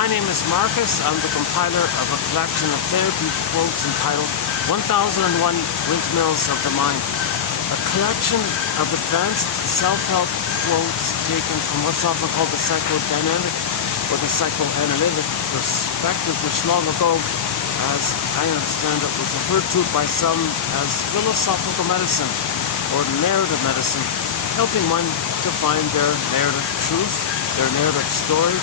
My name is Marcus. I'm the compiler of a collection of therapy quotes entitled 1001 Windmills of the Mind. A collection of advanced self-help quotes taken from what's often called the psychodynamic or the psychoanalytic perspective, which long ago, as I understand it, was referred to by some as philosophical medicine or narrative medicine, helping one to find their narrative truth, their narrative story,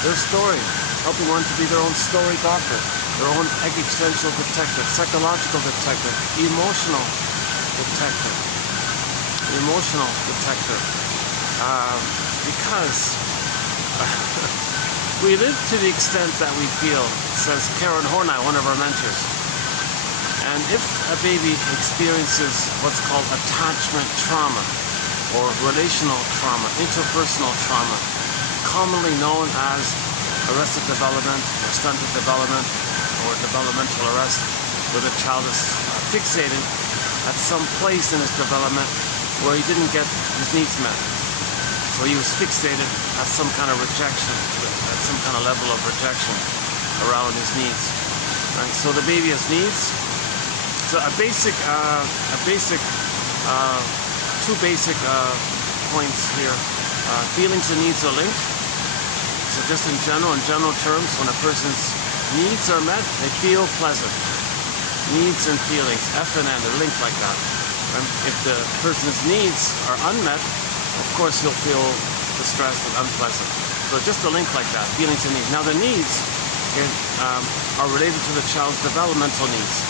their story, helping one to be their own story doctor, their own existential detective, psychological detective, emotional detective, because we live to the extent that we feel, says Karen Horney, one of our mentors. And if a baby experiences what's called attachment trauma or relational trauma, interpersonal trauma, commonly known as arrested development or stunted development or developmental arrest, where the child is fixated at some place in his development where he didn't get his needs met. So he was fixated at some kind of rejection, at some kind of level of rejection around his needs. Right? So the baby has needs. So two basic points here. Feelings and needs are linked. So just in general terms, when a person's needs are met, they feel pleasant. Needs and feelings, F and N, they're linked like that. And if the person's needs are unmet, of course you'll feel distressed and unpleasant. So just a link like that, feelings and needs. Now the needs are related to the child's developmental needs.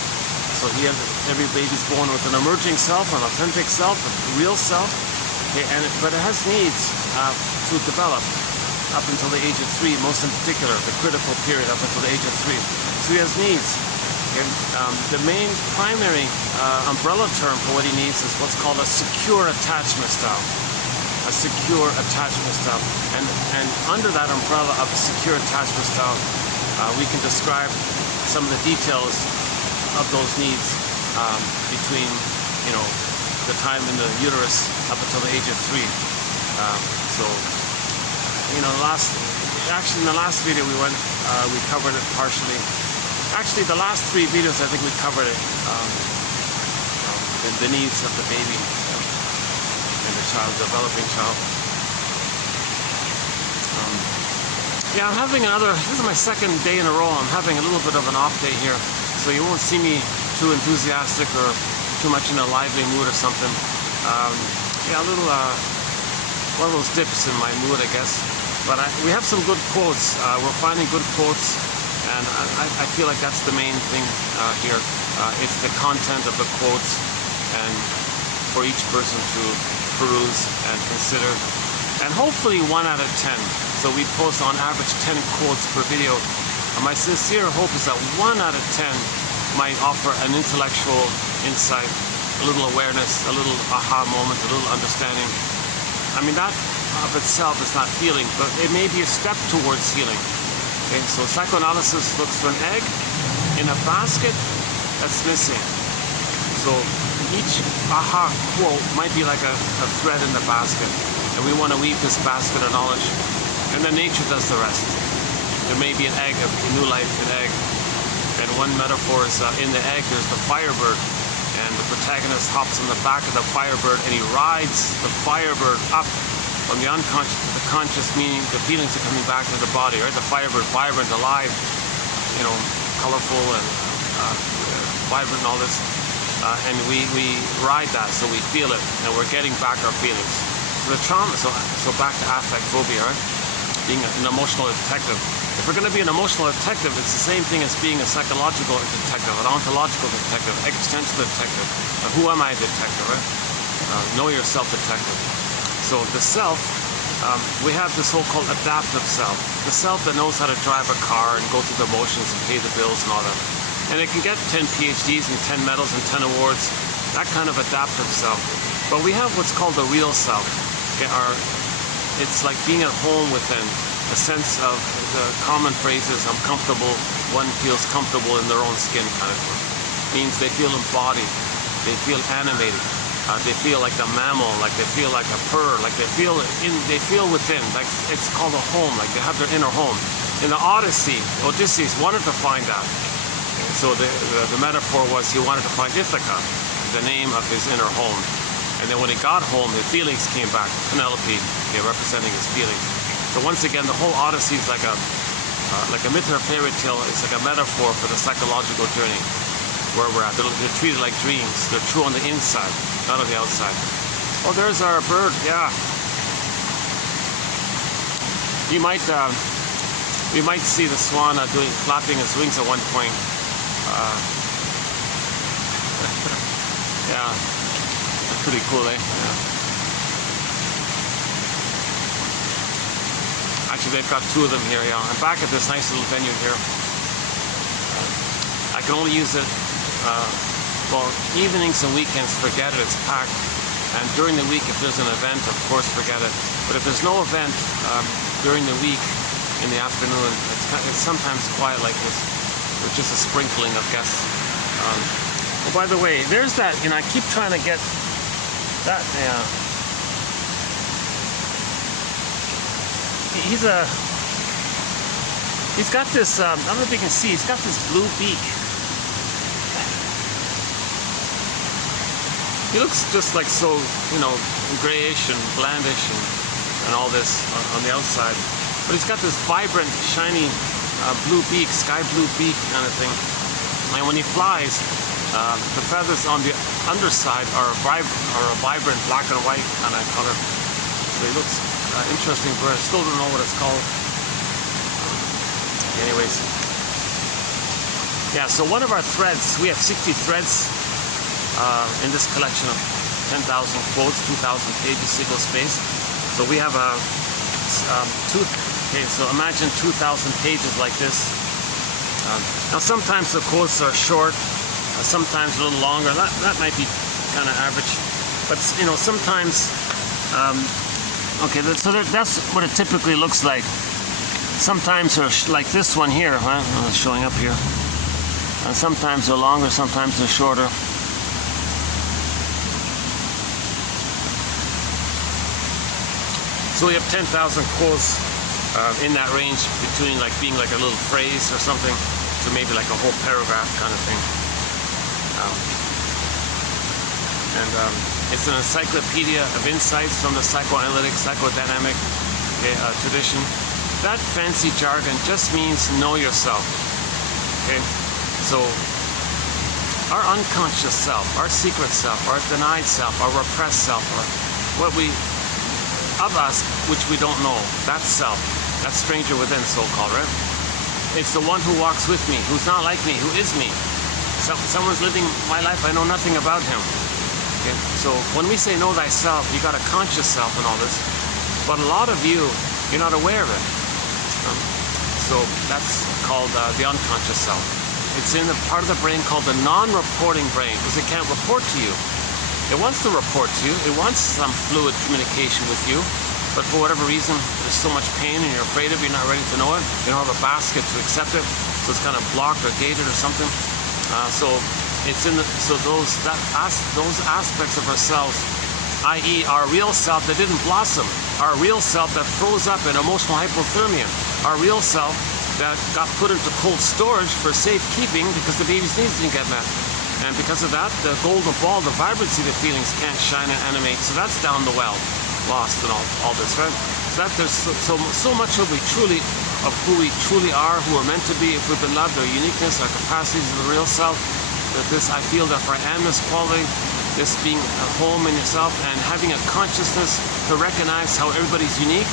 So every baby's born with an emerging self, an authentic self, a real self, but it has needs to develop up until the age of 3, most in particular, the critical period up until the age of 3. So he has needs. The main primary umbrella term for what he needs is what's called a secure attachment style. A secure attachment style. And under that umbrella of a secure attachment style, we can describe some of the details of those needs between, the time in the uterus up until the age of 3. In the last video we covered it partially. Actually, the last 3 videos, I think we covered it, the needs of the baby and the child, developing child. I'm having this is my second day in a row, I'm having a little bit of an off day here, so you won't see me too enthusiastic or too much in a lively mood or something. A little, one of those dips in my mood, I guess. But we have some good quotes. We're finding good quotes, and I feel like that's the main thing here. It's the content of the quotes, and for each person to peruse and consider. And hopefully 1 out of 10. So we post on average 10 quotes per video. And my sincere hope is that 1 out of 10 might offer an intellectual insight, a little awareness, a little aha moment, a little understanding. I mean, that of itself is not healing, but it may be a step towards healing. Okay, so psychoanalysis looks for an egg in a basket that's missing. So each aha quote might be like a thread in the basket, and we want to weave this basket of knowledge, and then nature does the rest. There may be an egg, a new life, an egg, and one metaphor is in the egg there's the firebird, and the protagonist hops on the back of the firebird and he rides the firebird up from the unconscious to the conscious, meaning the feelings are coming back to the body, right? The firebird, vibrant, alive, colorful and vibrant and all this. And we ride that, so we feel it, and we're getting back our feelings. So the trauma, so back to affect phobia, right? Being an emotional detective. If we're going to be an emotional detective, it's the same thing as being a psychological detective, an ontological detective, existential detective. Who am I a detective, right? Know yourself detective. So the self, we have the so-called adaptive self. The self that knows how to drive a car and go through the motions and pay the bills and all that. And it can get 10 PhDs and 10 medals and 10 awards, that kind of adaptive self. But we have what's called the real self. It's like being at home within, a sense of the common phrases, I'm comfortable, one feels comfortable in their own skin kind of thing. Means they feel embodied, they feel animated, they feel like a mammal, like they feel like a purr, like they feel within, like it's called a home, like they have their inner home. in the Odyssey, Odysseus wanted to find that. So the metaphor was he wanted to find Ithaca, the name of his inner home. And then when he got home, his feelings came back. Penelope, okay, representing his feelings. So once again, the whole Odyssey is like a myth or a fairy tale. It's like a metaphor for the psychological journey where we're at. They're treated like dreams. They're true on the inside, not on the outside. Oh, there's our bird. Yeah. You might we might see the swan flapping his wings at one point. Yeah. Pretty cool, eh? Yeah. Actually, they've got two of them here. Yeah, I'm back at this nice little venue here. I can only use it, well, evenings and weekends, forget it, it's packed. And during the week, if there's an event, of course, forget it. But if there's no event during the week in the afternoon, it's sometimes quiet like this, with just a sprinkling of guests. Oh, by the way, there's that, I keep trying to get that, yeah. He's got this, I don't know if you can see, he's got this blue beak. He looks just like so, grayish and blandish and all this on the outside. But he's got this vibrant, shiny blue beak, sky blue beak kind of thing. And when he flies, the feathers on the underside are a vibrant black and white kind of color. So he looks interesting bird. I still don't know what it's called. Anyways. Yeah, so one of our threads, we have 60 threads in this collection of 10,000 quotes, 2,000 pages, single space. So we have so imagine 2,000 pages like this. Now sometimes the quotes are short, sometimes a little longer. That might be kind of average, but sometimes. Okay, so that's what it typically looks like. Sometimes they're like this one here, huh? It's showing up here. And sometimes they're longer, sometimes they're shorter. So we have 10,000 quotes in that range, between being like a little phrase or something to maybe like a whole paragraph kind of thing. It's an encyclopedia of insights from the psychoanalytic, psychodynamic tradition. That fancy jargon just means know yourself. Okay, so our unconscious self, our secret self, our denied self, our repressed self, or what of us which we don't know, that self, that stranger within, so-called, right? It's the one who walks with me, who's not like me, who is me. Someone's living my life, I know nothing about him. Okay? So when we say know thyself, you got a conscious self and all this, but a lot of you're not aware of it. So that's called the unconscious self. It's in the part of the brain called the non-reporting brain, because it can't report to you. It wants to report to you, it wants some fluid communication with you, but for whatever reason, there's so much pain and you're afraid of it, you're not ready to know it, you don't have a basket to accept it, so it's kind of blocked or gated or something. So it's in those aspects of ourselves, i.e. our real self that didn't blossom, our real self that froze up in emotional hypothermia, our real self that got put into cold storage for safekeeping because the baby's needs didn't get met. And because of that, the golden ball, the vibrancy of the feelings can't shine and animate. So that's down the well, lost in all this, right? So that there's so much of who we truly are, who we're meant to be, if we've been loved, our uniqueness, our capacities of the real self, that I feel that for I am this quality, this being a home in yourself, and having a consciousness to recognize how everybody's unique,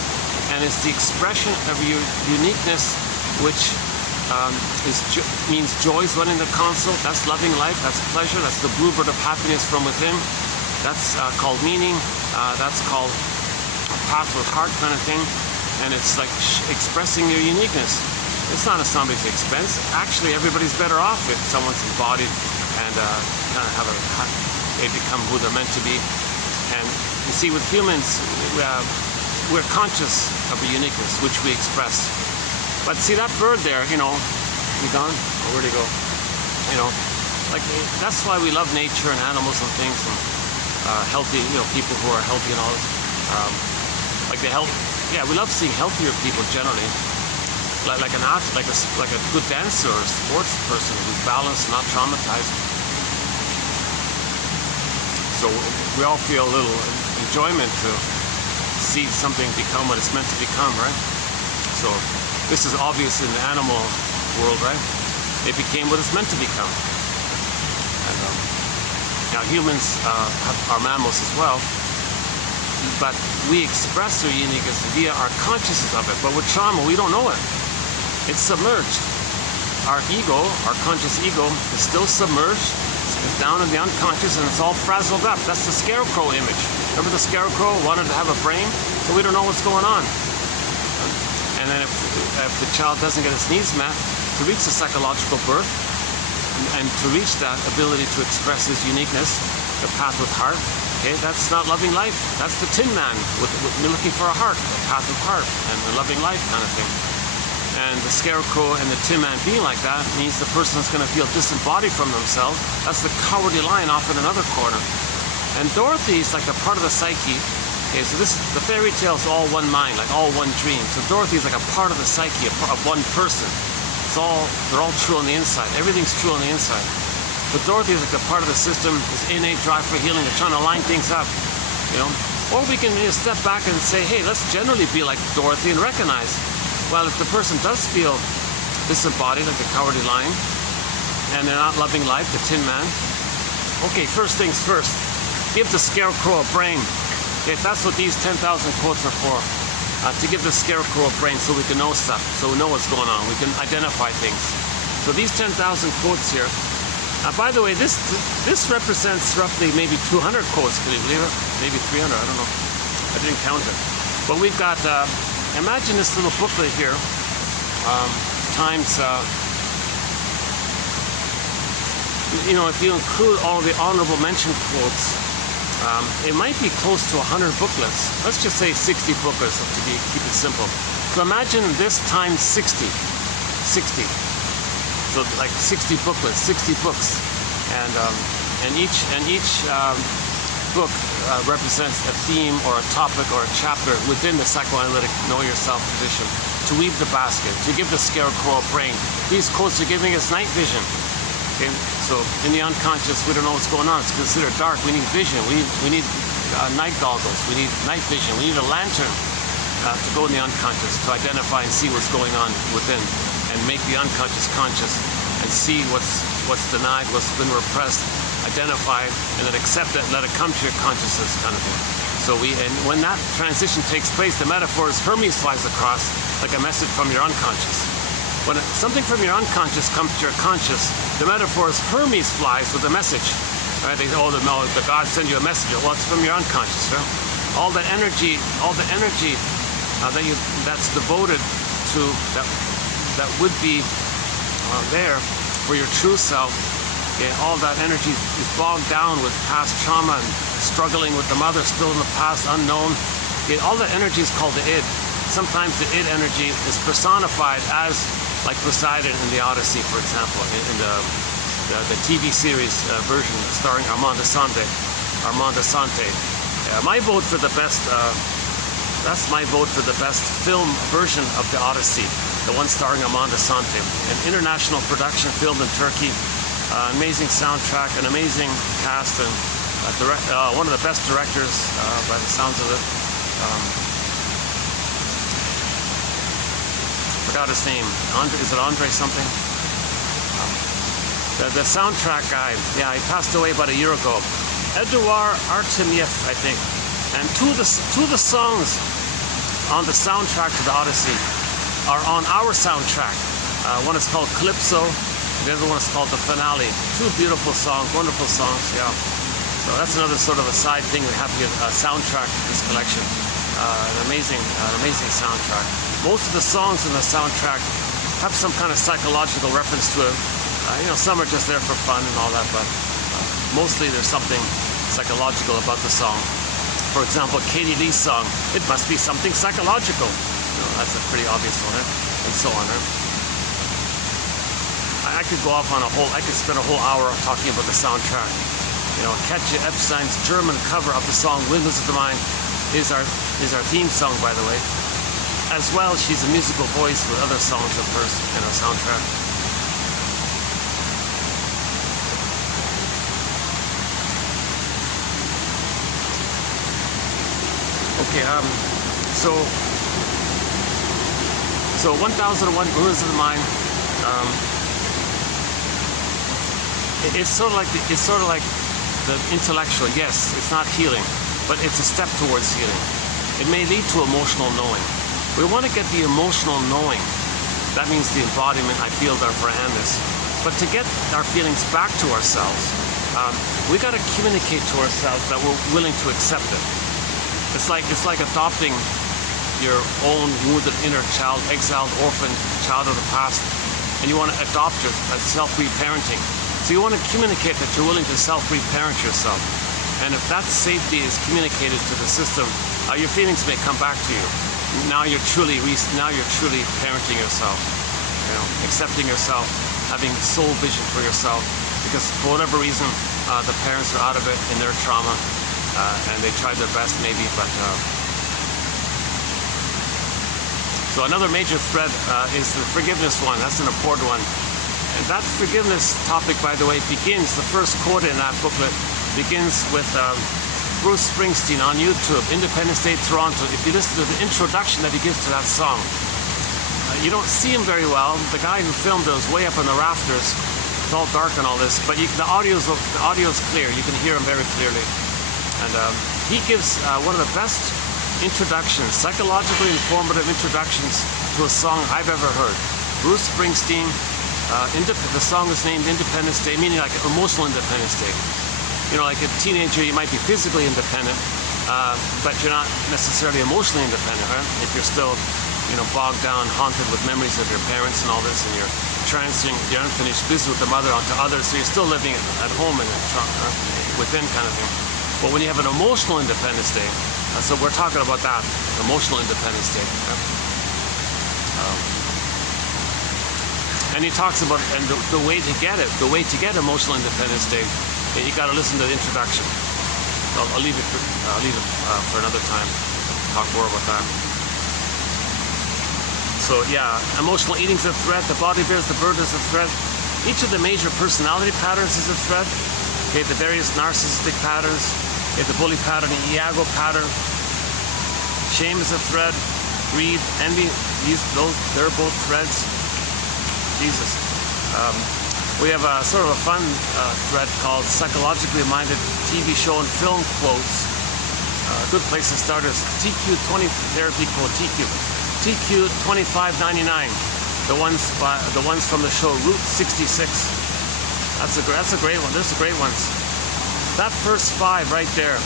and it's the expression of your uniqueness, which means joy is running the console. That's loving life, that's pleasure, that's the bluebird of happiness from within. That's called meaning, that's called a path with heart kind of thing, and it's like expressing your uniqueness. It's not at somebody's expense. Actually, everybody's better off if someone's embodied and kind of they become who they're meant to be. And you see, with humans, we're conscious of the uniqueness which we express. But see that bird there, he gone? Or where'd he go? That's why we love nature and animals and things, and healthy, people who are healthy and all this. We love seeing healthier people generally. like an athlete, like a good dancer or a sports person who's balanced, not traumatized. So we all feel a little enjoyment to see something become what it's meant to become, right? So this is obvious in the animal world, right? It became what it's meant to become. And now humans are mammals as well, but we express our uniqueness via our consciousness of it. But with trauma, we don't know it. It's submerged. Our ego, our conscious ego, is still submerged. It's down in the unconscious, and it's all frazzled up. That's the scarecrow image. Remember the scarecrow wanted to have a brain, so we don't know what's going on. And then if the child doesn't get his needs met, to reach the psychological birth, and to reach that ability to express his uniqueness, the path with heart, okay, that's not loving life. That's the Tin Man with looking for a heart, the path of heart, and the loving life kind of thing. And the scarecrow and the Tin Man being like that means the person's going to feel disembodied from themselves. That's the cowardly lion off in another corner. And Dorothy's like a part of the psyche. Okay, so the fairy tale is all one mind, like all one dream. So Dorothy is like a part of the psyche, of one person. They're all true on the inside. Everything's true on the inside. But Dorothy is like a part of the system, this innate drive for healing. They're trying to line things up, you know. Or we can step back and say, hey, let's generally be like Dorothy and recognize, well, if the person does feel disembodied, like the cowardly lion, and they're not loving life, the Tin Man, okay, first things first, give the scarecrow a brain. If that's what these 10,000 quotes are for, to give the scarecrow a brain so we can know stuff, so we know what's going on, we can identify things. So these 10,000 quotes here, by the way, this represents roughly maybe 200 quotes, can you believe it? Maybe 300, I don't know. I didn't count it. But we've got, imagine this little booklet here, times, you know, if you include all the honorable mention quotes, it might be close to 100 booklets. Let's just say 60 booklets to keep it simple. So imagine this times 60. So like 60 booklets, 60 books, and each book represents a theme or a topic or a chapter within the psychoanalytic know yourself tradition. To weave the basket, to give the scarecrow a brain. These quotes are giving us night vision. Okay, so in the unconscious, we don't know what's going on. It's considered dark. We need vision. We need night goggles. We need night vision. We need a lantern to go in the unconscious to identify and see what's going on within, and make the unconscious conscious, and see what's denied, what's been repressed, identify, and then accept it and let it come to your consciousness, kind of thing. So and when that transition takes place, the metaphor is Hermes flies across like a message from your unconscious. When something from your unconscious comes to your conscious, the metaphor is Hermes flies with a message. Right? They say, oh, the gods send you a message. Well, it's from your unconscious. Right? All the energy that's devoted to that would be there for your true self. Okay? All that energy is bogged down with past trauma and struggling with the mother, still in the past, unknown. Okay? All that energy is called the id. Sometimes the id energy is personified as like Poseidon in the Odyssey, for example, in the TV series version starring Armand Assante. My vote for the best, that's my vote for the best film version of the Odyssey, the one starring Armand Assante. An international production filmed in Turkey, amazing soundtrack, an amazing cast, and one of the best directors by the sounds of it. Forgot his name. Is it Andre something? The soundtrack guy. Yeah, he passed away about a year ago. Eduard Artemiev, I think. And two of the songs on the soundtrack to the Odyssey are on our soundtrack. One is called Calypso. The other one is called The Finale. Two beautiful songs, wonderful songs. Yeah. So that's another sort of a side thing we have to give a soundtrack to this collection. An amazing soundtrack. Most of the songs in the soundtrack have some kind of psychological reference to it. You know, some are just there for fun and all that, but mostly there's something psychological about the song. For example, Katie Lee's song, it must be something psychological. You know, that's a pretty obvious one, and so on. I could go off on I could spend a whole hour talking about the soundtrack. You know, Katja Epstein's German cover of the song Windmills of the Mind is our theme song, by the way. as well, she's a musical voice with other songs of hers in her soundtrack. Okay, so 1001 Ruins of the Mind. It's sort of like the intellectual. Yes, it's not healing, but it's a step towards healing. It may lead to emotional knowing. We want to get the emotional knowing. That means the embodiment. I feel therefore I am this. But to get our feelings back to ourselves, we got to communicate to ourselves that we're willing to accept it. It's like adopting your own wounded inner child, exiled, orphan child of the past, and you want to adopt it as self-reparenting. So you want to communicate that you're willing to self-reparent yourself. And if that safety is communicated to the system, your feelings may come back to you. Now you're truly parenting yourself, accepting yourself, having soul vision for yourself, because for whatever reason, the parents are out of it in their trauma, and they tried their best maybe, but so another major thread is the forgiveness one. That's an important one. And that forgiveness topic, by the way, begins, the first quote in that booklet begins with Bruce Springsteen on YouTube, Independence Day, Toronto. If you listen to the introduction that he gives to that song, you don't see him very well. The guy who filmed it was way up in the rafters. It's all dark and all this, but the audio is clear. You can hear him very clearly. And he gives one of the best introductions, psychologically informative introductions to a song I've ever heard. Bruce Springsteen, the song is named Independence Day, meaning like emotional Independence Day. You know, like a teenager, you might be physically independent, but you're not necessarily emotionally independent, right? If you're still, bogged down, haunted with memories of your parents and all this, and you're transferring your unfinished business with the mother onto others, so you're still living at home and within kind of thing. But when you have an emotional Independence Day, so we're talking about that, emotional Independence Day. And he talks about the way to get it, the way to get emotional Independence Day. You got to listen to the introduction. I'll leave it for another time. Talk more about that. So yeah, emotional eating is a threat. The body bears the burden is a threat. Each of the major personality patterns is a threat. Okay, the various narcissistic patterns. Okay, the bully pattern, the ego pattern. Shame is a threat. Greed, envy, they're both threads. Jesus. We have a sort of a fun thread called Psychologically Minded TV Show and Film Quotes. A good place to start is TQ20 Therapy Quote, TQ2599. The ones from the show Route 66. That's a great one. There's the great ones. That first 5 right there.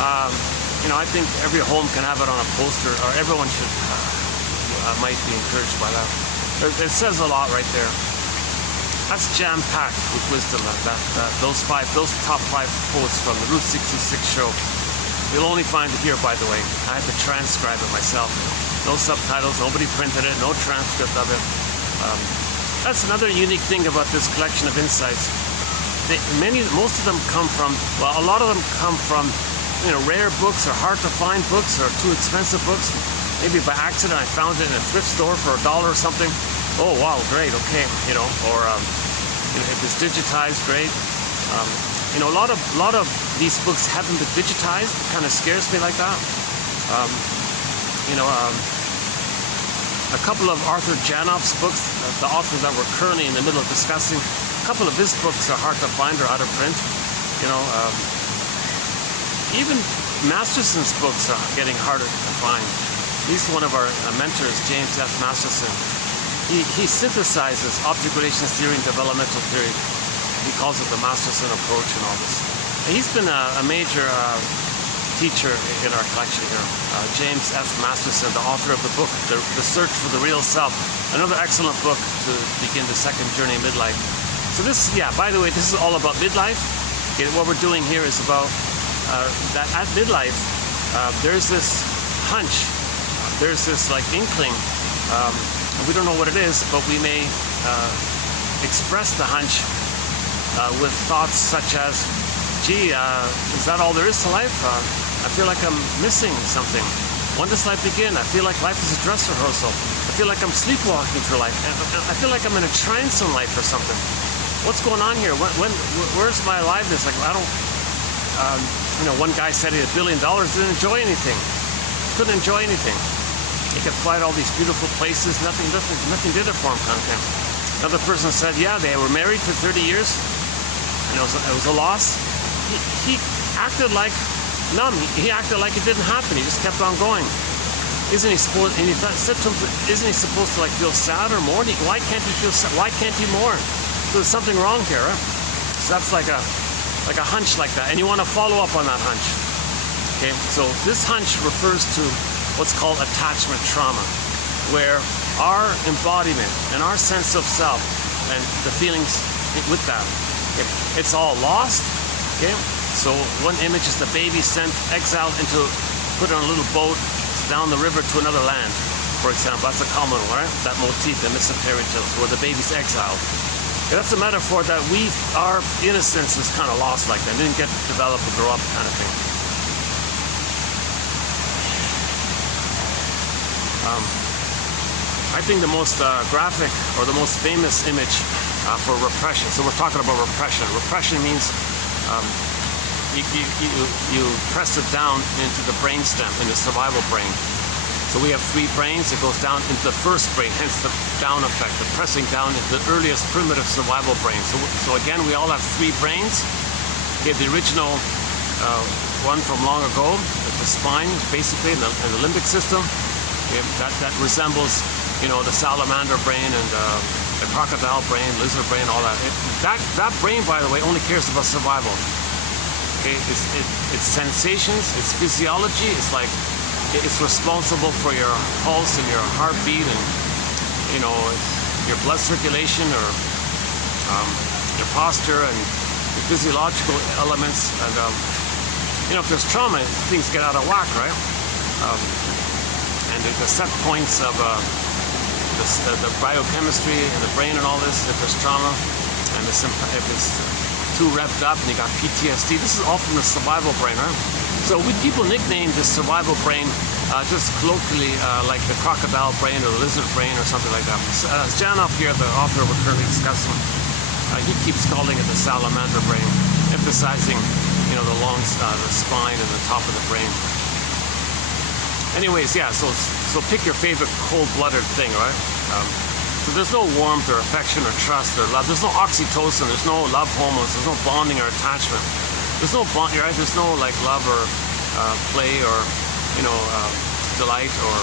I think every home can have it on a poster, or everyone should might be encouraged by that. It says a lot right there. That's jam-packed with wisdom. Those top 5 quotes from the Route 66 show. You'll only find it here, by the way. I had to transcribe it myself. No subtitles, nobody printed it, no transcript of it. That's another unique thing about this collection of insights. Most of them come from, a lot of them come from, rare books or hard to find books or too expensive books. Maybe by accident I found it in a thrift store for $1 or something. Oh wow, great, okay, or if it's digitized, great. A lot of these books haven't been digitized. It kind of scares me like that. A couple of Arthur Janop's books, the author that we're currently in the middle of discussing, a couple of his books are hard to find or out of print. Even Masterson's books are getting harder to find. He's one of our mentors, James F. Masterson. He synthesizes object relations theory and developmental theory. He calls it the Masterson approach and all this. And he's been a major teacher in our collection here. James F. Masterson, the author of the book, The Search for the Real Self. Another excellent book to begin the second journey of midlife. So this, by the way, this is all about midlife. Okay, what we're doing here is about that at midlife, there's this hunch, there's this like inkling. We don't know what it is, but we may express the hunch with thoughts such as, gee, is that all there is to life? I feel like I'm missing something. When does life begin? I feel like life is a dress rehearsal. I feel like I'm sleepwalking through life. I feel like I'm in a trance in life or something. What's going on here? Where's my aliveness? Like, I don't, one guy said he had $1 billion, didn't enjoy anything. Couldn't enjoy anything. He could fly to all these beautiful places, nothing did it for him, kind of thing. Another person said, yeah, they were married for 30 years, and it was a loss. He acted like numb. He acted like it didn't happen. He just kept on going. Isn't he supposed? And he said to him, isn't he supposed to like feel sad or mourn? Why can't he feel sad? Why can't he mourn? So there's something wrong here, right? So that's like a hunch like that, and you want to follow up on that hunch. Okay, so this hunch refers to what's called attachment trauma, where our embodiment and our sense of self and the feelings with that, okay, it's all lost. Okay, so one image is the baby sent, exiled put on a little boat down the river to another land, for example. That's a common one, right? That motif in Mr. Fairy Tales, where the baby's exiled. Okay, that's a metaphor that our innocence is kind of lost like that, didn't get to develop or grow up, kind of thing. I think the most graphic or the most famous image for repression. So we're talking about repression. Repression means you press it down into the brainstem, in the survival brain. So we have 3 brains. It goes down into the first brain, hence the down effect, the pressing down into the earliest primitive survival brain. So again, we all have 3 brains. Okay, the original one from long ago, the spine, basically, and the limbic system. Okay, that resembles, the salamander brain and the crocodile brain, lizard brain, all that. That brain, by the way, only cares about survival. Okay, it's sensations, it's physiology. It's responsible for your pulse and your heartbeat and your blood circulation or your posture and the physiological elements. And if there's trauma, things get out of whack, right? And the set points of the biochemistry and the brain and all this, if there's trauma, and if it's too revved up and you got PTSD, this is all from the survival brain, right? So people nickname this survival brain just colloquially like the crocodile brain or the lizard brain or something like that. Janov here, the author we're currently discussing, he keeps calling it the salamander brain, emphasizing the lungs, the spine, and the top of the brain. Anyways, yeah, so pick your favorite cold-blooded thing, right? So there's no warmth or affection or trust or love. There's no oxytocin. There's no love hormones. There's no bonding or attachment. There's no bond, right? There's no like love or play or delight or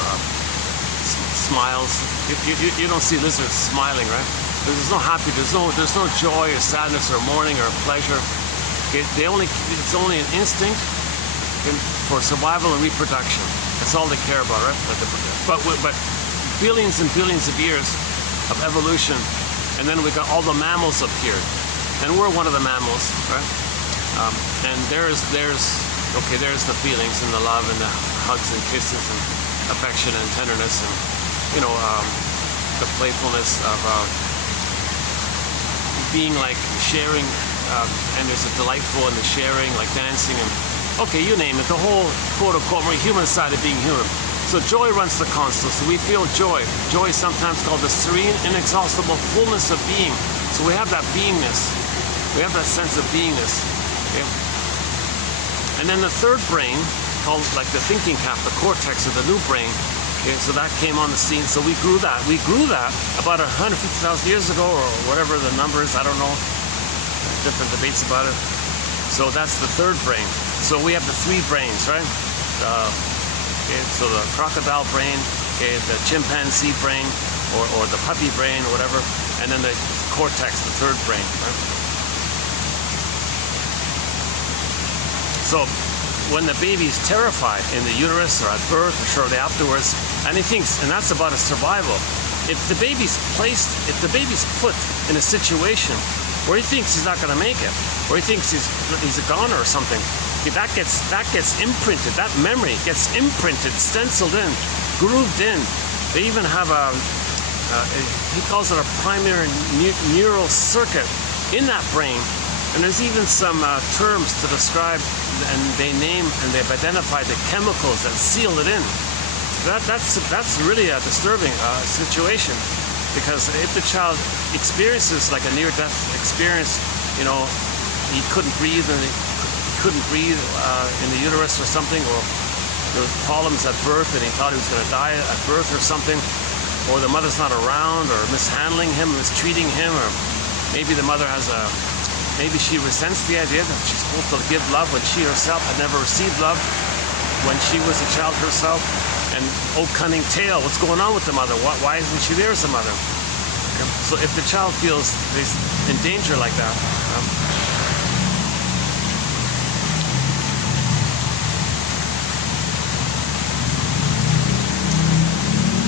smiles. You don't see lizards smiling, right? There's no happy. There's no joy or sadness or mourning or pleasure. It's only an instinct for survival and reproduction. That's all they care about, right? But billions and billions of years of evolution, and then we got all the mammals appeared, and we're one of the mammals, right? And there's the feelings and the love and the hugs and kisses and affection and tenderness and the playfulness of being like sharing, and there's a delightful in the sharing, like dancing and you name it, the whole quote-unquote human side of being human. So joy runs the constant. So we feel joy. Joy is sometimes called the serene, inexhaustible fullness of being. So we have that beingness. We have that sense of beingness. Okay? And then the third brain, called like the thinking half, the cortex of the new brain. Okay, so that came on the scene. So we grew that. We grew that about 150,000 years ago, or whatever the number is. I don't know. Different debates about it. So that's the third brain. So we have the 3 brains, right? So the crocodile brain, the chimpanzee brain, or the puppy brain, or whatever, and then the cortex, the third brain, right? So when the baby's terrified in the uterus or at birth or shortly afterwards, and he thinks, and that's about his survival. If the baby's put in a situation where he thinks he's not going to make it, or he thinks he's a goner or something, that gets imprinted. That memory gets imprinted, stenciled in, grooved in. They even have he calls it a primary neural circuit in that brain. And there's even some terms to describe, and they name and they've identified the chemicals that seal it in. that's really a disturbing situation, because if the child experiences like a near-death experience, you know, he couldn't breathe and he couldn't breathe in the uterus or something, or there was problems at birth and he thought he was going to die at birth or something, or the mother's not around, or mishandling him, mistreating him, or maybe the mother has maybe she resents the idea that she's supposed to give love when she herself had never received love when she was a child herself. And oh, cunning tale, what's going on with the mother? Why isn't she there as a mother? So if the child feels he's in danger like that,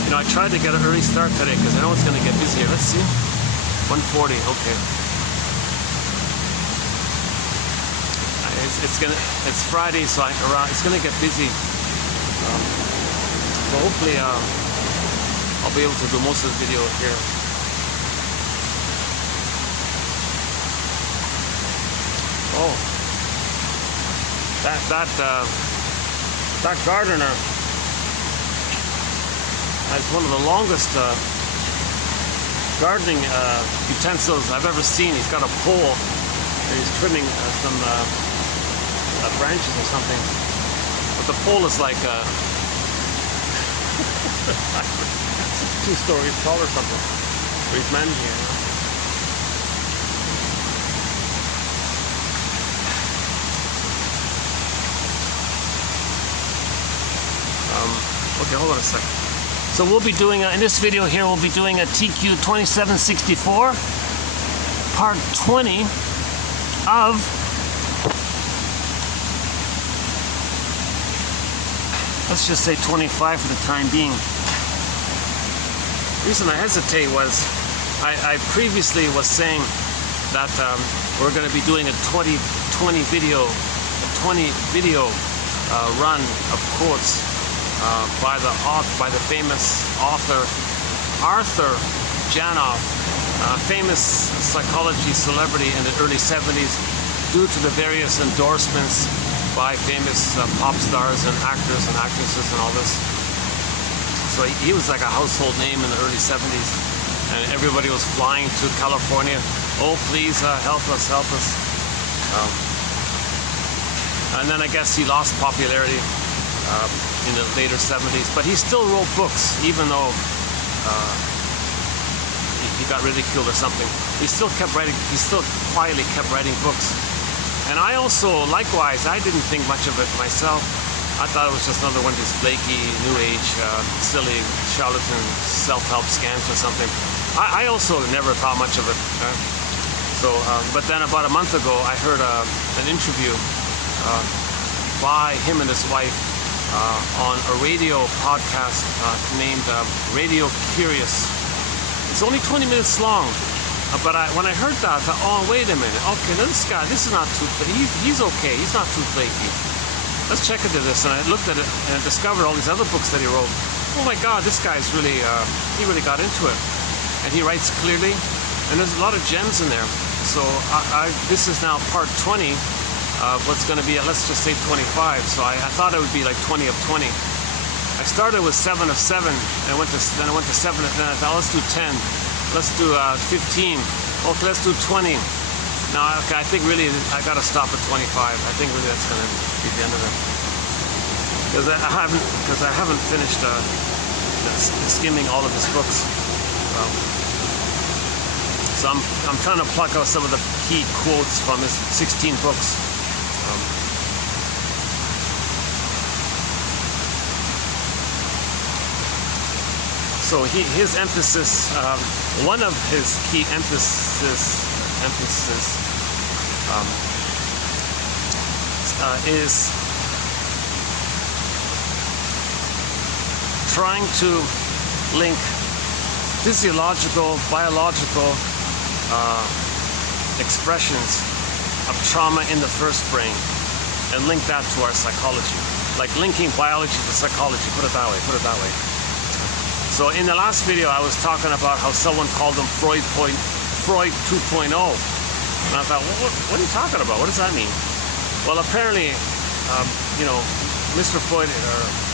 you know, I tried to get an early start today because I know it's going to get busier. Let's see, 1:40. Okay. It's Friday, so it's gonna get busy. So hopefully I'll be able to do most of the video here. Oh, that gardener has one of the longest gardening utensils I've ever seen. He's got a pole and he's trimming some branches or something, but the pole is like 2 stories tall or something, but he's managing it. Okay, hold on a second. So we'll be doing in this video here, we'll be doing a TQ 2764 part 20 of let's just say 25 for the time being. The reason I hesitate was I previously was saying that we're going to be doing a 20 video run of quotes by the famous author Arthur Janoff, famous psychology celebrity in the early 70s, due to the various endorsements by famous pop stars and actors and actresses and all this. So he was like a household name in the early 70s, and everybody was flying to California. Oh, please help us. And then I guess he lost popularity in the later 70s, but he still wrote books, even though he got ridiculed or something. He still quietly kept writing books. And I also, likewise, I didn't think much of it myself. I thought it was just another one of these flaky, new age, silly, charlatan, self-help scams or something. I also never thought much of it. But then about a month ago, I heard an interview by him and his wife on a radio podcast named Radio Curious. It's only 20 minutes long. But when I heard that, I thought, oh, wait a minute. Okay, now this guy, this is not too, he's okay. He's not too flaky. Let's check into this. And I looked at it and I discovered all these other books that he wrote. Oh my God, this guy's really, he really got into it. And he writes clearly. And there's a lot of gems in there. So this is now part 20 of what's going to be, let's just say 25. So I thought it would be like 20 of 20. I started with 7 of 7. And I went to 7, and then I thought, let's do 10. Let's do 15. Okay, let's do 20. Now, okay, I think really I gotta stop at 25. I think really that's gonna be the end of it, because I haven't finished skimming all of his books. So I'm trying to pluck out some of the key quotes from his 16 books. So his emphasis, one of his key emphasis is trying to link physiological, biological expressions of trauma in the first brain and link that to our psychology, like linking biology to psychology. Put it that way. So in the last video, I was talking about how someone called him Freud 2.0. And I thought, well, what are you talking about? What does that mean? Well, apparently, Mr. Freud,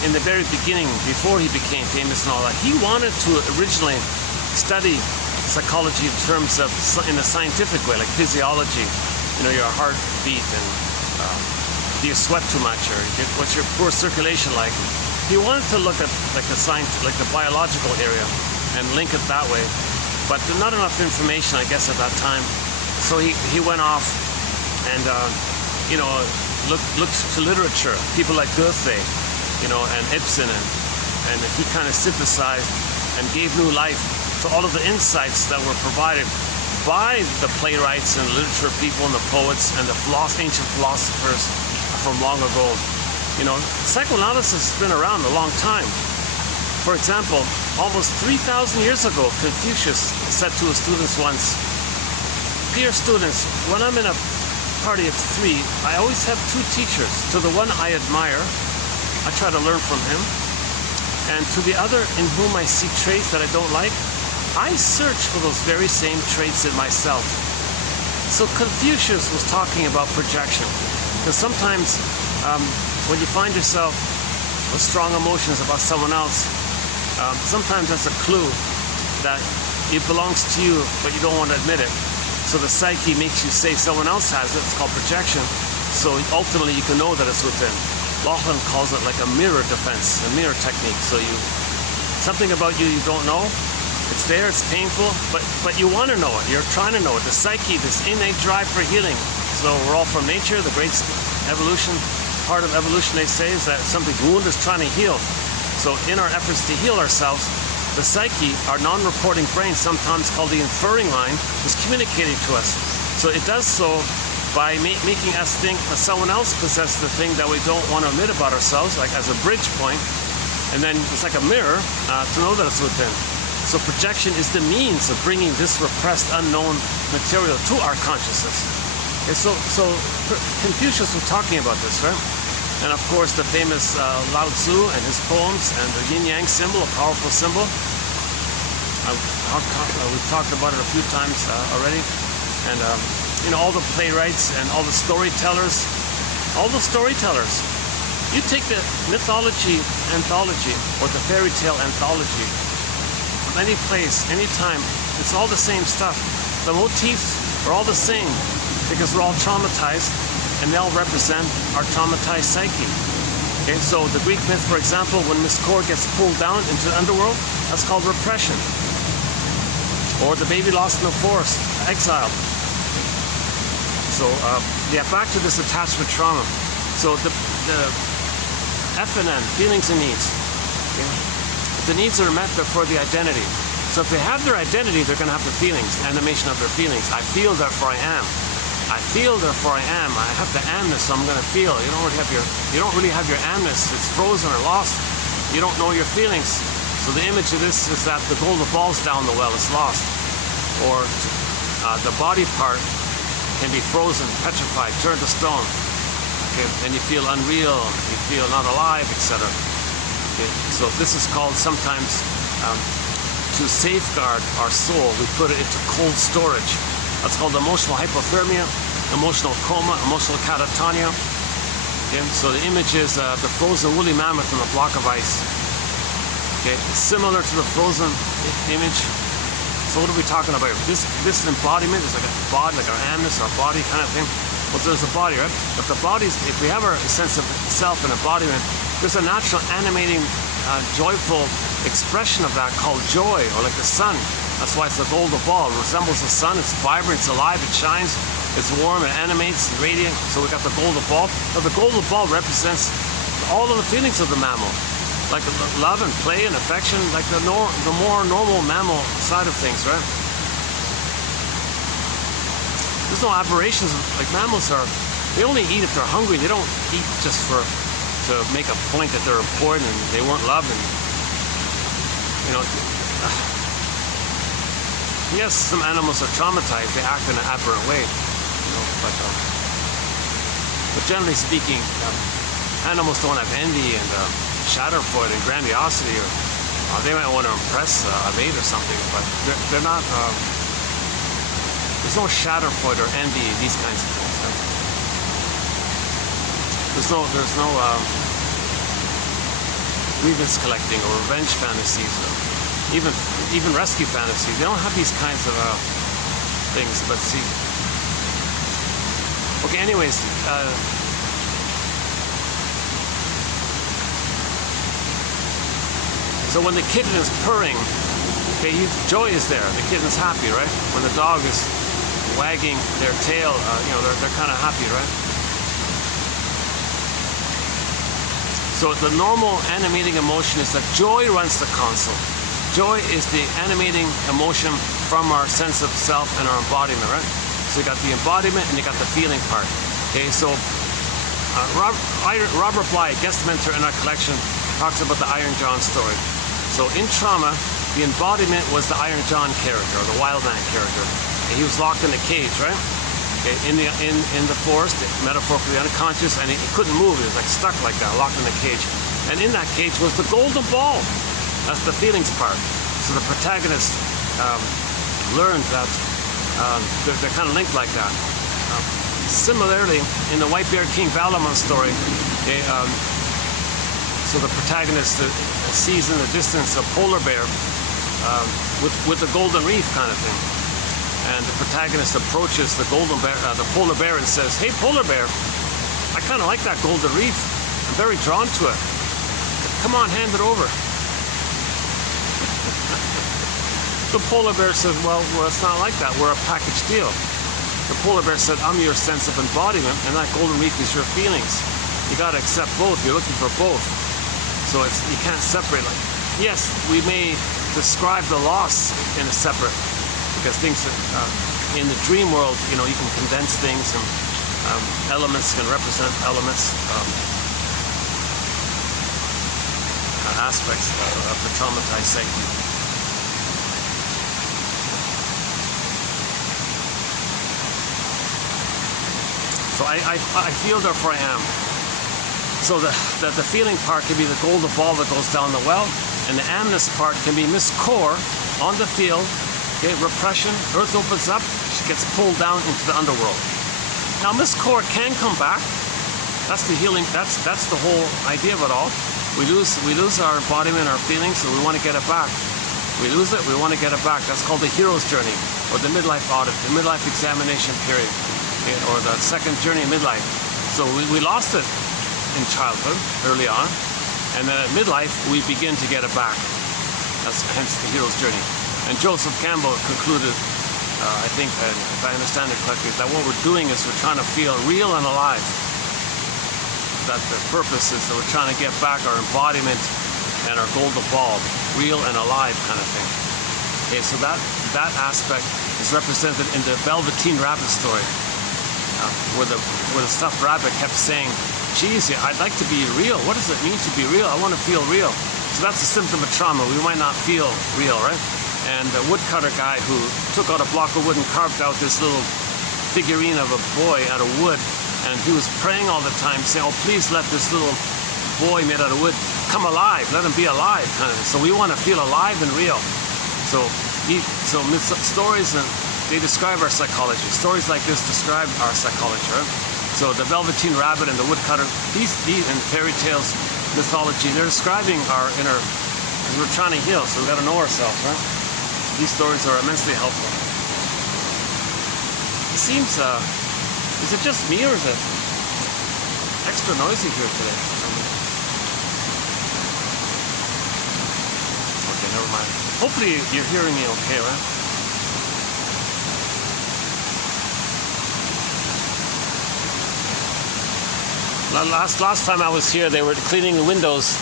in the very beginning, before he became famous and all that, he wanted to originally study psychology in terms of, in a scientific way, like physiology, you know, your heartbeat, and do you sweat too much, or what's your poor circulation like? He wanted to look at like the biological area and link it that way, but not enough information, I guess, at that time. So he went off and you know, looked to literature, people like Goethe, you know, and Ibsen, and he kind of synthesized and gave new life to all of the insights that were provided by the playwrights and literature people and the poets and the ancient philosophers from long ago. You know, psychoanalysis has been around a long time. For example, almost 3,000 years ago, Confucius said to his students once, "Dear students, when I'm in a party of 3, I always have 2 teachers. To the one I admire, I try to learn from him, and to the other in whom I see traits that I don't like, I search for those very same traits in myself." So Confucius was talking about projection, because sometimes when you find yourself with strong emotions about someone else, sometimes that's a clue that it belongs to you, but you don't want to admit it. So the psyche makes you say someone else has it. It's called projection. So ultimately you can know that it's within. Laughlin calls it like a mirror defense, a mirror technique. So something about you don't know, it's there, it's painful, but you want to know it. You're trying to know it. The psyche, this innate drive for healing. So we're all from nature. The great evolution, part of evolution, they say, is that something wound is trying to heal. So in our efforts to heal ourselves, the psyche, our non-reporting brain, sometimes called the inferring line, is communicating to us. So it does so by making us think that someone else possesses the thing that we don't want to admit about ourselves, like as a bridge point, and then it's like a mirror to know that it's within. So projection is the means of bringing this repressed, unknown material to our consciousness. Okay, so Confucius was talking about this, right? And of course, the famous Lao Tzu and his poems, and the yin-yang symbol, a powerful symbol. We've talked about it a few times already. And you know, all the playwrights and all the storytellers, you take the mythology anthology or the fairy tale anthology from any place, any time, it's all the same stuff. The motifs are all the same because we're all traumatized, and they all represent our traumatized psyche. Okay, so the Greek myth, for example, when Miss Core gets pulled down into the underworld, that's called repression. Or the baby lost in the forest, exiled. So yeah, back to this attachment trauma. So the FNN, feelings and needs. Okay? The needs are met for the identity. So if they have their identity, they're going to have the feelings, animation of their feelings. I feel, therefore I am. I feel, therefore I am. I have the amness, so I'm going to feel. You don't really have your amness. It's frozen or lost. You don't know your feelings. So the image of this is that the golden ball's down the well. It's lost. Or the body part can be frozen, petrified, turned to stone. Okay, and you feel unreal. You feel not alive, etc. Okay, so this is called sometimes to safeguard our soul. We put it into cold storage. That's called emotional hypothermia, emotional coma, emotional catatonia. Okay, so the image is the frozen woolly mammoth in a block of ice. Okay, similar to the frozen image. So what are we talking about? This embodiment is like a body, like our amness, our body kind of thing. Well, there's a body, right? If we have our sense of self and embodiment, there's a natural animating, joyful expression of that called joy, or like the sun. That's why it's the golden ball. It resembles the sun. It's vibrant, it's alive, it shines, it's warm, it animates, it's radiant. So we got the golden ball. But the golden ball represents all of the feelings of the mammal, like love and play and affection, like the more normal mammal side of things, right? There's no aberrations. Like mammals they only eat if they're hungry. They don't eat just to make a point that they're important and they weren't loved. And you know. Yes, some animals are traumatized. They act in an aberrant way, you know. But generally speaking, animals don't have envy and schadenfreude and grandiosity, or they might want to impress a mate or something. But they're not. There's no schadenfreude or envy, these kinds of things. Right? There's no grievance collecting or revenge fantasies, or even rescue fantasies. They don't have these kinds of things. But see, okay. Anyways, so when the kitten is purring, okay, joy is there. The kitten's happy, right? When the dog is wagging their tail, they're kind of happy, right? So the normal animating emotion is that joy runs the console. Joy is the animating emotion from our sense of self and our embodiment, right? So you got the embodiment and you got the feeling part. Okay, so Robert Bly, guest mentor in our collection, talks about the Iron John story. So in trauma, the embodiment was the Iron John character, or the wild man character. And he was locked in a cage, right? Okay, in the forest, metaphorically unconscious, and he couldn't move. He was like stuck like that, locked in a cage. And in that cage was the golden ball. That's the feelings part. So the protagonist learned that they're kind of linked like that. Similarly, in the White-Bearded King Valamon story, so the protagonist sees in the distance a polar bear with the golden reef kind of thing. And the protagonist approaches the polar bear and says, "Hey, polar bear, I kind of like that golden reef. I'm very drawn to it. Come on, hand it over." The polar bear says, well, it's not like that. We're a package deal. The polar bear said, "I'm your sense of embodiment, and that golden reef is your feelings. You got to accept both. You're looking for both. So you can't separate. Like, yes, we may describe the loss in a separate, because things in the dream world, you can condense things, and elements can represent elements, aspects of the traumatized psyche. So I feel, therefore I am. So the feeling part can be the golden ball that goes down the well, and the amness part can be Miss Core on the field. Okay, repression, Earth opens up, she gets pulled down into the underworld. Now Miss Core can come back. That's the healing, that's the whole idea of it all. We lose our embodiment, our feelings, so we want to get it back. We lose it, we want to get it back. That's called the hero's journey, or the midlife audit, the midlife examination period, okay, or the second journey in midlife. So we lost it in childhood, early on, and then at midlife, we begin to get it back. That's hence the hero's journey. And Joseph Campbell concluded, I think, if I understand it correctly, that what we're doing is we're trying to feel real and alive. That the purpose is that we're trying to get back our embodiment and our golden ball, real and alive kind of thing. Okay, so that aspect is represented in the Velveteen Rabbit story, where the stuffed rabbit kept saying, "Geez, I'd like to be real. What does it mean to be real? I want to feel real." So that's a symptom of trauma. We might not feel real, right? And the woodcutter guy who took out a block of wood and carved out this little figurine of a boy out of wood, and he was praying all the time, saying, "Oh, please let this little boy made out of wood come alive. Let him be alive," kind of. So we want to feel alive and real. So stories, and they describe our psychology. Stories like this describe our psychology, right? So the Velveteen Rabbit and the woodcutter, these in fairy tales, mythology, they're describing our inner, because we're trying to heal, so we've got to know ourselves, right? These stories are immensely helpful. It seems, is it just me, or is it extra noisy here today? Okay, never mind. Hopefully you're hearing me okay, right? Last time I was here, they were cleaning the windows.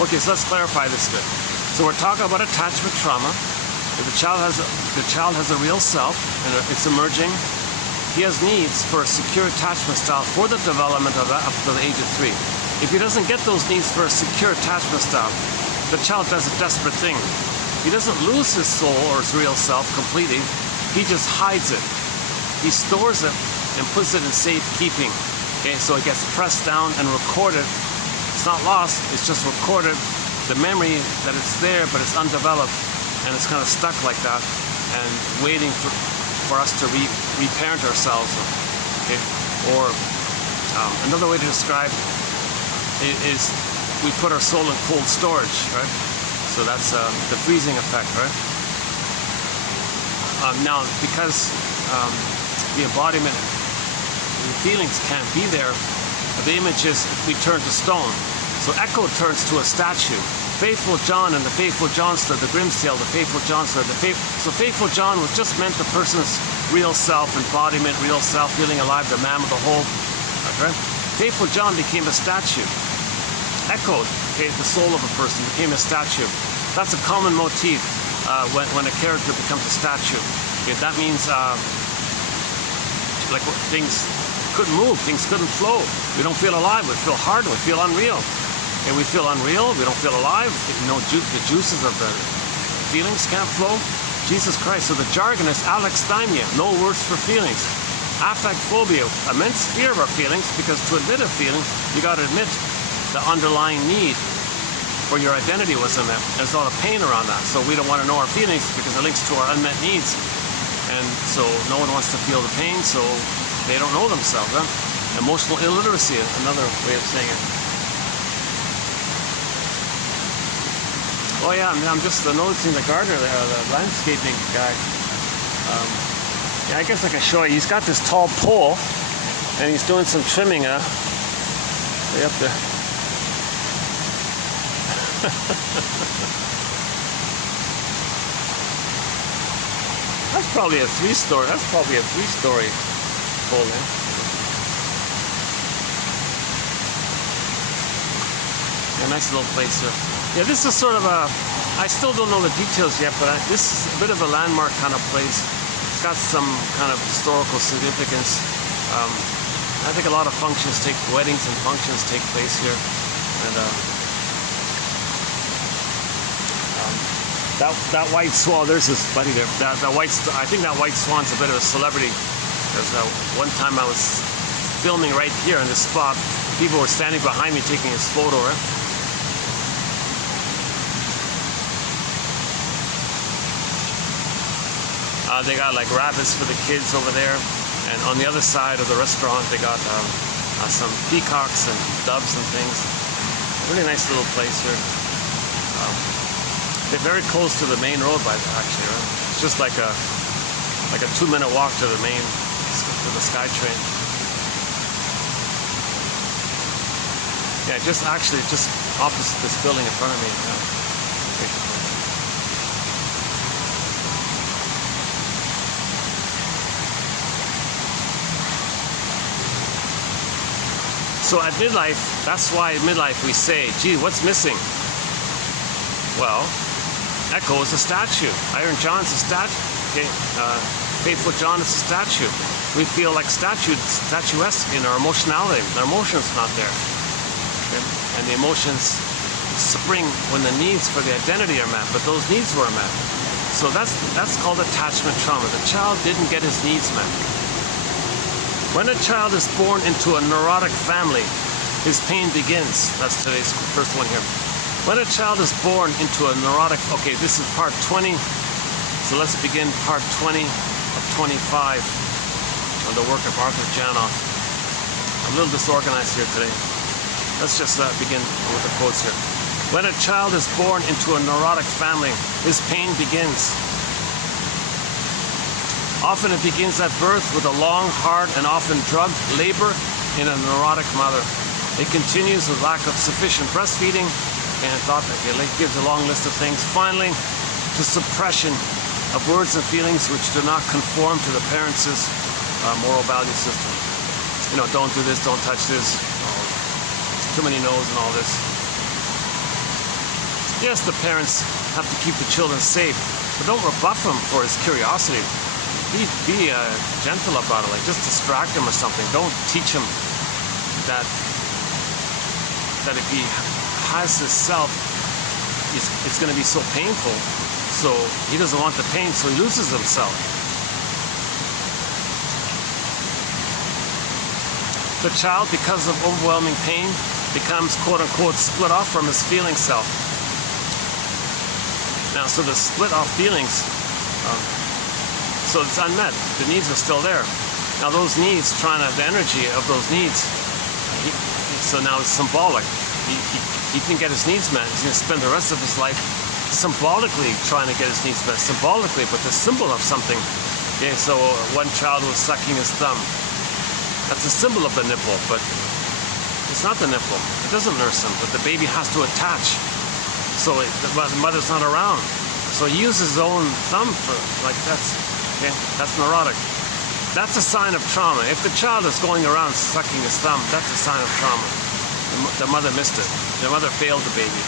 Okay, so let's clarify this bit. So we're talking about attachment trauma. If the child has a real self, and it's emerging, he has needs for a secure attachment style for the development of that up to the age of 3. If he doesn't get those needs for a secure attachment style, the child does a desperate thing. He doesn't lose his soul or his real self completely. He just hides it. He stores it and puts it in safekeeping. Okay, so it gets pressed down and recorded. It's not lost, it's just recorded. The memory that it's there, but it's undeveloped. and it's kind of stuck like that, and waiting for us to reparent ourselves. Okay, or another way to describe it is we put our soul in cold storage, right? So that's the freezing effect, right? Now, because the embodiment, the feelings can't be there, the images we turn to stone. So Echo turns to a statue. Faithful John and the faithful John stood, the Grimsdale, the faithful John stood. So faithful John was just meant the person's real self, embodiment, real self, feeling alive, the man with the whole. Right? Faithful John became a statue. Echoed, okay, the soul of a person became a statue. That's a common motif when a character becomes a statue. Okay, that means like things couldn't move, things couldn't flow. We don't feel alive, we feel hard, we feel unreal. And we feel unreal, we don't feel alive, the juices of the feelings can't flow. Jesus Christ, so the jargon is alexithymia, no words for feelings. Affect phobia, immense fear of our feelings, because to admit a feeling, you got to admit the underlying need for your identity wasn't met. There's a lot of pain around that, so we don't want to know our feelings because it links to our unmet needs. And so no one wants to feel the pain, so they don't know themselves. Huh? Emotional illiteracy, another way of saying it. Oh yeah, I'm just noticing the gardener there, the landscaping guy. Yeah, I guess I can show you. He's got this tall pole, and he's doing some trimming way up there. That's probably a three-story. That's probably a three-story pole there. Yeah, nice little place here. Yeah, this is sort of a. I still don't know the details yet, but this is a bit of a landmark kind of place. It's got some kind of historical significance. I think a lot of weddings and functions take place here, and that white swan. There's this buddy there. I think that white swan's a bit of a celebrity. Because one time I was filming right here in this spot, people were standing behind me taking his photo. Right? They got like rabbits for the kids over there, and on the other side of the restaurant they got some peacocks and doves and things. Really nice little place here. They're very close to the main road, actually. Right? It's just like a 2-minute walk to the SkyTrain. Yeah, just opposite this building in front of me. So at midlife, that's why at midlife we say, gee, what's missing? Well, Echo is a statue. Iron John's a statue. Okay. Faithful John is a statue. We feel like statuesque in our emotionality. Our emotion's not there. Okay. And the emotions spring when the needs for the identity are met, but those needs were met. So that's called attachment trauma. The child didn't get his needs met. When a child is born into a neurotic family, his pain begins. That's today's first one here. When a child is born into a neurotic, okay, this is part 20. So let's begin part 20 of 25 on the work of Arthur Janoff. I'm a little disorganized here today. Let's just begin with the quotes here. When a child is born into a neurotic family, his pain begins. Often it begins at birth with a long, hard, and often drugged labor in a neurotic mother. It continues with lack of sufficient breastfeeding, and it gives a long list of things. Finally, to suppression of words and feelings which do not conform to the parents' moral value system. You know, don't do this, don't touch this, too many no's and all this. Yes, the parents have to keep the children safe, but don't rebuff them for his curiosity. Be gentle about it, like just distract him or something. Don't teach him that if he has his self, it's going to be so painful. So he doesn't want the pain, so he loses himself. The child, because of overwhelming pain, becomes quote-unquote split off from his feeling self. Now, Now, so the split off feelings, so it's unmet. The needs are still there. Now those needs, trying to have the energy of those needs, so now it's symbolic. He didn't get his needs met. He's going to spend the rest of his life symbolically trying to get his needs met. Symbolically, but the symbol of something. Okay, so one child was sucking his thumb. That's a symbol of the nipple, but it's not the nipple. It doesn't nurse him, but the baby has to attach. So the mother's not around. So he uses his own thumb for, like, that's neurotic. That's a sign of trauma. If the child is going around sucking his thumb, that's a sign of trauma. The mother missed it. The mother failed the baby.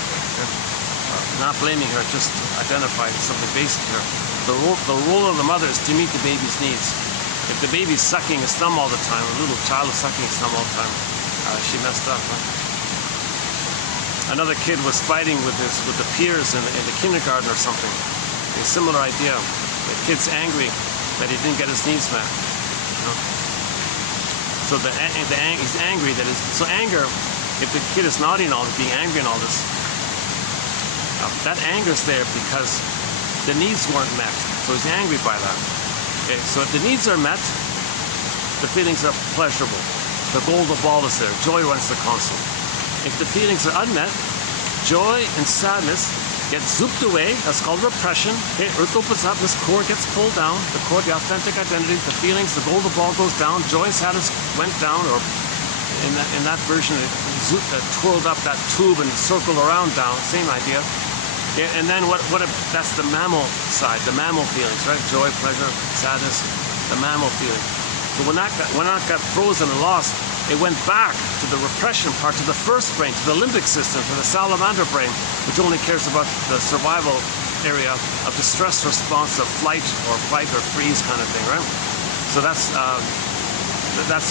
Not blaming her, just identifying something basic here. The role of the mother is to meet the baby's needs. If the baby's sucking his thumb all the time, a little child is sucking his thumb all the time, she messed up. Another kid was fighting with the peers in the kindergarten or something. A similar idea. The kid's angry that he didn't get his needs met. So he's angry that so anger, if the kid is naughty and all this, being angry and all this, that anger's there because the needs weren't met. So he's angry by that. Okay, so if the needs are met, the feelings are pleasurable. The golden ball is there. Joy runs the console. If the feelings are unmet, joy and sadness get zooped away. That's called repression. Okay, earth opens up, this core gets pulled down. The core, the authentic identity, the feelings, the golden ball goes down. Joy and sadness went down, or in that version, it twirled up that tube and circled around down. Same idea. Yeah, and then that's the mammal side, the mammal feelings, right? Joy, pleasure, sadness, the mammal feeling. So when that got frozen and lost, it went back to the repression part, to the first brain, to the limbic system, to the salamander brain, which only cares about the survival area of the stress response of flight or freeze kind of thing, right? So that's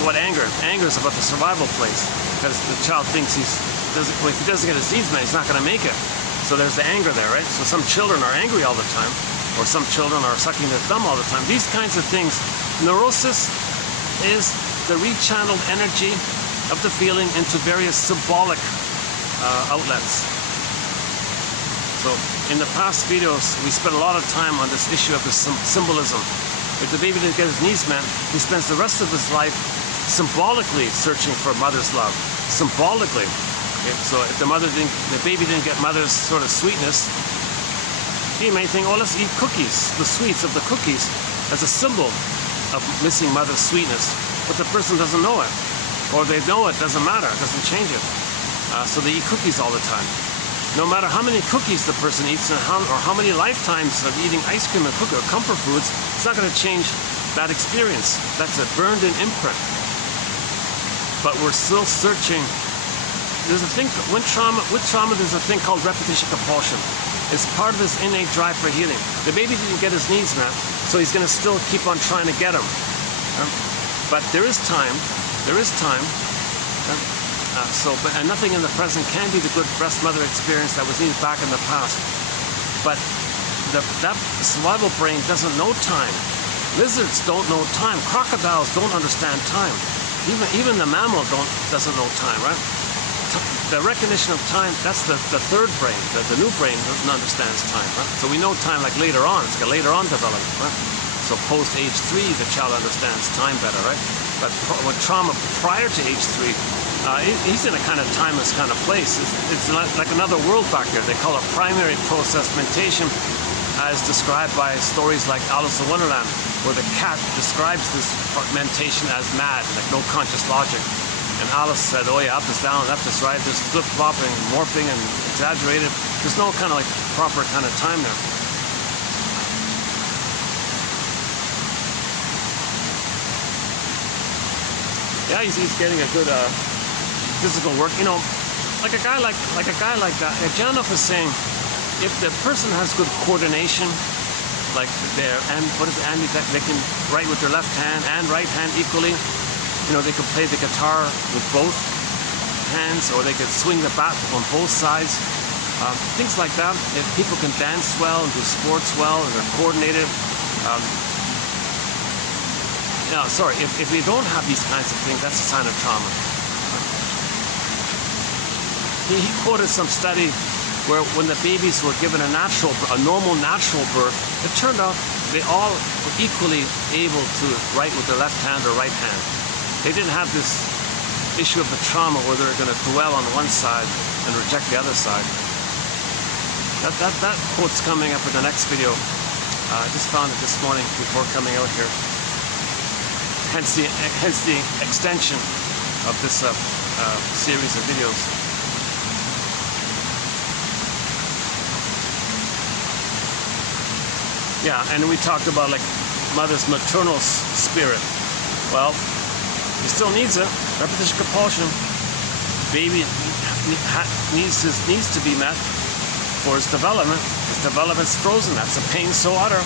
what anger is about, the survival place, because the child thinks if he doesn't get his needs met, he's not going to make it. So there's the anger there, right? So some children are angry all the time, or some children are sucking their thumb all the time. These kinds of things. Neurosis is the rechanneled energy of the feeling into various symbolic outlets. So in the past videos, we spent a lot of time on this issue of the symbolism. If the baby didn't get his needs met, he spends the rest of his life symbolically searching for mother's love. Symbolically. Okay, so if the baby didn't get mother's sort of sweetness, he may think, oh, let's eat cookies, the sweets of the cookies, as a symbol of missing mother's sweetness. But the person doesn't know it. Or they know it, doesn't matter, it doesn't change it. So they eat cookies all the time. No matter how many cookies the person eats or how many lifetimes of eating ice cream and cookie or comfort foods, it's not going to change that experience. That's a burned-in imprint. But we're still searching. There's a thing, with trauma, there's a thing called repetition compulsion. It's part of his innate drive for healing. The baby didn't get his needs met, so he's going to still keep on trying to get them. But there is time. And nothing in the present can be the good breast mother experience that was needed back in the past. But that survival brain doesn't know time. Lizards don't know time. Crocodiles don't understand time. Even the mammal doesn't know time, right? The recognition of time, that's the third brain. The new brain understands time, right? So we know time like later on. It's got later on development, right? So post age 3, the child understands time better, right? But with trauma prior to age 3, he's in a kind of timeless kind of place. It's like another world back there. They call it primary process mentation, as described by stories like Alice in Wonderland, where the cat describes this mentation as mad, like no conscious logic. And Alice said, oh yeah, up is down, left is right, there's flip-flopping, morphing, and exaggerated. There's no kind of like proper kind of time there. Yeah, he's getting a good physical work. You know, like a guy like that. Janov is saying, if the person has good coordination, like they can write with their left hand and right hand equally. You know, they could play the guitar with both hands, or they could swing the bat on both sides. Things like that. If people can dance well and do sports well and they're coordinated. If we don't have these kinds of things, that's a sign of trauma. He quoted some study where when the babies were given a normal natural birth, it turned out they all were equally able to write with their left hand or right hand. They didn't have this issue of the trauma where they're going to dwell on one side and reject the other side. That quote's coming up in the next video. I just found it this morning before coming out here. Hence the extension of this series of videos. Yeah, and we talked about like mother's maternal spirit. Well, he still needs it. Repetition compulsion. Baby needs to be met for his development. His development's frozen. That's a pain so utter.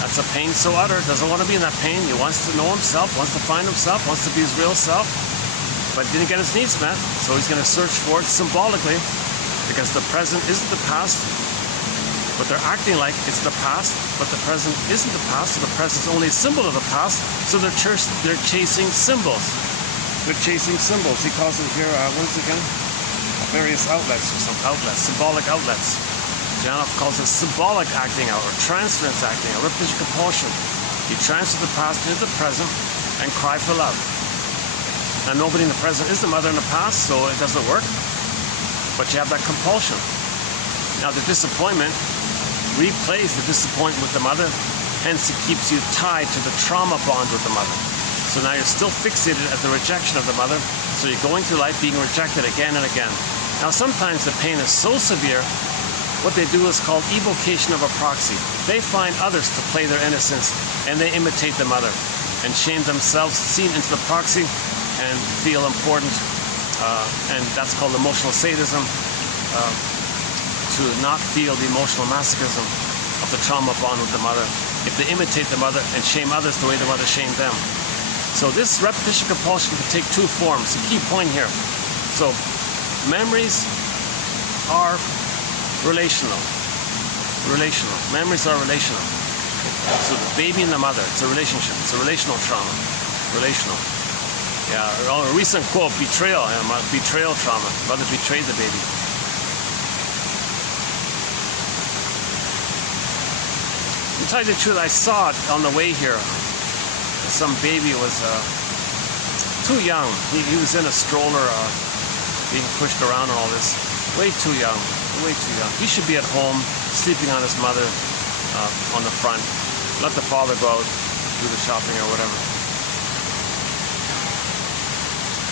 That's a pain so utter. Doesn't want to be in that pain. He wants to know himself, wants to find himself, wants to be his real self, but didn't get his needs met. So he's going to search for it symbolically, because the present isn't the past, but they're acting like it's the past, but the present isn't the past, so the present's only a symbol of the past, so they're chasing symbols. They're chasing symbols. He calls it here, what is it again? Various outlets or some outlets, symbolic outlets. Janov calls it symbolic acting out, or transference acting out, repetition compulsion. You transfer the past into the present and cry for love. Now nobody in the present is the mother in the past, so it doesn't work, but you have that compulsion. Now the disappointment replays the disappointment with the mother, hence it keeps you tied to the trauma bond with the mother. So now you're still fixated at the rejection of the mother, so you're going through life being rejected again and again. Now sometimes the pain is so severe, what they do is called evocation of a proxy. They find others to play their innocence, and they imitate the mother and shame themselves, seen into the proxy, and feel important, and that's called emotional sadism. To not feel the emotional masochism of the trauma bond with the mother, if they imitate the mother and shame others the way the mother shamed them. So this repetition compulsion can take two forms. The key point here. So memories are relational. Memories are relational. So the baby and the mother, it's a relationship. It's a relational trauma. Relational. Yeah, a recent quote, betrayal. Betrayal trauma. Mother betrayed the baby. To tell you the truth, I saw it on the way here. Some baby was too young. He was in a stroller, being pushed around and all this. Way too young. He should be at home, sleeping on his mother on the front. Let the father go out, do the shopping or whatever.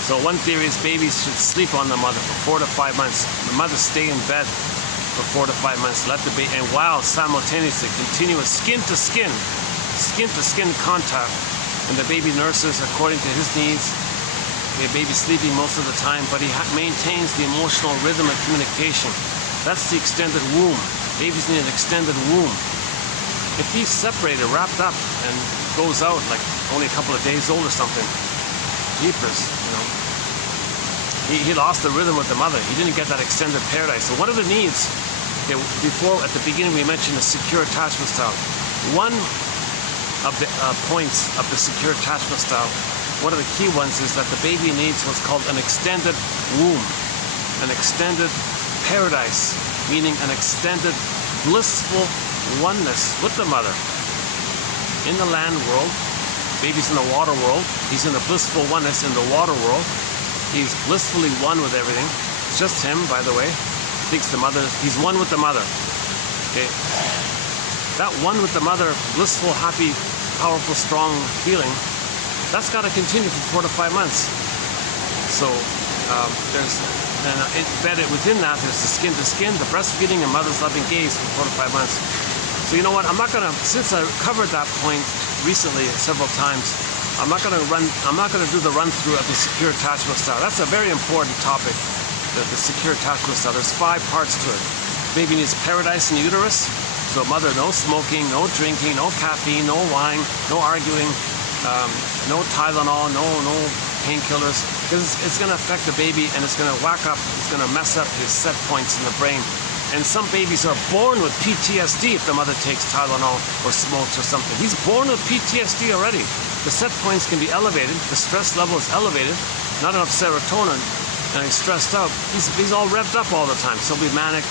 So one theory is babies should sleep on the mother for 4 to 5 months. The mother stay in bed for 4 to 5 months. Let the baby, and while simultaneously continuous skin to skin contact, and the baby nurses according to his needs. The baby's sleeping most of the time, but he maintains the emotional rhythm and communication. That's the extended womb. Babies need an extended womb. If he's separated, wrapped up, and goes out like only a couple of days old or something, jeepers, you know. He lost the rhythm with the mother. He didn't get that extended paradise. So what are the needs? Okay, before, at the beginning, we mentioned the secure attachment style. One of the points of the secure attachment style, one of the key ones, is that the baby needs what's called an extended womb, an extended paradise, meaning an extended blissful oneness with the mother. In the land world, baby's in the water world, he's in a blissful oneness in the water world. He's blissfully one with everything. It's just him, by the way. Thinks the mother, he's one with the mother. Okay. That one with the mother, blissful, happy, powerful, strong feeling, that's got to continue for 4 to 5 months. So embedded within that, there's the skin to skin, the breastfeeding, and mother's loving gaze for 4 to 5 months. So you know what? I'm not gonna, since I covered that point recently several times, I'm not gonna do the run through of the secure attachment style. That's a very important topic. The secure attachment style. There's 5 parts to it. Baby needs paradise in the uterus. So mother, no smoking, no drinking, no caffeine, no wine, no arguing, no Tylenol, no painkillers, because it's going to affect the baby and it's going to whack up, it's going to mess up his set points in the brain. And some babies are born with PTSD if the mother takes Tylenol or smokes or something. He's born with PTSD already. The set points can be elevated, the stress level is elevated, not enough serotonin, and he's stressed out. He's all revved up all the time, so he'll be manic,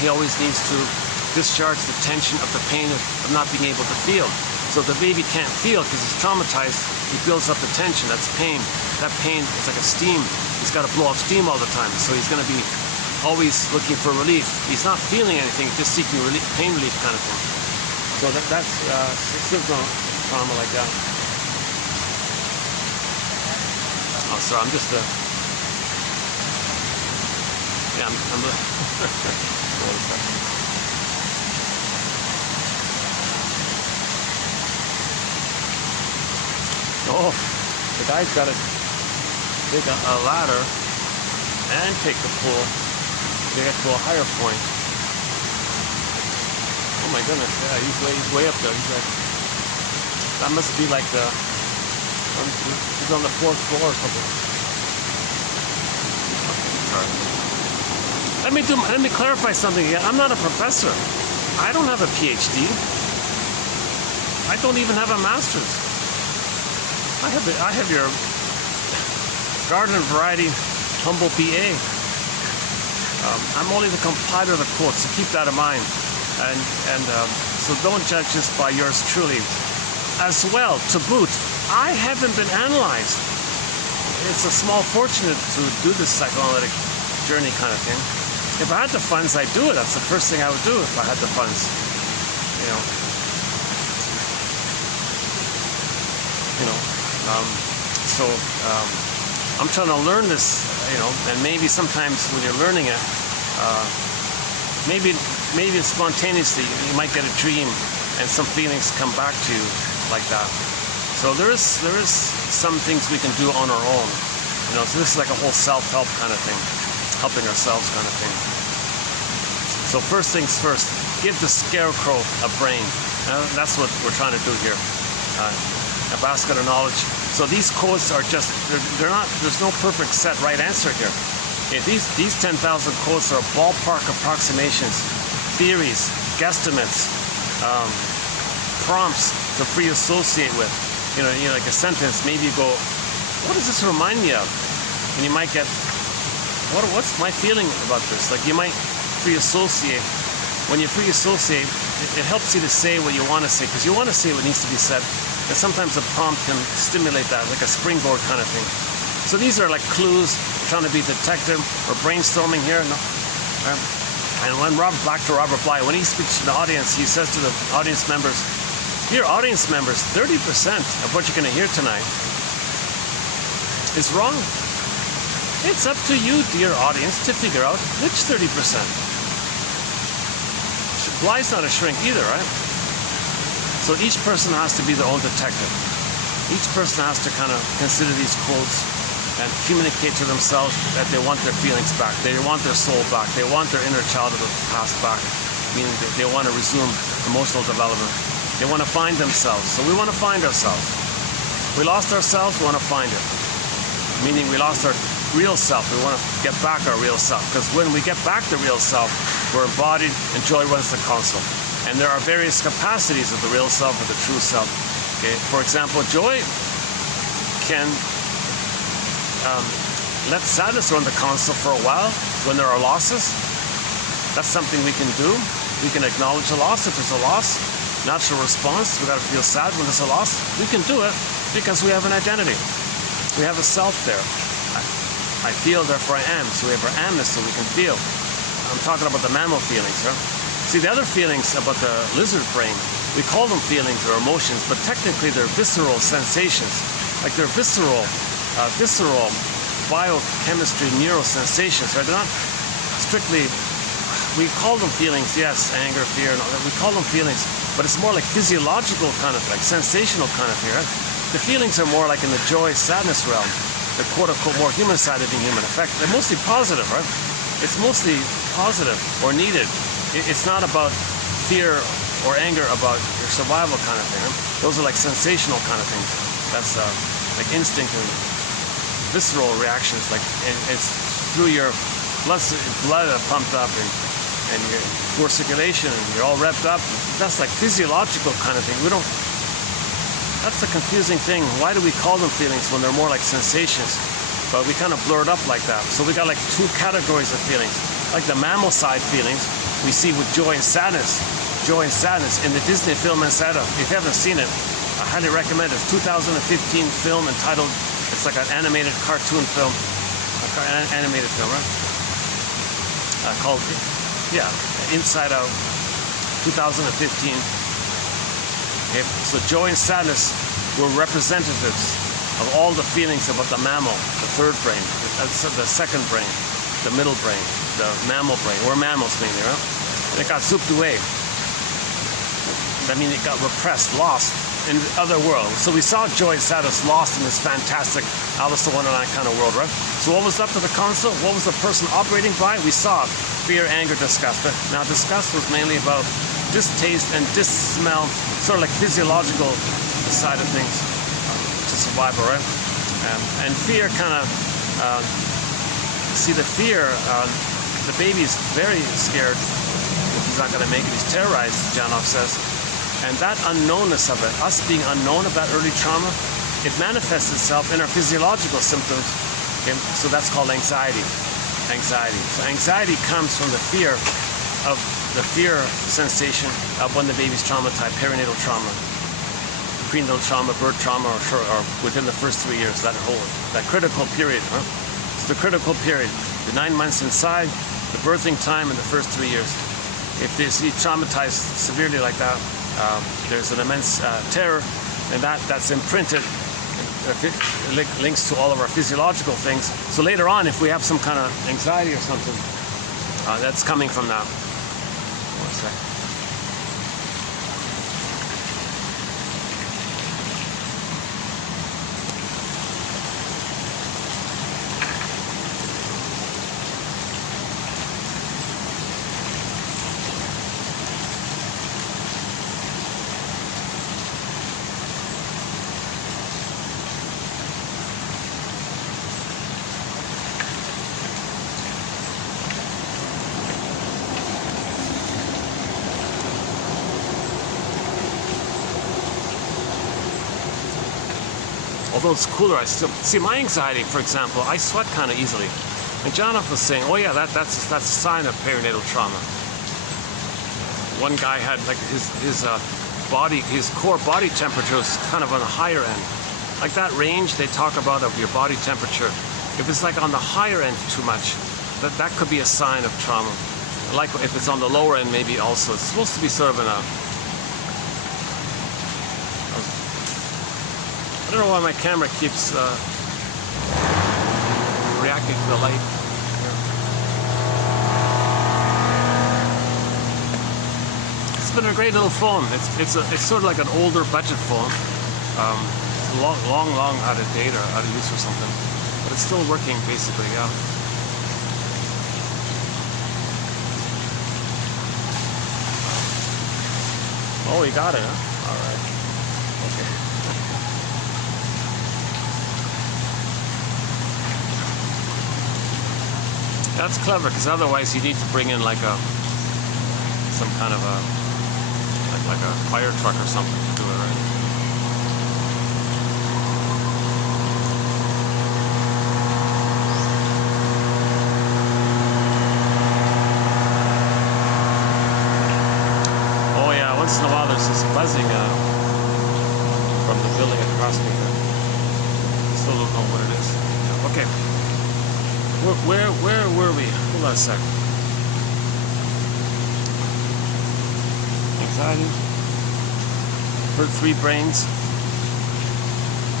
he always needs to discharge the tension of the pain of not being able to feel. So the baby can't feel because he's traumatized. He builds up the tension. That's pain. That pain is like a steam. He's got to blow off steam all the time. So he's going to be always looking for relief. He's not feeling anything, just seeking relief, pain relief kind of thing. So that's symptom trauma like that. Oh, sorry, I'm just yeah, I'm oh, the guy's got to take a ladder and take the pull to get to a higher point. Oh my goodness, yeah, he's way up there. He's like, that must be like he's on the 4th floor or something. Sorry. Let me clarify something again. I'm not a professor. I don't have a PhD. I don't even have a master's. I have your garden variety humble PA. I'm only the compiler of the quotes, so keep that in mind. So don't judge this by yours truly. As well, to boot, I haven't been analyzed. It's a small fortune to do this psychoanalytic journey kind of thing. If I had the funds, I'd do it. That's the first thing I would do if I had the funds. I'm trying to learn this, and maybe sometimes when you're learning it, maybe spontaneously you might get a dream and some feelings come back to you like that. So there is some things we can do on our own. So this is like a whole self-help kind of thing, helping ourselves kind of thing. So first things first, give the scarecrow a brain. That's what we're trying to do here. A basket of knowledge. So these codes are just, they're not, there's no perfect set right answer here. Okay, these 10,000 codes are ballpark approximations, theories, guesstimates, prompts to free associate with. Like a sentence, maybe you go, what does this remind me of? And you might get, what's my feeling about this? Like you might free associate. When you free associate, it helps you to say what you want to say, because you want to say what needs to be said. And sometimes a prompt can stimulate that, like a springboard kind of thing. So these are like clues, trying to be a detective or brainstorming here. And when back to Robert Bly, when he speaks to the audience, he says to the audience members, dear audience members, 30% of what you're going to hear tonight is wrong. It's up to you, dear audience, to figure out which 30%. Bly's not a shrink either, right? So each person has to be their own detective. Each person has to kind of consider these quotes and communicate to themselves that they want their feelings back, they want their soul back, they want their inner child of the past back, meaning they want to resume emotional development. They want to find themselves. So we want to find ourselves. We lost ourselves, we want to find it. Meaning we lost our real self. We want to get back our real self. Because when we get back the real self, we're embodied and joy runs the console. And there are various capacities of the real self or the true self. Okay. For example, joy can let sadness run the console for a while when there are losses. That's something we can do. We can acknowledge a loss. If there's a loss, natural response, we got to feel sad when there's a loss. We can do it because we have an identity. We have a self there. I feel, therefore I am. So we have our amness, so we can feel. I'm talking about the mammal feelings, right? See, the other feelings about the lizard brain, we call them feelings or emotions, but technically they're visceral sensations. Like they're visceral biochemistry neurosensations, right? They're not strictly, we call them feelings, yes, anger, fear, and all that. We call them feelings, but it's more like physiological kind of, like sensational kind of fear. Right? The feelings are more like in the joy, sadness realm, the quote-unquote more human side of being human. In fact, they're mostly positive, right? It's mostly positive or needed. It's not about fear or anger about your survival kind of thing. Right? Those are like sensational kind of things. That's like instinct and visceral reactions. Like it's through your blood pumped up and your poor circulation and you're all revved up. That's like physiological kind of thing. That's the confusing thing. Why do we call them feelings when they're more like sensations? But we kind of blur it up like that. So we got like two categories of feelings. like the mammal side feelings we see with joy and sadness. Joy and sadness in the Disney film Inside Out. If you haven't seen it, I highly recommend it. It's a 2015 film entitled, it's like an animated cartoon film, animated film, right? Called, yeah, Inside Out, 2015. Okay, so joy and sadness were representatives of all the feelings about the mammal, the third brain, the second brain, the middle brain, the mammal brain. We're mammals mainly, right? And it got zooped away. That means it got repressed, lost in the other world. So we saw joy and sadness lost in this fantastic Alice in Wonderland kind of world, right? So what was up to the console? What was the person operating by? We saw fear, anger, disgust. Now disgust was mainly about distaste and dis-smell, sort of like physiological side of things to survival, right? And fear kind of, see the fear, the baby's very scared if he's not going to make it. He's terrorized, Janoff says. And that unknownness of it, us being unknown about early trauma, it manifests itself in our physiological symptoms. Okay? So that's called anxiety. Anxiety. So anxiety comes from the fear sensation of when the baby's traumatized, perinatal trauma, prenatal trauma, birth trauma, or within the first 3 years, that critical period. Huh? So the critical period, the 9 months inside, the birthing time, and the first 3 years. If he's traumatized severely like that, there's an immense terror, and that's imprinted, links to all of our physiological things. So later on, if we have some kind of anxiety or something, that's coming from that. One second. Although it's cooler, I still see my anxiety. For example, I sweat kind of easily, and Jonathan was saying, "Oh yeah, that's a sign of perinatal trauma." One guy had like his core body temperature was kind of on the higher end, like that range they talk about of your body temperature. If it's like on the higher end too much, that could be a sign of trauma. Like if it's on the lower end, maybe also. It's supposed to be sort of in a. I don't know why my camera keeps reacting to the light. It's been a great little phone. It's sort of like an older budget phone. It's long out of date or out of use or something, but it's still working basically. Yeah. Oh, you got it, huh? All right. Okay. That's clever, because otherwise you need to bring in like some kind of like a fire truck or something to do it, right? Oh yeah, once in a while there's this buzzing from the building across me. I still don't know what it is. Yeah. Okay. Where were we? Hold on a sec. Anxiety. For 3 brains.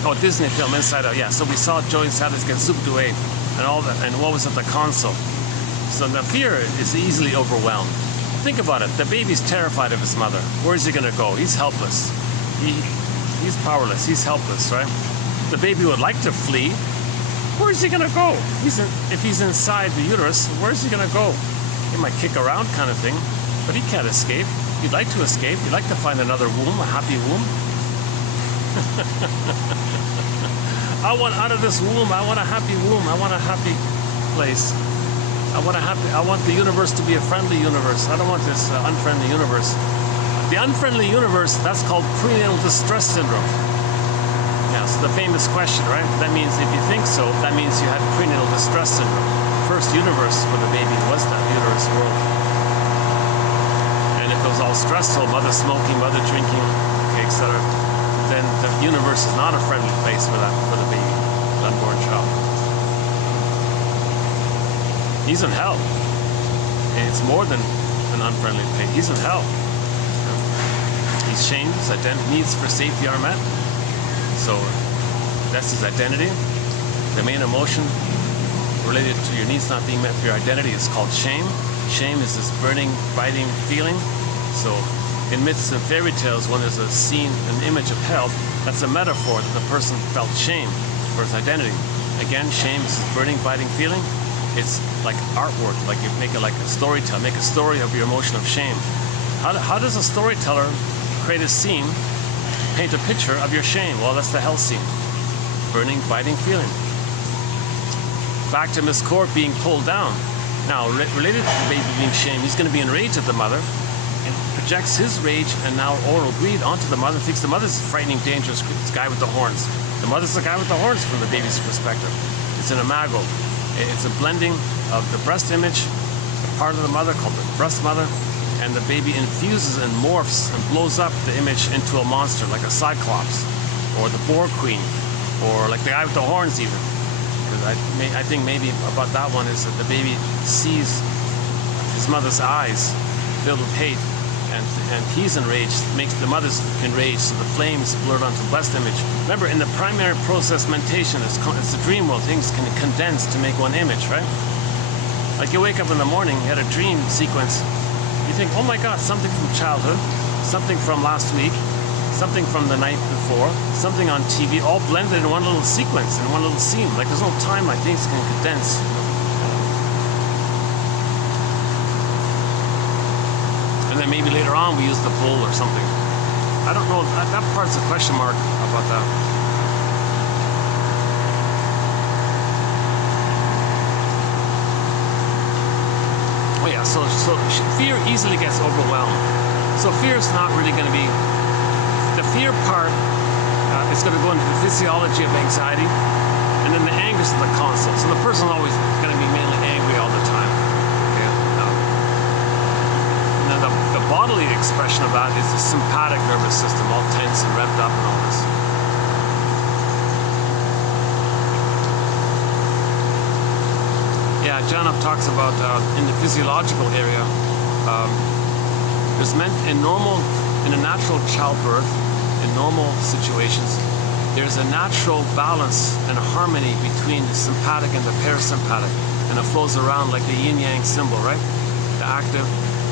Oh, Disney film Inside Out. Yeah. So we saw joy and sadness get zooped away, and all that. And what was at the console? So the fear is easily overwhelmed. Think about it. The baby's terrified of his mother. Where is he gonna go? He's helpless. He's powerless. He's helpless, right? The baby would like to flee. Where is he gonna go? If he's inside the uterus, where is he gonna go? He might kick around kind of thing, but he can't escape. He'd like to escape. He'd like to find another womb, a happy womb. I want out of this womb. I want a happy womb. I want a happy place. I want the universe to be a friendly universe. I don't want this unfriendly universe. The unfriendly universe, that's called prenatal distress syndrome. Yeah, so the famous question, right? That means if you think so, that means you had prenatal distress syndrome. first universe for the baby was that uterus world. And if it was all stressful, mother smoking, mother drinking, okay, etc., then the universe is not a friendly place for the baby, the unborn child. He's in hell. And it's more than an unfriendly place. He's in hell. He's shamed, his needs for safety are met. So that's his identity. The main emotion related to your needs not being met for your identity is called shame. Shame is this burning, biting feeling. So in myths and fairy tales, when there's a scene, an image of hell, that's a metaphor that the person felt shame for his identity. Again, shame is this burning, biting feeling. It's like artwork, like you make it like a storyteller, make a story of your emotion of shame. How does a storyteller create a scene, paint a picture of your shame? Well, that's the hell scene. Burning, biting feeling. Back to Miss Court being pulled down. Now, related to the baby being shamed, he's going to be enraged at the mother and projects his rage and now oral greed onto the mother, thinks the mother's a frightening, dangerous guy with the horns. The mother's the guy with the horns from the baby's perspective. It's an imago. It's a blending of the breast image, the part of the mother called the breast mother, and the baby infuses and morphs and blows up the image into a monster, like a cyclops, or the boar queen, or like the guy with the horns even. Because I think maybe about that one is that the baby sees his mother's eyes filled with hate, and he's enraged, makes the mother's enraged, so the flames blurred onto the breast image. Remember, in the primary process mentation, it's the dream world, things can condense to make one image, right? Like you wake up in the morning, you had a dream sequence, you think, oh my God, something from childhood, something from last week, something from the night before, something on TV, all blended in one little sequence, in one little scene. Like there's no time like things can condense. And then maybe later on we use the bull or something. I don't know, that part's a question mark about that. Oh yeah, so fear easily gets overwhelmed. So fear is not really going to be, the fear part is going to go into the physiology of anxiety, and then the anger is the console. So the person is always going to be mainly angry all the time. Okay? And then the bodily expression of that is the sympathetic nervous system, all tense and revved up and all this. Yeah, Janov talks about in the physiological area, there's meant in a natural childbirth, in normal situations, there's a natural balance and a harmony between the sympathetic and the parasympathetic, and it flows around like the yin-yang symbol, right? The active,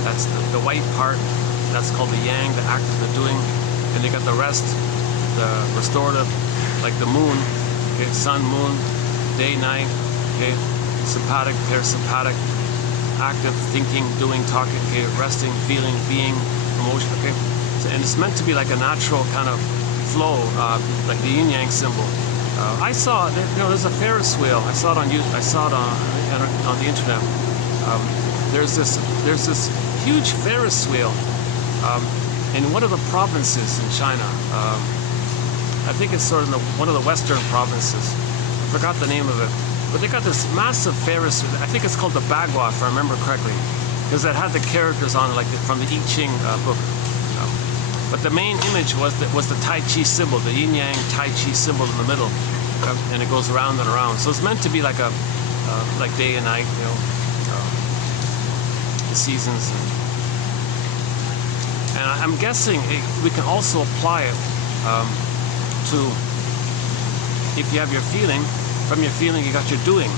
that's the white part, that's called the yang, the active, the doing, and they got the rest, the restorative, like the moon, okay, sun, moon, day, night, okay, sympathetic, parasympathetic, active, thinking, doing, talking, okay, resting, feeling, being, emotion, okay? And it's meant to be like a natural kind of flow, like the yin-yang symbol. I saw, there's a Ferris wheel. I saw it on the internet. There's this huge Ferris wheel in one of the provinces in China. I think it's sort of one of the western provinces. I forgot the name of it, but they got this massive Ferris wheel. I think it's called the Bagua, if I remember correctly, because it had the characters on it, like from the I Ching book. But the main image was the Tai Chi symbol, the yin-yang Tai Chi symbol in the middle, and it goes around and around. So it's meant to be like a like day and night, the seasons. And I'm guessing we can also apply it to, if you have your feeling, from your feeling you got your doing,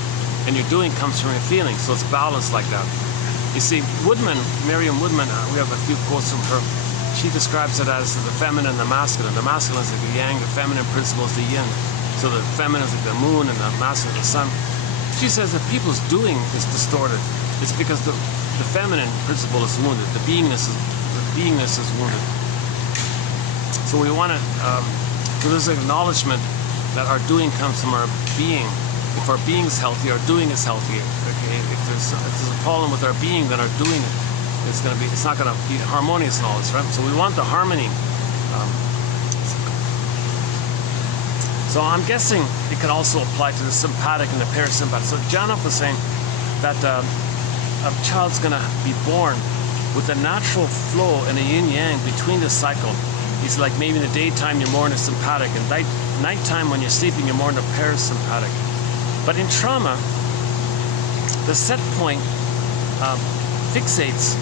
and your doing comes from your feeling, so it's balanced like that. You see, Woodman, Miriam Woodman, we have a few quotes from her. She describes it as the feminine and the masculine. The masculine is like the yang, the feminine principle is the yin. So the feminine is like the moon and the masculine is the sun. She says that people's doing is distorted. It's because the feminine principle is wounded. The beingness is wounded. So we want to, so there's an acknowledgement that our doing comes from our being. If our being is healthy, our doing is healthy. Okay? If there's a problem with our being, then our doing it's not going to be harmonious and all this, right? So we want the harmony. So I'm guessing it could also apply to the sympathetic and the parasympathetic. So Janov was saying, that a child's gonna be born with a natural flow and a yin-yang between the cycle. It's like maybe in the daytime you're more in a sympathetic, and nighttime when you're sleeping you're more in a parasympathetic. But in trauma, the set point fixates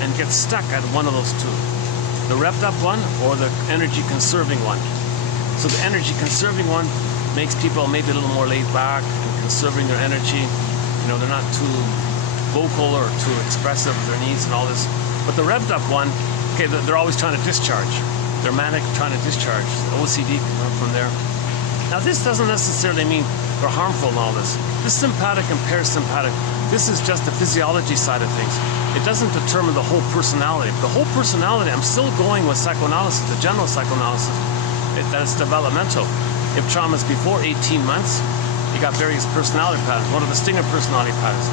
and gets stuck at one of those two. The revved up one or the energy conserving one. So the energy conserving one makes people maybe a little more laid back and conserving their energy. You know, they're not too vocal or too expressive of their needs and all this. But the revved up one, okay, they're always trying to discharge. They're manic, trying to discharge. The OCD can come from there. Now this doesn't necessarily mean they're harmful in all this. This sympathetic and parasympathetic, this is just the physiology side of things. It doesn't determine the whole personality. The whole personality, I'm still going with psychoanalysis, the general psychoanalysis, that it's developmental. If trauma's before 18 months, you got various personality patterns. One of the stinger personality patterns.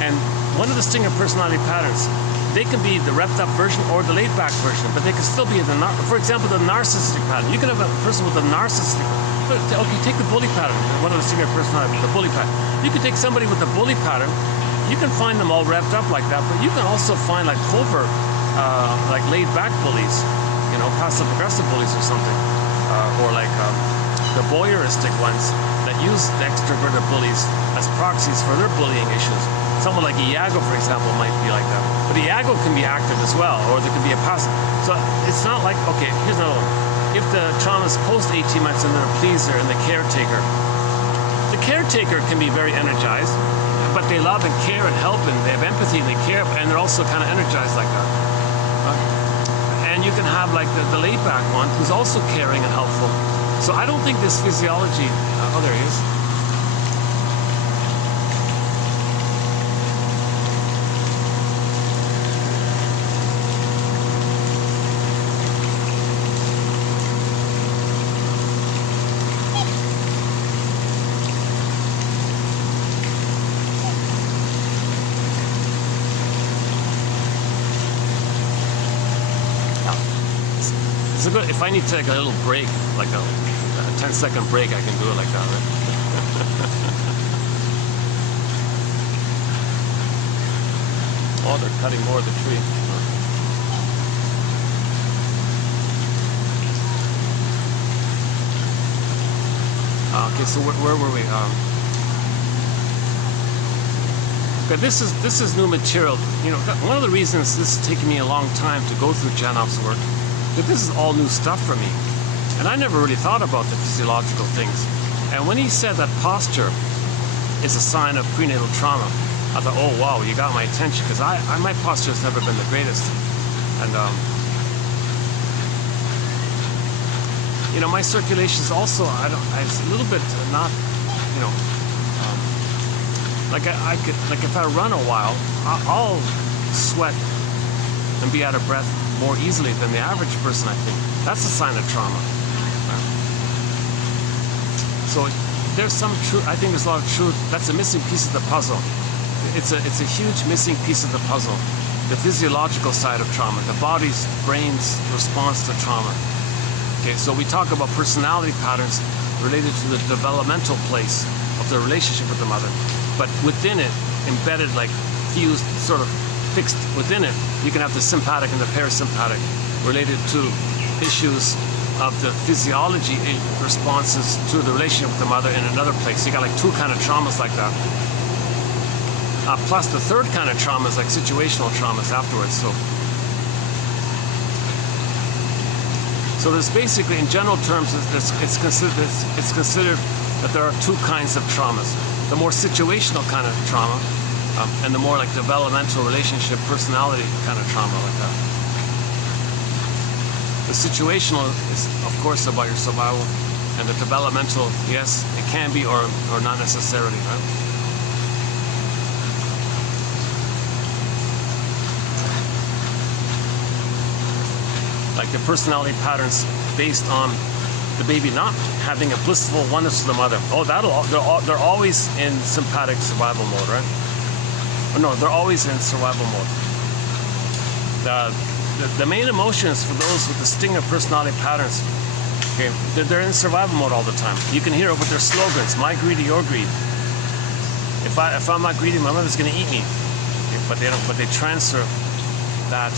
And one of the stinger personality patterns, they can be the revved up version or the laid back version, but they can still be for example, the narcissistic pattern. You can have a person with a narcissistic, okay, take the bully pattern, one of the stinger personality, the bully pattern. You can take somebody with the bully pattern, you can find them all revved up like that, but you can also find like covert, like laid back bullies, you know, passive aggressive bullies or something, or like the voyeuristic ones that use the extroverted bullies as proxies for their bullying issues. Someone like Iago, for example, might be like that. But Iago can be active as well, or there can be a passive. So it's not like, okay, here's another one. If the trauma is post 18 months and they're a pleaser and the caretaker can be very energized, but they love and care and help and they have empathy and they care, and they're also kind of energized like that. And you can have like the laid back one who's also caring and helpful. So I don't think this physiology, oh there he is. It's a good, if I need to take a little break, like a 10-second break, I can do it like that, right? Oh, they're cutting more of the tree. Okay, so where were we? Okay, this is new material. You know, one of the reasons this is taking me a long time to go through Janov's work, that this is all new stuff for me. And I never really thought about the physiological things. And when he said that posture is a sign of prenatal trauma, I thought, oh wow, you got my attention, because my posture has never been the greatest. And you know, my circulation is also, it's a little bit not, you know, like I could, like if I run a while, I'll sweat and be out of breath more easily than the average person, I think. That's a sign of trauma. So there's some truth, I think there's a lot of truth. That's a missing piece of the puzzle. It's a huge missing piece of the puzzle. The physiological side of trauma, the body's, brain's response to trauma. Okay, so we talk about personality patterns related to the developmental place of the relationship with the mother. But within it, embedded, like fused, sort of fixed within it, you can have the sympathetic and the parasympathetic related to issues of the physiology responses to the relationship with the mother in another place. You got like two kind of traumas like that. Plus the third kind of trauma is like situational traumas afterwards. So there's basically, in general terms, it's considered that there are two kinds of traumas. The more situational kind of trauma, and the more like developmental relationship, personality kind of trauma like that. The situational is, of course, about your survival, and the developmental, yes, it can be or not necessarily, right? Like the personality patterns based on the baby not having a blissful oneness with the mother. Oh, they're always in sympathetic survival mode, right? No, they're always in survival mode. The main emotions for those with the stinger personality patterns, okay, they're in survival mode all the time. You can hear it with their slogans, my greed or your greed. if I'm not greedy, my mother's going to eat me. But they don't. But they transfer that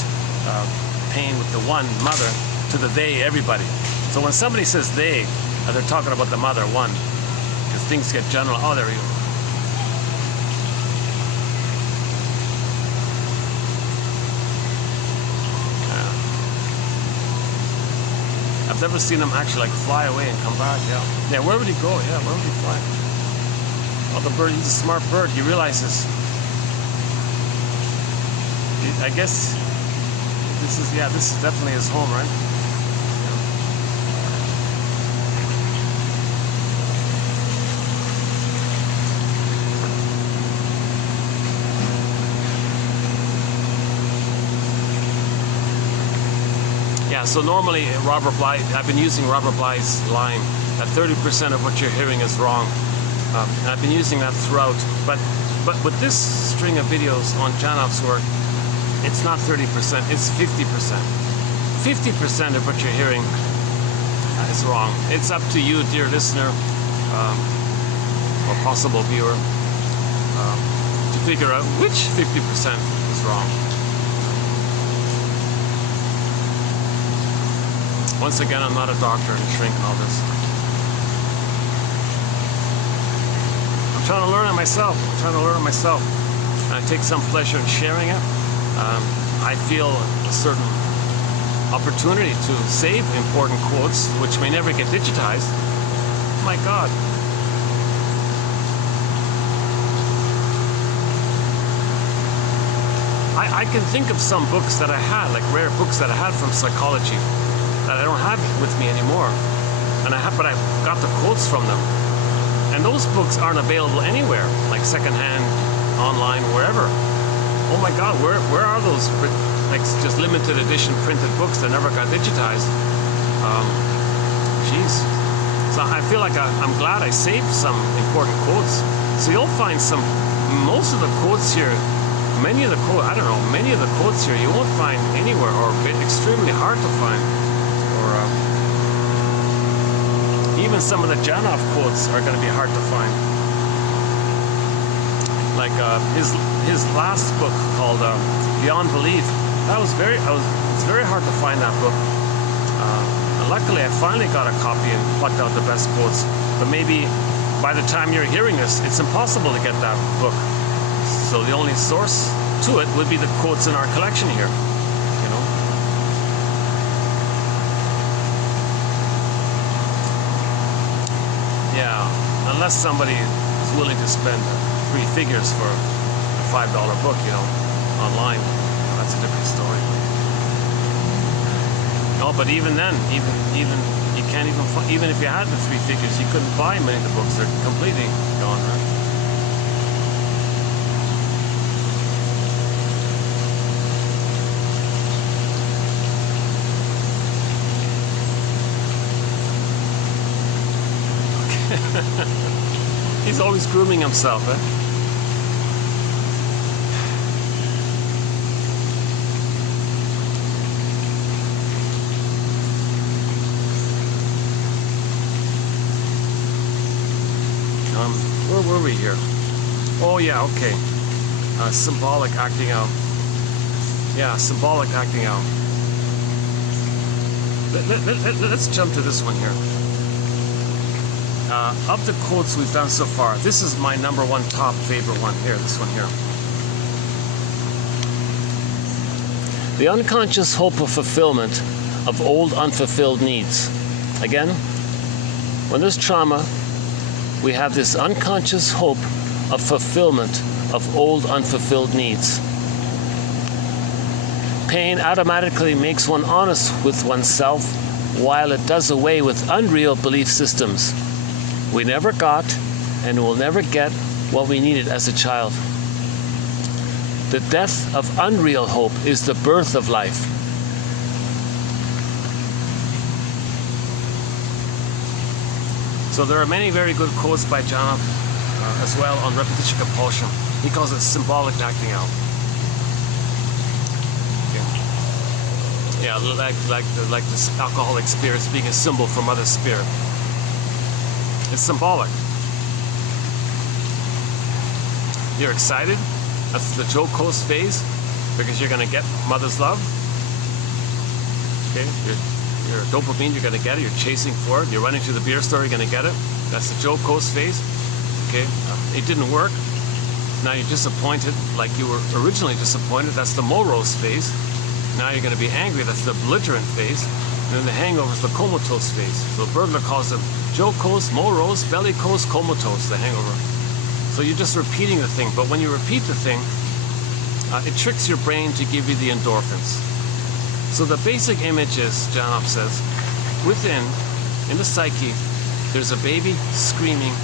pain with the one mother to the they, everybody. So when somebody says they, they're talking about the mother, one, because things get general. Oh, there we go. I've never seen him actually like fly away and come back. Yeah, where would he go? Yeah, where would he fly? Oh, the bird, he's a smart bird. He realizes, I guess this is definitely his home, right? Yeah, so normally Robert Bly, I've been using Robert Bly's line that 30% of what you're hearing is wrong. And I've been using that throughout. But with this string of videos on Janov's work, it's not 30%, it's 50%. 50% of what you're hearing is wrong. It's up to you, dear listener, or possible viewer, to figure out which 50% is wrong. Once again, I'm not a doctor and shrink and all this. I'm trying to learn it myself. And I take some pleasure in sharing it. I feel a certain opportunity to save important quotes, which may never get digitized. My God. I can think of some books that I had, like rare books that I had from psychology, that I don't have with me anymore, but I got the quotes from them, and those books aren't available anywhere, like secondhand, online, wherever. Oh my God, where are those, like just limited edition printed books that never got digitized? Jeez. So I feel like I'm glad I saved some important quotes. So you'll find most of the quotes here, many of the quotes here you won't find anywhere, or extremely hard to find. Even some of the Janov quotes are going to be hard to find. Like his last book called Beyond Belief. It's very hard to find that book. And luckily, I finally got a copy and plucked out the best quotes. But maybe by the time you're hearing this, it's impossible to get that book. So the only source to it would be the quotes in our collection here. Yeah, unless somebody is willing to spend 3 figures for a $5 book, online, that's a different story. No, but even then, even you can't even if you had the 3 figures, you couldn't buy many of the books. They're completely gone, right? He's always grooming himself, eh? Where were we here? Oh yeah, okay. Symbolic acting out. Yeah, symbolic acting out. Let's jump to this one here. Of the quotes we've done so far, this is my #1 top favorite one here, this one here. The unconscious hope of fulfillment of old unfulfilled needs. Again, when there's trauma, we have this unconscious hope of fulfillment of old unfulfilled needs. Pain automatically makes one honest with oneself, while it does away with unreal belief systems. We never got and will never get what we needed as a child. The death of unreal hope is the birth of life. So there are many very good quotes by Janov as well on repetition compulsion. He calls it symbolic acting out. Yeah, like this alcoholic spirits being a symbol for Mother Spirit. It's symbolic. You're excited. That's the jocose phase, because you're going to get mother's love. Okay, your dopamine, you're going to get it. You're chasing for it. You're running to the beer store, you're going to get it. That's the jocose phase. Okay, it didn't work. Now you're disappointed, like you were originally disappointed. That's the morose phase. Now you're going to be angry. That's the belligerent phase. And then the hangover is the comatose phase. So Bergler calls them jocose, morose, bellicose, comatose, the hangover. So you're just repeating the thing. But when you repeat the thing, it tricks your brain to give you the endorphins. So the basic image is, Janop says, within, in the psyche, there's a baby screaming,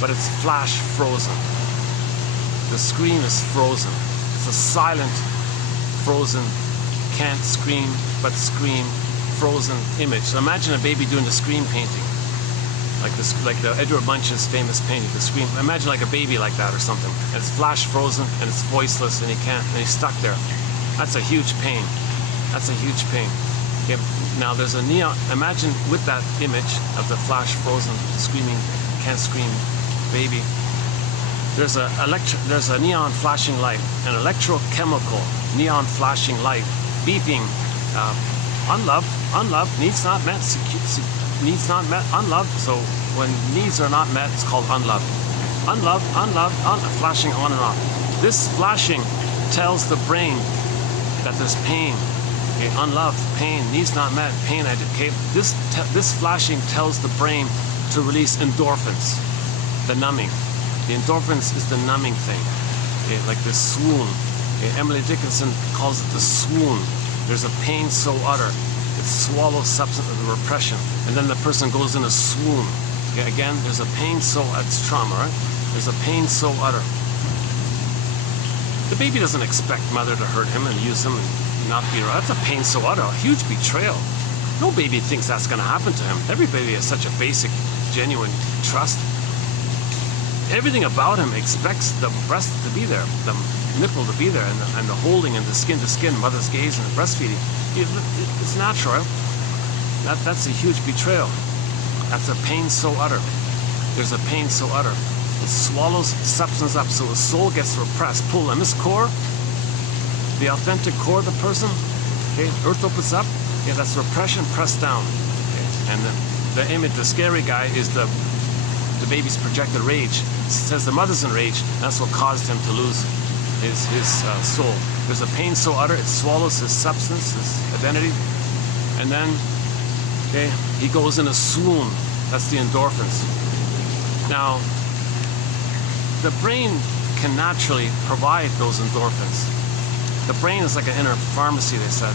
but it's flash frozen. The scream is frozen. It's a silent, frozen, can't scream, but scream, frozen image. So imagine a baby doing the scream painting, like this, like the Edward Munch's famous painting, the scream. Imagine like a baby like that or something. And it's flash frozen and it's voiceless and he's stuck there. That's a huge pain. That's a huge pain. Okay. Now there's a neon. Imagine with that image of the flash frozen, screaming, can't scream, baby. There's a neon flashing light, an electrochemical neon flashing light, beeping, unloved, needs not met, needs not met, unloved. So when needs are not met, it's called unloved. Unloved, flashing on and off. This flashing tells the brain that there's pain. Okay, unloved, pain, needs not met, pain. Okay, this flashing tells the brain to release endorphins, the numbing. The endorphins is the numbing thing, okay, like the swoon. Okay, Emily Dickinson calls it the swoon. There's a pain so utter, it swallows substance of the repression, and then the person goes in a swoon. Okay, again, there's a pain so, it's trauma, right? There's a pain so utter. The baby doesn't expect mother to hurt him and use him and not be right. That's a pain so utter, a huge betrayal. No baby thinks that's going to happen to him. Every baby has such a basic, genuine trust. Everything about him expects the breast to be there, the nipple to be there, and the holding and the skin to skin, mother's gaze and the breastfeeding. It's natural. That's a huge betrayal. That's a pain so utter. There's a pain so utter. It swallows substance up, so the soul gets repressed, pulled. And this core, the authentic core of the person, okay, earth opens up, yeah, that's repression pressed down. Okay. And the image, the scary guy, is the baby's projected rage. It says the mother's enraged. That's what caused him to lose his soul. There's a pain so utter, it swallows his substance, his identity, and then, okay, he goes in a swoon. That's the endorphins. Now, the brain can naturally provide those endorphins. The brain is like an inner pharmacy, they said.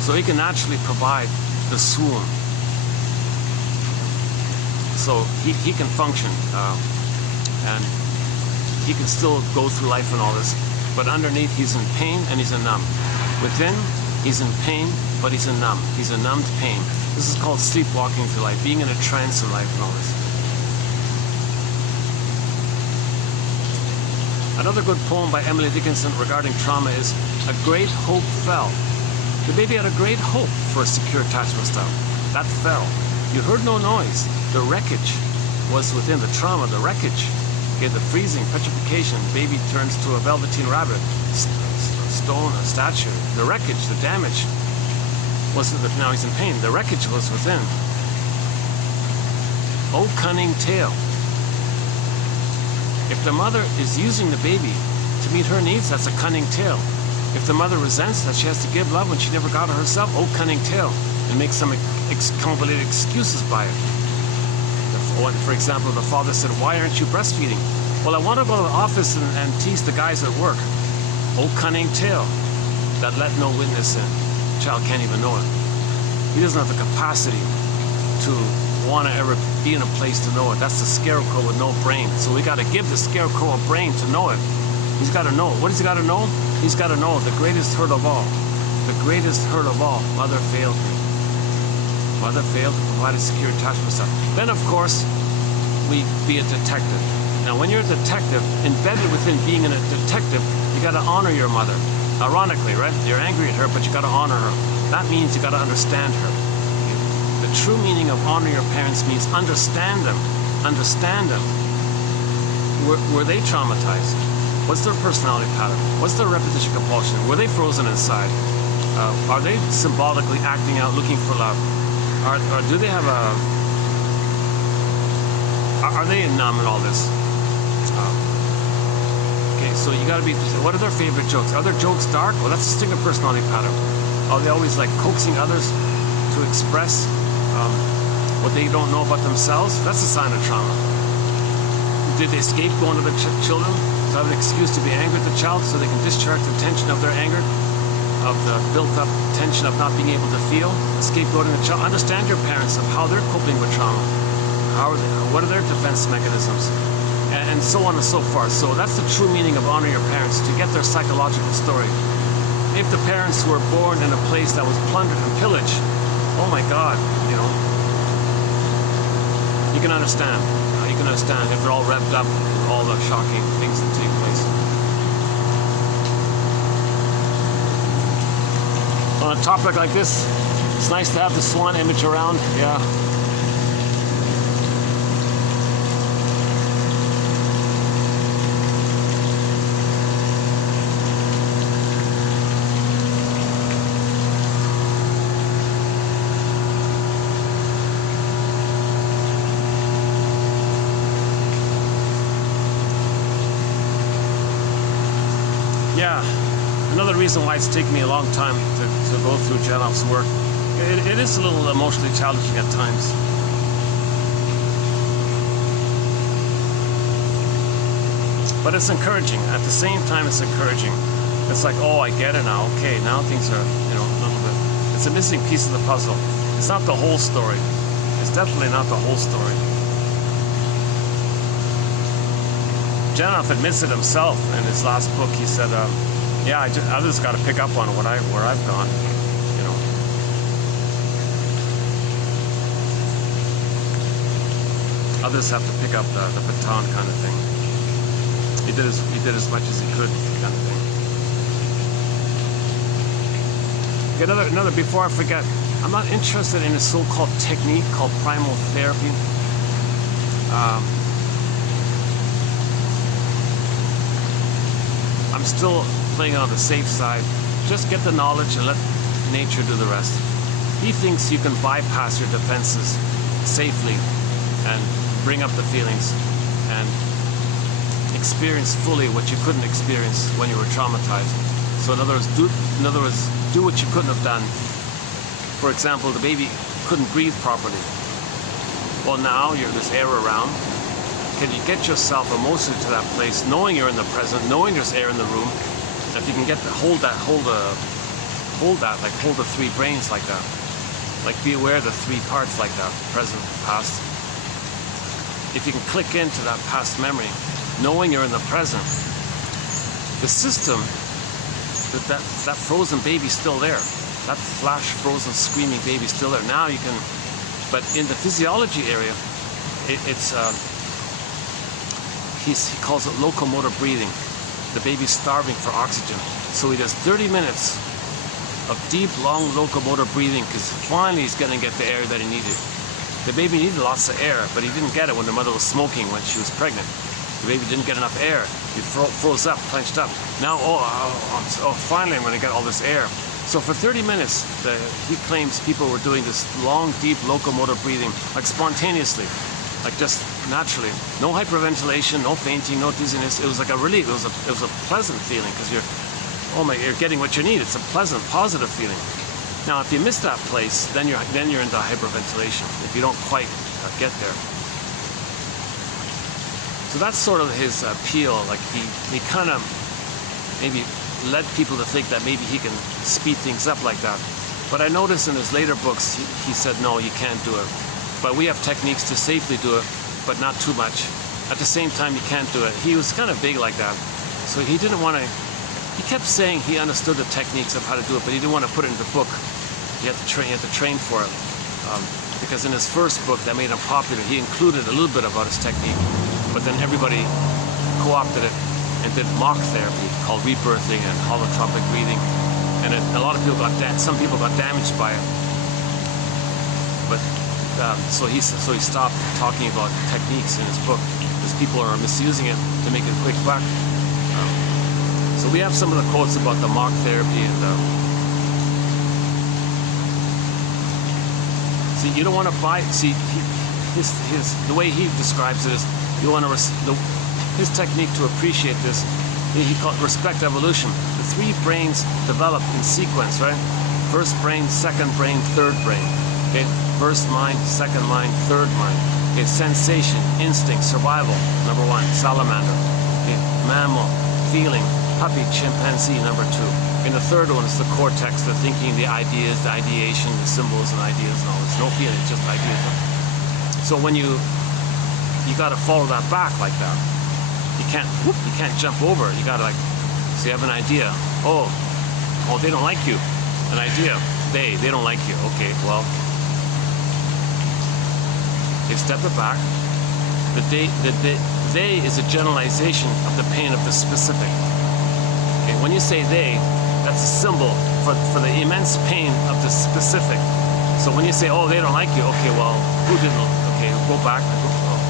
So he can naturally provide the swoon. So he can function, and he can still go through life and all this, but underneath he's in pain and he's in numb. Within, he's in pain, but he's in numb. He's in numbed pain. This is called sleepwalking through life, being in a trance in life and all this. Another good poem by Emily Dickinson regarding trauma is "A Great Hope Fell." The baby had a great hope for a secure attachment style. That fell. You heard no noise. The wreckage was within the trauma, the wreckage. Okay, the freezing, petrification, baby turns to a velveteen rabbit, a stone, a statue. The wreckage, the damage, was now he's in pain. The wreckage was within. Oh, cunning tale. If the mother is using the baby to meet her needs, that's a cunning tale. If the mother resents that she has to give love when she never got it herself, oh, cunning tale, and makes some convoluted excuses by it. For example, the father said, "Why aren't you breastfeeding?" "Well, I want to go to the office and tease the guys at work." Oh, cunning tale that let no witness in. Child can't even know it. He doesn't have the capacity to want to ever be in a place to know it. That's the scarecrow with no brain. So we got to give the scarecrow a brain to know it. He's got to know. What does he got to know? He's got to know the greatest hurt of all. The greatest hurt of all. Mother failed me. Mother failed to provide a secure attachment style. Then, of course, we be a detective. Now, when you're a detective, embedded within being a detective, you got to honor your mother. Ironically, right? You're angry at her, but you got to honor her. That means you got to understand her. The true meaning of honor your parents means understand them. Understand them. Were they traumatized? What's their personality pattern? What's their repetition compulsion? Were they frozen inside? Are they symbolically acting out, looking for love? Or do they have a... Are they numb in all this? Okay, so you gotta be... What are their favorite jokes? Are their jokes dark? Well, that's a distinct personality pattern. Are they always like coaxing others to express what they don't know about themselves? That's a sign of trauma. Did they escape going to the children to have an excuse to be angry at the child so they can discharge the tension of their anger, of the built-up tension of not being able to feel? Scapegoating the child. Understand your parents of how they're coping with trauma. What are their defense mechanisms? And so on and so forth. So that's the true meaning of honor your parents, to get their psychological story. If the parents were born in a place that was plundered and pillaged, oh my God, you know, you can understand. You can understand if they're all revved up with all the shocking things that take place. On a topic like this, it's nice to have the swan image around. Yeah. Yeah, another reason why it's taken me a long time to go through Janoff's work. It is a little emotionally challenging at times. But it's encouraging. At the same time, it's encouraging. It's like, oh, I get it now. Okay, now things are, you know, a little bit. It's a missing piece of the puzzle. It's not the whole story. It's definitely not the whole story. Janoff admits it himself in his last book. He said, yeah, I just got to pick up on where I've gone, you know. Others have to pick up the baton kind of thing. He did as much as he could, kind of thing. Okay, another, before I forget, I'm not interested in a so-called technique called primal therapy. I'm still playing on the safe side. Just get the knowledge and let nature do the rest. He thinks you can bypass your defenses safely and bring up the feelings and experience fully what you couldn't experience when you were traumatized. So in other words, do what you couldn't have done. For example, the baby couldn't breathe properly. Well, now there's air around. Can you get yourself emotionally to that place, knowing you're in the present, knowing there's air in the room? If you can get to hold the three brains like that, like be aware of the three parts like that, present, past. If you can click into that past memory, knowing you're in the present, the system, that frozen baby's still there. That flash frozen screaming baby's still there. Now you can, but in the physiology area, he calls it locomotor breathing. The baby's starving for oxygen. So he does 30 minutes of deep, long locomotor breathing because finally he's going to get the air that he needed. The baby needed lots of air, but he didn't get it when the mother was smoking when she was pregnant. The baby didn't get enough air. He froze up, clenched up. Now, finally I'm going to get all this air. So for 30 minutes, he claims people were doing this long, deep locomotor breathing, like spontaneously. Like just naturally, no hyperventilation, no fainting, no dizziness. It was like a relief. It was a pleasant feeling because you're getting what you need. It's a pleasant, positive feeling. Now, if you miss that place, then you're into hyperventilation. If you don't quite get there. So that's sort of his appeal. Like he kind of maybe led people to think that maybe he can speed things up like that. But I noticed in his later books, he said, no, you can't do it. But we have techniques to safely do it, but not too much. At the same time, you can't do it. He was kind of big like that. So he didn't want to, he kept saying he understood the techniques of how to do it, but he didn't want to put it in the book. You have to train for it. Because in his first book that made him popular, he included a little bit about his technique, but then everybody co-opted it and did mock therapy called rebirthing and holotropic breathing. And a lot of people some people got damaged by it. But so he stopped talking about techniques in his book because people are misusing it to make a quick buck. So we have some of the quotes about the mock therapy, and see, you don't want to buy. See, the way he describes it is, you want to his technique to appreciate this. He called respect evolution. The three brains develop in sequence, right? First brain, second brain, third brain. Okay, first mind, second mind, third mind. Okay, sensation, instinct, survival. Number one, salamander. Okay, mammal, feeling, puppy, chimpanzee. Number two. And the third one is the cortex, the thinking, the ideas, the ideation, the symbols and ideas and all this. No feeling, it's just ideas. So when you got to follow that back like that. You can't jump over. You gotta, like, so you have an idea. Oh, they don't like you. An idea. They don't like you. Okay, well, they step it back. The they is a generalization of the pain of the specific. Okay, when you say they, that's a symbol for the immense pain of the specific. So when you say, oh, they don't like you, okay, well, who didn't? Okay, go back.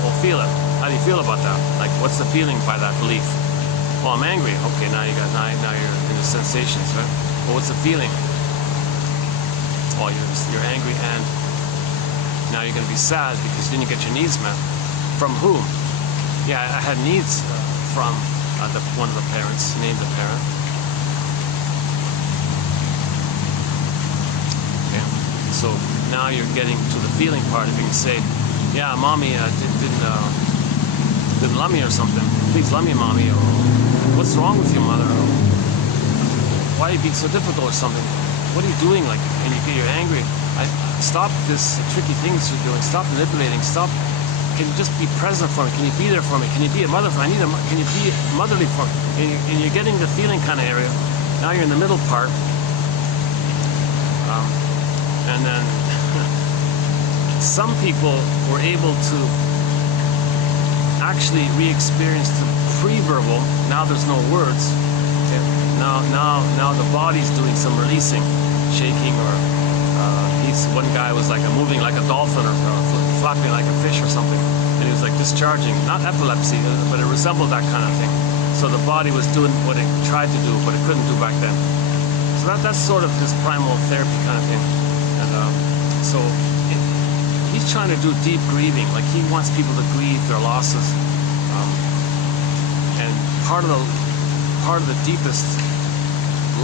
We'll feel it. How do you feel about that? Like, what's the feeling by that belief? Well, I'm angry. Okay, now you're in the sensations, right? Well, what's the feeling? Oh, you're angry, and now you're going to be sad because you didn't get your needs met. From whom? Yeah, I had needs from one of the parents. Name the parent. Okay, so now you're getting to the feeling part. If you can say, yeah, mommy didn't love me or something. Please love me, mommy. Or what's wrong with you, mother? Or, why are you being so difficult or something? What are you doing? Like, and you're angry. Stop this tricky things you're doing. Stop manipulating. Stop. Can you just be present for me? Can you be there for me? Can you be a mother for me? Can you be motherly for me? And you're getting the feeling kind of area. Now you're in the middle part. And then some people were able to actually re-experience the pre-verbal. Now there's no words. Okay. Now the body's doing some releasing, shaking, or one guy was like moving like a dolphin or flapping like a fish or something, and he was like discharging, not epilepsy, but it resembled that kind of thing. So the body was doing what it tried to do, but it couldn't do back then. So that's sort of this primal therapy kind of thing. And so he's trying to do deep grieving, like he wants people to grieve their losses. And part of the deepest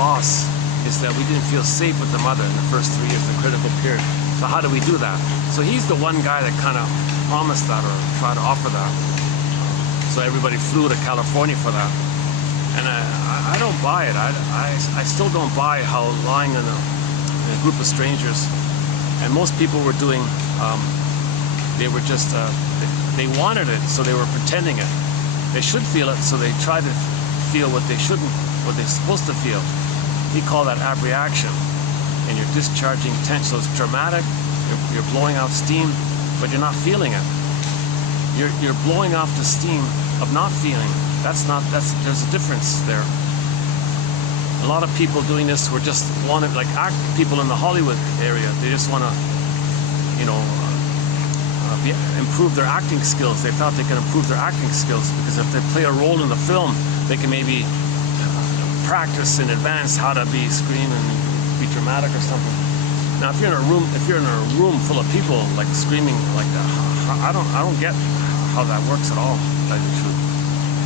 loss is that we didn't feel safe with the mother in the first 3 years, the critical period. So how do we do that? So he's the one guy that kind of promised that or tried to offer that. So everybody flew to California for that. And I don't buy it. I still don't buy how lying in a group of strangers, and most people were doing, they were just, they wanted it, so they were pretending it. They should feel it, so they try to feel what they're supposed to feel. We call that abreaction, and you're discharging tension. So it's dramatic. You're blowing out steam, but you're not feeling it. You're blowing off the steam of not feeling. There's a difference there. A lot of people doing this were just wanted, like people in the Hollywood area. They just want to, improve their acting skills. They thought they could improve their acting skills because if they play a role in the film, they can maybe practice in advance how to be scream and be dramatic or something. Now, if you're in a room full of people like screaming like that, I don't get how that works at all. To tell you the truth.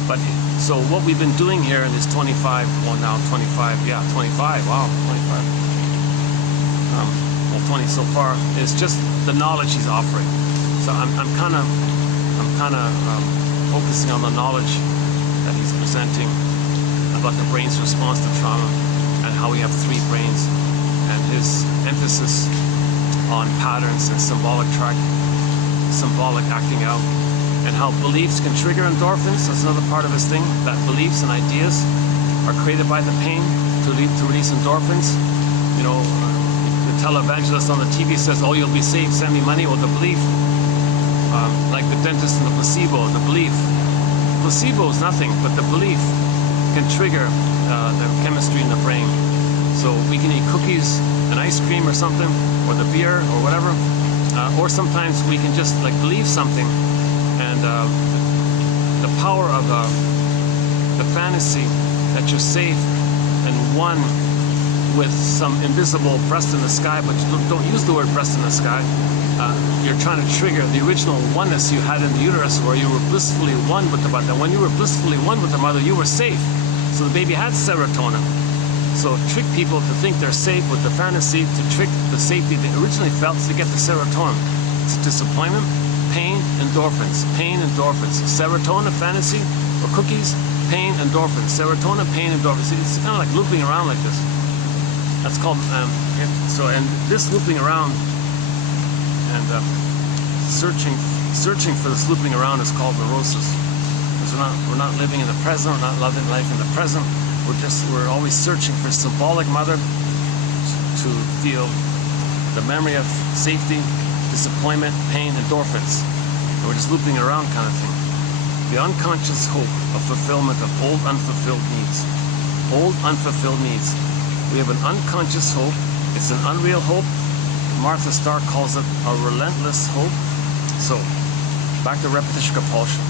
But so what we've been doing here in this 25, well now 25, yeah, 25. Wow, 25. 20 so far is just the knowledge he's offering. So I'm kind of focusing on the knowledge that he's presenting about the brain's response to trauma and how we have 3 brains, and his emphasis on patterns and symbolic acting out, and how beliefs can trigger endorphins. That's another part of his thing, that beliefs and ideas are created by the pain to release endorphins. The televangelist on the TV says, oh, you'll be saved, send me money. Well, the belief, like the dentist and the placebo, the belief. Placebo is nothing, but the belief can trigger the chemistry in the brain. So we can eat cookies and ice cream or something, or the beer or whatever, or sometimes we can just like believe something, and the power of the fantasy that you're safe and one with some invisible breast in the sky, but don't use the word breast in the sky. You're trying to trigger the original oneness you had in the uterus, where you were blissfully one with the mother. And when you were blissfully one with the mother, you were safe. So the baby had serotonin. So trick people to think they're safe with the fantasy, to trick the safety they originally felt to get the serotonin. It's disappointment, pain, endorphins. Pain, endorphins. Serotonin, fantasy, or cookies, pain, endorphins. Serotonin, pain, endorphins. It's kind of like looping around like this. That's called, and this looping around and searching for this looping around is called neurosis. Because we're not living in the present, we're not loving life in the present. We're always searching for symbolic mother to feel the memory of safety, disappointment, pain, endorphins. And we're just looping around kind of thing. The unconscious hope of fulfillment of old unfulfilled needs. Old unfulfilled needs. We have an unconscious hope. It's an unreal hope. Martha Starr calls it a relentless hope. So, back to repetition compulsion.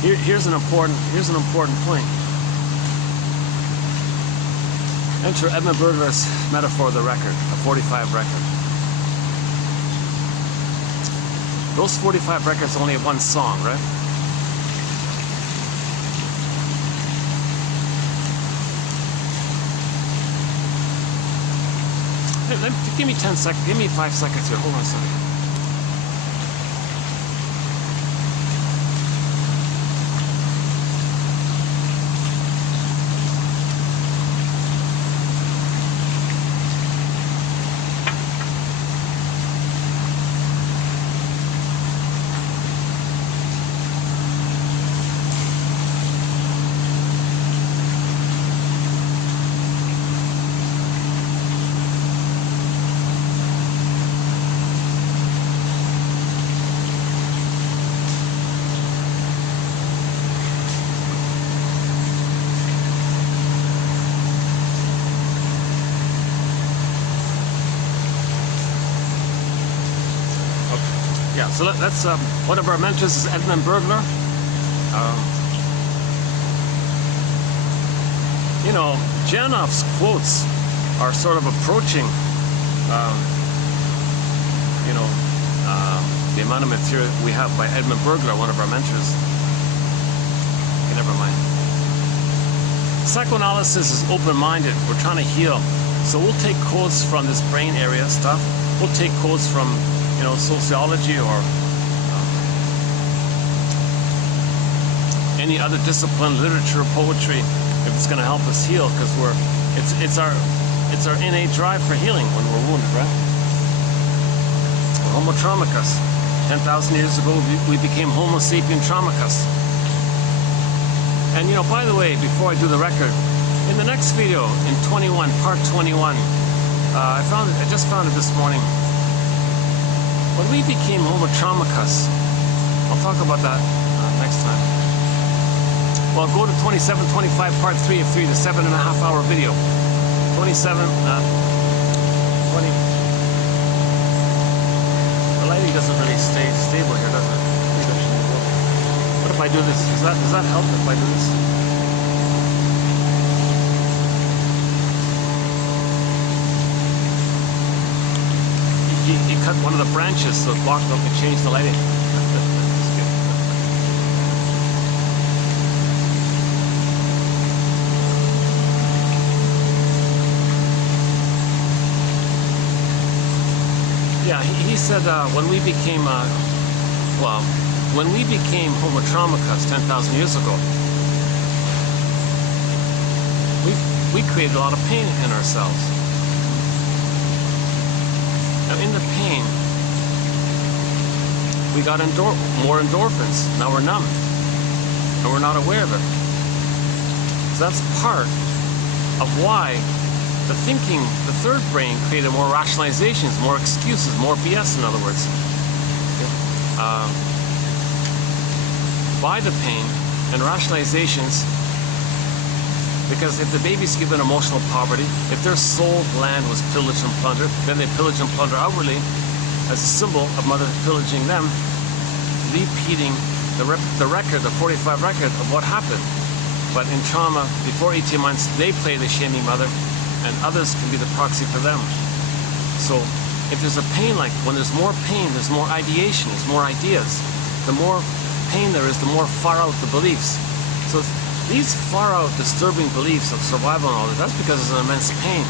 Here's an important point. Enter Edmund Burglar's metaphor of the record, a 45 record. Those 45 records only have one song, right? Give me 10 seconds, give me 5 seconds here, hold on a second. Yeah, so that's one of our mentors is Edmund Burglar. You know, Janoff's quotes are sort of approaching, the amount of material we have by Edmund Burglar, one of our mentors. Okay, never mind. Psychoanalysis is open-minded. We're trying to heal. So we'll take codes from this brain area stuff. We'll take codes from sociology or any other discipline, literature, poetry, if it's going to help us heal, because it's our innate drive for healing when we're wounded, right? We're Homo traumicus. 10,000 years ago, we became Homo sapien traumicus. And by the way, before I do the record, in the next video, in 21, part 21, I just found it this morning. When we became Homo traumicus, I'll talk about that next time. Well, go to 27, 25, part 3 of 3, the 7.5-hour video. 27, 20. The lighting doesn't really stay stable here, does it? What if I do this? Does that help if I do this? You cut one of the branches so it blocked up and changed the lighting. Yeah, he said when we became Homo traumicus 10,000 years ago, we created a lot of pain in ourselves. Now, in the pain, we got more endorphins. Now we're numb, and we're not aware of it. So that's part of why the thinking, the third brain, created more rationalizations, more excuses, more BS, in other words. By the pain and rationalizations, because if the baby's given emotional poverty, if their soul land was pillaged and plundered, then they pillage and plunder outwardly as a symbol of mother pillaging them, repeating the record, the 45 record of what happened. But in trauma, before 18 months, they play the shaming mother, and others can be the proxy for them. So if there's a pain, like when there's more pain, there's more ideation, there's more ideas. The more pain there is, the more far out the beliefs. So these far out disturbing beliefs of survival and all that, that's because there's an immense pain.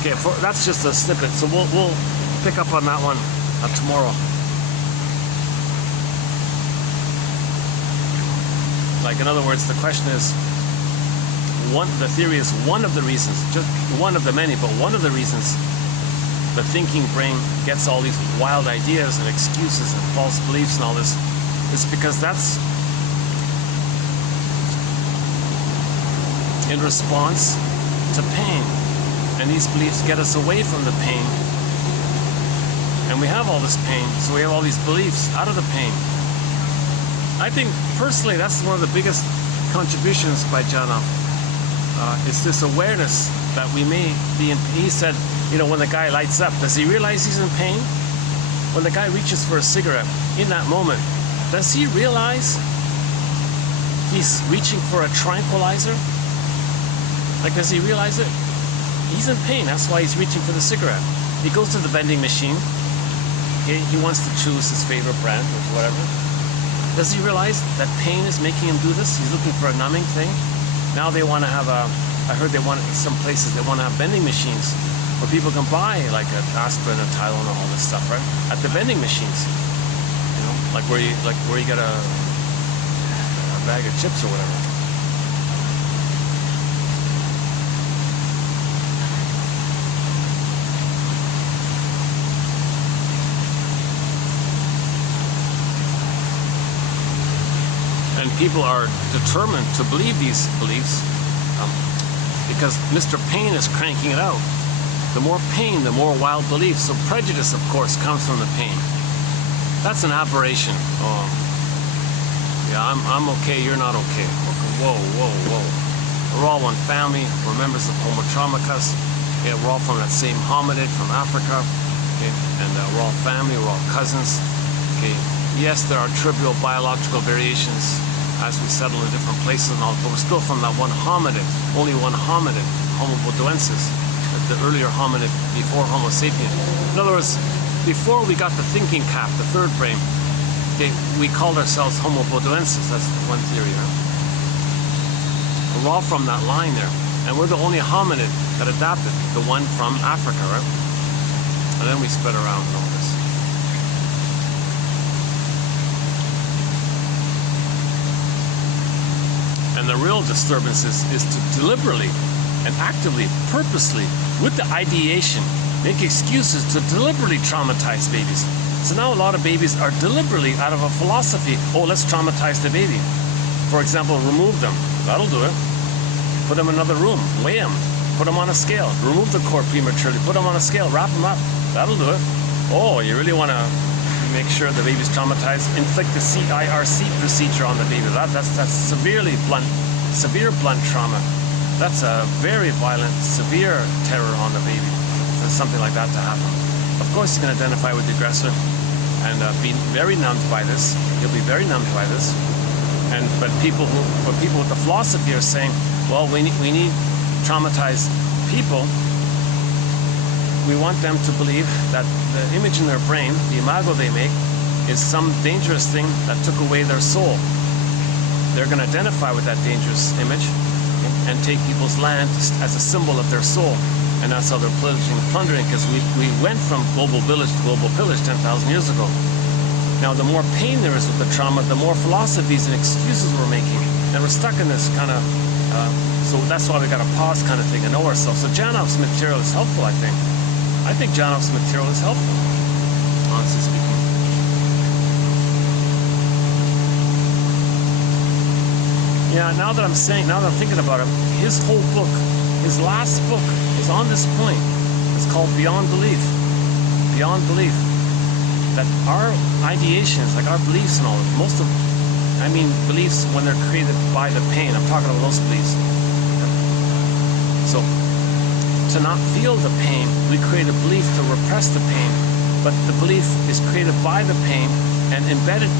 Okay, that's just a snippet, so we'll pick up on that one tomorrow. Like, in other words, the question is, the theory is one of the reasons, just one of the many, but one of the reasons the thinking brain gets all these wild ideas and excuses and false beliefs and all this is because that's in response to pain. And these beliefs get us away from the pain. And we have all this pain, so we have all these beliefs out of the pain. I think, personally, that's one of the biggest contributions by Janov. It's this awareness that we may be in pain. He said, you know, when the guy lights up, does he realize he's in pain? When the guy reaches for a cigarette, in that moment, does he realize he's reaching for a tranquilizer? Like, does he realize it? He's in pain, that's why he's reaching for the cigarette. He goes to the vending machine. He wants to choose his favorite brand or whatever. Does he realize that pain is making him do this? He's looking for a numbing thing. Now they want to have I heard they want, some places, they want to have vending machines where people can buy like an aspirin, a Tylenol, and all this stuff, right? At the vending machines. You know, like where you get a bag of chips or whatever. And people are determined to believe these beliefs because Mr. Pain is cranking it out. The more pain, the more wild beliefs. So prejudice, of course, comes from the pain. That's an aberration. Oh, yeah, I'm okay, you're not okay. Whoa, whoa, whoa. We're all one family. We're members of Homo traumacus. Okay, we're all from that same hominid from Africa. Okay, and we're all family. We're all cousins. Okay, yes, there are trivial biological variations as we settle in different places and all, but we're still from that one hominid, only one hominid, Homo bodoensis, the earlier hominid before Homo sapien. In other words, before we got the thinking cap, the third brain, okay, we called ourselves Homo bodoensis. That's one theory, right? We're all from that line there, and we're the only hominid that adapted, the one from Africa, right? And then we spread around and all this. And the real disturbance is to deliberately and actively, purposely, with the ideation, make excuses to deliberately traumatize babies. So now a lot of babies are deliberately, out of a philosophy, oh, let's traumatize the baby. For example, remove them. That'll do it. Put them in another room. Weigh them. Put them on a scale. Remove the cord prematurely. Put them on a scale. Wrap them up. That'll do it. Oh, you really want to make sure the baby's traumatized? Inflict the CIRC procedure on the baby. That's severe blunt trauma. That's a very violent, severe terror on the baby. For something like that to happen. Of course, he's going to identify with the aggressor and be very numbed by this. He'll be very numbed by this. But people with the philosophy are saying, well, we need traumatized people. We want them to believe that the image in their brain, the imago they make, is some dangerous thing that took away their soul. They're going to identify with that dangerous image and take people's land as a symbol of their soul. And that's how they're pillaging and plundering, because we went from global village to global pillage 10,000 years ago. Now, the more pain there is with the trauma, the more philosophies and excuses we're making. And we're stuck in this kind of, so that's why we got a pause kind of thing and know ourselves. So Janov's material is helpful, I think. I think Janov's material is helpful, honestly speaking. Yeah, now that I'm thinking about it, his whole book, his last book, is on this point. It's called Beyond Belief. Beyond Belief. That our ideations, like our beliefs and all, beliefs when they're created by the pain. I'm talking about those beliefs. So, to not feel the pain, we create a belief to repress the pain. but the belief is created by the pain, and embedded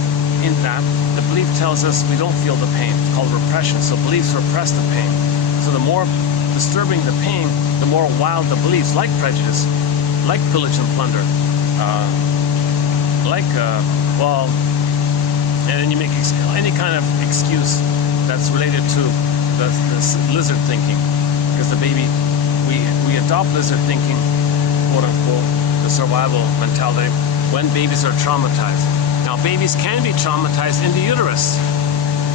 in that, the belief tells us we don't feel the pain. It's called repression. So beliefs repress the pain. So the more disturbing the pain, the more wild the beliefs, like prejudice, like pillage and plunder, and then you make any kind of excuse that's related to the lizard thinking, because the baby, we adopt lizard thinking, quote unquote, the survival mentality, when babies are traumatized. Now, babies can be traumatized in the uterus.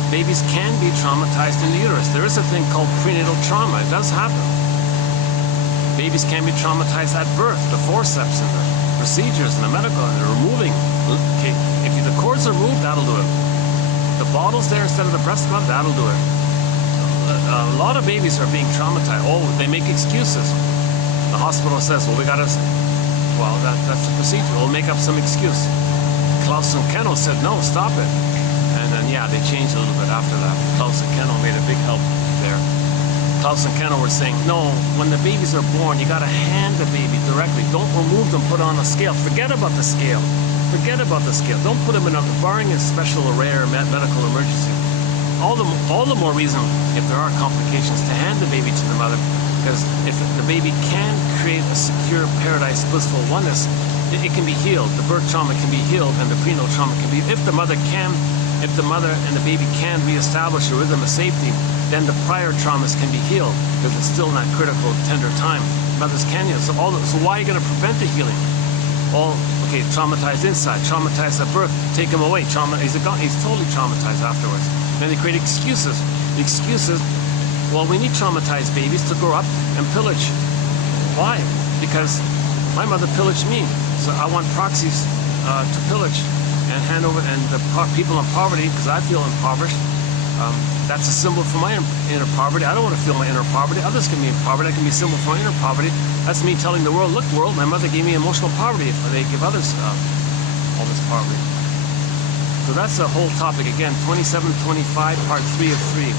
Babies can be traumatized in the uterus. There is a thing called prenatal trauma. It does happen. Babies can be traumatized at birth. The forceps and the procedures and the medical and the removing. Okay, if the cords are removed, that'll do it. The bottle's there instead of the breast milk, that'll do it. A lot of babies are being traumatized. Oh, they make excuses. The hospital says, well, that's the procedure. We'll make up some excuse. Klaus and Kennel said, no, stop it. And then, yeah, they changed a little bit after that. Klaus and Kennel made a big help there. Klaus and Kennel were saying, no, when the babies are born, you got to hand the baby directly. Don't remove them, put on a scale. Forget about the scale. Forget about the scale. Don't put them in barring a special or rare medical emergency. All the more reason, if there are complications, to hand the baby to the mother, because if the baby can create a secure paradise, blissful oneness, it can be healed. The birth trauma can be healed, and the prenatal trauma can be. If the mother and the baby can reestablish a rhythm of safety, then the prior traumas can be healed, because it's still in that critical, tender time. Mothers can heal. So why are you going to prevent the healing? Okay, traumatized inside, traumatized at birth, take him away. He's totally traumatized afterwards. Then they create excuses. The excuses, well, we need traumatized babies to grow up and pillage. Why? Because my mother pillaged me. So I want proxies to pillage and hand over, and the people in poverty, because I feel impoverished. That's a symbol for my inner poverty. I don't want to feel my inner poverty. Others can be in poverty. I can be a symbol for my inner poverty. That's me telling the world, look, world, my mother gave me emotional poverty. If they give others all this poverty. So that's a whole topic. Again, 2725, part 3 of 3.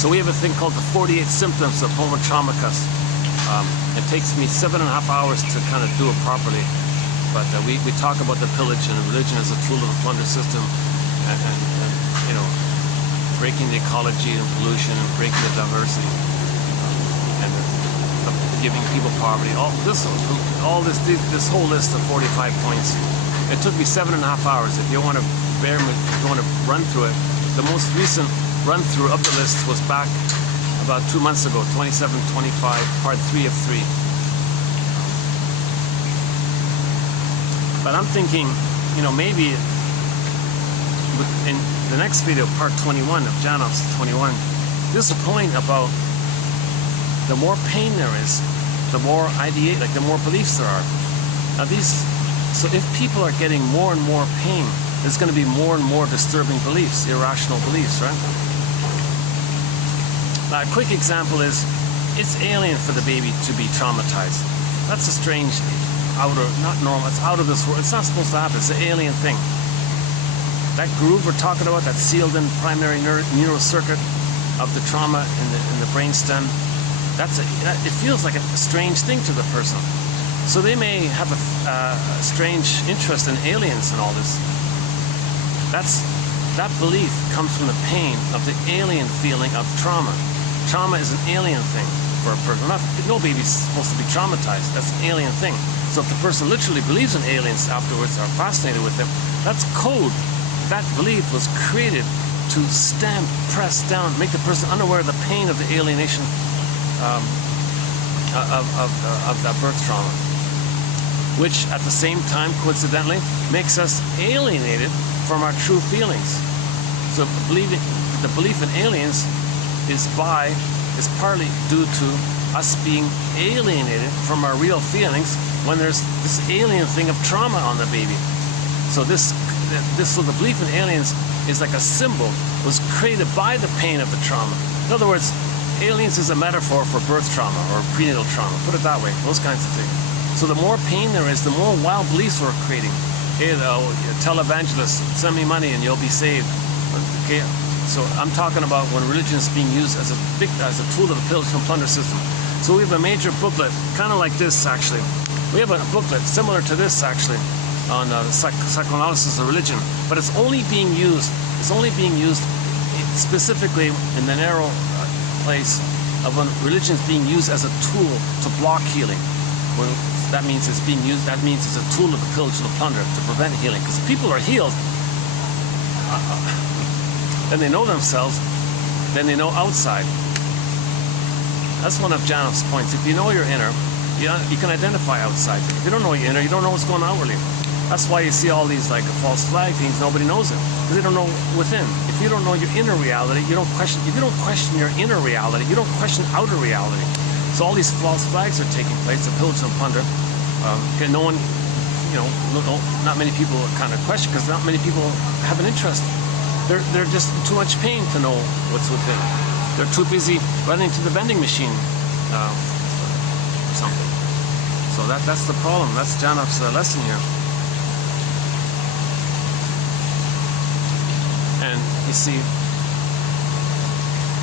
So we have a thing called the 48 symptoms of homo traumicus. It takes me 7.5 hours to kind of do it properly. But we talk about the pillage and religion as a tool of the plunder system, and you know, breaking the ecology and pollution and breaking the diversity, and giving people poverty. This whole list of 45 points. It took me 7.5 hours. If you want to run through it, the most recent run through of the list was back about 2 months ago, 2725, part 3 of 3. But I'm thinking, you know, maybe in the next video, part 21 of Janos 21, there's a point about the more pain there is, the more the more beliefs there are. Now so if people are getting more and more pain, there's going to be more and more disturbing beliefs, irrational beliefs, right? Now, a quick example is, it's alien for the baby to be traumatized. That's a strange, not normal, it's out of this world. It's not supposed to happen. It's an alien thing. That groove we're talking about, that sealed in primary neural circuit of the trauma in the brainstem, it feels like a strange thing to the person. So they may have a strange interest in aliens and all this. That belief comes from the pain of the alien feeling of trauma. Trauma is an alien thing for a person. No baby's supposed to be traumatized. That's an alien thing. So if the person literally believes in aliens afterwards, or fascinated with them, that's code. That belief was created to stamp, press down, make the person unaware of the pain of the alienation of that birth trauma, which at the same time, coincidentally, makes us alienated from our true feelings. So the belief in aliens is partly due to us being alienated from our real feelings when there's this alien thing of trauma on the baby. So so the belief in aliens is like a symbol, was created by the pain of the trauma. In other words, aliens is a metaphor for birth trauma or prenatal trauma. Put it that way, those kinds of things. So the more pain there is, the more wild beliefs we're creating. Hey, televangelist, send me money and you'll be saved. Okay, so I'm talking about when religion is being used as a tool of the pillage and plunder system. So we have a major booklet, kind of like this actually. We have a booklet similar to this actually on the psychoanalysis of religion, but it's only being used. It's only being used specifically in the narrow place of when religion is being used as a tool to block healing. When that means it's being used. That means it's a tool of the pillage and the plunder to prevent healing. Because people are healed, then they know themselves, then they know outside. That's one of Janow's points. If you know your inner, you can identify outside. If you don't know your inner, you don't know what's going on outwardly. That's why you see all these like false flag things. Nobody knows it because they don't know within. If you don't know your inner reality, you don't question. If you don't question your inner reality, you don't question outer reality. So all these false flags are taking place. The pillage and plunder. No one, not many people kind of question because not many people have an interest. They're just too much pain to know what's within. They're too busy running to the vending machine or something. So that's the problem. That's Janow's lesson here. And you see,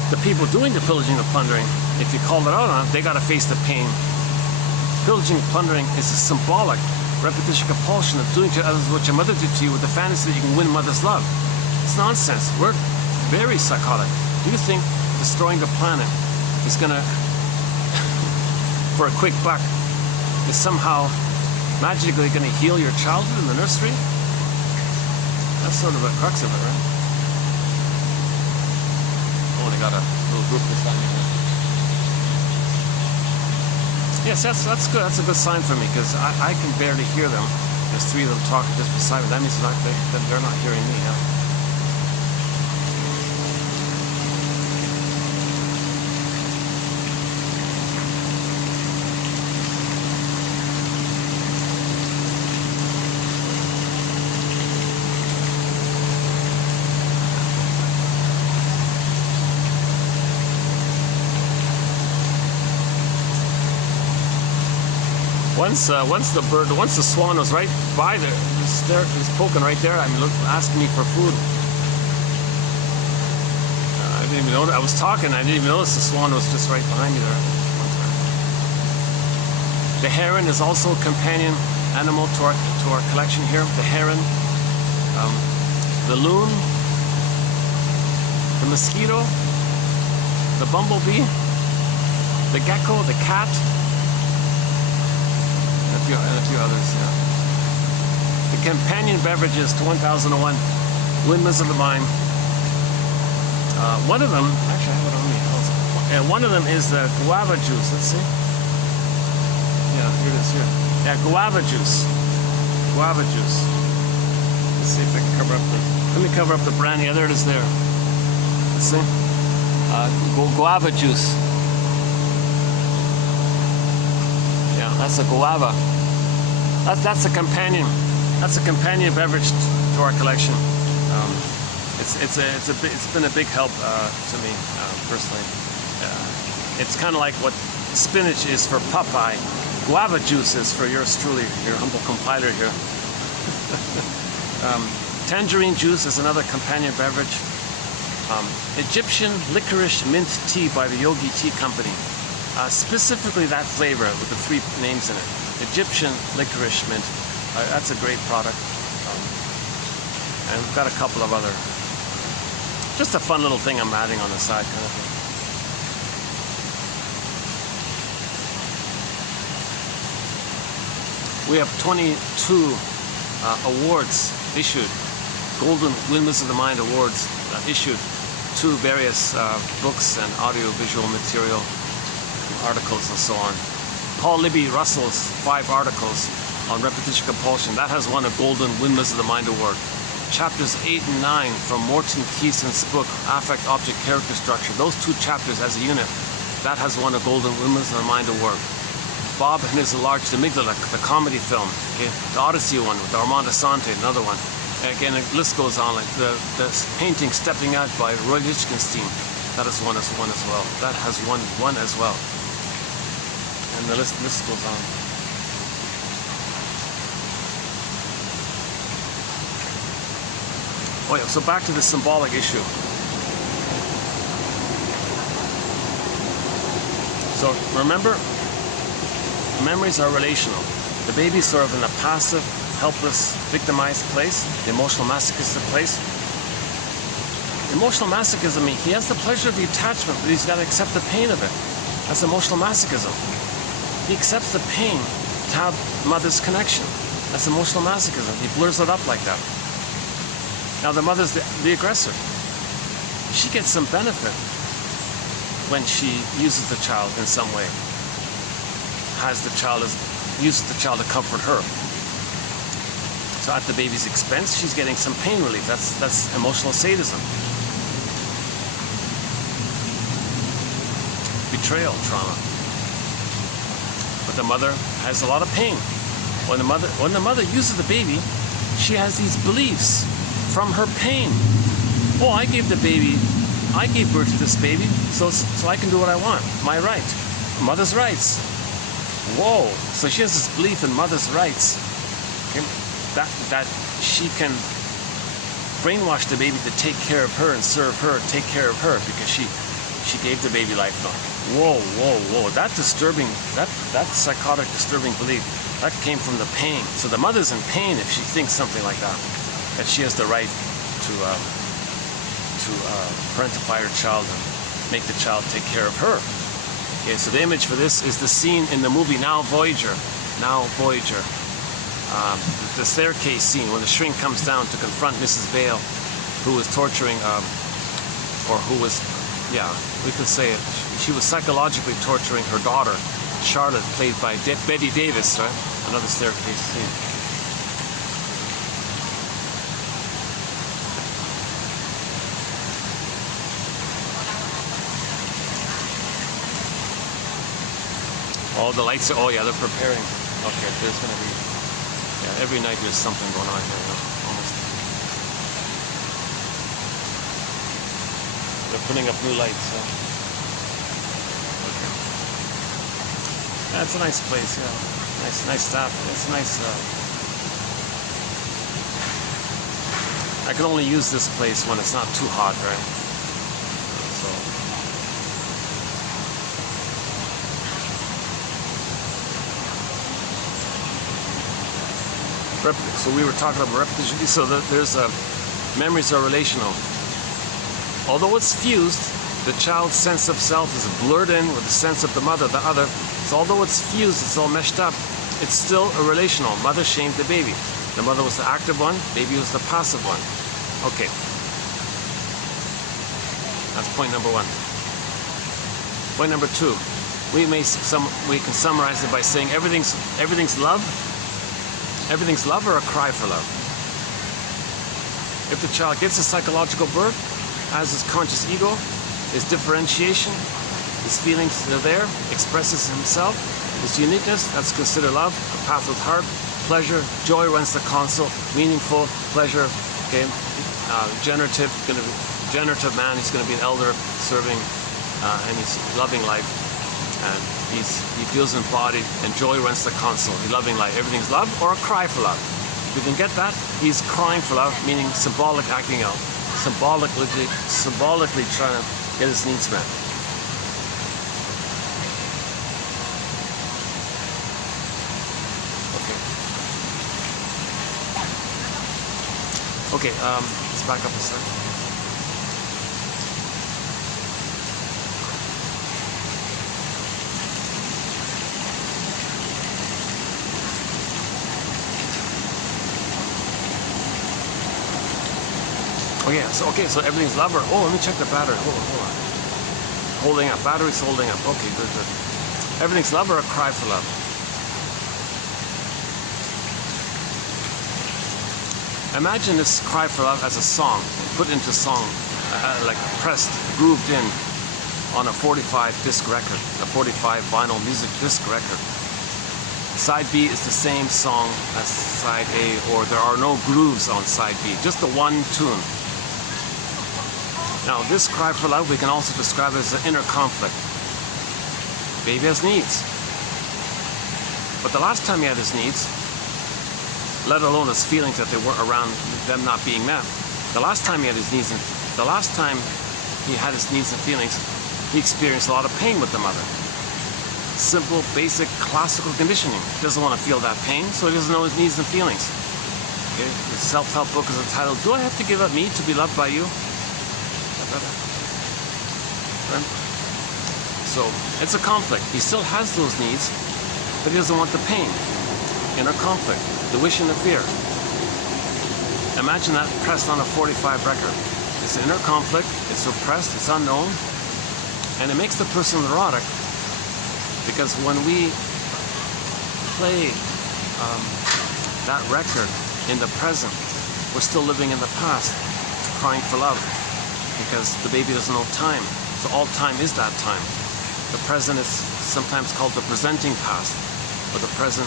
the people doing the pillaging and plundering, if you call it out on it, they got to face the pain. Pillaging and plundering is a symbolic repetition compulsion of doing to others what your mother did to you with the fantasy that you can win mother's love. It's nonsense. We're very psychotic. Do you think destroying the planet is gonna, for a quick buck, is somehow magically gonna heal your childhood in the nursery? That's sort of a crux of it, right? Oh, they got a little group beside me here. Yes, that's good. That's a good sign for me because I can barely hear them. There's three of them talking just beside me. That means they're not hearing me. Huh? Once the swan was right by there, he was poking right there. I mean, asking me for food. I didn't even know. I was talking. I didn't even notice the swan was just right behind me there. The heron is also a companion animal to our collection here. The heron, the loon, the mosquito, the bumblebee, the gecko, the cat. And a few others, yeah. The companion beverages to 1001 Windmills of the Mind. One of them, actually I have it on me also. And one of them is the guava juice. Let's see. Yeah, here it is here. Yeah, guava juice. Guava juice. Let's see if I can cover up let me cover up the brand. Yeah, there it is there. Let's see. Guava juice. Yeah, that's a guava. That's a companion. That's a companion beverage to our collection. It's been a big help to me personally. It's kind of like what spinach is for Popeye. Guava juice is for yours truly, your humble compiler here. Tangerine juice is another companion beverage. Egyptian licorice mint tea by the Yogi Tea Company. Specifically that flavor with the three names in it. Egyptian licorice mint. That's a great product. And we've got a couple of other. Just a fun little thing I'm adding on the side kind of thing. We have 22 awards issued. Golden Windmills of the Mind awards issued to various books and audio-visual material, articles and so on. Paul Libby Russell's 5 articles on repetition compulsion, that has won a Golden Windmills of the Mind award. Chapters 8 and 9 from Morton Keeson's book, Affect, Object, Character Structure, those 2 chapters as a unit, that has won a Golden Windmills of the Mind award. Bob and his Enlarged Amygdala, the comedy film, okay? The Odyssey one with Armand Assante, another one. Again, the list goes on, like the painting Stepping Out by Roy Lichtenstein, that has won as well. That has won one as well. And the list goes on. Oh yeah, so back to the symbolic issue. So remember, memories are relational. The baby's sort of in a passive, helpless, victimized place, the emotional masochistic place. Emotional masochism, he has the pleasure of the attachment, but he's got to accept the pain of it. That's emotional masochism. He accepts the pain to have mother's connection. That's emotional masochism. He blurs it up like that. Now the mother's the aggressor. She gets some benefit when she uses the child in some way. Uses the child to comfort her. So at the baby's expense, she's getting some pain relief. That's emotional sadism. Betrayal trauma. But the mother has a lot of pain. When the mother uses the baby, she has these beliefs from her pain. Oh, I gave birth to this baby, so I can do what I want. My right. Mother's rights. Whoa. So she has this belief in mother's rights. Okay? That she can brainwash the baby to take care of her and serve her, take care of her, because she gave the baby life now. Whoa, whoa, whoa. That psychotic, disturbing belief, that came from the pain. So the mother's in pain if she thinks something like that she has the right to parentify her child and make the child take care of her. Okay, so the image for this is the scene in the movie Now Voyager. The staircase scene when the shrink comes down to confront Mrs. Vale, who was torturing, we could say it. She was psychologically torturing her daughter, Charlotte, played by Betty Davis, right? Another staircase scene. All the lights are, oh yeah, they're preparing. Okay, there's going to be, yeah, every night there's something going on here, almost. They're putting up new lights, so. Okay. Yeah, it's a nice place, yeah. Nice staff. It's nice. I can only use this place when it's not too hot, right? So we were talking about repetition. So there's memories are relational. Although it's fused, the child's sense of self is blurred in with the sense of the mother, the other. So although it's fused, it's all meshed up, it's still a relational. Mother shamed the baby. The mother was the active one, baby was the passive one. Okay. That's point number one. Point number two. We can summarize it by saying everything's love. Everything's love or a cry for love. If the child gets a psychological birth, has his conscious ego, his differentiation, his feelings are there, expresses himself, his uniqueness, that's considered love. A path with heart, pleasure, joy runs the console, meaningful, pleasure, okay, generative man, he's going to be an elder serving, and he's loving life. And he feels embodied, and joy runs the console. He's loving life. Everything's love or a cry for love. If we can get that, he's crying for love, meaning symbolic acting out, symbolically trying to get his needs met. Okay, let's back up a second. Okay, so everything's love. Oh, let me check the battery. Hold on. Holding up. Battery's holding up. Okay, good. Everything's love or a cry for love. Imagine this cry for love as a song, put into song, like pressed, grooved in on a 45 disc record, a 45 vinyl music disc record. Side B is the same song as side A, or there are no grooves on side B, just the one tune. Now, this cry for love, we can also describe it as an inner conflict. Baby has needs. But the last time he had his needs, let alone his feelings that they weren't around them not being met, The last time he had his needs and feelings, he experienced a lot of pain with the mother. Simple, basic, classical conditioning. He doesn't want to feel that pain, so he doesn't know his needs and feelings. Okay? The self-help book is entitled, "Do I Have to Give Up Me to Be Loved by You?" So it's a conflict. He still has those needs, but he doesn't want the pain. Inner conflict, the wish and the fear. Imagine that pressed on a 45 record. It's an inner conflict, it's suppressed, it's unknown, and it makes the person neurotic, because when we play that record in the present, we're still living in the past, crying for love, because the baby doesn't know time. So all time is that time. The present is sometimes called the presenting past, but the present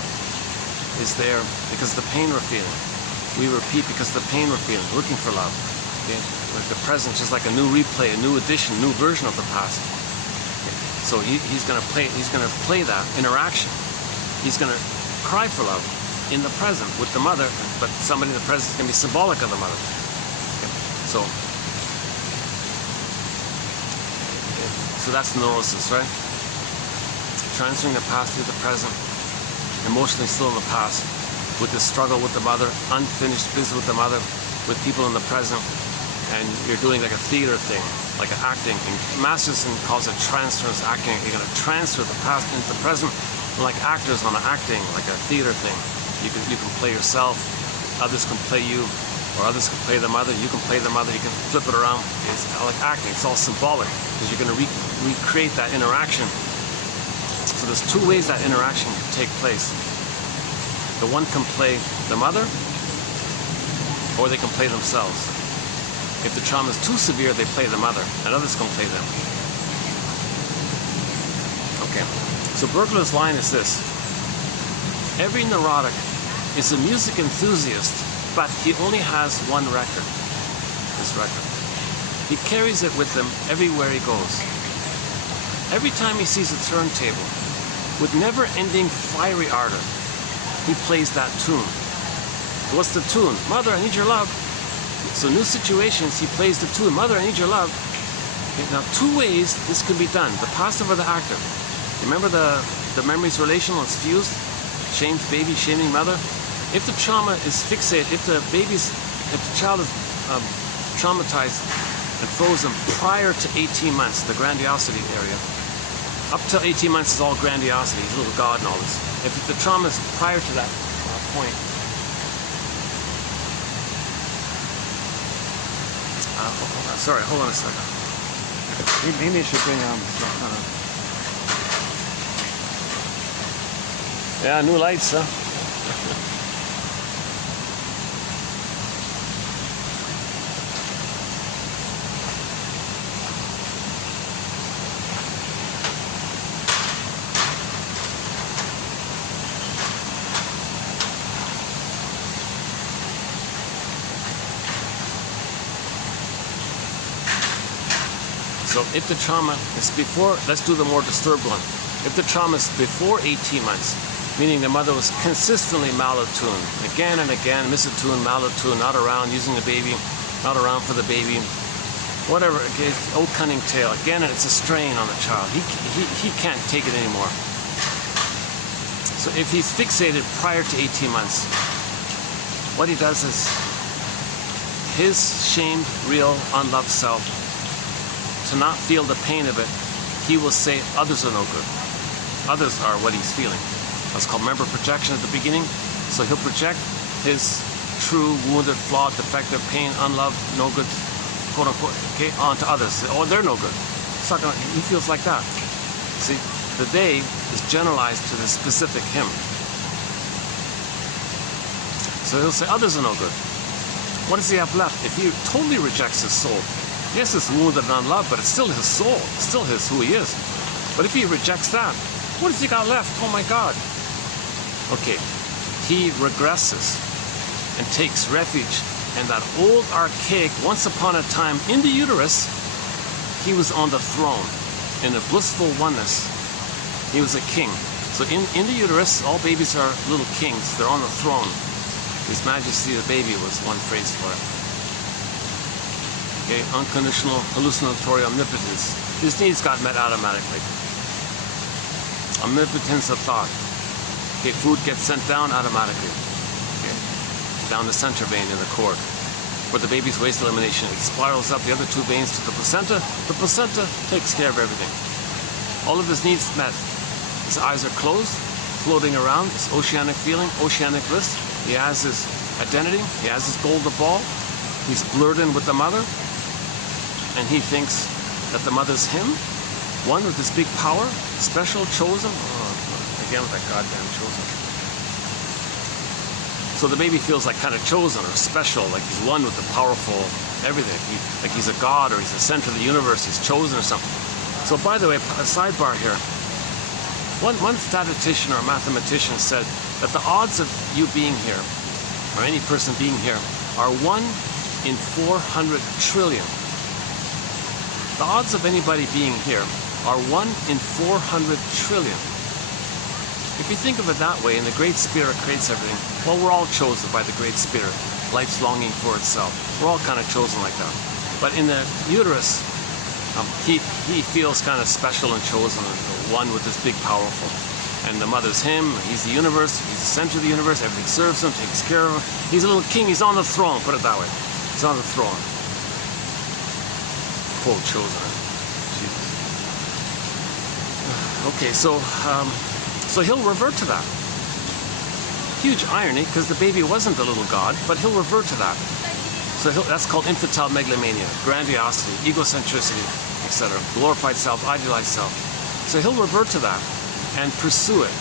is there because of the pain we're feeling. We repeat because of the pain we're feeling, looking for love. Okay? Like the present is like a new replay, a new edition, new version of the past. Okay? So he's going to play that interaction. He's going to cry for love in the present with the mother, but somebody in the present is going to be symbolic of the mother. Okay? So that's neurosis, right? Transferring the past to the present, emotionally still in the past, with the struggle with the mother, unfinished business with the mother, with people in the present, and you're doing like a theater thing, like an acting thing. Masterson calls it transference acting. You're going to transfer the past into the present, like actors on an acting, like a theater thing. You can play yourself, others can play you, or others can play the mother. You can play the mother. You can flip it around. It's like acting. It's all symbolic because you're going to recreate that interaction. So there's two ways that interaction can take place. The one can play the mother, or they can play themselves. If the trauma is too severe, they play the mother, and others can play them. Okay, so Bergler's line is this: every neurotic is a music enthusiast, but he only has one record, this record. He carries it with him everywhere he goes. Every time he sees a turntable, with never-ending fiery ardor, he plays that tune. What's the tune? Mother, I need your love. So new situations, he plays the tune. Mother, I need your love. Okay, now, two ways this can be done: the passive or the active. Remember the memory's relational, it's fused. Shamed baby, shaming mother. If the trauma is fixated, if the child is traumatized and frozen prior to 18 months, the grandiosity area. Up to 18 months is all grandiosity, he's a little god and all this. If the trauma is prior to that point, sorry, hold on a second. Maybe I should bring yeah, new lights, huh? So if the trauma is before, let's do the more disturbed one. If the trauma is before 18 months, meaning the mother was consistently malatune, again and again, misattuned, malatune, not around, using the baby, not around for the baby, whatever, okay, old cunning tale. Again, it's a strain on the child. He can't take it anymore. So if he's fixated prior to 18 months, what he does is his shamed, real, unloved self, to not feel the pain of it, he will say others are no good. Others are what he's feeling. That's called member projection at the beginning. So he'll project his true, wounded, flawed, defective, pain, unloved, no good, quote unquote, okay, onto others. Oh, they're no good. It's not gonna, he feels like that. See, the they is generalized to the specific him. So he'll say others are no good. What does he have left? If he totally rejects his soul, yes, it's wounded and unloved, but it's still his soul. It's still who he is. But if he rejects that, what has he got left? Oh my God. Okay, he regresses and takes refuge in that old archaic, once upon a time, in the uterus, he was on the throne. In a blissful oneness, he was a king. So in the uterus, all babies are little kings. They're on the throne. His Majesty the baby was one phrase for it. Okay, unconditional hallucinatory omnipotence. His needs got met automatically. Omnipotence of thought. Okay, food gets sent down automatically. Okay, down the center vein in the cord, where the baby's waste elimination. It spirals up the other two veins to the placenta. The placenta takes care of everything. All of his needs met. His eyes are closed, floating around, this oceanic feeling, oceanic bliss. He has his identity, he has his golden ball. He's blurred in with the mother, and he thinks that the mother's him, one with this big power, special, chosen. Oh, again with that goddamn chosen. So the baby feels like kind of chosen or special, like he's one with the powerful everything. Like he's a god or he's the center of the universe, he's chosen or something. So by the way, a sidebar here. One statistician or mathematician said that the odds of you being here, or any person being here, are 1 in 400 trillion. The odds of anybody being here are 1 in 400 trillion. If you think of it that way, and the Great Spirit creates everything, well, we're all chosen by the Great Spirit. Life's longing for itself. We're all kind of chosen like that. But in the uterus, he feels kind of special and chosen, one with this big powerful. And the mother's him, he's the universe, he's the center of the universe, everything serves him, takes care of him. He's a little king, he's on the throne, put it that way. He's on the throne. Quote, chosen. Jesus. Okay, so he'll revert to that. Huge irony, because the baby wasn't a little god, but he'll revert to that. So that's called infantile megalomania, grandiosity, egocentricity, etc. Glorified self, idealized self. So he'll revert to that and pursue it.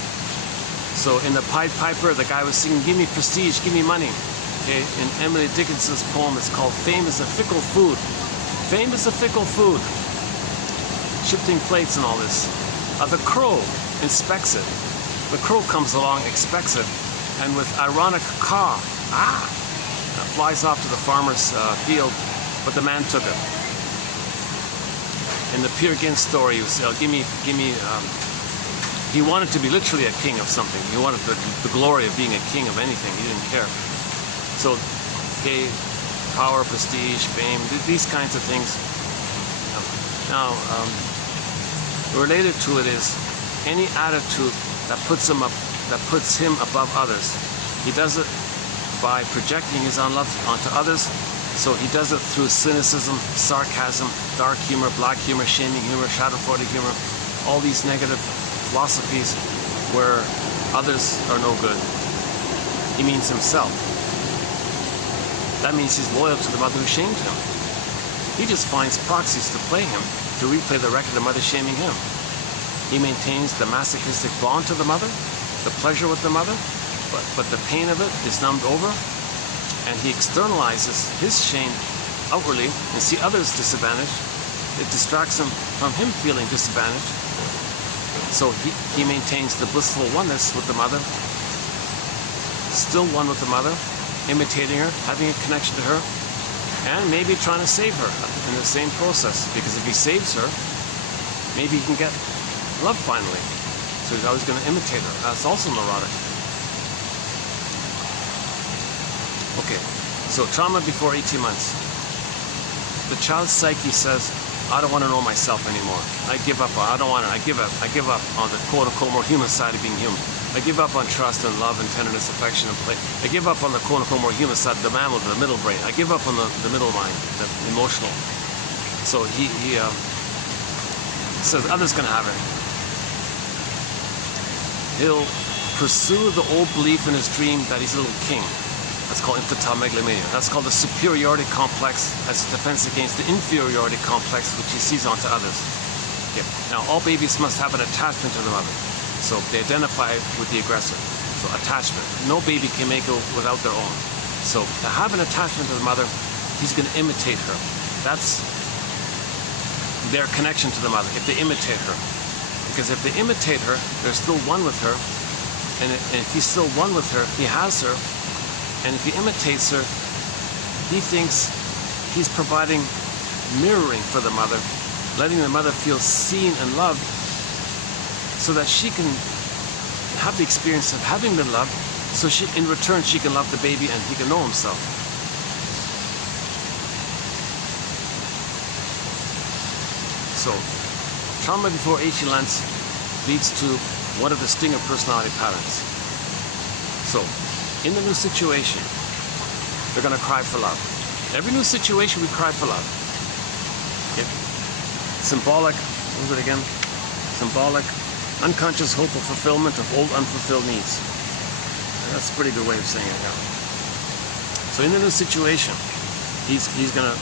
So in the Pied Piper, the guy was singing, "Give me prestige, give me money." Okay, in Emily Dickinson's poem, it's called "Fame is a fickle food." Fame is a fickle food. Shifting plates and all this. The crow inspects it. The crow comes along, expects it, and with ironic caw, flies off to the farmer's field, but the man took it. In the Peer Gynt story, he was, he wanted to be literally a king of something. He wanted the glory of being a king of anything. He didn't care. So, okay, power, prestige, fame, these kinds of things. Now, related to it is any attitude that puts him above others. He does it by projecting his own love onto others. So he does it through cynicism, sarcasm, dark humor, black humor, shaming humor, schadenfreude humor, all these negative philosophies where others are no good. He means himself. That means he's loyal to the mother who shamed him. He just finds proxies to play him, to replay the record of the mother shaming him. He maintains the masochistic bond to the mother, the pleasure with the mother, but the pain of it is numbed over, and he externalizes his shame outwardly and see others disadvantaged. It distracts him from him feeling disadvantaged. So he maintains the blissful oneness with the mother, still one with the mother, imitating her, having a connection to her, and maybe trying to save her in the same process. Because if he saves her, maybe he can get love finally. So he's always going to imitate her. That's also neurotic. Okay, so trauma before 18 months. The child's psyche says, I don't want to know myself anymore. I give up. I don't want to. I give up on the quote-unquote more human side of being human. I give up on trust and love and tenderness, affection and play. I give up on the quote-unquote more human side, the mammal, the middle brain. I give up on the middle mind, the emotional. So he says others can have it. He'll pursue the old belief in his dream that he's a little king. That's called infantile megalomania. That's called the superiority complex as a defense against the inferiority complex which he sees onto others. Okay. Now, all babies must have an attachment to the mother. So they identify with the aggressor. So attachment. No baby can make it without their own. So to have an attachment to the mother, he's going to imitate her. That's their connection to the mother, if they imitate her. Because if they imitate her, they're still one with her. And if he's still one with her, he has her. And if he imitates her, he thinks he's providing mirroring for the mother, letting the mother feel seen and loved so that she can have the experience of having been loved, so in return she can love the baby and he can know himself. So, trauma before HE lens leads to one of the stinger personality patterns. So, in the new situation, they're going to cry for love. Every new situation, we cry for love. Okay? Symbolic, what was it again? Symbolic, unconscious hope of fulfillment of old unfulfilled needs. That's a pretty good way of saying it now. So in the new situation, he's going to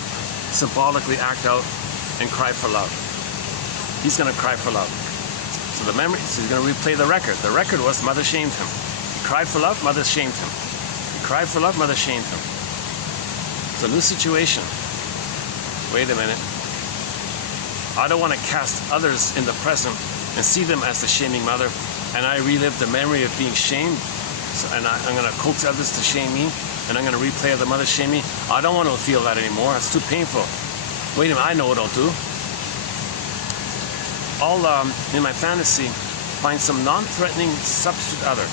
symbolically act out and cry for love. He's going to cry for love. So the memory, so he's going to replay the record. The record was mother shamed him. He cried for love, mother shamed him. He cried for love, mother shamed him. It's a new situation. Wait a minute. I don't want to cast others in the present and see them as the shaming mother, and I relive the memory of being shamed. So, and I'm going to coax others to shame me, and I'm going to replay the mother shame me. I don't want to feel that anymore. It's too painful. Wait a minute, I know what I'll do. I'll, in my fantasy, find some non-threatening substitute other.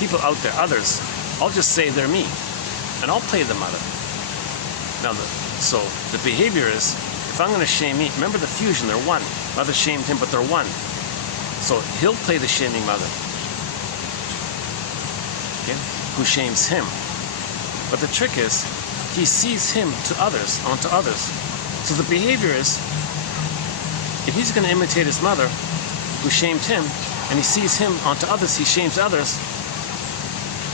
People out there, others. I'll just say they're me, and I'll play the mother. Now, so the behavior is, if I'm going to shame me, remember the fusion, they're one. Mother shamed him, but they're one. So he'll play the shaming mother. Okay? Who shames him. But the trick is, he sees him to others, onto others. So the behavior is, if he's going to imitate his mother, who shamed him, and he sees him onto others, he shames others.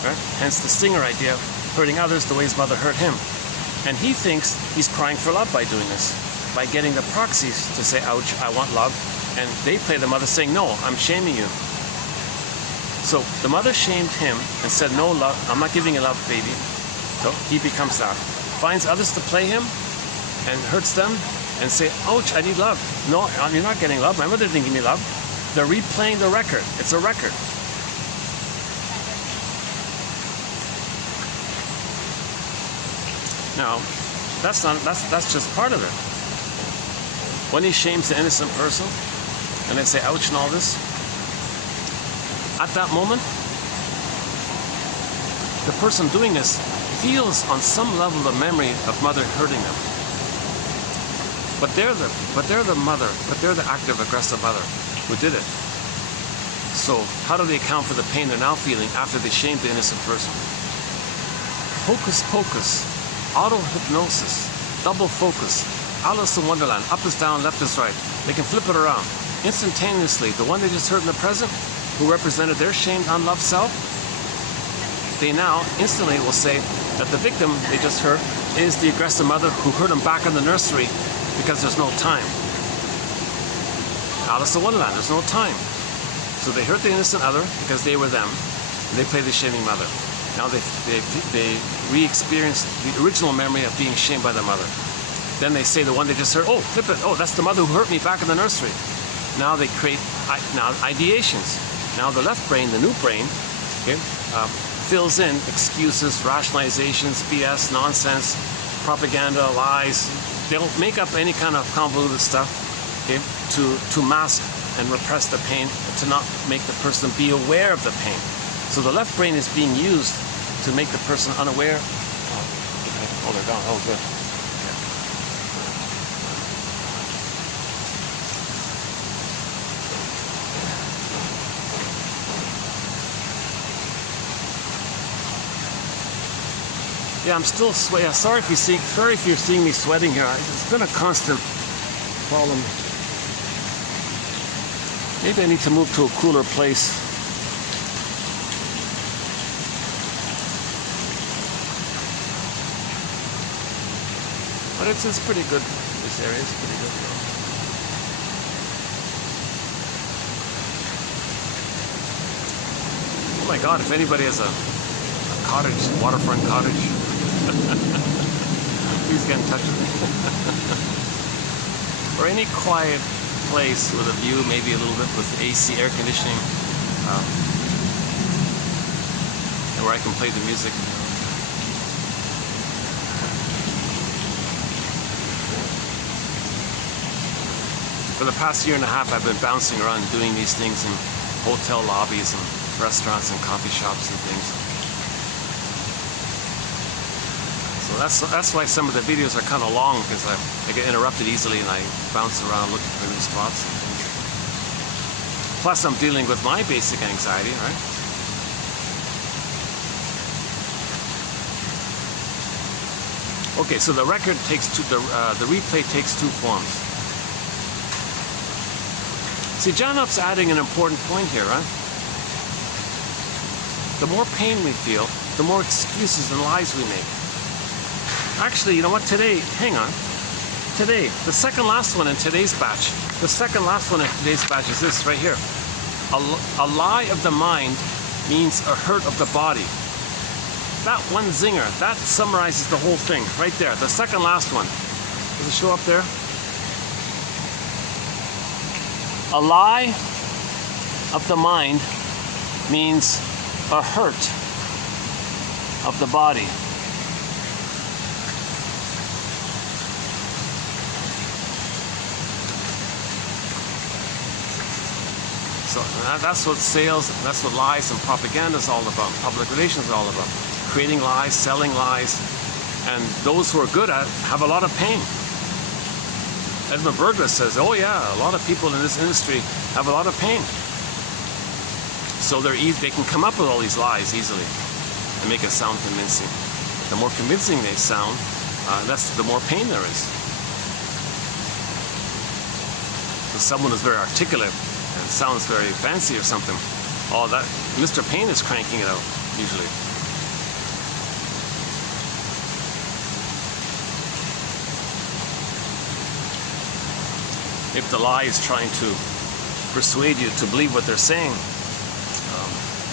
Right? Hence the stinger idea, hurting others the way his mother hurt him. And he thinks he's crying for love by doing this, by getting the proxies to say, ouch, I want love. And they play the mother saying, no, I'm shaming you. So the mother shamed him and said, no love, I'm not giving you love, baby. So he becomes that. Finds others to play him and hurts them and say, ouch, I need love. No, you're not getting love. My mother didn't give me love. They're replaying the record. It's a record. Now, that's just part of it. When he shames the innocent person, and they say, ouch, and all this, at that moment, the person doing this feels on some level the memory of mother hurting them. But they're the mother, but they're the active, aggressive mother who did it. So how do they account for the pain they're now feeling after they shamed the innocent person? Hocus pocus, auto-hypnosis, double focus, Alice in Wonderland, up is down, left is right. They can flip it around. Instantaneously, the one they just heard in the present, who represented their shamed, unloved self, they now instantly will say that the victim they just heard is the aggressive mother who hurt them back in the nursery because there's no time. Alice in Wonderland, there's no time. So they hurt the innocent other because they were them, and they play the shaming mother. Now they re-experience the original memory of being shamed by the mother. Then they say the one they just heard, oh, flip it, oh, that's the mother who hurt me back in the nursery. Now they create ideations. Now the left brain, the new brain, okay, fills in excuses, rationalizations, BS, nonsense, propaganda, lies. They'll make up any kind of convoluted stuff, okay, to mask and repress the pain, to not make the person be aware of the pain. So the left brain is being used to make the person unaware. Oh, they're gone. Oh, good. Yeah, I'm still sweating. Yeah, sorry if you're seeing me sweating here. It's been a constant problem. Maybe I need to move to a cooler place. But it's pretty good. This area is pretty good. Oh my God! If anybody has a cottage, waterfront cottage, please get in touch with me. Or any quiet place with a view, maybe a little bit with AC air conditioning, and where I can play the music. For the past year and a half, I've been bouncing around doing these things in hotel lobbies and restaurants and coffee shops and things. So that's why some of the videos are kind of long, because I get interrupted easily and I bounce around looking for new spots and things. Plus, I'm dealing with my basic anxiety, right? Okay, so the record takes the replay takes two forms. See, Janup's adding an important point here, right? The more pain we feel, the more excuses and lies we make. Actually, you know what? Today, hang on. Today, the second last one in today's batch. The second last one in today's batch is this right here. A lie of the mind means a hurt of the body. That one zinger, that summarizes the whole thing right there. The second last one. Does it show up there? A lie of the mind means a hurt of the body. So that's what sales, that's what lies and propaganda is all about. Public relations is all about. Creating lies, selling lies, and those who are good at it have a lot of pain. Edmund Burgess says, oh yeah, a lot of people in this industry have a lot of pain. So they can come up with all these lies easily and make it sound convincing. The more convincing they sound, the more pain there is. So someone is very articulate and sounds very fancy or something, oh, that Mr. Pain is cranking it out, usually. If the lie is trying to persuade you to believe what they're saying,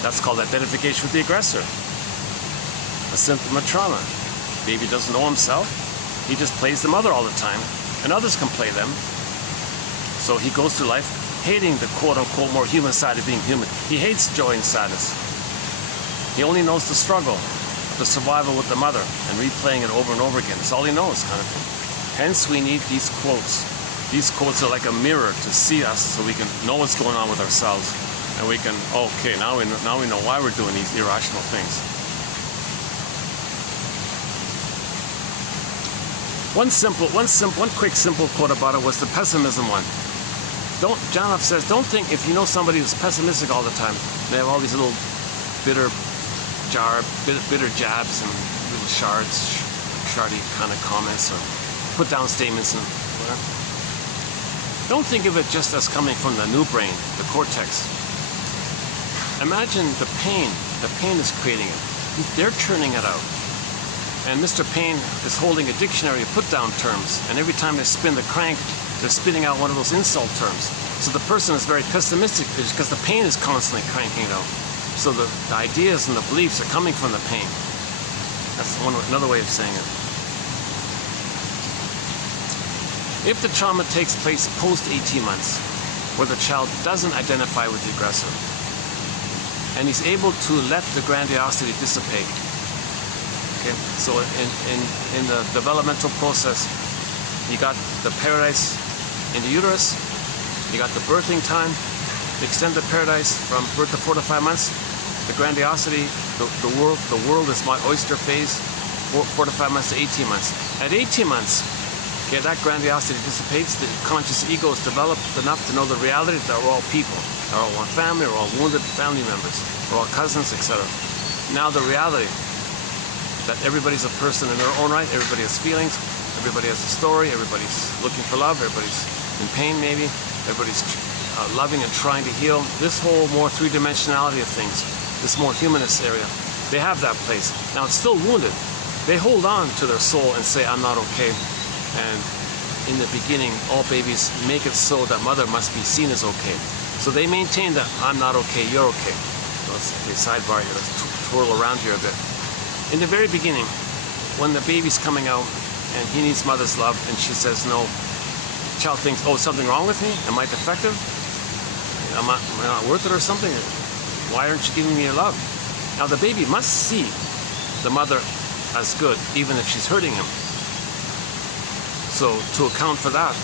that's called identification with the aggressor. A symptom of trauma. Baby doesn't know himself. He just plays the mother all the time, and others can play them. So he goes through life hating the quote-unquote more human side of being human. He hates joy and sadness. He only knows the struggle, the survival with the mother, and replaying it over and over again. That's all he knows, kind of thing. Hence, we need these quotes. These quotes are like a mirror to see us, so we can know what's going on with ourselves, and we can, okay, now we know why we're doing these irrational things. One quick simple quote about it was the pessimism one. Janup says, don't think if you know somebody who's pessimistic all the time, they have all these little bitter jabs and little shardy kind of comments or put down statements and whatever. Don't think of it just as coming from the new brain, the cortex. Imagine the pain is creating it. They're churning it out. And Mr. Pain is holding a dictionary of put-down terms, and every time they spin the crank, they're spitting out one of those insult terms. So the person is very pessimistic because the pain is constantly cranking it out. So the ideas and the beliefs are coming from the pain. That's another way of saying it. If the trauma takes place post 18 months, where the child doesn't identify with the aggressor, and he's able to let the grandiosity dissipate. Okay, so in the developmental process, you got the paradise in the uterus, you got the birthing time, the extended paradise from birth to 4 to 5 months, the grandiosity, the world is my oyster phase, 4 to 5 months to 18 months. At 18 months, okay, that grandiosity dissipates, the conscious ego is developed enough to know the reality that we're all people. We're all one family, we're all wounded family members, we're all cousins, etc. Now the reality that everybody's a person in their own right, everybody has feelings, everybody has a story, everybody's looking for love, everybody's in pain maybe, everybody's loving and trying to heal. This whole more three-dimensionality of things, this more humanist area, they have that place. Now it's still wounded. They hold on to their soul and say, I'm not okay. And in the beginning, all babies make it so that mother must be seen as okay. So they maintain that I'm not okay, you're okay. Let's sidebar here, let's twirl around here a bit. In the very beginning, when the baby's coming out and he needs mother's love and she says no, the child thinks, oh, something wrong with me? Am I defective? Am I not worth it or something? Why aren't you giving me your love? Now the baby must see the mother as good, even if she's hurting him. So to account for that,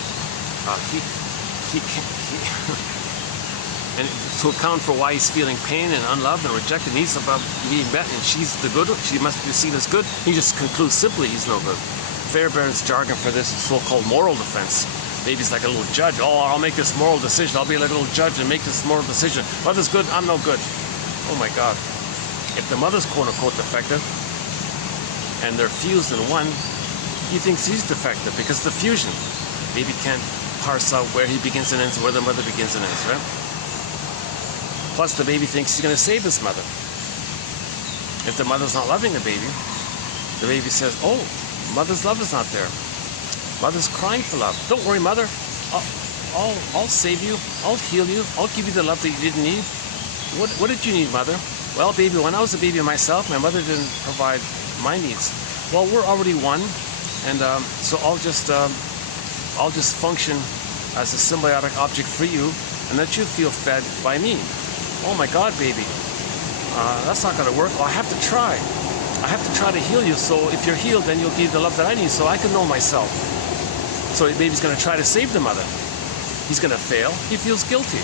And to account for why he's feeling pain and unloved and rejected, needs above being met, and she's the good, she must be seen as good, he just concludes simply he's no good. Fairbairn's jargon for this is so-called moral defense. Baby's like a little judge. Oh, I'll make this moral decision. I'll be like a little judge and make this moral decision. Mother's good, I'm no good. Oh my God. If the mother's quote-unquote defective, and they're fused in one, he thinks he's defective because of the fusion. Baby can't parse out where he begins and ends, where the mother begins and ends, right? Plus, the baby thinks he's going to save his mother. If the mother's not loving the baby says, oh, mother's love is not there. Mother's crying for love. Don't worry, mother. I'll save you. I'll heal you. I'll give you the love that you didn't need. What did you need, mother? Well, baby, when I was a baby myself, my mother didn't provide my needs. Well, we're already one, and so I'll just function as a symbiotic object for you, and let you feel fed by me. Oh my God, baby, that's not going to work. Oh, I have to try. I have to try to heal you. So if you're healed, then you'll give the love that I need, so I can know myself. So baby's going to try to save the mother. He's going to fail. He feels guilty.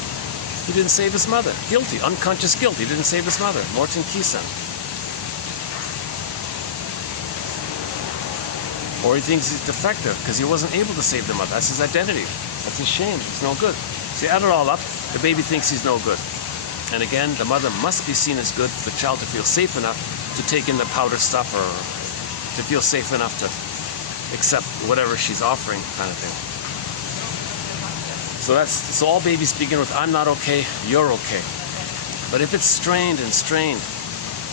He didn't save his mother. Guilty, unconscious guilt. He didn't save his mother. Morton Keysen. Or he thinks he's defective because he wasn't able to save the mother. That's his identity. That's his shame. He's no good. So you add it all up, the baby thinks he's no good. And again, the mother must be seen as good for the child to feel safe enough to take in the powder stuff, or to feel safe enough to accept whatever she's offering, kind of thing. So all babies begin with, I'm not okay, you're okay. But if it's strained and strained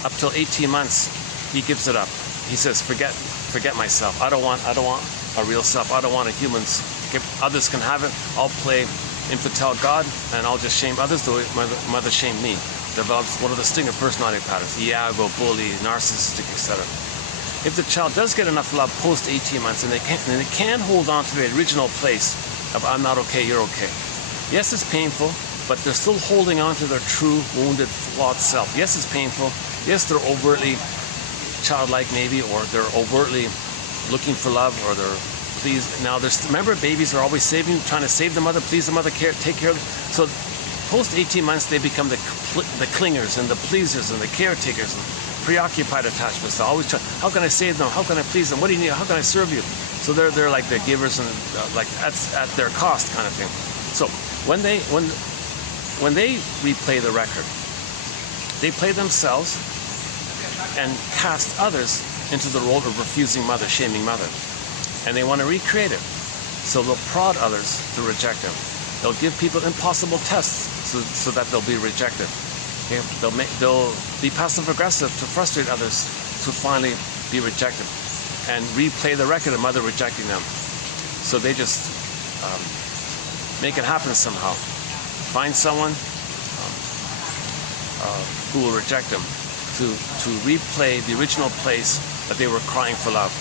up till 18 months, he gives it up. He says, forget myself. I don't want a real self. I don't want a human's. If others can have it, I'll play infantile God, and I'll just shame others the way my mother shamed me. Develops one of the stinger personality patterns: Iago, bully, narcissistic, etc. If the child does get enough love post 18 months, and they can hold on to the original place of I'm not okay, you're okay. Yes, it's painful, but they're still holding on to their true, wounded, flawed self. Yes, it's painful. Yes, they're overtly childlike maybe, or they're overtly looking for love, or they're now remember, babies are always trying to save the mother, please the mother, take care of them. So post 18 months they become the clingers and the pleasers and the caretakers and preoccupied attachments. They're always trying, how can I save them, how can I please them, what do you need, how can I serve you? So they're like the givers, and like at their cost kind of thing. So when they replay the record, they play themselves and cast others into the role of refusing mother, shaming mother. And they want to recreate it. So they'll prod others to reject them. They'll give people impossible tests so that they'll be rejected. Okay? They'll be passive-aggressive to frustrate others to finally be rejected, and replay the record of mother rejecting them. So they just make it happen somehow. Find someone who will reject them to replay the original place that they were crying for love.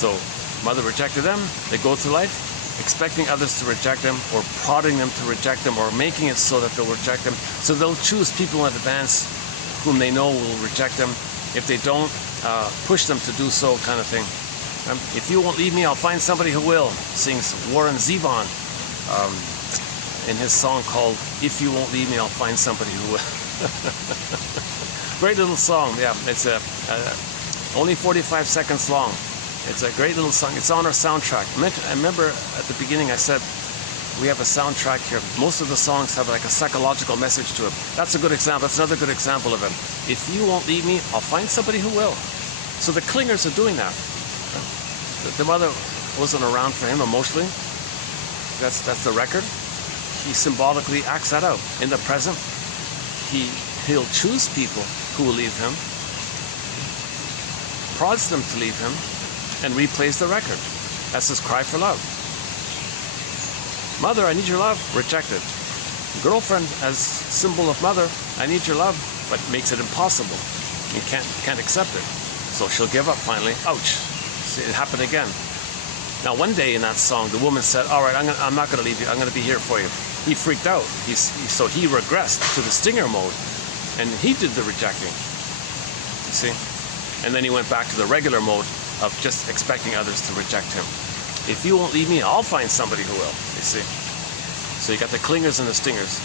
So mother rejected them, they go through life expecting others to reject them, or prodding them to reject them, or making it so that they'll reject them. So they'll choose people in advance whom they know will reject them. If they don't, push them to do so, kind of thing. If you won't leave me, I'll find somebody who will, sings Warren Zevon in his song called If You Won't Leave Me, I'll Find Somebody Who Will. Great little song, yeah. It's only 45 seconds long. It's a great little song. It's on our soundtrack. I remember at the beginning I said we have a soundtrack here. Most of the songs have like a psychological message to it. That's a good example. That's another good example of it. If you won't leave me, I'll find somebody who will. So the clingers are doing that. The mother wasn't around for him emotionally. That's the record. He symbolically acts that out. In the present, he'll choose people who will leave him, prods them to leave him, and replays the record. That's his cry for love. Mother, I need your love. Rejected. Girlfriend, as symbol of mother, I need your love, but makes it impossible. You can't accept it. So she'll give up finally. Ouch. See, it happened again. Now one day in that song, the woman said, all right, I'm not going to leave you. I'm going to be here for you. He freaked out. So he regressed to the stinger mode, and he did the rejecting. You see? And then he went back to the regular mode of just expecting others to reject him. If you won't leave me, I'll find somebody who will, you see. So So you got the clingers and the stingers.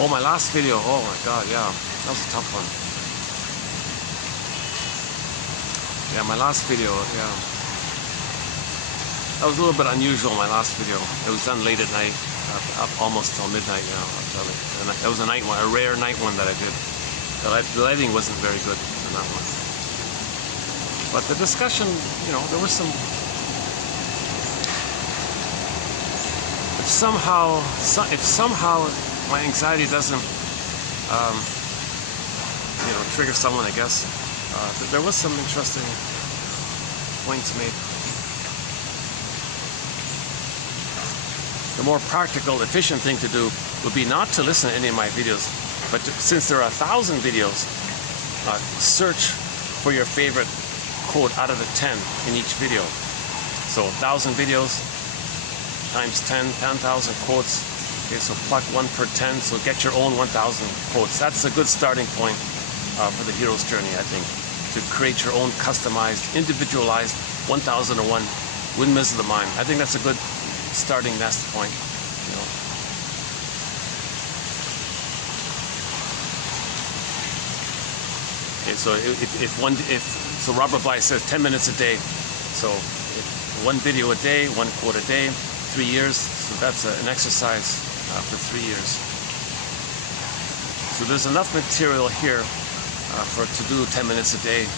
Oh, my last video, oh my god, yeah, that was a tough one. Yeah, my last video, yeah. That was a little bit unusual, my last video. It was done late at night, up almost till midnight, you know, I'll tell you. And it was a night one, a rare night one that I did. The lighting wasn't very good in that one. But the discussion, you know, there was some... If somehow my anxiety doesn't, you know, trigger someone, I guess, there was some interesting points made. The more practical, efficient thing to do would be not to listen to any of my videos, but since there are 1,000 videos, search for your favorite quote out of the 10 in each video. So 1,000 videos times 10,000 quotes. Okay, so pluck 1 per 10, so get your own 1,000 quotes. That's a good starting point for the hero's journey, I think, to create your own customized, individualized 1001 windmills of the mind. I think that's a good starting nest point, you know. Okay, so so Robert Bly says 10 minutes a day. So if 1 video a day, 1 quote a day, 3 years, so that's an exercise for 3 years. So there's enough material here to do 10 minutes a day.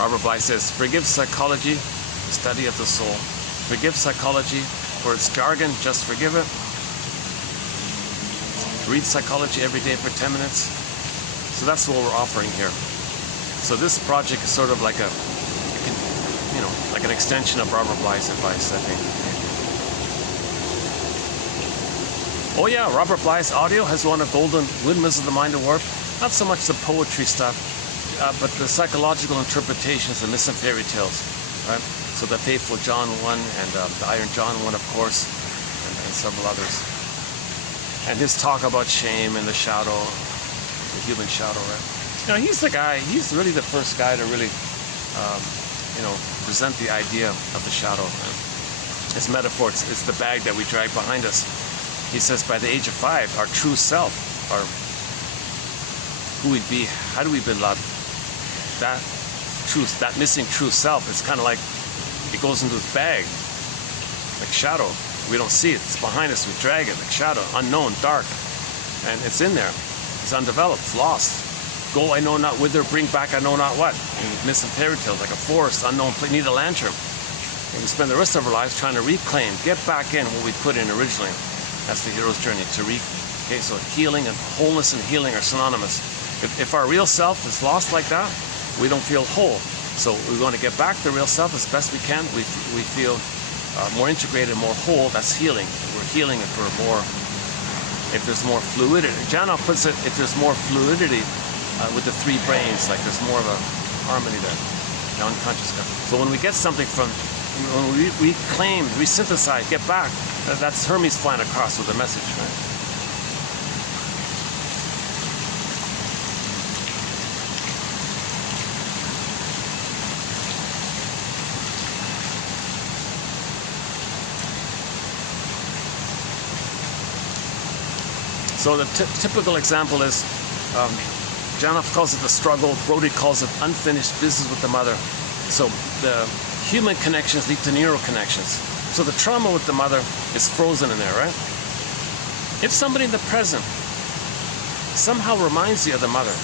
Robert Bly says, forgive psychology, the study of the soul. Forgive psychology for its jargon, just forgive it. Read psychology every day for 10 minutes. So that's what we're offering here. So this project is sort of like like an extension of Robert Bly's advice, I think. Oh yeah, Robert Bly's audio has won a Golden Windmills of the Mind Award. Not so much the poetry stuff, but the psychological interpretations of myths and fairy tales, right? So the Faithful John one, and the Iron John one, of course, and several others. And his talk about shame and the shadow, the human shadow, right? You know, he's the guy, he's really the first guy to really, you know, present the idea of the shadow. Right? His metaphor, it's the bag that we drag behind us. He says by the age of 5, our true self, our who we'd be, how do we be loved? That truth, that missing true self, it's kind of like it goes into this bag, like shadow. We don't see it, it's behind us, we drag it like shadow, unknown, dark, and it's in there. It's undeveloped, it's lost. Go I know not whither, bring back I know not what. In myths and fairy tales, like a forest, unknown place, need a lantern. And we spend the rest of our lives trying to reclaim, get back in what we put in originally. That's the hero's journey, okay, so healing and wholeness and healing are synonymous. If our real self is lost like that, we don't feel whole. So we want to get back the real self as best we can. We feel more integrated, more whole. That's healing. We're healing it for more, if there's more fluidity. Janoff puts it, if there's more fluidity with the 3 brains, like there's more of a harmony there, the unconscious. So when we get something from, when we reclaim, resynthesize, get back, that's Hermes flying across with a message, right? So the typical example is, Janoff calls it the struggle, Brody calls it unfinished business with the mother. So the human connections lead to neural connections. So the trauma with the mother is frozen in there, right? If somebody in the present somehow reminds you of the mother,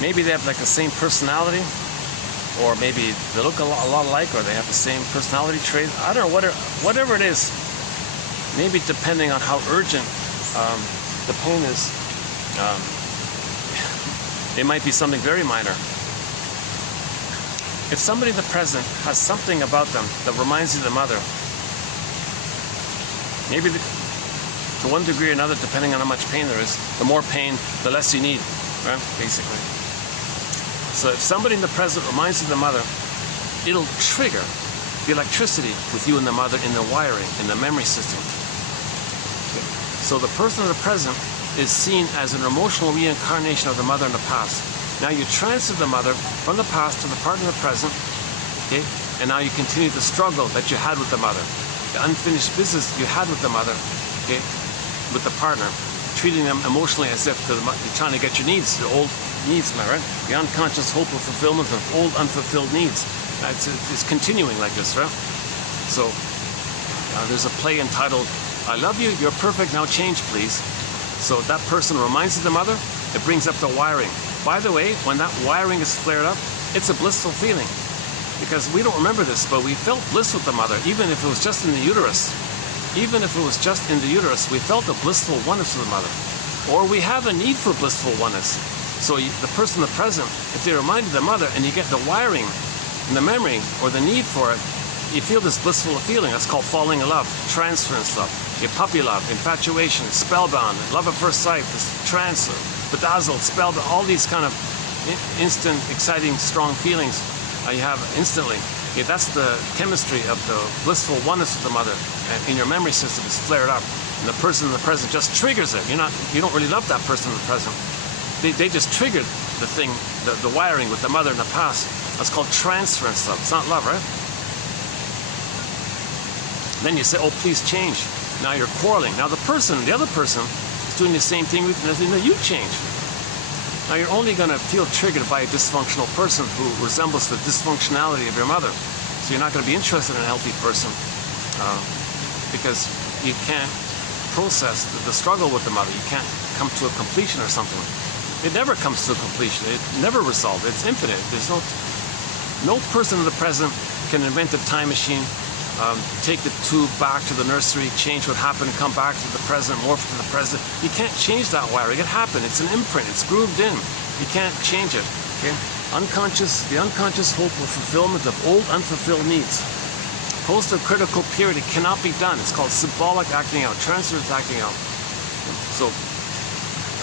maybe they have like the same personality, or maybe they look a lot alike, or they have the same personality trait. I don't know, whatever it is. Maybe depending on how urgent the pain is, it might be something very minor. If somebody in the present has something about them that reminds you of the mother, maybe to one degree or another, depending on how much pain there is, the more pain, the less you need, right? Basically. So if somebody in the present reminds you of the mother, it'll trigger the electricity with you and the mother in the wiring, in the memory system. Okay. So the person in the present is seen as an emotional reincarnation of the mother in the past. Now you transfer the mother from the past to the part in the present, okay? And now you continue the struggle that you had with the mother, the unfinished business you had with the mother, okay, with the partner, treating them emotionally as if you're trying to get your needs, the old needs, am I right? The unconscious hope of fulfillment of old unfulfilled needs. It's continuing like this, right? So there's a play entitled, I love you, you're perfect, now change please. So that person reminds you of the mother, it brings up the wiring. By the way, when that wiring is flared up, it's a blissful feeling. Because we don't remember this, but we felt bliss with the mother, even if it was just in the uterus. Even if it was just in the uterus, we felt a blissful oneness with the mother. Or we have a need for blissful oneness. So the person in the present, if they remind you of the mother and you get the wiring and the memory or the need for it, you feel this blissful feeling. That's called falling in love, transference love, puppy love, infatuation, spellbound, love at first sight, this trance, bedazzled, spellbound, all these kind of instant, exciting, strong feelings you have instantly. Okay, that's the chemistry of the blissful oneness with the mother, and in your memory system is flared up, and the person in the present just triggers it. You don't really love that person in the present. They just triggered the thing, the wiring with the mother in the past. That's called transference love. It's not love, right? Then you say, oh, please change. Now you're quarreling. Now the other person is doing the same thing with nothing that you change. Now you're only going to feel triggered by a dysfunctional person who resembles the dysfunctionality of your mother. So you're not going to be interested in a healthy person because you can't process the struggle with the mother. You can't come to a completion or something. It never comes to a completion. It never resolves. It's infinite. There's no person in the present can invent a time machine, take the tube back to the nursery, change what happened, come back to the present, morph to the present. You can't change that wiring. It happened. It's an imprint. It's grooved in. You can't change it. Okay? The unconscious hope of fulfillment of old unfulfilled needs. Post a critical period, it cannot be done. It's called symbolic acting out, transference acting out. So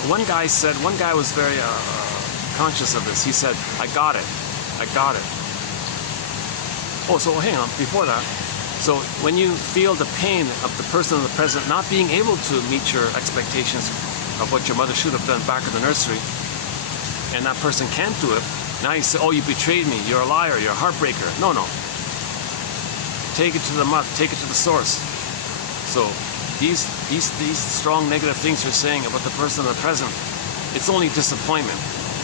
one guy was very conscious of this. He said, I got it. Oh, so hang on, before that. So when you feel the pain of the person in the present not being able to meet your expectations of what your mother should have done back in the nursery, and that person can't do it, now you say, oh, you betrayed me, you're a liar, you're a heartbreaker. No. Take it to the muck, take it to the source. So these strong negative things you're saying about the person in the present, it's only disappointment.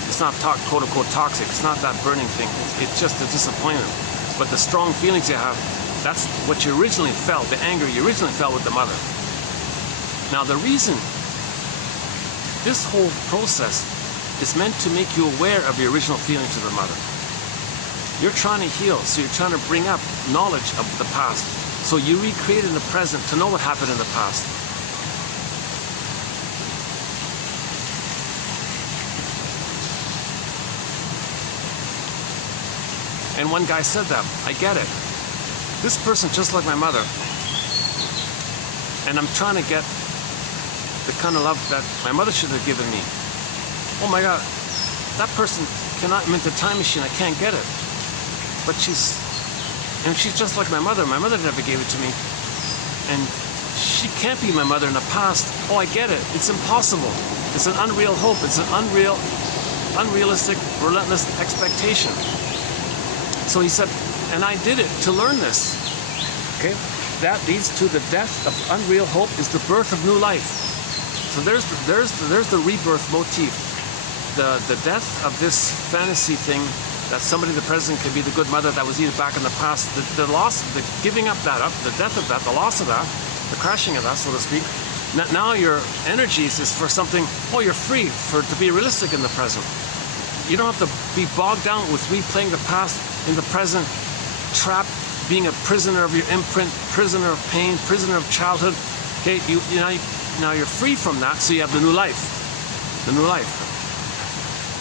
It's not quote unquote toxic, it's not that burning thing, it's just a disappointment. But the strong feelings you have, that's what you originally felt, the anger you originally felt with the mother. Now the reason this whole process is meant to make you aware of your original feelings to the mother. You're trying to heal, so you're trying to bring up knowledge of the past. So you recreate in the present to know what happened in the past. And one guy said that, I get it. This person just like my mother. And I'm trying to get the kind of love that my mother should have given me. Oh my God, that person cannot invent a time machine, I can't get it. But she's just like my mother. My mother never gave it to me. And she can't be my mother in the past. Oh, I get it. It's impossible. It's an unreal hope. It's an unrealistic, relentless expectation. So he said, and I did it to learn this. Okay? That leads to the death of unreal hope is the birth of new life. So there's the rebirth motif. The death of this fantasy thing that somebody in the present can be the good mother that was either back in the past, the loss, the giving up that, the death of that, the loss of that, the crashing of that, so to speak. Now your energies is for something, oh, you're free to be realistic in the present. You don't have to be bogged down with replaying the past in the present, trapped, being a prisoner of your imprint, prisoner of pain, prisoner of childhood. Okay, now you're free from that, so you have the new life. The new life.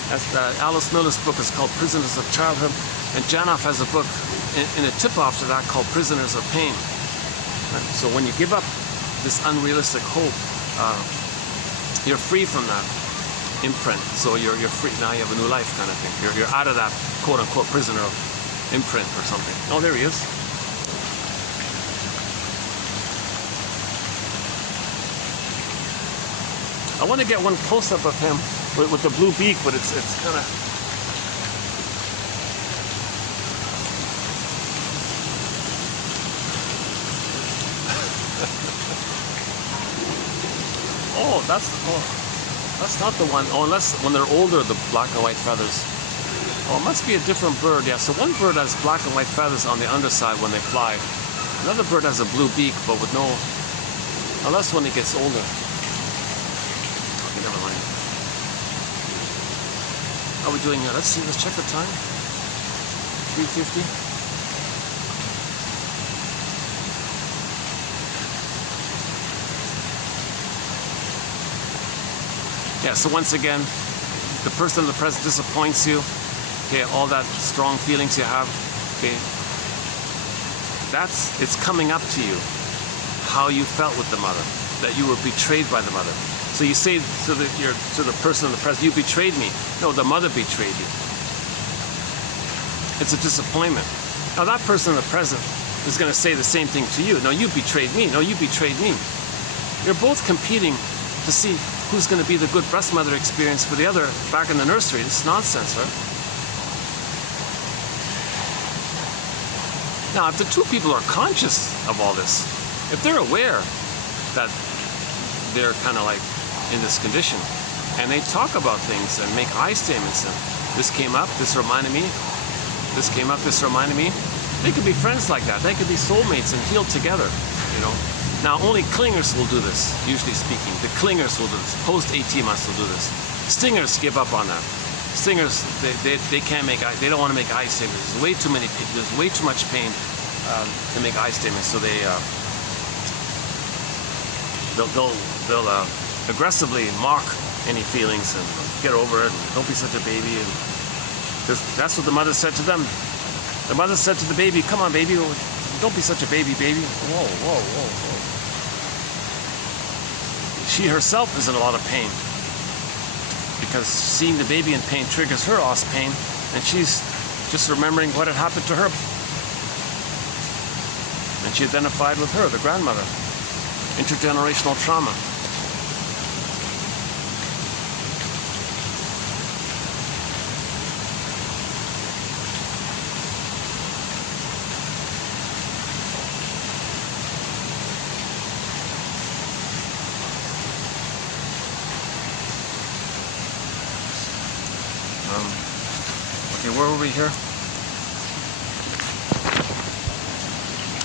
As Alice Miller's book is called Prisoners of Childhood, and Janoff has a book in a tip-off to that called Prisoners of Pain. Right? So when you give up this unrealistic hope, you're free from that. imprint. So you're free now. You have a new life, kind of thing. You're out of that quote unquote prisoner of imprint or something. Oh, there he is. I want to get one close up of him with the blue beak, but it's kind of. Oh, that's not the one. Oh, unless when they're older, the black and white feathers. Oh, it must be a different bird. Yeah, so one bird has black and white feathers on the underside when they fly. Another bird has a blue beak, but with no. Unless when it gets older. Okay, never mind. How are we doing here? Let's see. Let's check the time. 3:50. Yeah, so once again, the person in the present disappoints you. Okay, all that strong feelings you have. Okay, it's coming up to you how you felt with the mother, that you were betrayed by the mother. So you say to the person in the present, you betrayed me. No, the mother betrayed you. It's a disappointment. Now that person in the present is going to say the same thing to you. No, you betrayed me. No, you betrayed me. You're both competing to see who's going to be the good breast mother experience for the other back in the nursery. It's nonsense, right? Now, if the two people are conscious of all this, if they're aware that they're kind of like in this condition, and they talk about things and make I statements, and this came up, this reminded me, this came up, this reminded me, they could be friends like that. They could be soulmates and heal together, you know. Now, only clingers will do this, usually speaking. The clingers will do this. Post-18 months will do this. Stingers give up on that. Stingers, they can't make, they don't want to make I statements. There's way too many, there's way too much pain to make I statements. So they'll aggressively mock any feelings and get over it. And don't be such a baby. And that's what the mother said to them. The mother said to the baby, "Come on, baby. Don't be such a baby, baby." Whoa, whoa, whoa, whoa. She herself is in a lot of pain because seeing the baby in pain triggers her lost pain, and she's just remembering what had happened to her. And she identified with her, the grandmother. Intergenerational trauma. Okay, where were we here?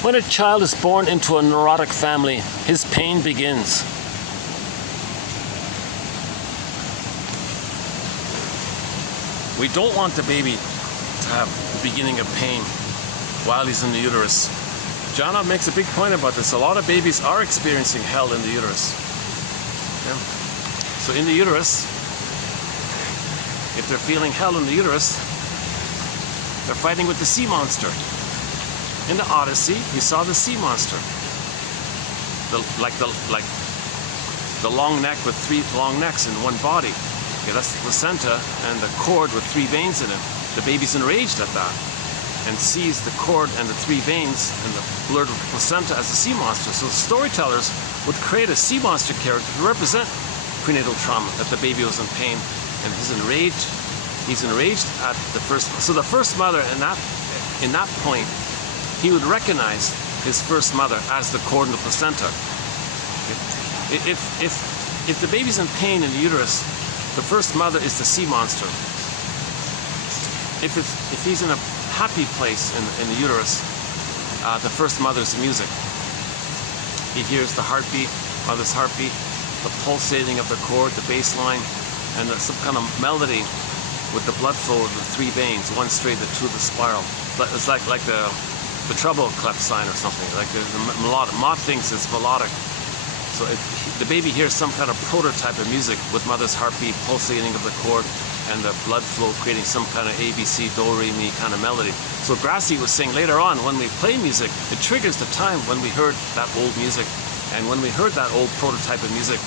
When a child is born into a neurotic family, his pain begins. We don't want the baby to have the beginning of pain while he's in the uterus. Jana makes a big point about this. A lot of babies are experiencing hell in the uterus. Yeah. So in the uterus, if they're feeling hell in the uterus, they're fighting with the sea monster. In the Odyssey, he saw the sea monster. Like the long neck with three long necks in one body. Okay, that's the placenta and the cord with three veins in it. The baby's enraged at that and sees the cord and the three veins and the blurred placenta as a sea monster. So the storytellers would create a sea monster character to represent prenatal trauma, that the baby was in pain and he's enraged at the first. So the first mother in that point, he would recognize his first mother as the cord and the placenta. If the baby's in pain in the uterus, the first mother is the sea monster. If he's in a happy place in the uterus, the first mother is the music. He hears the heartbeat, mother's heartbeat, the pulsating of the cord, the bass line, and some kind of melody with the blood flow of the three veins, one straight, the two of the spiral. It's like the treble clef sign or something. Like the melodic. Mott thinks it's melodic. So the baby hears some kind of prototype of music with mother's heartbeat, pulsating of the cord, and the blood flow creating some kind of ABC, do, re, mi kind of melody. So Grassi was saying later on, when we play music, it triggers the time when we heard that old music. And when we heard that old prototype of music,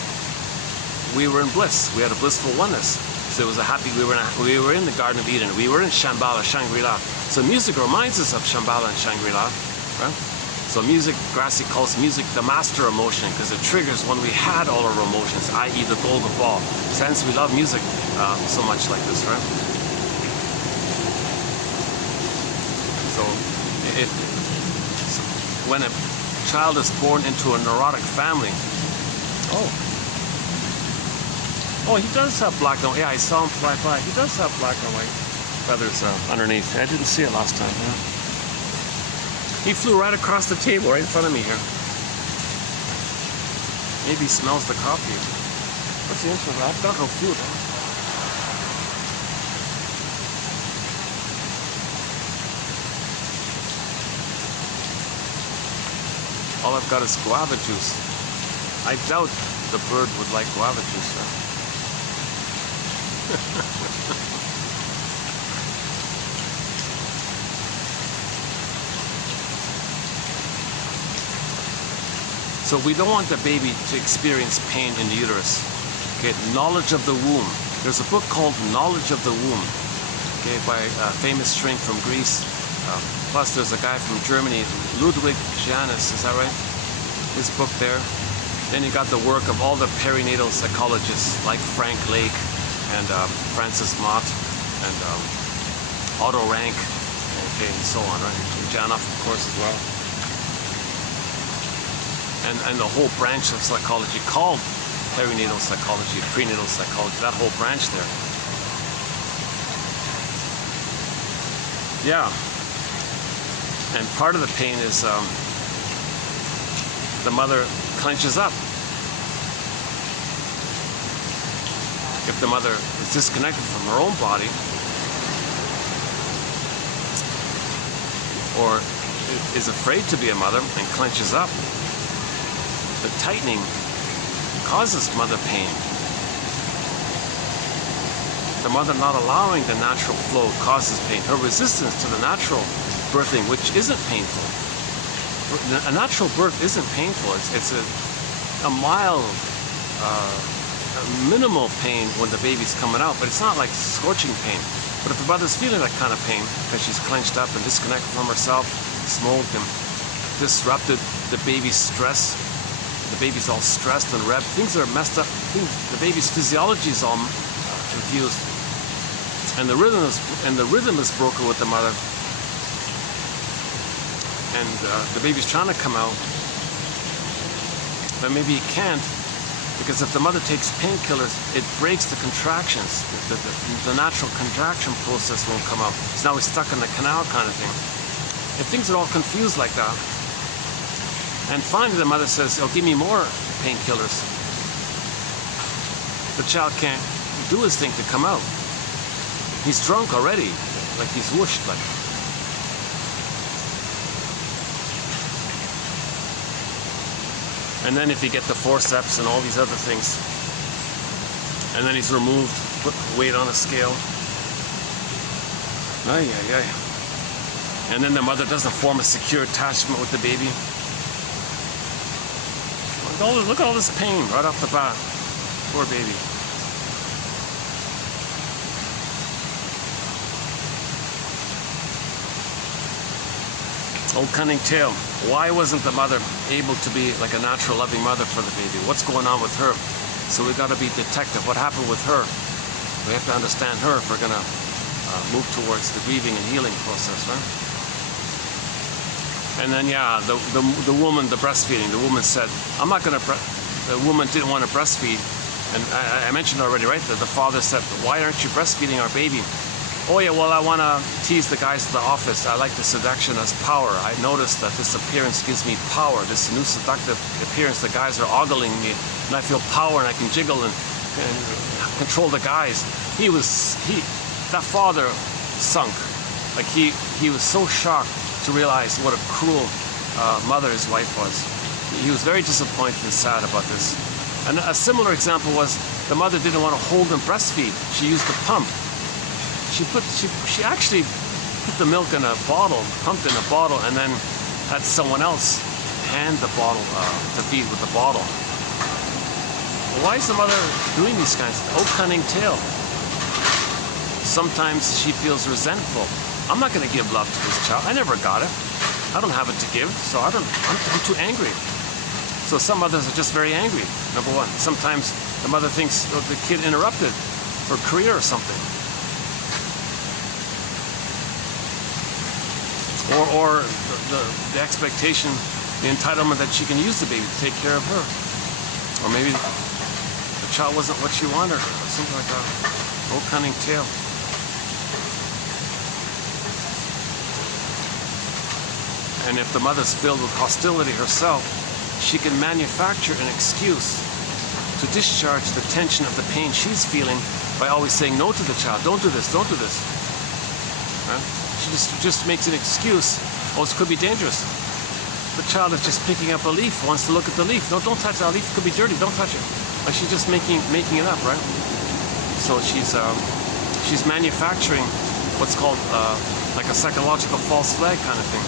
we were in bliss. We had a blissful oneness. So it was a happy, we were in the Garden of Eden. We were in Shambhala, Shangri-La. So music reminds us of Shambhala and Shangri-La, right? So music, Grassi calls music the master emotion because it triggers when we had all our emotions, i.e. the golden ball. Hence we love music so much like this, right? So when a child is born into a neurotic family, oh, he does have black and white. Yeah, I saw him fly by. He does have black and white feathers underneath. I didn't see it last time. Yeah. He flew right across the table, right in front of me here. Maybe he smells the coffee. What's the answer? I've got no food. All I've got is guava juice. I doubt the bird would like guava juice. So we don't want the baby to experience pain in the uterus. Okay, knowledge of the womb. There's a book called Knowledge of the Womb, okay, by a famous shrink from Greece. Plus there's a guy from Germany, Ludwig Janus, is that right? His book there. Then you got the work of all the perinatal psychologists like Frank Lake and Francis Mott and Otto Rank, okay, and so on, right? Janov, of course, as well. And the whole branch of psychology called perinatal psychology, prenatal psychology, that whole branch there. Yeah. And part of the pain is the mother clenches up. If the mother is disconnected from her own body, or is afraid to be a mother and clenches up, the tightening causes mother pain. The mother not allowing the natural flow causes pain. Her resistance to the natural birthing, which isn't painful. A natural birth isn't painful. It's a mild, minimal pain when the baby's coming out, but it's not like scorching pain. But if the mother's feeling that kind of pain because she's clenched up and disconnected from herself, smoked and disrupted the baby's stress, the baby's all stressed and revved, things are messed up, the baby's physiology is all confused, and the rhythm is broken with the mother, and the baby's trying to come out, but maybe it can't, because if the mother takes painkillers, it breaks the contractions. The natural contraction process won't come out. So now we're stuck in the canal kind of thing. If things are all confused like that, and finally the mother says, "Oh, give me more painkillers," the child can't do his thing to come out. He's drunk already, like he's whooshed, like. And then if you get the forceps and all these other things, and then he's removed, put weight on a scale. Ay, ay, ay. And then the mother doesn't form a secure attachment with the baby. Look at all this pain right off the bat. Poor baby. Old cunning tale. Why wasn't the mother able to be like a natural loving mother for the baby? What's going on with her? So we've got to be detective. What happened with her? We have to understand her if we're going to move towards the grieving and healing process, right? And then, yeah, the woman, the breastfeeding. The woman said, "I'm not going to." The woman didn't want to breastfeed, and I mentioned already, right? That the father said, "Why aren't you breastfeeding our baby?" "Oh yeah, well, I want to tease the guys at the office. I like the seduction as power. I noticed that this appearance gives me power. This new seductive appearance, the guys are ogling me, and I feel power, and I can jiggle and control the guys." That father sunk. Like he was so shocked to realize what a cruel mother his wife was. He was very disappointed and sad about this. And a similar example was the mother didn't want to hold and breastfeed. She used a pump. She actually put the milk in a bottle, pumped in a bottle, and then had someone else hand the bottle to feed with the bottle. Why is the mother doing these kinds of things? Oh, cunning tale. Sometimes she feels resentful. I'm not going to give love to this child. I never got it. I don't have it to give, so I'm too angry. So some mothers are just very angry, number one. Sometimes the mother thinks the kid interrupted her career or something. Or the expectation, the entitlement that she can use the baby to take care of her. Or maybe the child wasn't what she wanted, or something like that. Oh, cunning tale. And if the mother's filled with hostility herself, she can manufacture an excuse to discharge the tension of the pain she's feeling by always saying no to the child. Don't do this, don't do this. Right? She just makes an excuse. Oh, this could be dangerous. The child is just picking up a leaf, wants to look at the leaf. No, don't touch that leaf, it could be dirty, don't touch it. Like she's just making it up, right? So she's manufacturing what's called like a psychological false flag kind of thing.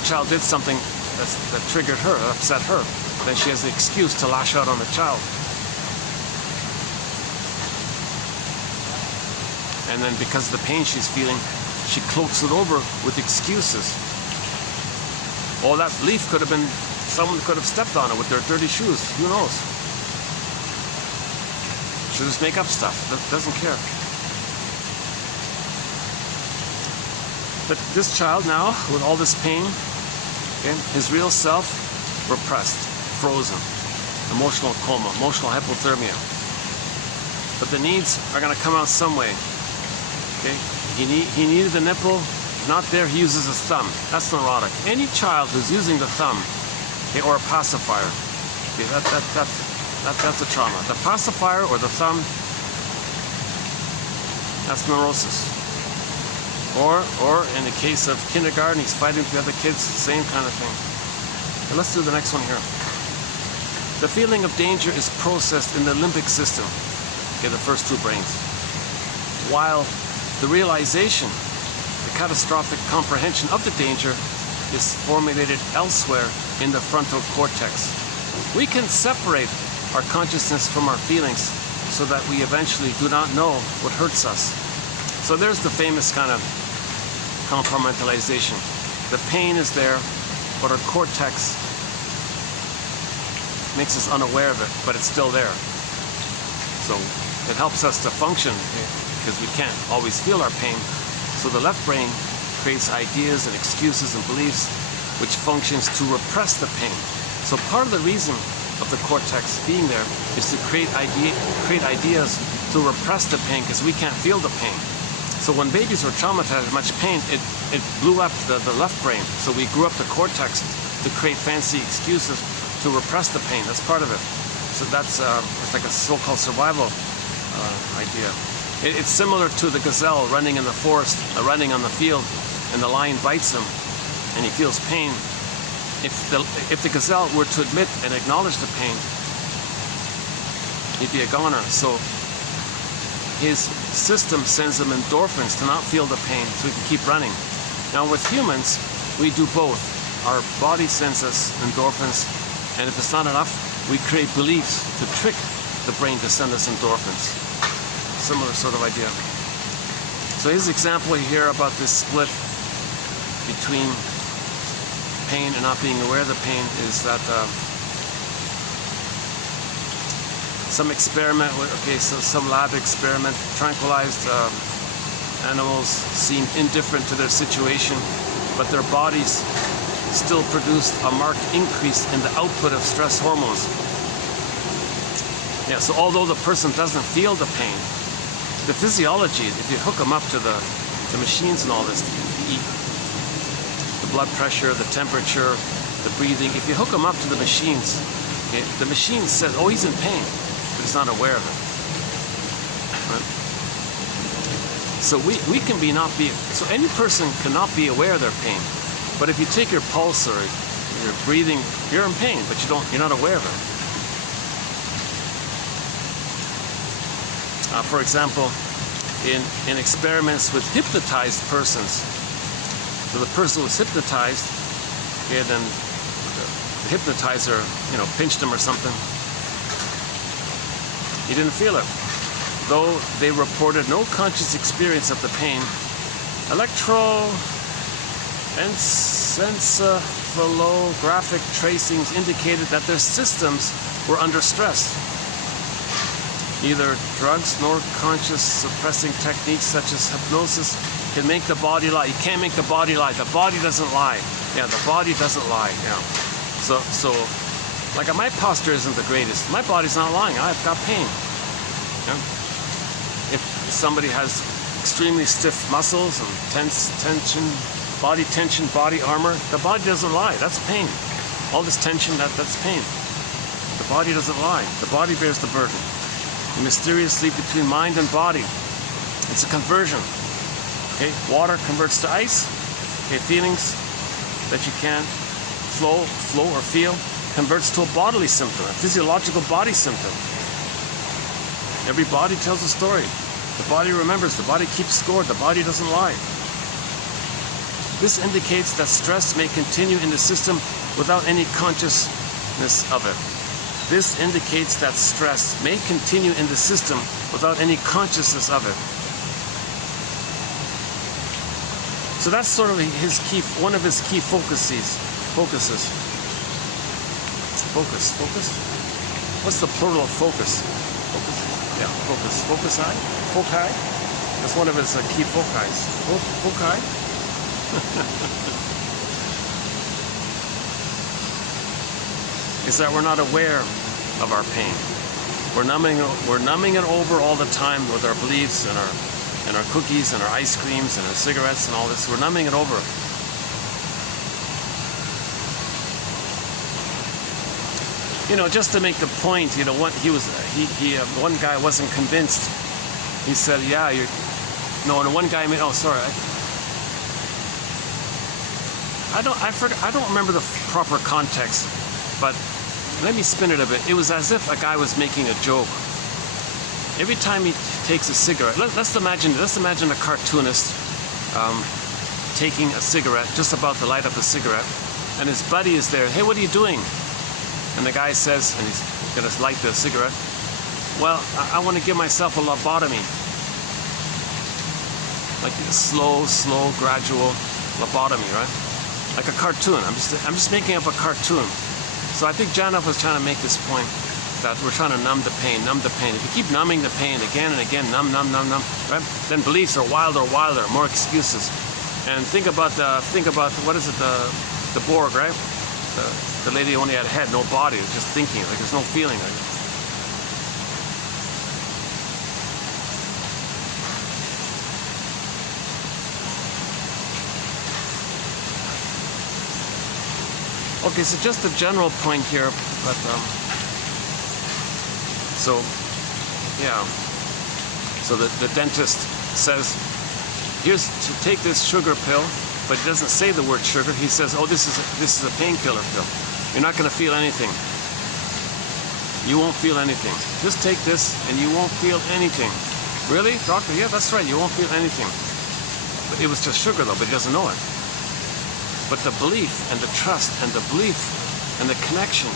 The child did something that triggered her, that upset her. Then she has the excuse to lash out on the child. And then because of the pain she's feeling, she cloaks it over with excuses. Oh, that leaf could have been, someone could have stepped on it with their dirty shoes. Who knows? She'll just make up stuff. Doesn't care. But this child now, with all this pain, okay, his real self repressed, frozen, emotional coma, emotional hypothermia. But the needs are going to come out some way. Okay, he needed the nipple. Not there, he uses his thumb. That's neurotic. Any child who's using the thumb, okay, or a pacifier, okay, that's a trauma. The pacifier or the thumb, that's neurosis. Or in the case of kindergarten, he's fighting with the other kids, same kind of thing. And let's do the next one here. The feeling of danger is processed in the limbic system, okay, the first two brains, while the realization, the catastrophic comprehension of the danger is formulated elsewhere in the frontal cortex. We can separate our consciousness from our feelings so that we eventually do not know what hurts us. So there's the famous kind of compartmentalization. The pain is there, but our cortex makes us unaware of it, but it's still there. So it helps us to function because we can't always feel our pain. So the left brain creates ideas and excuses and beliefs which functions to repress the pain. So part of the reason of the cortex being there is to create ideas to repress the pain because we can't feel the pain. So when babies were traumatized with much pain, it blew up the left brain. So we grew up the cortex to create fancy excuses to repress the pain. That's part of it. So that's it's like a so-called survival idea. It's similar to the gazelle running in the forest, running on the field, and the lion bites him, and he feels pain. If the gazelle were to admit and acknowledge the pain, he'd be a goner. So his system sends him endorphins to not feel the pain so he can keep running. Now with humans, we do both. Our body sends us endorphins, and if it's not enough, we create beliefs to trick the brain to send us endorphins. Similar sort of idea. So his example here about this split between pain and not being aware of the pain is that some experiment, so some lab experiment, tranquilized animals seemed indifferent to their situation, but their bodies still produced a marked increase in the output of stress hormones. Yeah, so although the person doesn't feel the pain, the physiology, if you hook them up to the machines and all this, the blood pressure, the temperature, the breathing, if you hook them up to the machines, okay, the machine says, oh, he's in pain, but he's not aware of it. Right? So we can so any person cannot be aware of their pain. But if you take your pulse or your breathing, you're in pain, but you're not aware of it. For example, in experiments with hypnotized persons, so the person was hypnotized, okay, then the hypnotizer, pinched him or something, He didn't feel it. Though they reported no conscious experience of the pain, electroencephalographic tracings indicated that their systems were under stress. Neither drugs nor conscious suppressing techniques such as hypnosis can make the body lie. You can't make the body lie. The body doesn't lie. Yeah, the body doesn't lie. Yeah. So like my posture isn't the greatest. My body's not lying. I've got pain. Yeah. If somebody has extremely stiff muscles and tension, body armor, the body doesn't lie. That's pain. All this tension, that's pain. The body doesn't lie. The body bears the burden. The mysterious leap between mind and body. It's a conversion. Okay, water converts to ice. Okay, feelings that you can't flow or feel converts to a bodily symptom, a physiological body symptom. Every body tells a story. The body remembers. The body keeps score. The body doesn't lie. This indicates that stress may continue in the system without any consciousness of it. This indicates that stress may continue in the system without any consciousness of it. So that's sort of one of his key focuses. Focus. What's the plural of focus? Focus. Yeah, focus. Foci? Foci? That's one of his key foci. Foci? Is that we're not aware of our pain. We're numbing it over all the time with our beliefs and our cookies and our ice creams and our cigarettes and all this. We're numbing it over. You know, just to make the point, you know, one guy wasn't convinced. He said, "Yeah, and one guy made. Oh, sorry. I don't remember the proper context, but let me spin it a bit. It was as if a guy was making a joke. Every time he takes a cigarette, let's imagine a cartoonist taking a cigarette, just about to light up a cigarette, and his buddy is there. Hey, what are you doing? And the guy says, and he's going to light the cigarette, well, I want to give myself a lobotomy. Like slow, gradual lobotomy, right? Like a cartoon. I'm just making up a cartoon. So I think Janov was trying to make this point that we're trying to numb the pain. If you keep numbing the pain again and again, numb, right? Then beliefs are wilder, more excuses. And think about what is it, the Borg, right? The lady only had a head, no body. It was just thinking. Like there's no feeling. Okay, so just a general point here, but so the dentist says, here's to take this sugar pill, but he doesn't say the word sugar. He says, oh, this is a painkiller pill. You're not going to feel anything. You won't feel anything. Just take this and you won't feel anything. Really, doctor? Yeah, that's right. You won't feel anything. But it was just sugar, though, but he doesn't know it. But the belief and the trust and the belief and the connection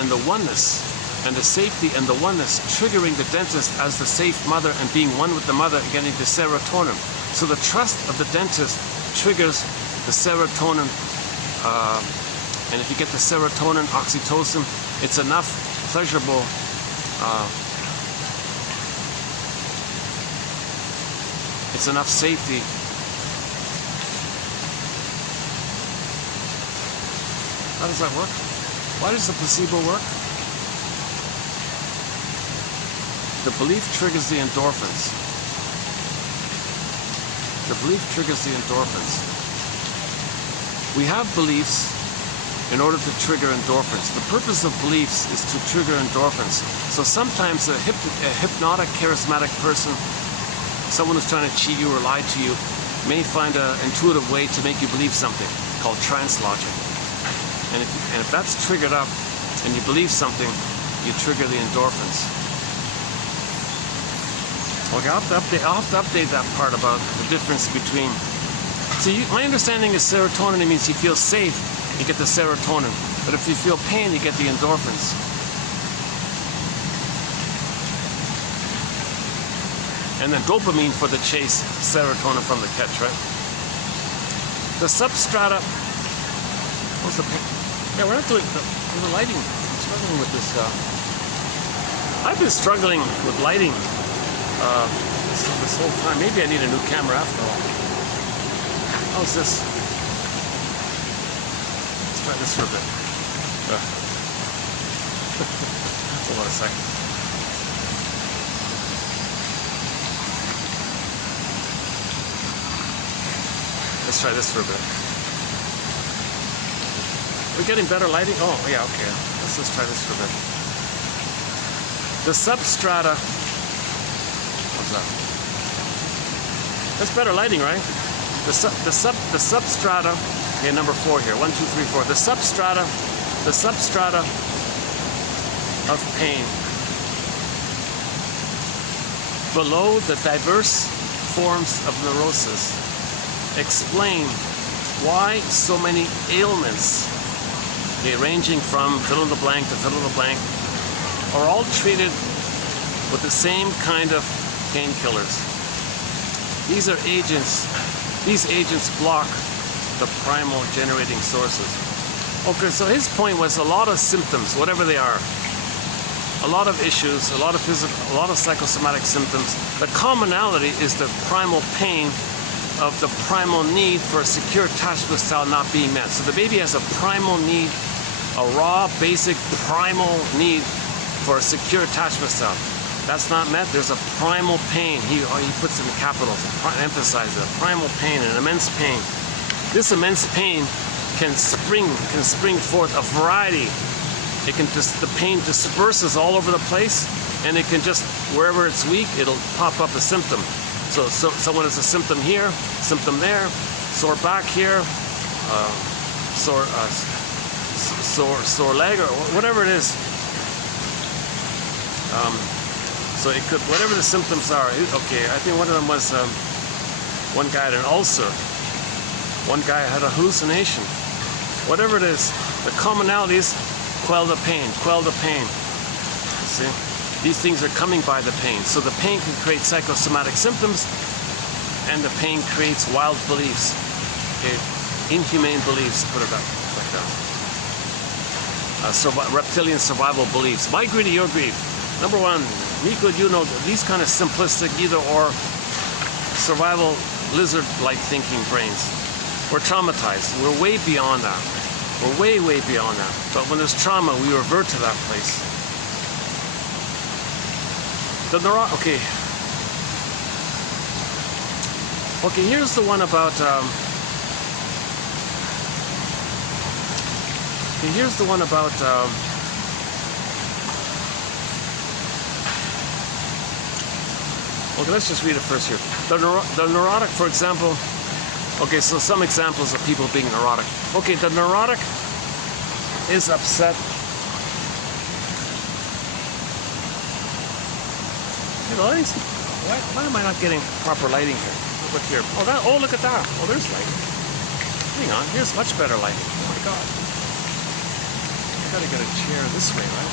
and the oneness and the safety and the oneness triggering the dentist as the safe mother and being one with the mother and getting the serotonin. So the trust of the dentist triggers the serotonin, and if you get the serotonin, oxytocin, it's enough pleasurable it's enough safety. How does that work? Why does the placebo work? The belief triggers the endorphins. The belief triggers the endorphins. We have beliefs in order to trigger endorphins. The purpose of beliefs is to trigger endorphins. So sometimes a hypnotic, charismatic person, someone who's trying to cheat you or lie to you, may find an intuitive way to make you believe something called trance logic. And if that's triggered up and you believe something, you trigger the endorphins. Okay, I'll have to update that part about the difference between... So my understanding is serotonin, it means you feel safe, you get the serotonin. But if you feel pain, you get the endorphins. and then dopamine for the chase, serotonin from the catch, right? The substrata, what's the, yeah, we're not doing the lighting. I'm struggling with this. I've been struggling with lighting this whole time. Maybe I need a new camera after all. How's this? Let's try this for a bit. Hold on a second. Let's try this for a bit. We're getting better lighting? Oh, yeah, okay. Let's just try this for a bit. The substrata. What's that? That's better lighting, right? The substrata. Okay, number 4 here. 1, 2, 3, 4. The substrata of pain. Below the diverse forms of neurosis explain why so many ailments, okay, ranging from fill in the blank to fill in the blank, are all treated with the same kind of painkillers. These agents block the primal generating sources. Okay, so his point was a lot of symptoms, whatever they are, a lot of issues, a lot of physical, a lot of psychosomatic symptoms. The commonality is the primal pain of the primal need for a secure attachment style not being met. So the baby has a primal need, a raw, basic, primal need for a secure attachment style. That's not met. There's a primal pain. He puts in the capitals, emphasizes it. Primal pain, an immense pain. This immense pain can spring forth a variety. It can just, the pain disperses all over the place, and it can just, wherever it's weak, it'll pop up a symptom. So someone has a symptom here, symptom there, sore back here, sore leg, or whatever it is. So it could, whatever the symptoms are. Okay, I think one of them was one guy had an ulcer, one guy had a hallucination. Whatever it is, the commonalities: quell the pain, quell the pain. See? These things are coming by the pain. So the pain can create psychosomatic symptoms, and the pain creates wild beliefs. Okay? Inhumane beliefs, put it like that. Reptilian survival beliefs. My greed or your greed. Number 1, Nico, you know, these kind of simplistic either or survival lizard-like thinking brains. We're traumatized. We're way beyond that. We're way, way beyond that. But when there's trauma, we revert to that place. The okay. Okay, here's the one about, okay, here's the one about, okay, let's just read it first here. The neurotic, for example, okay, so some examples of people being neurotic. Okay, the neurotic is upset. You know, why am I not getting proper lighting here? Look here. Oh, look at that. Oh, there's light. Hang on, here's much better lighting. Oh my God. I gotta get a chair this way, right?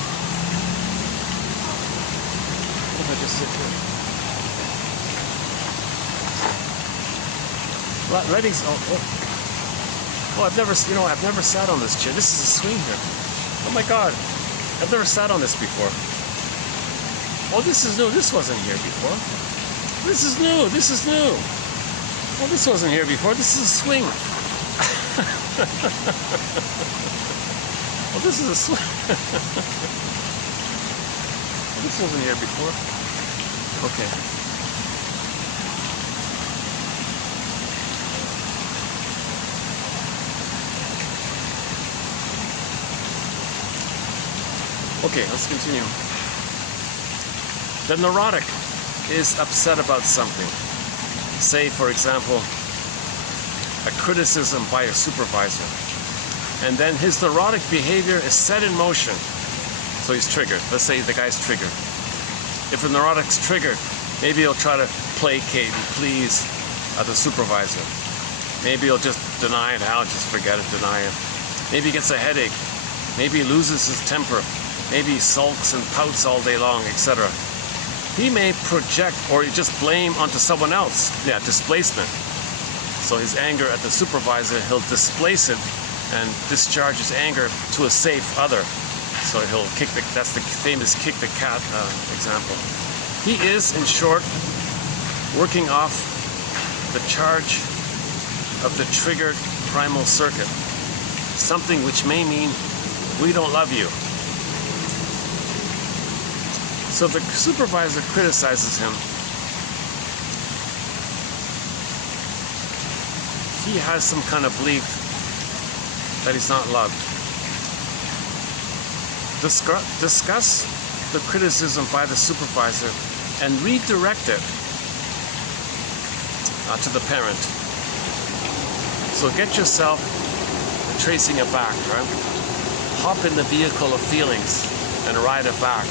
What if I just sit here? Lighting's, oh, I've never sat on this chair. This is a swing here. Oh my God, I've never sat on this before. Oh, this is new. This wasn't here before. This is new. This is new. Oh, this wasn't here before. This is a swing. Oh, this is a swing. This wasn't here before. Okay. Okay, let's continue. The neurotic is upset about something. Say, for example, a criticism by a supervisor. And then his neurotic behavior is set in motion. So he's triggered. Let's say the guy's triggered. If the neurotic's triggered, maybe he'll try to placate and please the supervisor. Maybe he'll just deny it. I'll just forget it, deny it. Maybe he gets a headache. Maybe he loses his temper. Maybe he sulks and pouts all day long, etc. he may project or just blame onto someone else. Yeah, displacement. So his anger at the supervisor, he'll displace it and discharge his anger to a safe other. So he'll kick the, that's the famous kick the cat example. He is, in short, working off the charge of the triggered primal circuit, something which may mean we don't love you. So the supervisor criticizes him. He has some kind of belief that he's not loved. Discuss the criticism by the supervisor and redirect it to the parent. So get yourself tracing it back, right? Hop in the vehicle of feelings and ride it back.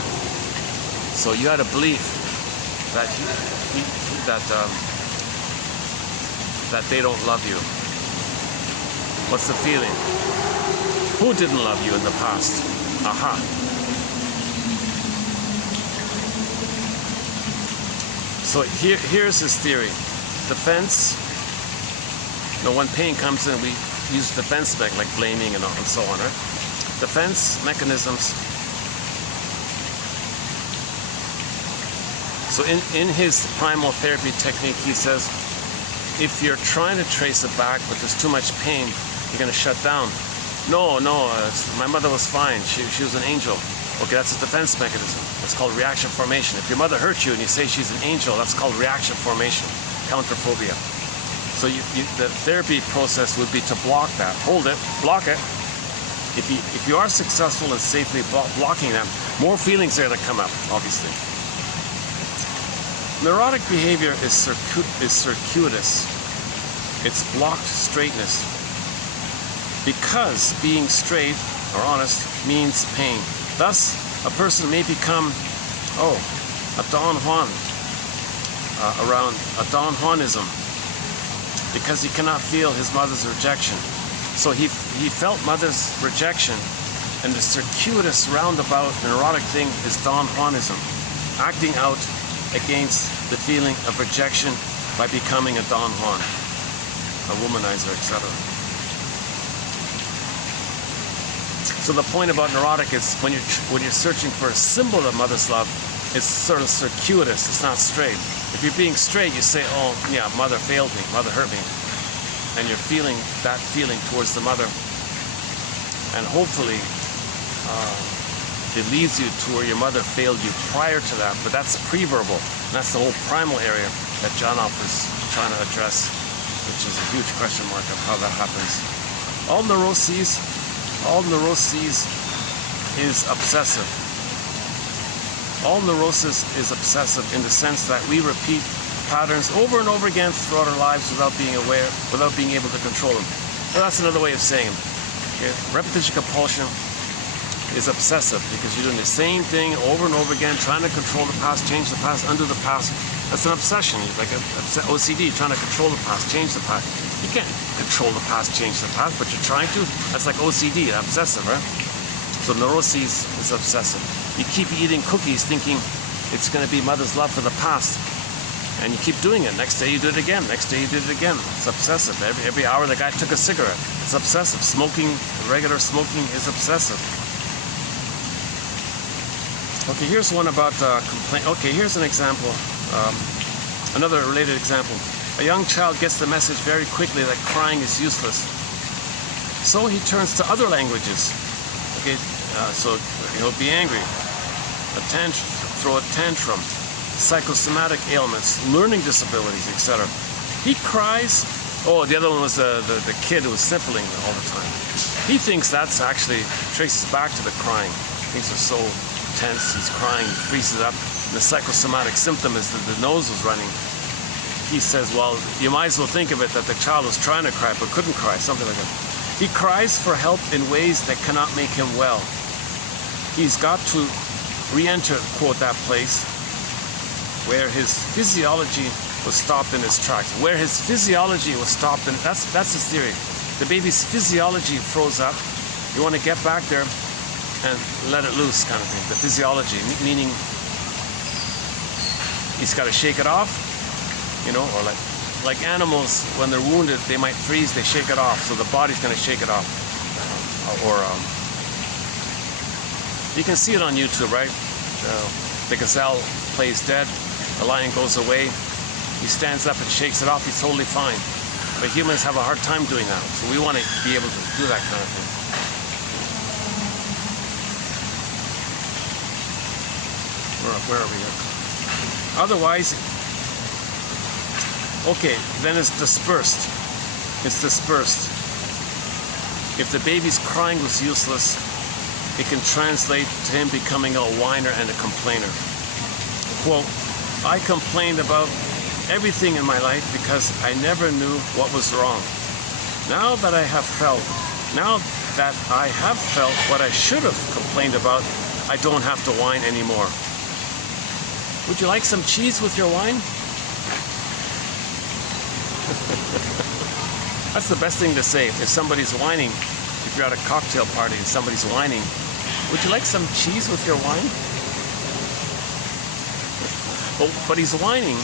So you had a belief that that they don't love you. What's the feeling? Who didn't love you in the past? Aha. So here's his theory. Defense. When pain comes in, we use defense like blaming and so on, right? Defense mechanisms. So in his primal therapy technique, he says, if you're trying to trace it back, but there's too much pain, you're going to shut down. No, my mother was fine. She was an angel. Okay, that's a defense mechanism. It's called reaction formation. If your mother hurt you and you say she's an angel, that's called reaction formation, counterphobia. So the therapy process would be to block that. Hold it, block it. If you are successful in safely blocking them, more feelings are going to come up, obviously. Neurotic behavior is circuitous. It's blocked straightness. Because being straight or honest means pain. Thus, a person may become, a Don Juan, around a Don Juanism, because he cannot feel his mother's rejection. So he felt mother's rejection, and the circuitous roundabout neurotic thing is Don Juanism, acting out against the feeling of rejection by becoming a Don Juan, a womanizer, etc. So the point about neurotic is when you're searching for a symbol of mother's love, it's sort of circuitous, it's not straight. If you're being straight, you say, oh yeah, mother failed me, mother hurt me. And you're feeling that feeling towards the mother. And hopefully, it leads you to where your mother failed you prior to that, but that's pre-verbal. And that's the whole primal area that Janoff is trying to address, which is a huge question mark of how that happens. All neuroses is obsessive. All neurosis is obsessive in the sense that we repeat patterns over and over again throughout our lives without being aware, without being able to control them. Well, that's another way of saying it. Okay? Repetition compulsion is obsessive because you're doing the same thing over and over again, trying to control the past, change the past, undo the past. That's an obsession, like OCD, trying to control the past, change the past. You can't control the past, change the past, but you're trying to. That's like OCD, obsessive, right? So neuroses is obsessive. You keep eating cookies thinking it's going to be mother's love for the past. And you keep doing it. Next day you do it again. Next day you do it again. It's obsessive. Every hour the guy took a cigarette. It's obsessive. Smoking, regular smoking is obsessive. Okay, here's one about complaint. Okay, here's an example. Another related example. A young child gets the message very quickly that crying is useless. So he turns to other languages. Okay, so he'll be angry, throw a tantrum, psychosomatic ailments, learning disabilities, etc. He cries. Oh, the other one was the kid who was sniffling all the time. He thinks that's actually traces back to the crying. Things are so tense, he's crying, he freezes up. And the psychosomatic symptom is that the nose was running. He says, well, you might as well think of it that the child was trying to cry but couldn't cry, something like that. He cries for help in ways that cannot make him well. He's got to re-enter, quote, that place where his physiology was stopped in its tracks. Where his physiology was stopped, and that's his theory. The baby's physiology froze up. You want to get back there and let it loose, kind of thing. The physiology, meaning he's got to shake it off, you know, or like animals, when they're wounded, they might freeze, they shake it off, so the body's going to shake it off. You can see it on YouTube, right? The gazelle plays dead, the lion goes away, he stands up and shakes it off, he's totally fine. But humans have a hard time doing that, so we want to be able to do that kind of thing. Where are we here? Otherwise, okay, then it's dispersed. It's dispersed. If the baby's crying was useless, it can translate to him becoming a whiner and a complainer. Quote, I complained about everything in my life because I never knew what was wrong. Now that I have felt what I should have complained about, I don't have to whine anymore. Would you like some cheese with your wine? That's the best thing to say. If somebody's whining, if you're at a cocktail party and somebody's whining, would you like some cheese with your wine? But he's whining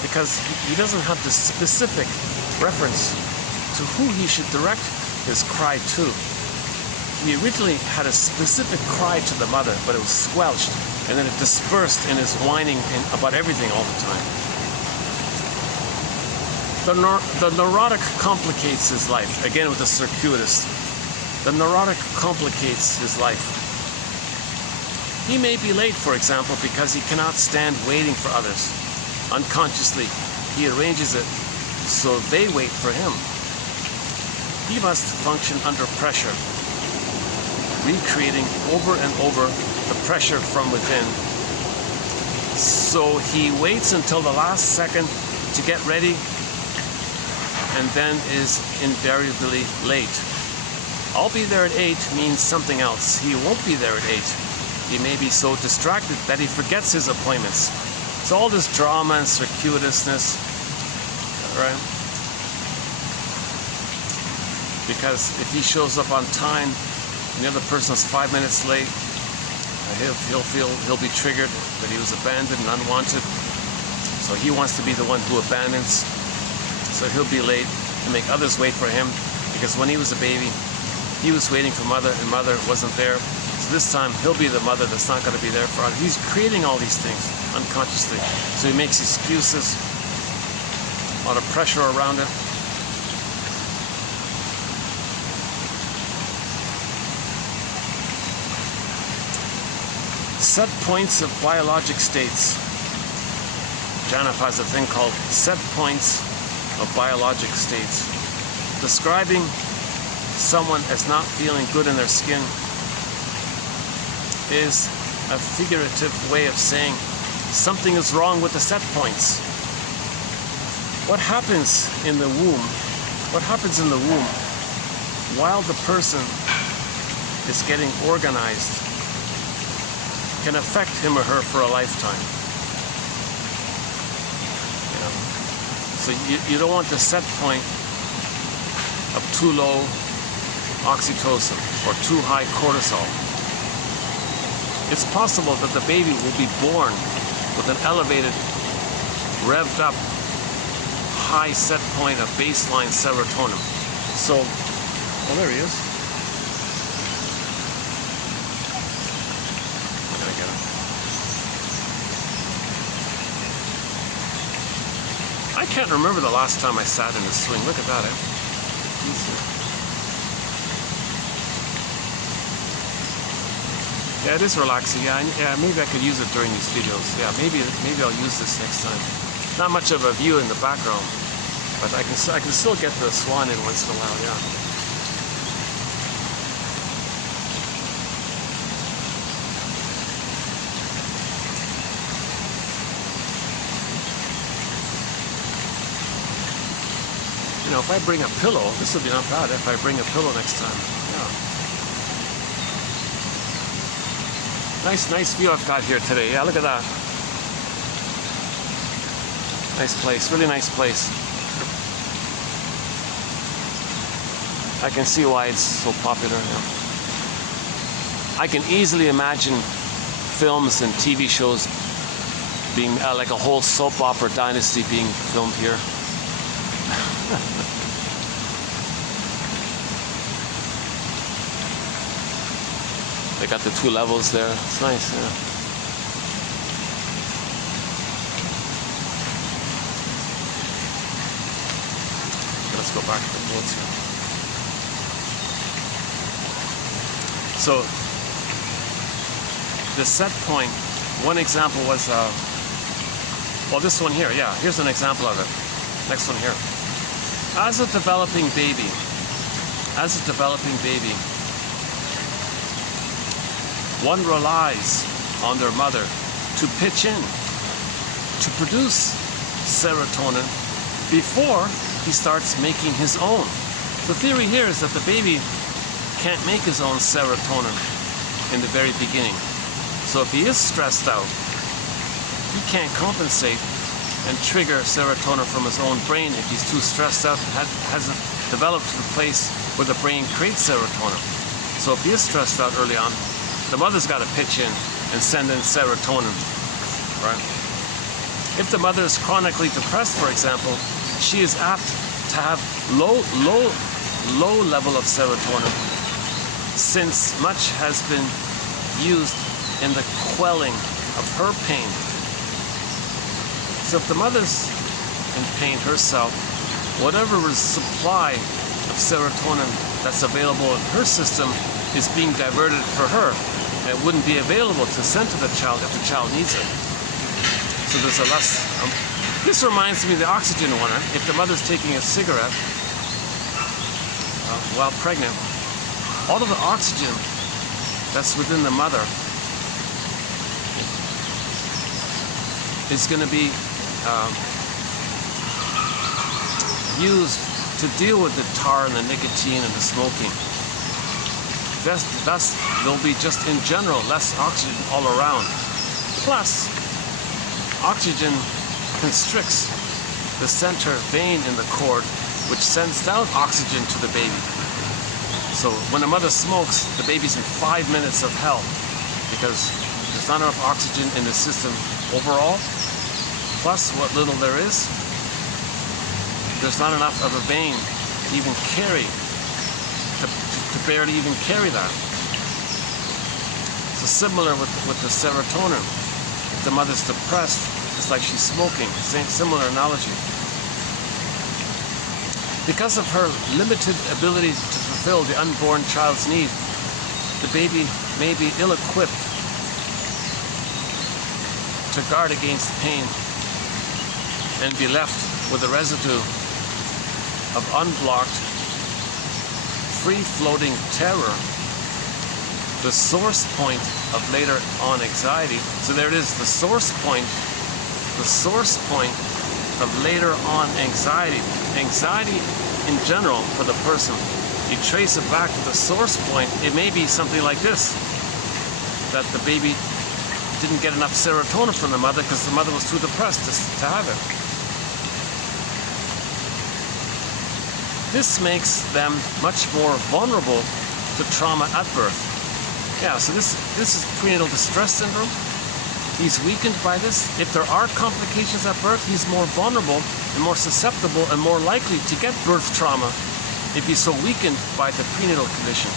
because he doesn't have the specific reference to who he should direct his cry to. He originally had a specific cry to the mother, but it was squelched, and then it dispersed in his whining about everything all the time. The neurotic complicates his life, again with the circuitous. The neurotic complicates his life. He may be late, for example, because he cannot stand waiting for others. Unconsciously, he arranges it so they wait for him. He must function under pressure, recreating over and over the pressure from within. So he waits until the last second to get ready, and then is invariably late. I'll be there at 8 means something else. He won't be there at 8. He may be so distracted that he forgets his appointments. It's all this drama and circuitousness, right? Because if he shows up on time and the other person's 5 minutes late, he'll be triggered that he was abandoned and unwanted. So he wants to be the one who abandons. So he'll be late and make others wait for him, because when he was a baby, he was waiting for mother and mother wasn't there. So this time he'll be the mother that's not going to be there for others. He's creating all these things unconsciously. So he makes excuses, a lot of pressure around it. Set points of biologic states. Janov has a thing called set points of biologic states, describing someone as not feeling good in their skin is a figurative way of saying something is wrong with the set points. What happens in the womb? What happens in the womb while the person is getting organized can affect him or her for a lifetime. So you don't want the set point of too low oxytocin or too high cortisol. It's possible that the baby will be born with an elevated, revved up, high set point of baseline serotonin. So, oh, there he is. I gotta get him. I can't remember the last time I sat in a swing. Look at that, eh? Yeah, it is relaxing. Yeah, maybe I could use it during these videos. Yeah, maybe I'll use this next time. Not much of a view in the background, but I can still get the swan in once in a while. Yeah. You know, if I bring a pillow, this would be not bad if I bring a pillow next time. Yeah. Nice view I've got here today. Yeah, look at that. Nice place, really nice place. I can see why it's so popular. Yeah. I can easily imagine films and TV shows being like a whole soap opera dynasty being filmed here. They got the 2 levels there. It's nice, yeah. Let's go back to the notes here. So the set point, one example was, well, this one here, yeah, here's an example of it. Next one here. As a developing baby, one relies on their mother to pitch in, to produce serotonin before he starts making his own. The theory here is that the baby can't make his own serotonin in the very beginning. So if he is stressed out, he can't compensate and trigger serotonin from his own brain if he's too stressed out and hasn't developed to the place where the brain creates serotonin. So if he is stressed out early on, the mother's got to pitch in and send in serotonin, right? If the mother is chronically depressed, for example, she is apt to have low level of serotonin, since much has been used in the quelling of her pain. So if the mother's in pain herself, whatever supply of serotonin that's available in her system is being diverted for her. And it wouldn't be available to send to the child if the child needs it. So there's a less... this reminds me of the oxygen one. If the mother's taking a cigarette while pregnant, all of the oxygen that's within the mother is going to be used to deal with the tar and the nicotine and the smoking. Thus, there'll be just in general less oxygen all around. Plus, oxygen constricts the center vein in the cord, which sends down oxygen to the baby. So when a mother smokes, the baby's in 5 minutes of hell because there's not enough oxygen in the system overall. Plus, what little there is, there's not enough of a vein to even carry, to barely even carry that. So similar with the serotonin. If the mother's depressed, it's like she's smoking. Similar analogy. Because of her limited ability to fulfill the unborn child's need, the baby may be ill-equipped to guard against pain and be left with a residue of unblocked, free-floating terror, the source point of later on anxiety. So there it is, the source point of later on anxiety. Anxiety in general for the person, you trace it back to the source point, it may be something like this, that the baby didn't get enough serotonin from the mother because the mother was too depressed to have it. This makes them much more vulnerable to trauma at birth. Yeah, so this is prenatal distress syndrome. He's weakened by this. If there are complications at birth, he's more vulnerable and more susceptible and more likely to get birth trauma if he's so weakened by the prenatal condition.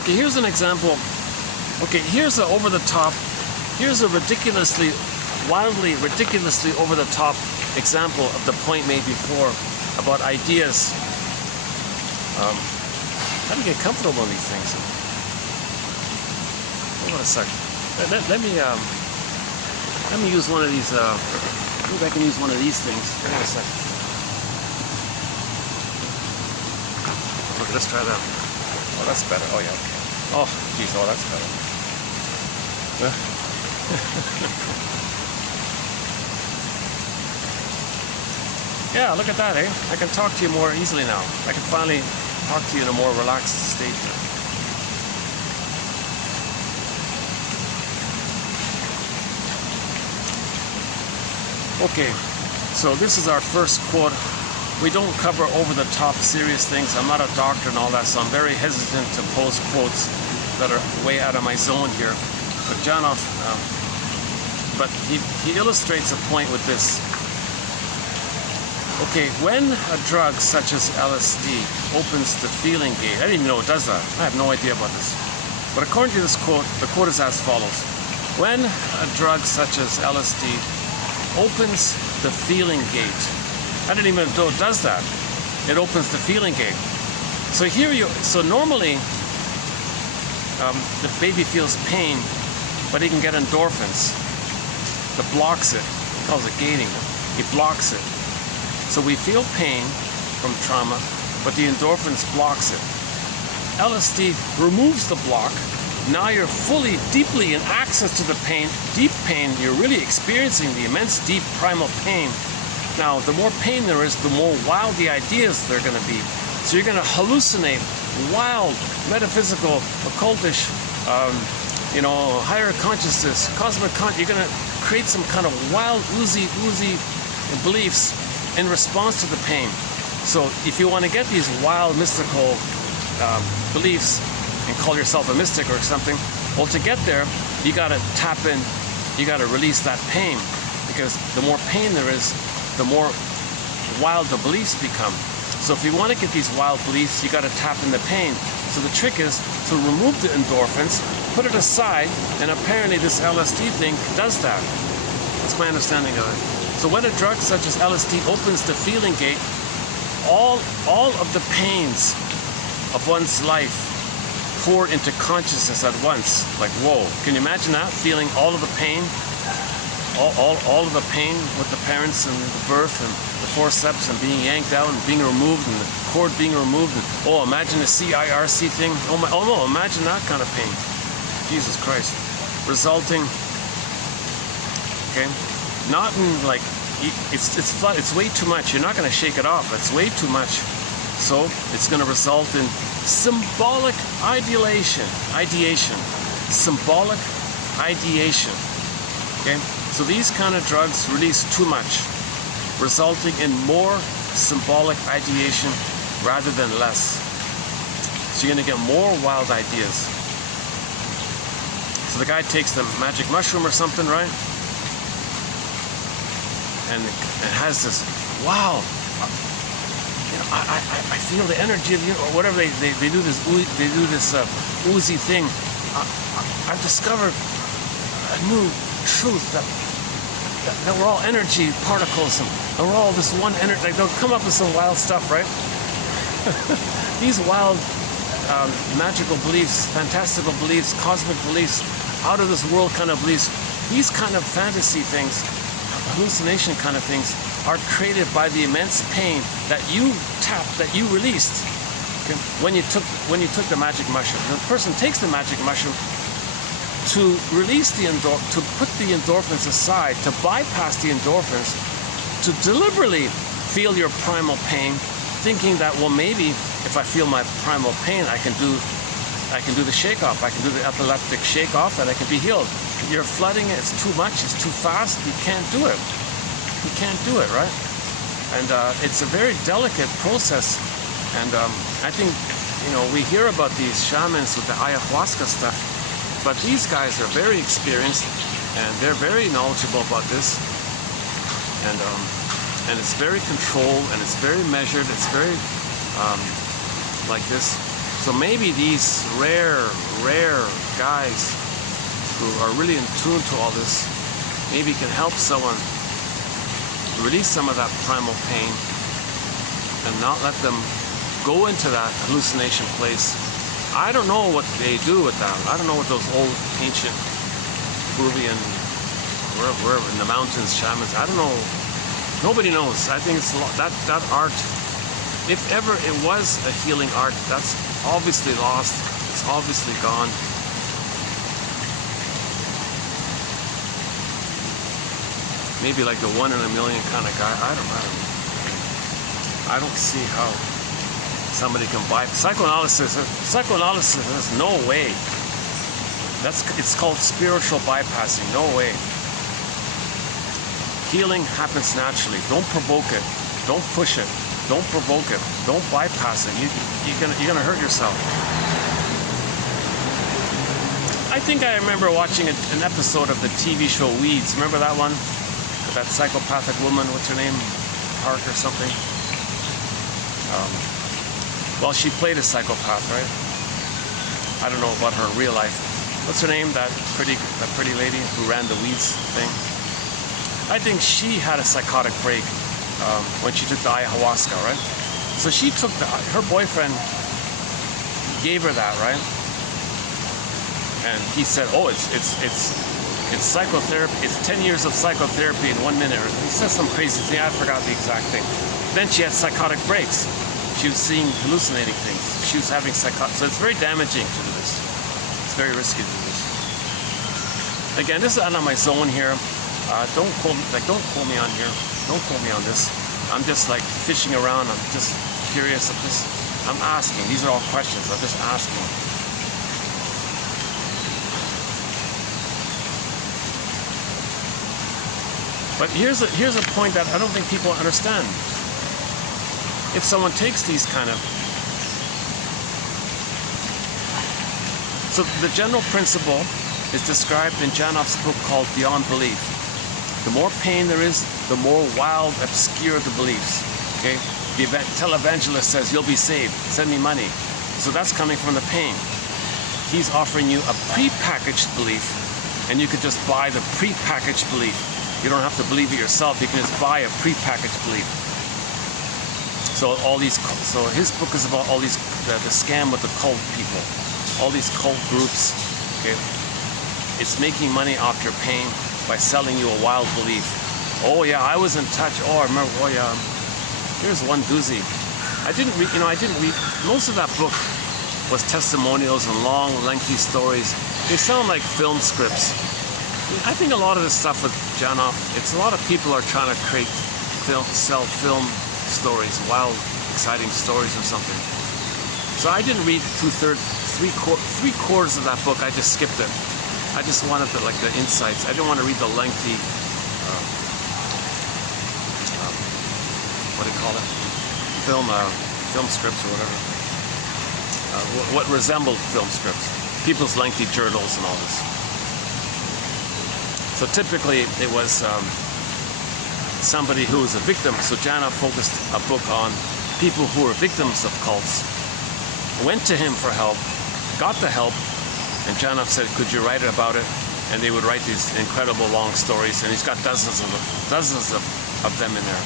Okay, here's an example. Okay, here's a over-the-top, here's a ridiculously over-the-top example of the point made before about ideas. How do you get comfortable in these things? Hold on a second. Let me use one of these. Maybe I can use one of these things. Hold on a second. Okay, let's try that. Oh, that's better. Oh yeah. Okay. Oh, geez. Oh, that's better. Yeah, look at that, eh? I can talk to you more easily now. I can finally talk to you in a more relaxed state now. Okay, so this is our first quote. We don't cover over-the-top serious things. I'm not a doctor and all that, so I'm very hesitant to post quotes that are way out of my zone here. But Janov, but he illustrates a point with this. Okay, when a drug such as LSD opens the feeling gate, I didn't even know it does that. I have no idea about this. But according to this quote, the quote is as follows. When a drug such as LSD opens the feeling gate, I didn't even know it does that. It opens the feeling gate. So so normally the baby feels pain, but he can get endorphins. That blocks it. He calls it gating. He blocks it. So we feel pain from trauma, but the endorphins blocks it. LSD removes the block. Now you're fully, deeply in access to the pain, deep pain. You're really experiencing the immense, deep, primal pain. Now, the more pain there is, the more wild the ideas they're going to be. So you're going to hallucinate wild, metaphysical, occultish, higher consciousness, cosmic you're going to create some kind of wild, oozy beliefs in response to the pain. So if you want to get these wild, mystical beliefs and call yourself a mystic or something, well, to get there, you got to tap in, you got to release that pain, because the more pain there is, the more wild the beliefs become. So if you want to get these wild beliefs, you got to tap in the pain. So the trick is to remove the endorphins, put it aside, and apparently this LSD thing does that. That's my understanding of it. So when a drug such as LSD opens the feeling gate, all of the pains of one's life pour into consciousness at once. Like, whoa, can you imagine that? Feeling all of the pain, all of the pain with the parents and the birth and the forceps and being yanked out and being removed and the cord being removed. And, oh, imagine the CIRC thing. Oh no, imagine that kind of pain. Jesus Christ. Resulting, okay, not in like, it's way too much. You're not going to shake it off. It's way too much. So it's going to result in symbolic ideation, symbolic ideation. Okay, so these kind of drugs release too much, resulting in more symbolic ideation rather than less. So you're going to get more wild ideas. So the guy takes the magic mushroom or something, right? And it has this, wow, I feel the energy of, or whatever they do this oozy thing. I've discovered a new truth that we're all energy particles and we're all this one energy. Like, they'll come up with some wild stuff, right? These wild magical beliefs, fantastical beliefs, cosmic beliefs, out of this world kind of beliefs, these kind of fantasy things, hallucination kind of things, are created by the immense pain that you tapped, that you released. Okay? When you took the magic mushroom, the person takes the magic mushroom to release to put the endorphins aside, to bypass the endorphins, to deliberately feel your primal pain, thinking that, well, maybe if I feel my primal pain, I can do the shake off, I can do the epileptic shake off, and I can be healed. You're flooding it, it's too much, it's too fast, you can't do it. You can't do it, right? And it's a very delicate process. And I think, we hear about these shamans with the ayahuasca stuff, but these guys are very experienced and they're very knowledgeable about this. And it's very controlled and it's very measured. It's very like this. So maybe these rare guys who are really in tune to all this, maybe can help someone release some of that primal pain and not let them go into that hallucination place. I don't know what they do with that. I don't know what those old ancient Peruvian, wherever in the mountains, shamans, I don't know. Nobody knows. I think it's that art, if ever it was a healing art, that's obviously lost. It's obviously gone. Maybe like the 1 in a million kind of guy. I don't know. I don't see how somebody can buy psychoanalysis. Psychoanalysis is no way. It's called spiritual bypassing. No way. Healing happens naturally. Don't provoke it. Don't push it. Don't provoke it. Don't bypass it. You're gonna hurt yourself. I think I remember watching an episode of the TV show Weeds. Remember that one? That psychopathic woman, what's her name? Park or something? Well, she played a psychopath, right? I don't know about her real life. What's her name? That pretty lady who ran the Weeds thing. I think she had a psychotic break when she took the ayahuasca, right? So she took her boyfriend gave her that, right? And he said, "Oh, it's psychotherapy. It's 10 years of psychotherapy in 1 minute." Or he says some crazy thing. I forgot the exact thing. Then she had psychotic breaks. She was seeing hallucinating things. She was having psychotic. So it's very damaging to do this. It's very risky to do this. Again, this is out of my zone here. Don't quote me on here. Don't quote me on this. I'm just like fishing around. I'm just curious. I'm asking. These are all questions. I'm just asking. But here's a point that I don't think people understand. If someone takes these kind of... So the general principle is described in Janoff's book called Beyond Belief. The more pain there is, the more wild, obscure the beliefs. Okay? The televangelist says, "You'll be saved. Send me money." So that's coming from the pain. He's offering you a pre-packaged belief, and you could just buy the pre-packaged belief. You don't have to believe it yourself. You can just buy a pre-packaged belief. So his book is about all these, the scam with the cult people, all these cult groups. Okay, it's making money off your pain by selling you a wild belief. Oh yeah, I was in touch. Oh, I remember. Oh yeah, here's one doozy. I didn't read. Most of that book was testimonials and long, lengthy stories. They sound like film scripts. I think a lot of this stuff with Janoff, it's a lot of people are trying to sell film stories, wild, exciting stories or something. So I didn't read three-quarters of that book. I just skipped it. I just wanted the insights. I didn't want to read the lengthy, what do you call it? Film scripts or whatever. What resembled film scripts. People's lengthy journals and all this. So typically it was somebody who was a victim. So Janoff focused a book on people who were victims of cults, went to him for help, got the help, and Janoff said, "Could you write about it?" And they would write these incredible long stories, and he's got dozens of them in there,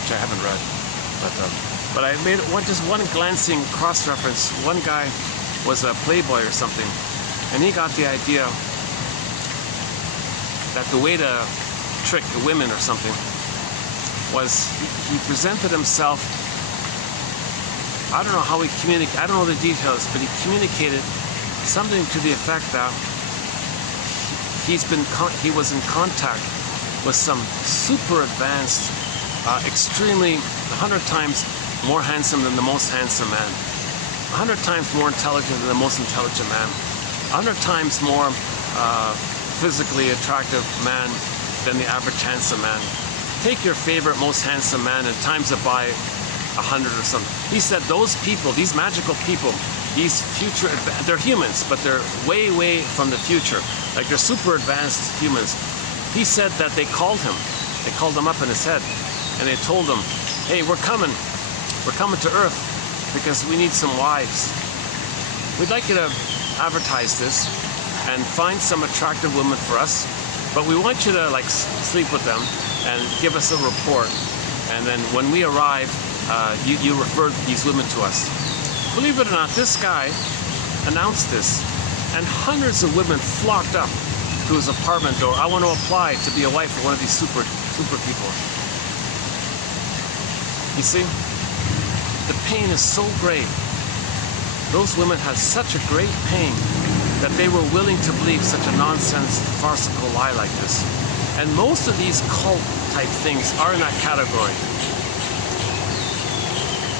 which I haven't read. But I made just one glancing cross-reference. One guy was a playboy or something, and he got the idea that the way to trick the women or something was he presented himself. I don't know how he communicated. I don't know the details, but he communicated something to the effect that he was in contact with some super advanced, extremely 100 times more handsome than the most handsome man, 100 times more intelligent than the most intelligent man, 100 times more physically attractive man than the average handsome man. Take your favorite most handsome man and times it by 100 or something. He said those people, these magical people, these they're humans, but they're way, way from the future. Like they're super advanced humans. He said that they called him. They called him up in his head and they told him, "Hey, we're coming to Earth because we need some wives. We'd like you to advertise this and find some attractive women for us, but we want you to sleep with them and give us a report, and then when we arrive, you refer these women to us." Believe it or not, this guy announced this, and hundreds of women flocked up to his apartment door. "I want to apply to be a wife of one of these super people." You see, the pain is so great. Those women had such a great pain that they were willing to believe such a nonsense, farcical lie like this. And most of these cult-type things are in that category.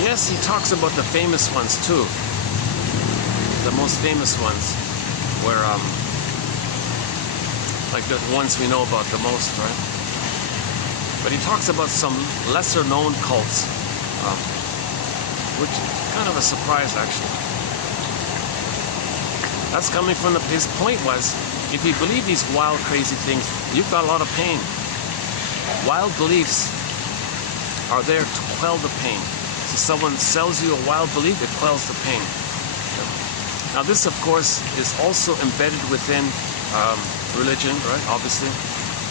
Yes, he talks about the famous ones too. The most famous ones, where, like the ones we know about the most, right? But he talks about some lesser-known cults, which is kind of a surprise, actually. That's coming from his point was, if you believe these wild, crazy things, you've got a lot of pain. Wild beliefs are there to quell the pain. So someone sells you a wild belief, it quells the pain. Now this, of course, is also embedded within religion, right? Obviously.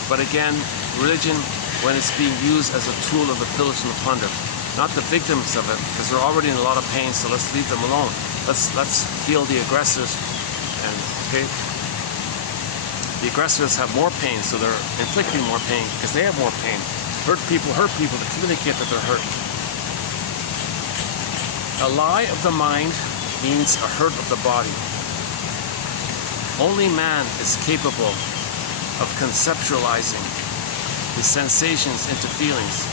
But again, religion, when it's being used as a tool of the pillage and the plunder, not the victims of it, because they're already in a lot of pain, so let's leave them alone. Let's heal the aggressors. And okay, the aggressors have more pain, so they're inflicting more pain because they have more pain. Hurt people to communicate that they're hurt. A lie of the mind means a hurt of the body. Only man is capable of conceptualizing his sensations into feelings.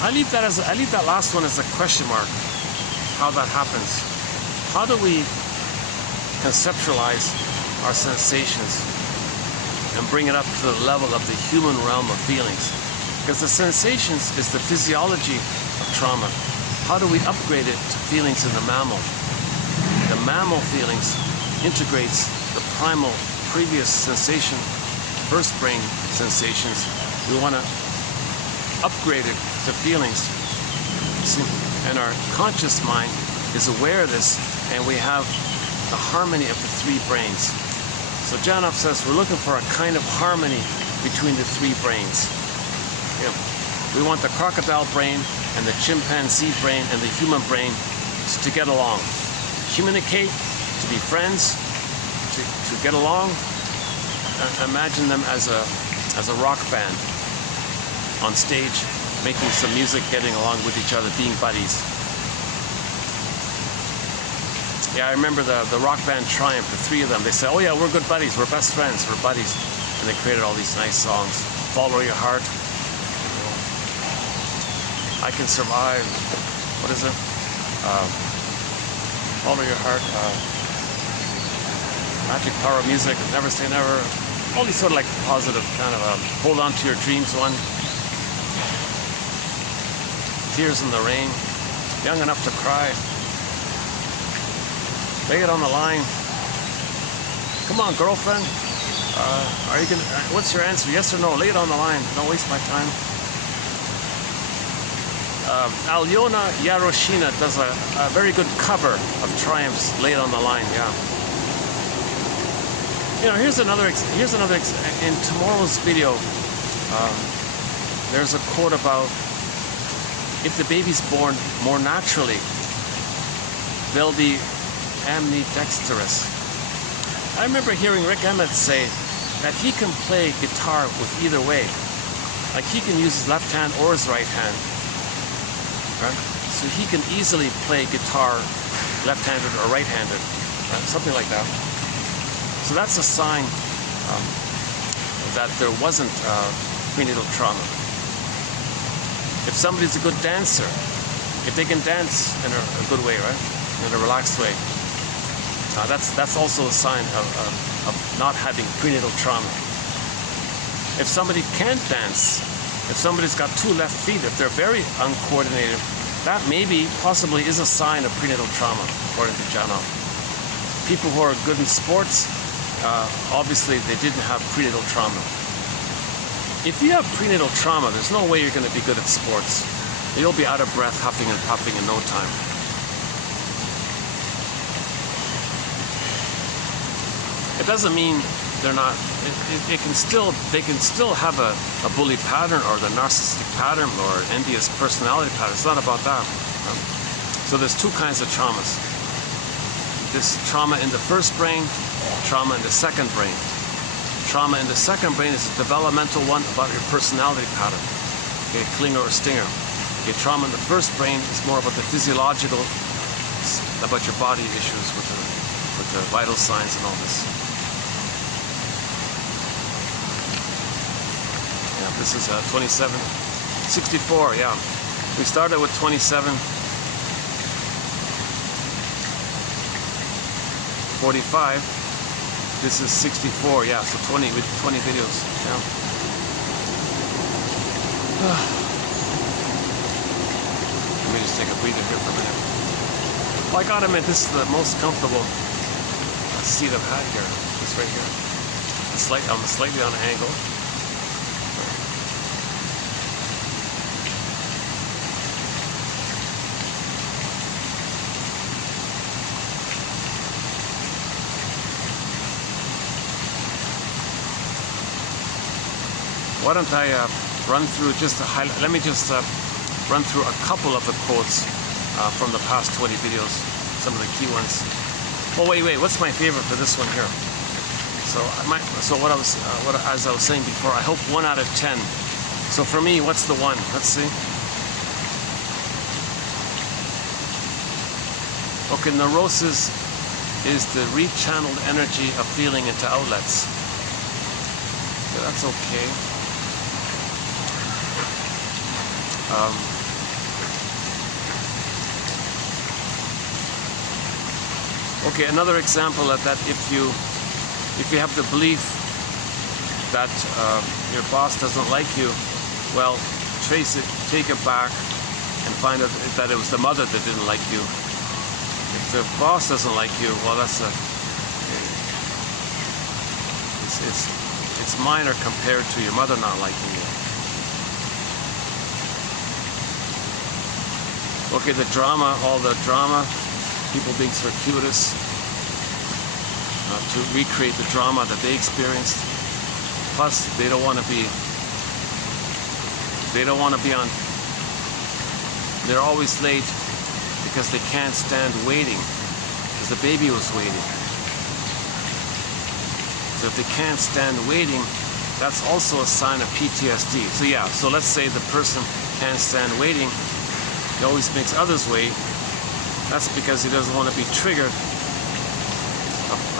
I leave that last one as a question mark. How that happens? How do we conceptualize our sensations and bring it up to the level of the human realm of feelings? Because the sensations is the physiology of trauma. How do we upgrade it to feelings in the mammal? The mammal feelings integrates the primal previous sensation, first brain sensations. We want to upgrade it to feelings. See? And our conscious mind is aware of this, and we have the harmony of the three brains. So Janov says we're looking for a kind of harmony between the three brains. You know, we want the crocodile brain and the chimpanzee brain and the human brain to get along, communicate, to be friends, to get along. Imagine them as a rock band on stage, making some music, getting along with each other, being buddies. Yeah, I remember the rock band Triumph, the three of them. They said, oh yeah, we're good buddies, we're best friends, we're buddies. And they created all these nice songs. Follow Your Heart. I Can Survive. What is it? Follow Your Heart. Magic Power of Music. Never Say Never. All these sort of like positive kind of hold on to your dreams one. Tears in the Rain. Young Enough to Cry. Lay It on the Line. Come on, girlfriend. Are you gonna? What's your answer? Yes or no? Lay it on the line. Don't waste my time. Alyona Yaroshina does a very good cover of Triumph's Lay It on the Line. Yeah. You know, here's another. In tomorrow's video, there's a quote about if the baby's born more naturally, they'll be ambidextrous. I remember hearing Rick Emmett say that he can play guitar with either way. Like he can use his left hand or his right hand. Right? So he can easily play guitar left-handed or right-handed. Right? Something like that. So that's a sign that there wasn't prenatal trauma. If somebody's a good dancer, if they can dance in a good way, right? In a relaxed way, that's also a sign of not having prenatal trauma. If somebody can't dance, if somebody's got two left feet, if they're very uncoordinated, that maybe possibly is a sign of prenatal trauma, according to Janov. People who are good in sports, obviously they didn't have prenatal trauma. If you have prenatal trauma, there's no way you're going to be good at sports. You'll be out of breath, huffing and puffing in no time. It doesn't mean they're not. They can still have a bully pattern or the narcissistic pattern or envious personality pattern. It's not about that. So there's two kinds of traumas. This trauma in the first brain, trauma in the second brain. Trauma in the second brain is a developmental one about your personality pattern. Okay, clinger or stinger. Okay, trauma in the first brain is more about the physiological, about your body issues with the vital signs and all this. Yeah, this is 27, 64, yeah. We started with 27, 45. This is 64, yeah, so 20 with 20 videos, yeah. Let me just take a breather here for a minute. Well, I gotta admit, this is the most comfortable seat I've had here. This right here. I'm slightly on an angle. Why don't I run through just a highlight? Let me just run through a couple of the quotes from the past 20 videos, some of the key ones. Oh wait, what's my favorite for this one here? So as I was saying before, I hope 1 out of 10. So for me, what's the one? Let's see. Okay, neurosis is the rechanneled energy of feeling into outlets. So that's okay. Okay, another example of that, if you have the belief that your boss doesn't like you, well, trace it, take it back, and find out that it was the mother that didn't like you. If the boss doesn't like you, well, it's minor compared to your mother not liking you. Okay, the drama, all the drama, people being circuitous to recreate the drama that they experienced. Plus, they don't want to be on. They're always late because they can't stand waiting, because the baby was waiting. So if they can't stand waiting, that's also a sign of PTSD. So yeah, so let's say the person can't stand waiting. He always makes others wait. That's because he doesn't want to be triggered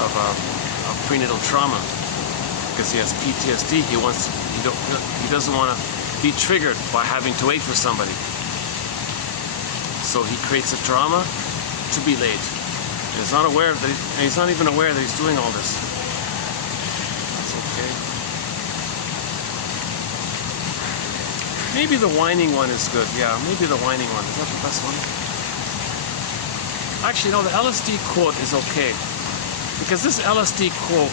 of prenatal trauma. Because he has PTSD, he doesn't want to be triggered by having to wait for somebody. So he creates a drama to be late. And he's not aware that he's not even aware that he's doing all this. That's okay. Maybe the whining one is good. Yeah, maybe the whining one. Is that the best one? Actually, no, the LSD quote is okay. Because this LSD quote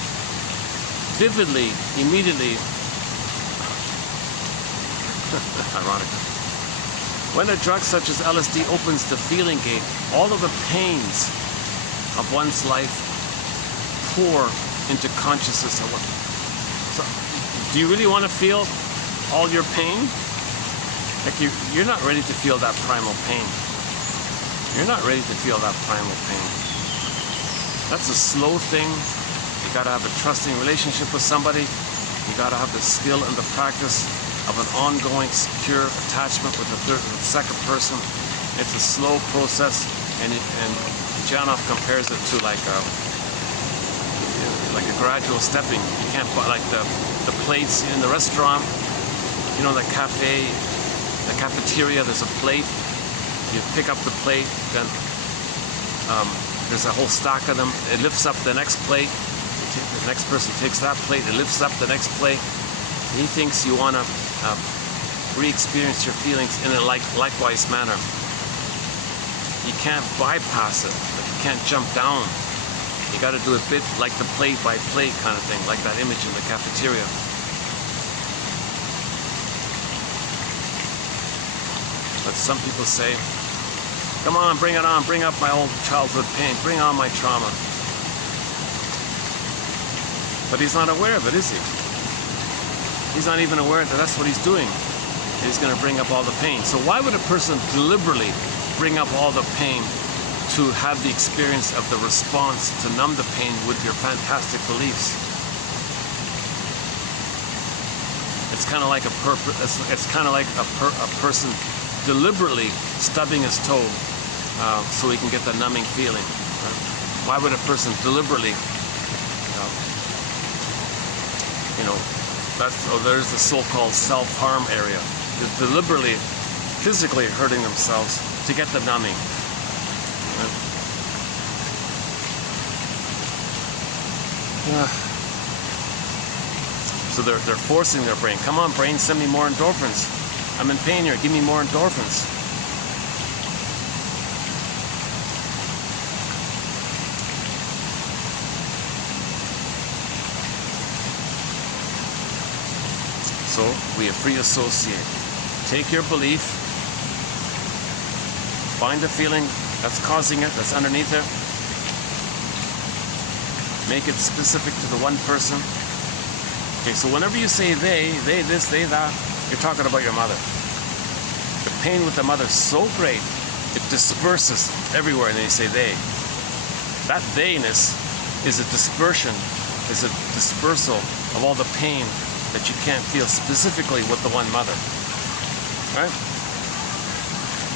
vividly, immediately, ironic. When a drug such as LSD opens the feeling gate, all of the pains of one's life pour into consciousness. So, do you really want to feel all your pain? Like you're not ready to feel that primal pain. You're not ready to feel that primal pain. That's a slow thing. You gotta have a trusting relationship with somebody. You gotta have the skill and the practice of an ongoing, secure attachment with the second person. It's a slow process, and Janov compares it to like a gradual stepping. You can't put like the plates in the restaurant. You know, the cafeteria. There's a plate. You pick up the plate, then there's a whole stack of them. It lifts up the next plate. The next person takes that plate. It lifts up the next plate. He thinks you want to re-experience your feelings in a likewise manner. You can't bypass it. Like you can't jump down. You got to do a bit like the plate by plate kind of thing, like that image in the cafeteria. But some people say, come on, bring it on, bring up my old childhood pain, bring on my trauma. But he's not aware of it, is he? He's not even aware that that's what he's doing. He's going to bring up all the pain. So why would a person deliberately bring up all the pain to have the experience of the response to numb the pain with your fantastic beliefs? It's kind of like a person deliberately stubbing his toe so he can get the numbing feeling. Why would a person deliberately, there's the so-called self-harm area. They're deliberately, physically hurting themselves to get the numbing. So they're forcing their brain. Come on, brain, send me more endorphins. I'm in pain here. Give me more endorphins. So we free associate. Take your belief, find the feeling that's causing it, that's underneath it, make it specific to the one person. Okay, so whenever you say they this, they that, you're talking about your mother. The pain with the mother is so great, it disperses everywhere, and then you say they. That they-ness is a dispersion, is a dispersal of all the pain that you can't feel specifically with the one mother. Right?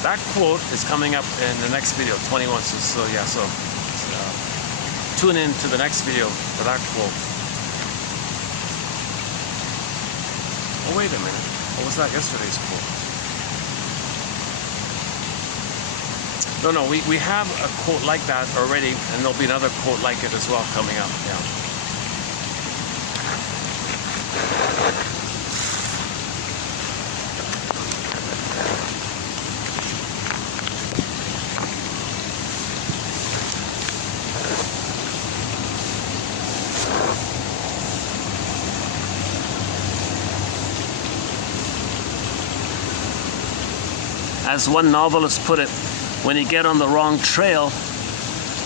That quote is coming up in the next video, 21. So tune in to the next video for that quote. Oh, wait a minute. What was that yesterday's quote? No, we have a quote like that already, and there'll be another quote like it as well coming up. Yeah. As one novelist put it, when you get on the wrong trail,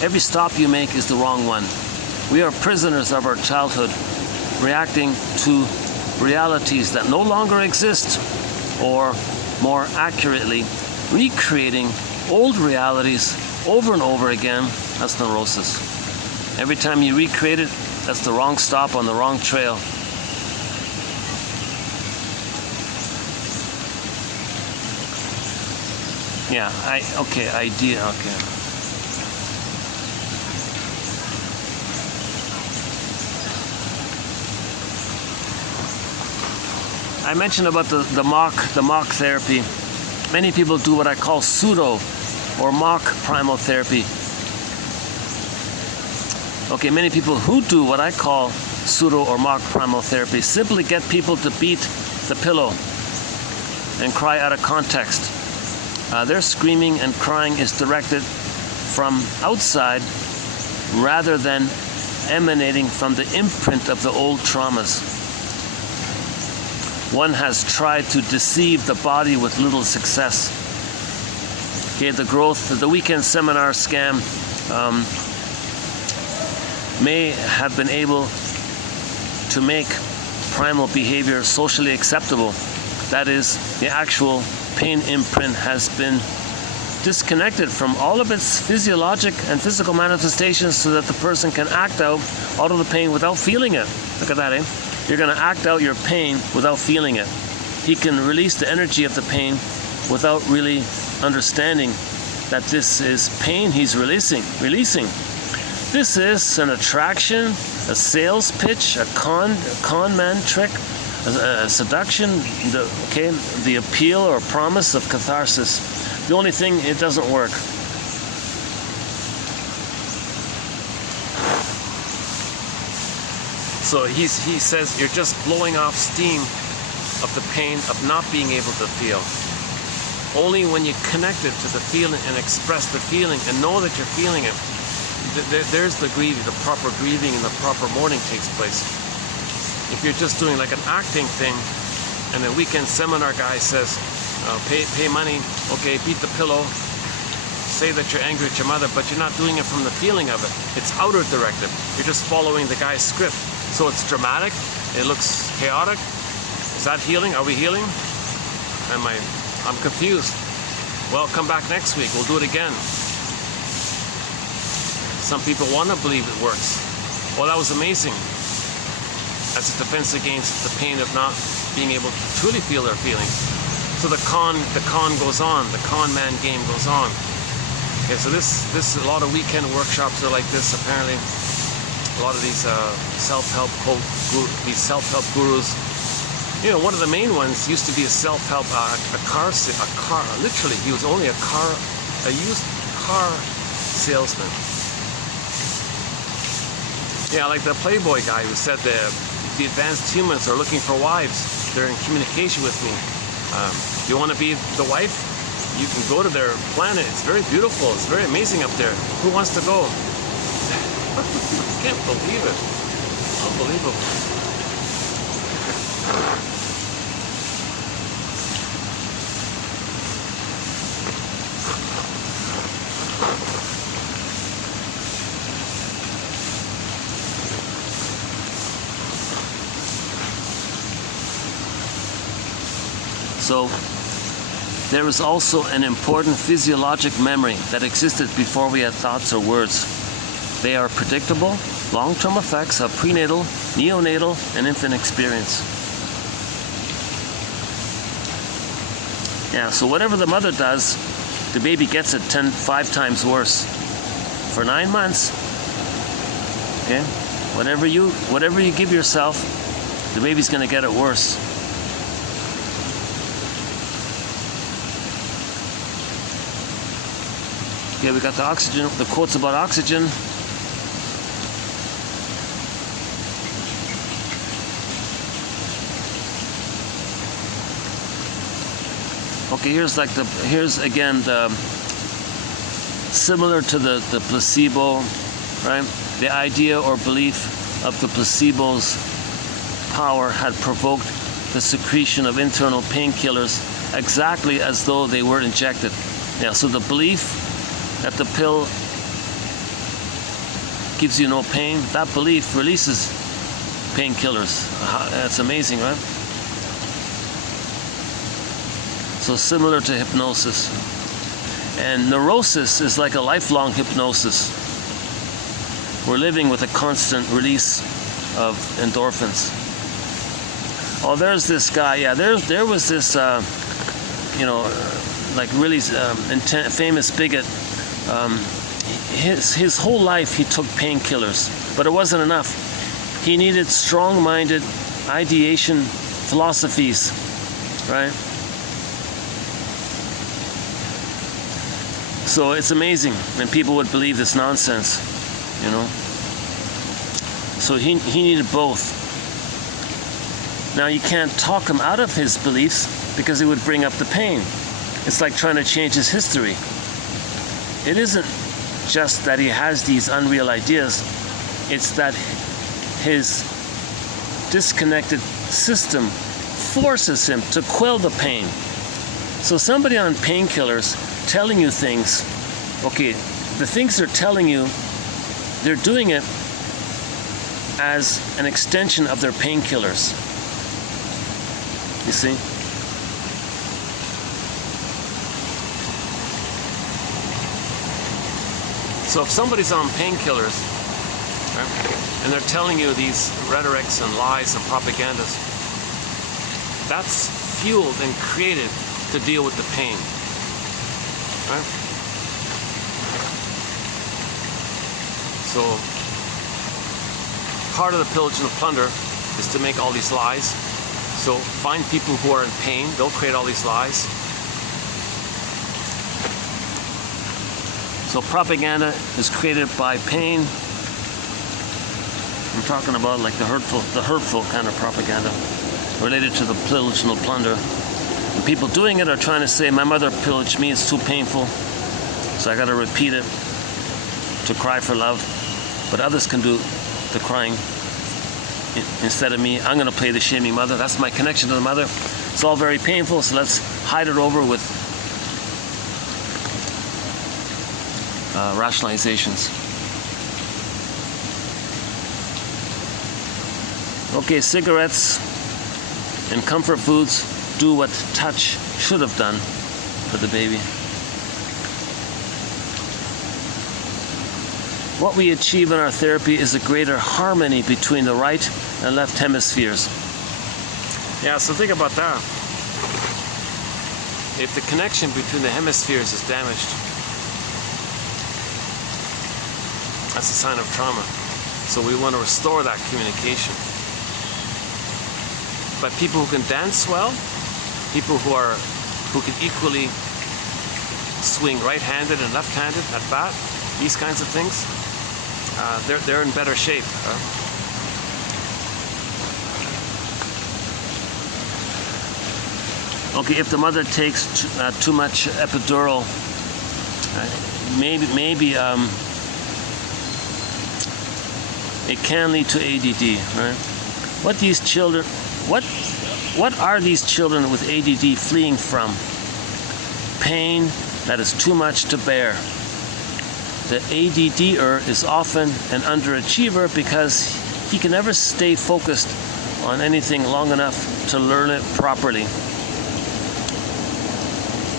every stop you make is the wrong one. We are prisoners of our childhood, reacting to realities that no longer exist, or more accurately, recreating old realities over and over again. That's neurosis. Every time you recreate it, that's the wrong stop on the wrong trail. Yeah, idea, okay. I mentioned about the mock therapy. Many people do what I call pseudo or mock primal therapy. Okay, many people who do what I call pseudo or mock primal therapy simply get people to beat the pillow and cry out of context. Their screaming and crying is directed from outside rather than emanating from the imprint of the old traumas. One has tried to deceive the body with little success. Okay, the weekend seminar scam may have been able to make primal behavior socially acceptable. That is, the actual pain imprint has been disconnected from all of its physiologic and physical manifestations so that the person can act out all of the pain without feeling it. Look at that, eh? You're going to act out your pain without feeling it. He can release the energy of the pain without really understanding that this is pain he's releasing. This is an attraction, a sales pitch, a con man trick, a seduction, the appeal or promise of catharsis. The only thing, it doesn't work. So he says you're just blowing off steam of the pain of not being able to feel. Only when you connect it to the feeling and express the feeling and know that you're feeling it, there's the grieving, the proper grieving and the proper mourning takes place. If you're just doing like an acting thing, and a weekend seminar guy says, pay money, okay, beat the pillow, say that you're angry at your mother, but you're not doing it from the feeling of it. It's outer directed. You're just following the guy's script. So it's dramatic, it looks chaotic. Is that healing? Are we healing? I'm confused. Well, come back next week, we'll do it again. Some people want to believe it works. Well, that was amazing. As a defense against the pain of not being able to truly feel their feelings. So the con goes on, the con man game goes on. Okay, so this a lot of weekend workshops are like this apparently. A lot of these self-help gurus. You know, one of the main ones used to be a self-help literally he was only a used car salesman. Yeah, like the Playboy guy who said the advanced humans are looking for wives. They're in communication with me. You want to be the wife? You can go to their planet. It's very beautiful. It's very amazing up there. Who wants to go? I can't believe it. Unbelievable. So there is also an important physiologic memory that existed before we had thoughts or words. They are predictable, long-term effects of prenatal, neonatal, and infant experience. Yeah, so whatever the mother does, the baby gets it 5 times worse. For 9 months, okay? Whatever you give yourself, the baby's gonna get it worse. Okay, we got the oxygen, the quotes about oxygen. Okay, here's again the similar to the placebo, right? The idea or belief of the placebo's power had provoked the secretion of internal painkillers exactly as though they were injected. Yeah, so the belief that the pill gives you no pain, that belief releases painkillers. That's amazing, right? So similar to hypnosis. And neurosis is like a lifelong hypnosis. We're living with a constant release of endorphins. Oh, there's this guy. Yeah, there was this, like really famous bigot. His whole life he took painkillers, but it wasn't enough. He needed strong-minded ideation philosophies, right? So it's amazing, and people would believe this nonsense, you know. So he needed both. Now you can't talk him out of his beliefs because it would bring up the pain. It's like trying to change his history. It isn't just that he has these unreal ideas, it's that his disconnected system forces him to quell the pain. So somebody on painkillers telling you things, okay, the things they're telling you, they're doing it as an extension of their painkillers. You see? So if somebody's on painkillers, right, and they're telling you these rhetorics and lies and propagandas, that's fueled and created to deal with the pain. Right? So part of the pillage and the plunder is to make all these lies. So find people who are in pain, they'll create all these lies. So propaganda is created by pain. I'm talking about like the hurtful kind of propaganda related to the pillage and the plunder. And people doing it are trying to say, my mother pillaged me, it's too painful, so I got to repeat it to cry for love. But others can do the crying instead of me. I'm going to play the shaming mother. That's my connection to the mother. It's all very painful, so let's hide it over with rationalizations. Okay, cigarettes and comfort foods do what touch should have done for the baby. What we achieve in our therapy is a greater harmony between the right and left hemispheres. Yeah, so think about that. If the connection between the hemispheres is damaged, that's a sign of trauma. So we want to restore that communication. But people who can dance well, people who can equally swing right-handed and left-handed at bat, these kinds of things, they're in better shape. Okay, if the mother takes too much epidural, maybe it can lead to ADD, right? What are these children with ADD fleeing from? Pain that is too much to bear. The ADD-er is often an underachiever because he can never stay focused on anything long enough to learn it properly.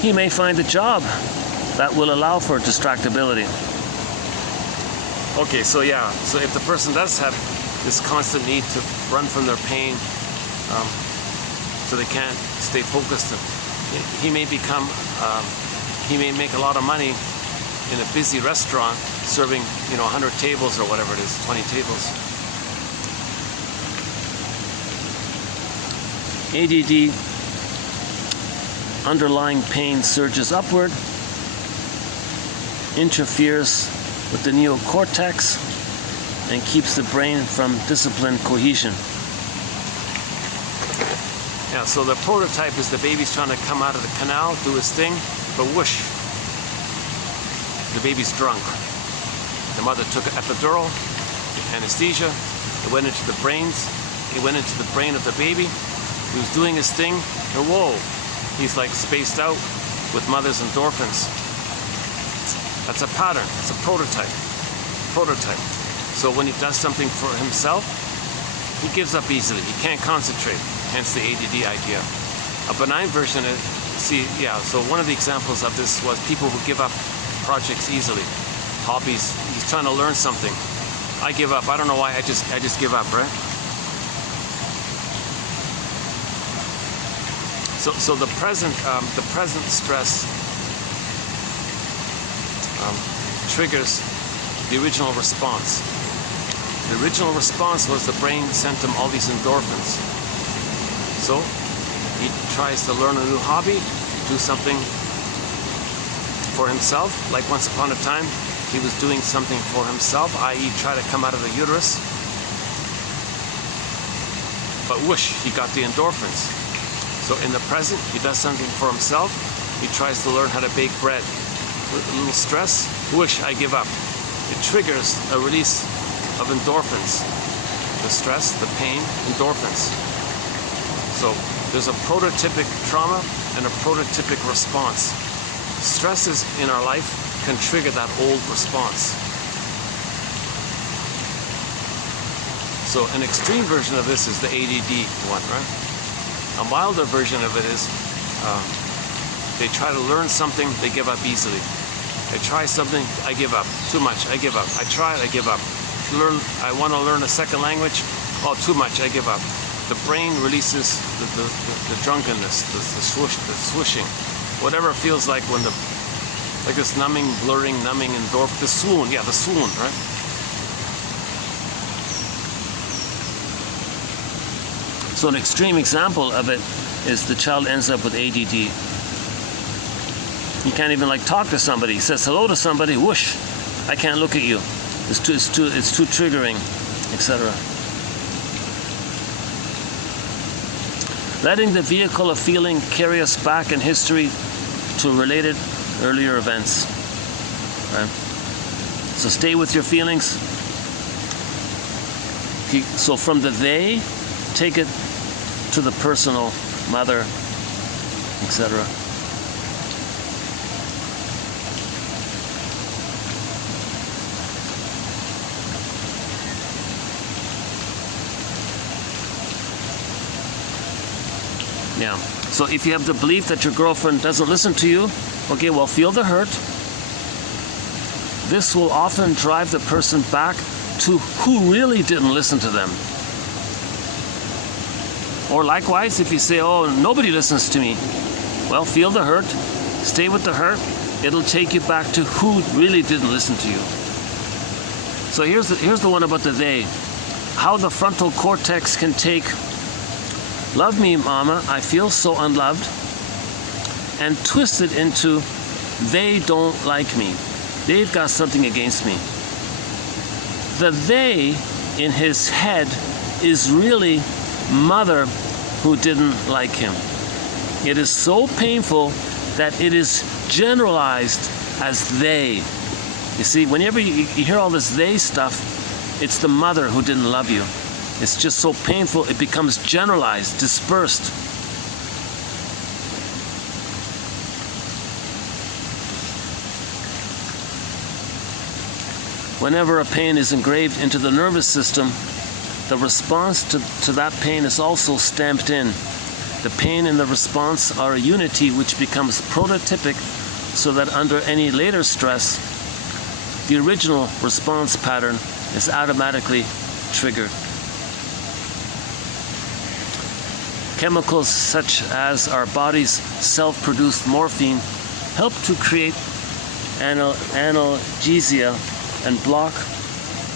he may find a job that will allow for distractibility. Okay, so yeah, so if the person does have this constant need to run from their pain, so they can't stay focused, he may become, he may make a lot of money in a busy restaurant serving, 100 tables or whatever it is, 20 tables. ADD, underlying pain surges upward, interferes with the neocortex, and keeps the brain from disciplined cohesion. Yeah, so the prototype is the baby's trying to come out of the canal, do his thing, but whoosh, the baby's drunk. The mother took an epidural, anesthesia, it went into the brains, it went into the brain of the baby, he was doing his thing, and whoa, he's like spaced out with mother's endorphins. That's a pattern, it's a prototype. So when he does something for himself, he gives up easily, he can't concentrate, hence the ADD idea. A benign version is, so one of the examples of this was people who give up projects easily, hobbies, he's trying to learn something. I give up, I don't know why, I just give up, right? So the present stress triggers the original response. The original response was the brain sent him all these endorphins. So he tries to learn a new hobby, do something for himself, like once upon a time he was doing something for himself, i.e. try to come out of the uterus. But whoosh, he got the endorphins. So in the present, he does something for himself, he tries to learn how to bake bread. A little stress, whoosh, I give up. It triggers a release of endorphins. The stress, the pain, endorphins. So there's a prototypic trauma and a prototypic response. Stresses in our life can trigger that old response. So an extreme version of this is the ADD one, right? A milder version of it is they try to learn something, they give up easily. I try something, I give up. Too much, I give up. I try it, I give up. I want to learn a second language, oh, too much, I give up. The brain releases the drunkenness, the swooshing, whatever it feels like when like this numbing, blurring, numbing, the swoon, the swoon, right? So an extreme example of it is the child ends up with ADD. He can't even talk to somebody. He says hello to somebody, whoosh, I can't look at you. It's too triggering, etc. Letting the vehicle of feeling carry us back in history to related earlier events. Right? So stay with your feelings. So from the they, take it to the personal, mother, etc. Yeah. So if you have the belief that your girlfriend doesn't listen to you, okay, well, feel the hurt. This will often drive the person back to who really didn't listen to them. Or likewise, if you say, oh, nobody listens to me, well, feel the hurt, stay with the hurt, it'll take you back to who really didn't listen to you. So here's the one about the they. How the frontal cortex can take, love me, mama, I feel so unloved, and twist it into, they don't like me. They've got something against me. The they in his head is really mother who didn't like him. It is so painful that it is generalized as they. You see, whenever you hear all this they stuff, it's the mother who didn't love you. It's just so painful, it becomes generalized, dispersed. Whenever a pain is engraved into the nervous system, the response to that pain is also stamped in. The pain and the response are a unity which becomes prototypic, so that under any later stress, the original response pattern is automatically triggered. Chemicals such as our body's self-produced morphine help to create analgesia and block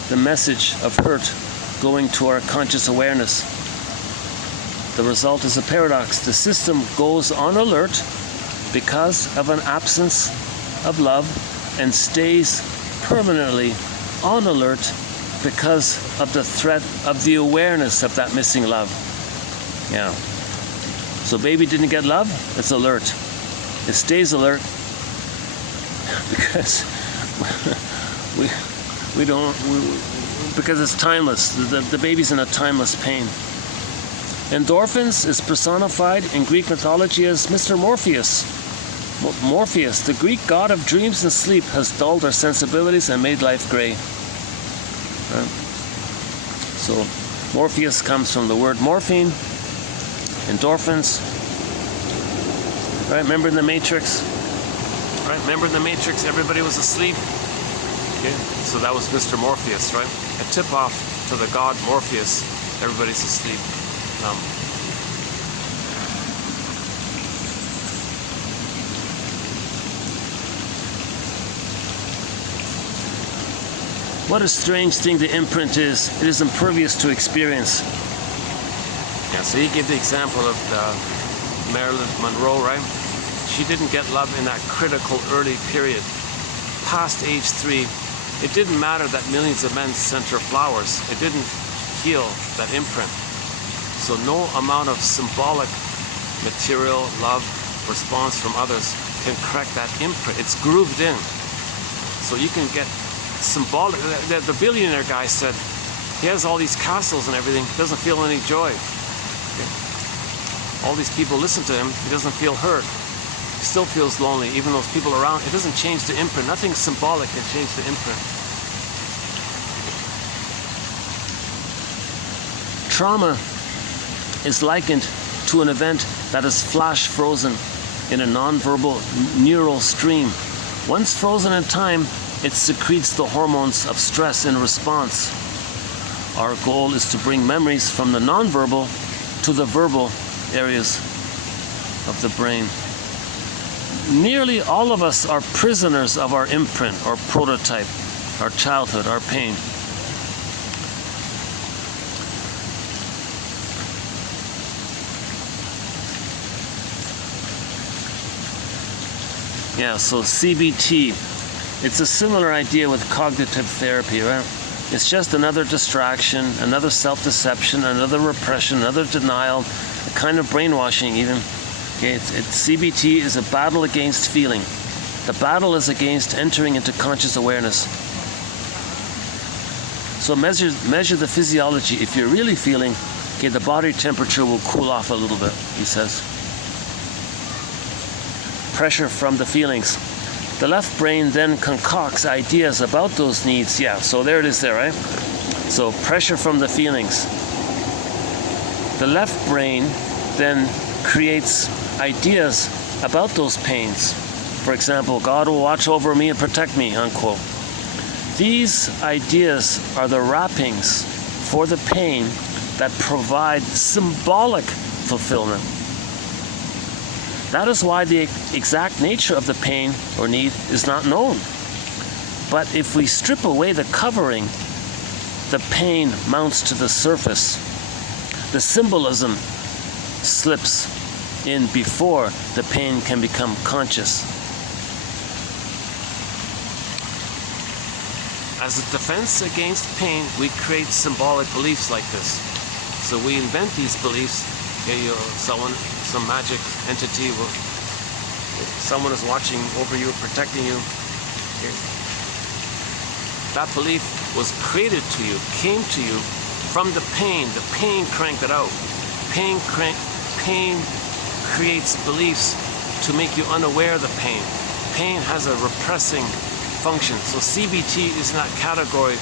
the message of hurt going to our conscious awareness. The result is a paradox. The system goes on alert because of an absence of love and stays permanently on alert because of the threat of the awareness of that missing love. Yeah. So baby didn't get love, it's alert. It stays alert because because it's timeless. The baby's in a timeless pain. Endorphins is personified in Greek mythology as Mr. Morpheus. Morpheus, the Greek god of dreams and sleep, has dulled our sensibilities and made life gray. Right? So Morpheus comes from the word morphine, endorphins. Right? Remember in the Matrix? Right? Remember in the Matrix, everybody was asleep. Okay? So that was Mr. Morpheus, right? A tip-off to the god Morpheus. Everybody's asleep. What a strange thing the imprint is. It is impervious to experience. Yeah, so he gave the example of Marilyn Monroe, right? She didn't get love in that critical early period. Past age 3, it didn't matter that millions of men sent her flowers. It didn't heal that imprint. So no amount of symbolic material, love, response from others can correct that imprint. It's grooved in. So you can get symbolic. The billionaire guy said he has all these castles and everything, doesn't feel any joy. Okay. All these people listen to him, he doesn't feel hurt. He still feels lonely, even those people around. It doesn't change the imprint. Nothing symbolic can change the imprint. Trauma is likened to an event that is flash frozen in a non-verbal neural stream. Once frozen in time, it secretes the hormones of stress in response. Our goal is to bring memories from the non-verbal to the verbal areas of the brain. Nearly all of us are prisoners of our imprint, our prototype, our childhood, our pain. Yeah, so CBT, it's a similar idea with cognitive therapy, right? It's just another distraction, another self-deception, another repression, another denial, a kind of brainwashing even. Okay, CBT is a battle against feeling. The battle is against entering into conscious awareness. So measure the physiology. If you're really feeling, okay, the body temperature will cool off a little bit, he says. Pressure from the feelings. The left brain then concocts ideas about those needs. Yeah, so there it is there, right? So pressure from the feelings. The left brain then creates ideas about those pains. For example, God will watch over me and protect me, unquote. These ideas are the wrappings for the pain that provide symbolic fulfillment. That is why the exact nature of the pain or need is not known. But if we strip away the covering, the pain mounts to the surface. The symbolism slips in before the pain can become conscious. As a defense against pain, we create symbolic beliefs like this. So we invent these beliefs. Okay, some magic entity, someone is watching over you, protecting you. Okay. That belief was created to you, came to you from the pain. The pain cranked it out. Pain creates beliefs to make you unaware of the pain. Pain has a repressing function. So CBT is not category.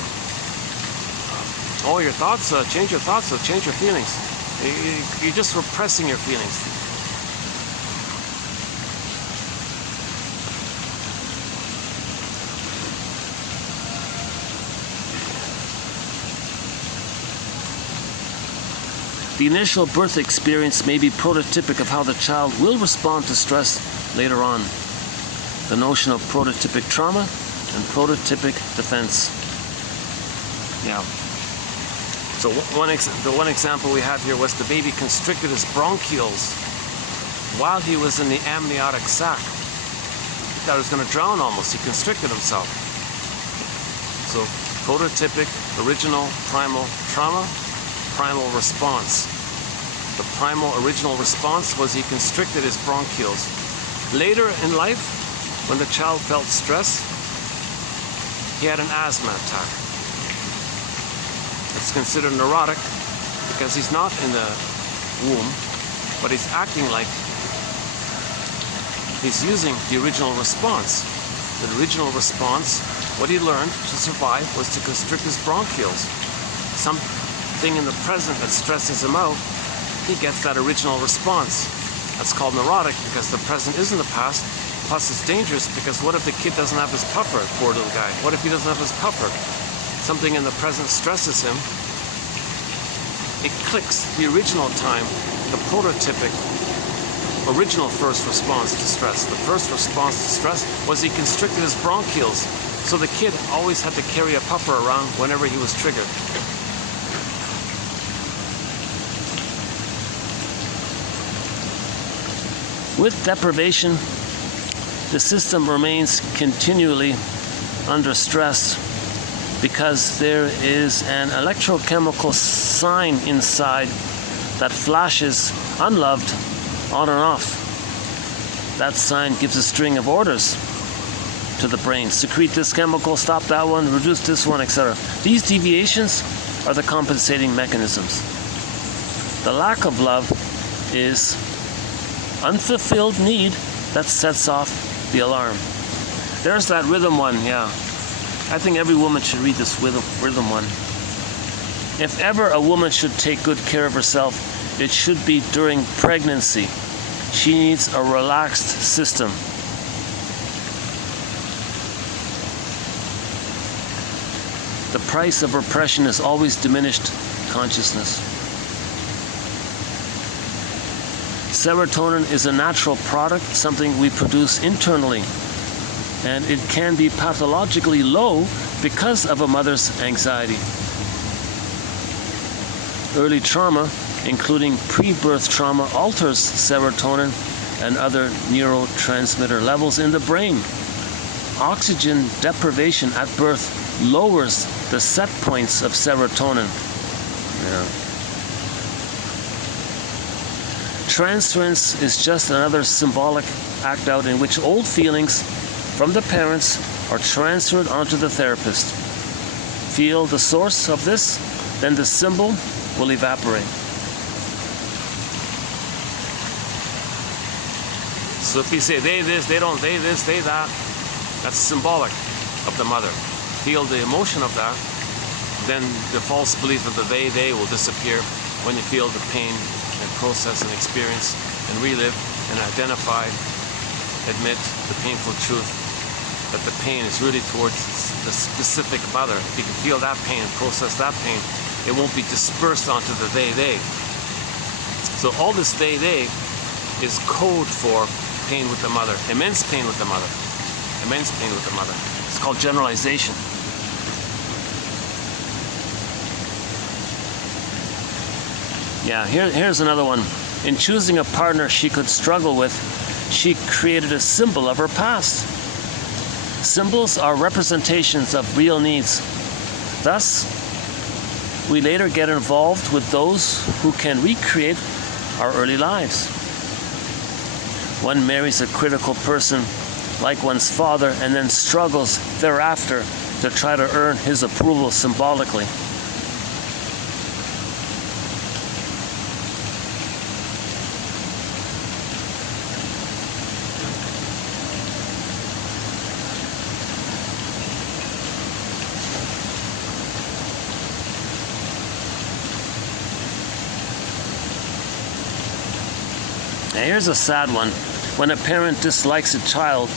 Oh, your thoughts, change your thoughts, change your feelings. You're just repressing your feelings. The initial birth experience may be prototypic of how the child will respond to stress later on. The notion of prototypic trauma and prototypic defense. Yeah. So the one example we have here was the baby constricted his bronchioles while he was in the amniotic sac. He thought he was going to drown almost. He constricted himself. So prototypic, original, primal trauma, primal response. The primal original response was he constricted his bronchioles. Later in life, when the child felt stress, he had an asthma attack. It's considered neurotic because he's not in the womb, but he's acting like he's using the original response. The original response, what he learned to survive, was to constrict his bronchioles. Something in the present that stresses him out, he gets that original response. That's called neurotic because the present isn't the past. Plus it's dangerous because what if the kid doesn't have his puffer, poor little guy? What if he doesn't have his puffer? Something in the present stresses him. It clicks the original time, the prototypic, original first response to stress. The first response to stress was he constricted his bronchioles. So the kid always had to carry a puffer around whenever he was triggered. With deprivation, the system remains continually under stress because there is an electrochemical sign inside that flashes unloved on and off. That sign gives a string of orders to the brain. Secrete this chemical, stop that one, reduce this one, etc. These deviations are the compensating mechanisms. The lack of love is unfulfilled need that sets off the alarm. There's that rhythm one, yeah. I think every woman should read this rhythm one. If ever a woman should take good care of herself, it should be during pregnancy. She needs a relaxed system. The price of repression is always diminished consciousness. Serotonin is a natural product, something we produce internally, and it can be pathologically low because of a mother's anxiety. Early trauma, including pre-birth trauma, alters serotonin and other neurotransmitter levels in the brain. Oxygen deprivation at birth lowers the set points of serotonin. Yeah. Transference is just another symbolic act out in which old feelings from the parents are transferred onto the therapist. Feel the source of this, then the symbol will evaporate. So if we say they this, they don't, they this, they that, that's symbolic of the mother. Feel the emotion of that, then the false belief of the they will disappear when you feel the pain and process and experience and relive and identify, admit the painful truth that the pain is really towards the specific mother. If you can feel that pain, process that pain, it won't be dispersed onto the they. So all this they is code for pain with the mother, immense pain with the mother, immense pain with the mother. It's called generalization. Yeah, here's another one. In choosing a partner she could struggle with, she created a symbol of her past. Symbols are representations of real needs. Thus, we later get involved with those who can recreate our early lives. One marries a critical person like one's father and then struggles thereafter to try to earn his approval symbolically. Now here's a sad one. When a parent dislikes a child,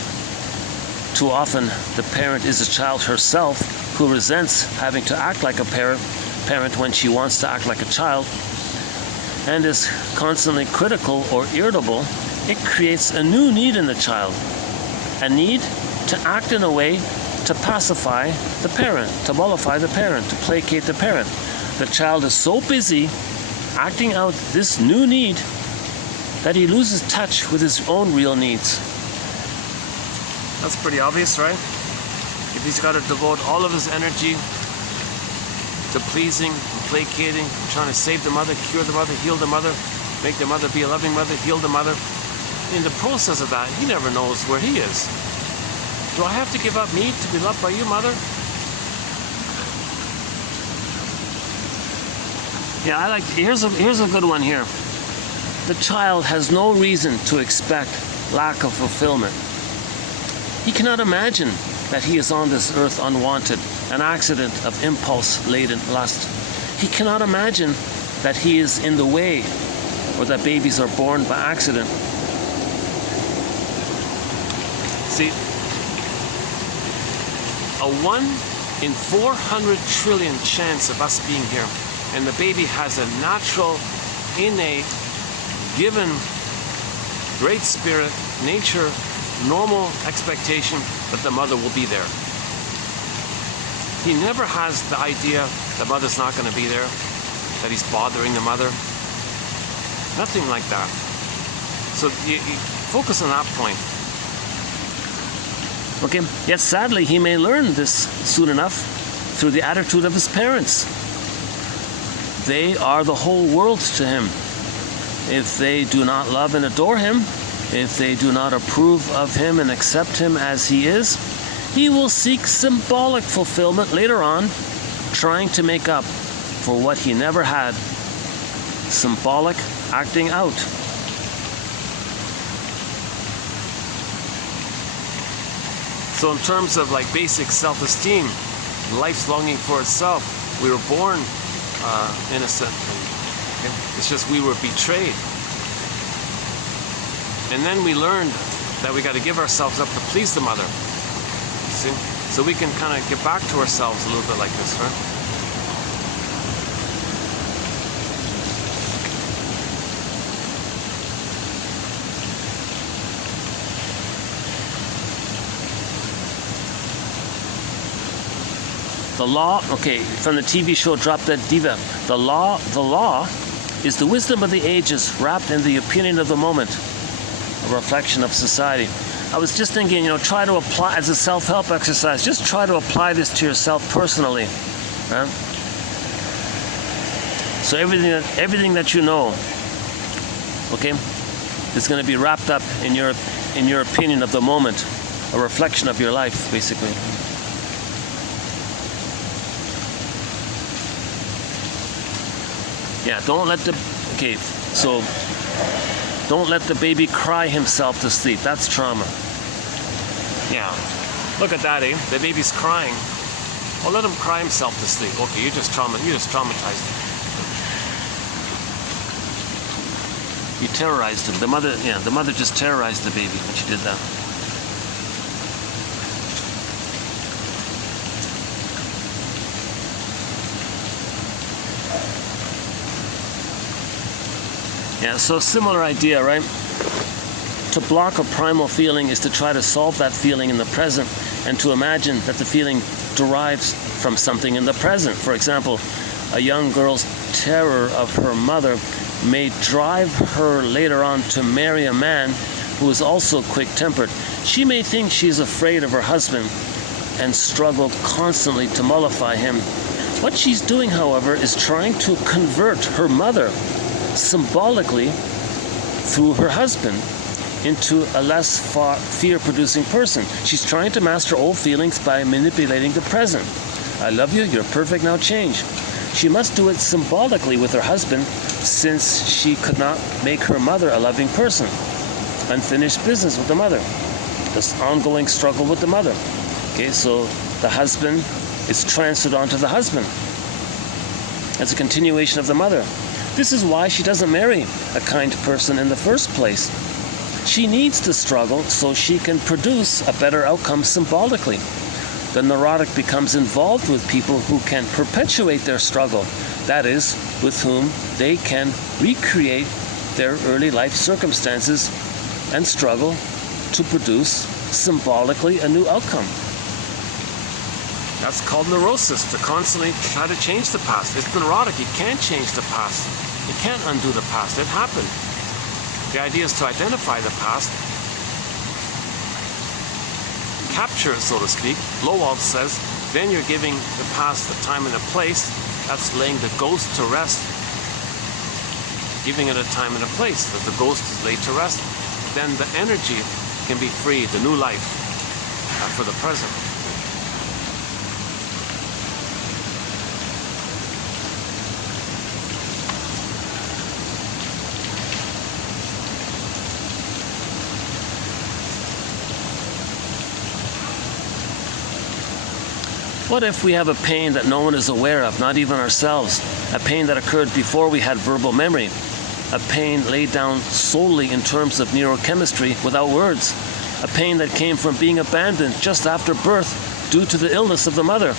too often the parent is a child herself who resents having to act like a parent when she wants to act like a child, and is constantly critical or irritable. It creates a new need in the child, a need to act in a way to pacify the parent, to mollify the parent, to placate the parent. The child is so busy acting out this new need that he loses touch with his own real needs. That's pretty obvious, right? If he's got to devote all of his energy to pleasing, placating, trying to save the mother, cure the mother, heal the mother, make the mother be a loving mother, heal the mother, in the process of that, he never knows where he is. Do I have to give up me to be loved by you, mother? Yeah, here's a good one here. The child has no reason to expect lack of fulfillment. He cannot imagine that he is on this earth unwanted, an accident of impulse-laden lust. He cannot imagine that he is in the way or that babies are born by accident. See, a 1 in 400 trillion chance of us being here, and the baby has a natural, innate, given, great spirit, nature, normal expectation that the mother will be there. He never has the idea the mother's not going to be there, that he's bothering the mother. Nothing like that. So you focus on that point. Okay, yet sadly he may learn this soon enough through the attitude of his parents. They are the whole world to him. If they do not love and adore him, if they do not approve of him and accept him as he is, he will seek symbolic fulfillment later on, trying to make up for what he never had. Symbolic acting out. So in terms of like basic self-esteem, life's longing for itself, we were born innocent. Okay? It's just we were betrayed. And then we learned that we got to give ourselves up to please the mother. See? So we can kind of get back to ourselves a little bit like this, right? The law, okay, from the TV show Drop Dead Diva. The law is the wisdom of the ages wrapped in the opinion of the moment, a reflection of society. I was just thinking, try to apply as a self-help exercise. Just try to apply this to yourself personally. Right? So everything that you know, okay, is going to be wrapped up in your opinion of the moment, a reflection of your life, basically. Yeah, don't let the baby cry himself to sleep. That's trauma. Yeah, look at that, eh? The baby's crying. Well, let him cry himself to sleep. Okay, you just traumatized him. You terrorized him. The mother just terrorized the baby when she did that. Yeah, so similar idea, right? To block a primal feeling is to try to solve that feeling in the present and to imagine that the feeling derives from something in the present. For example, a young girl's terror of her mother may drive her later on to marry a man who is also quick-tempered. She may think she's afraid of her husband and struggle constantly to mollify him. What she's doing, however, is trying to convert her mother symbolically through her husband into a less fear-producing person. She's trying to master old feelings by manipulating the present. I love you, you're perfect, now change. She must do it symbolically with her husband since she could not make her mother a loving person. Unfinished business with the mother. This ongoing struggle with the mother. Okay, so the husband is transferred onto the husband. It's a continuation of the mother. This is why she doesn't marry a kind person in the first place. She needs to struggle so she can produce a better outcome symbolically. The neurotic becomes involved with people who can perpetuate their struggle, that is, with whom they can recreate their early life circumstances and struggle to produce symbolically a new outcome. That's called neurosis, to constantly try to change the past. It's neurotic. You can't change the past. You can't undo the past. It happened. The idea is to identify the past, capture it, so to speak. Lowald says, then you're giving the past a time and a place. That's laying the ghost to rest, giving it a time and a place that the ghost is laid to rest. Then the energy can be free, the new life for the present. What if we have a pain that no one is aware of, not even ourselves? A pain that occurred before we had verbal memory. A pain laid down solely in terms of neurochemistry without words. A pain that came from being abandoned just after birth due to the illness of the mother.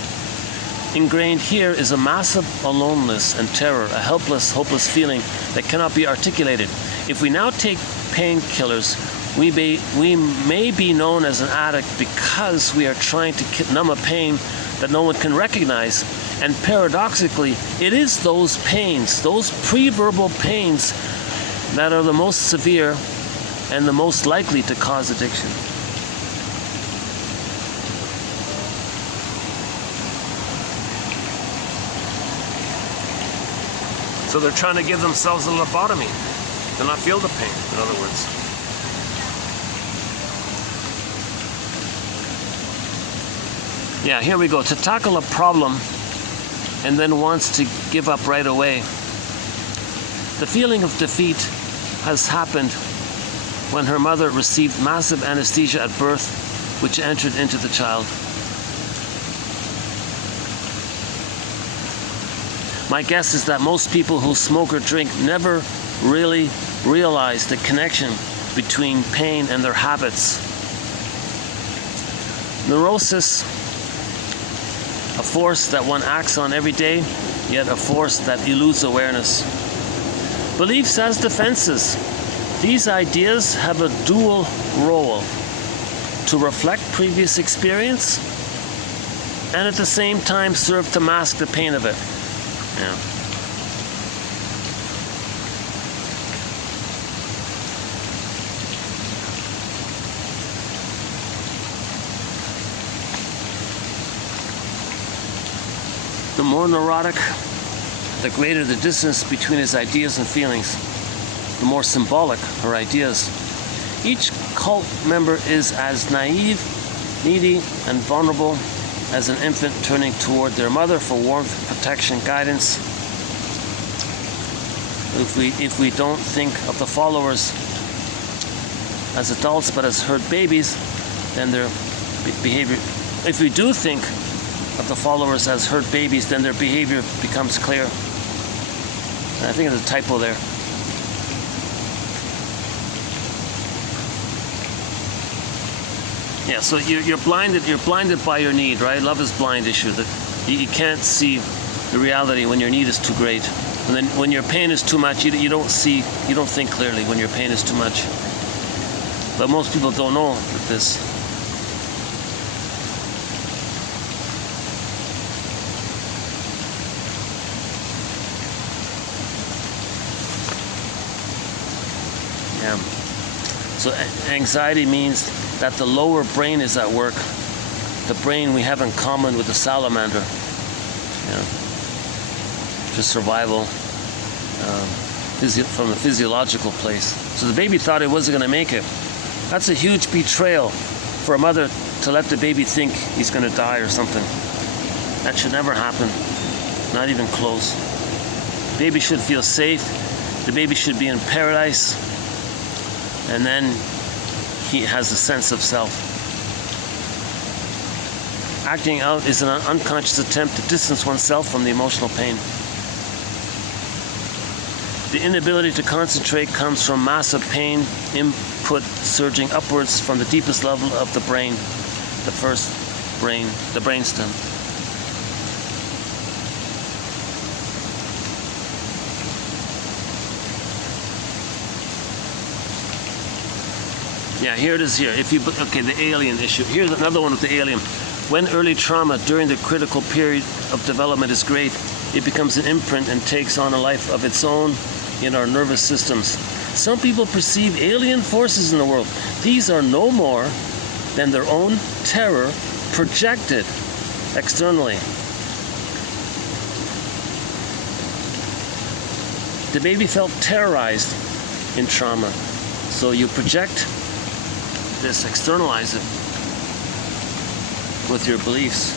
Ingrained here is a massive aloneness and terror, a helpless, hopeless feeling that cannot be articulated. If we now take painkillers, we may be known as an addict because we are trying to numb a pain that no one can recognize. And paradoxically, it is those pains, those pre-verbal pains, that are the most severe and the most likely to cause addiction. So they're trying to give themselves a lobotomy to not feel the pain, in other words. Yeah, here we go. To tackle a problem and then wants to give up right away. The feeling of defeat has happened when her mother received massive anesthesia at birth, which entered into the child. My guess is that most people who smoke or drink never really realize the connection between pain and their habits. Neurosis, a force that one acts on every day, yet a force that eludes awareness. Beliefs as defenses. These ideas have a dual role: to reflect previous experience and at the same time serve to mask the pain of it. Yeah. The more neurotic, the greater the distance between his ideas and feelings, the more symbolic her ideas. Each cult member is as naive, needy, and vulnerable as an infant turning toward their mother for warmth, protection, guidance. If we don't think of the followers as adults but as hurt babies, then their behavior. If we do think of the followers as hurt babies, then their behavior becomes clear. And I think there's a typo there. Yeah, so you're blinded by your need, right? Love is blind issue. That you can't see the reality when your need is too great. And then when your pain is too much, you don't think clearly when your pain is too much. But most people don't know this. Yeah. So anxiety means that the lower brain is at work, the brain we have in common with the salamander, just survival from a physiological place. So the baby thought it wasn't going to make it. That's a huge betrayal for a mother to let the baby think he's going to die or something. That should never happen, not even close. The baby should feel safe. The baby should be in paradise, and then he has a sense of self. Acting out is an unconscious attempt to distance oneself from the emotional pain. The inability to concentrate comes from massive pain, input surging upwards from the deepest level of the brain, the first brain, the brainstem. Yeah, here it is here. Okay, the alien issue. Here's another one with the alien. When early trauma during the critical period of development is great, it becomes an imprint and takes on a life of its own in our nervous systems. Some people perceive alien forces in the world. These are no more than their own terror projected externally. The baby felt terrorized in trauma. So you project this, externalize it with your beliefs.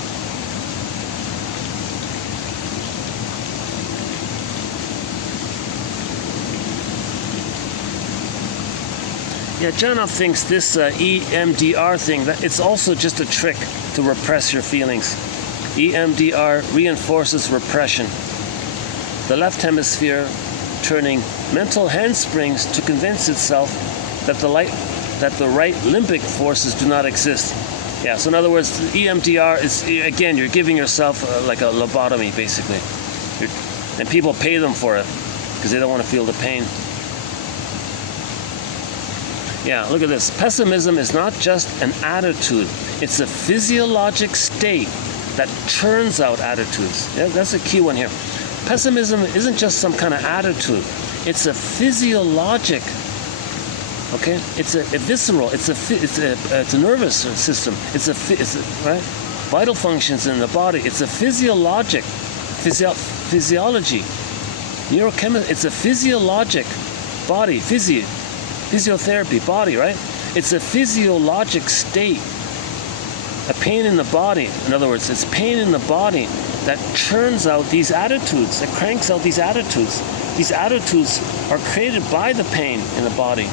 Yeah, Janoff thinks this EMDR thing, that it's also just a trick to repress your feelings. EMDR reinforces repression. The left hemisphere turning mental handsprings to convince itself that the right limbic forces do not exist. Yeah, so in other words, EMDR is, again, you're giving yourself like a lobotomy, basically. And people pay them for it because they don't want to feel the pain. Yeah, look at this. Pessimism is not just an attitude. It's a physiologic state that churns out attitudes. Yeah, that's a key one here. Pessimism isn't just some kind of attitude. It's a physiologic, okay? It's a visceral. It's a nervous system. It's right? Vital functions in the body. It's a physiologic physiology. Neurochemistry. It's a physiologic body. Physiotherapy, body, right? It's a physiologic state. A pain in the body. In other words, it's pain in the body that churns out these attitudes, that cranks out these attitudes. These attitudes are created by the pain in the body.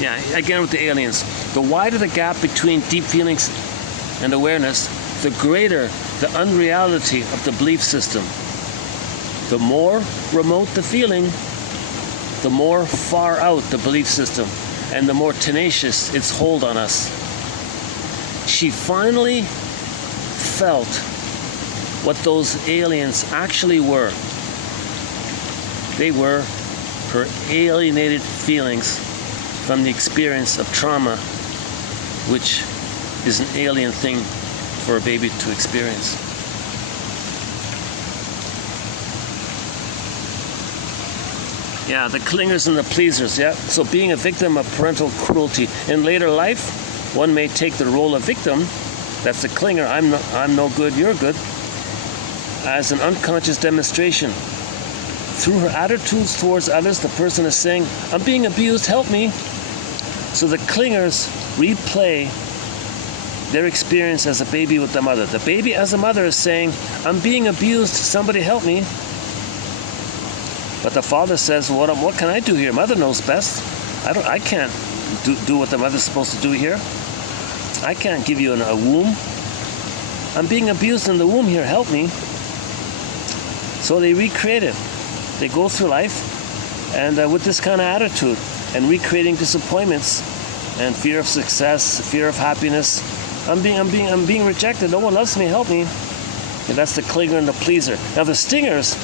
Yeah, again with the aliens. The wider the gap between deep feelings and awareness, the greater the unreality of the belief system. The more remote the feeling, the more far out the belief system, and the more tenacious its hold on us. She finally felt what those aliens actually were. They were her alienated feelings from the experience of trauma, which is an alien thing for a baby to experience. Yeah, the clingers and the pleasers, yeah. So being a victim of parental cruelty. In later life, one may take the role of victim, that's the clinger, I'm no good, you're good, as an unconscious demonstration. Through her attitudes towards others, the person is saying, I'm being abused, help me. So the clingers replay their experience as a baby with the mother. The baby as a mother is saying, I'm being abused, somebody help me. But the father says, what can I do here? Mother knows best. I can't do what the mother's supposed to do here. I can't give you a womb. I'm being abused in the womb here, help me. So they recreate it. They go through life and with this kind of attitude and recreating disappointments and fear of success, fear of happiness. I'm being rejected. No one loves me. Help me. And that's the clinger and the pleaser. Now the stingers,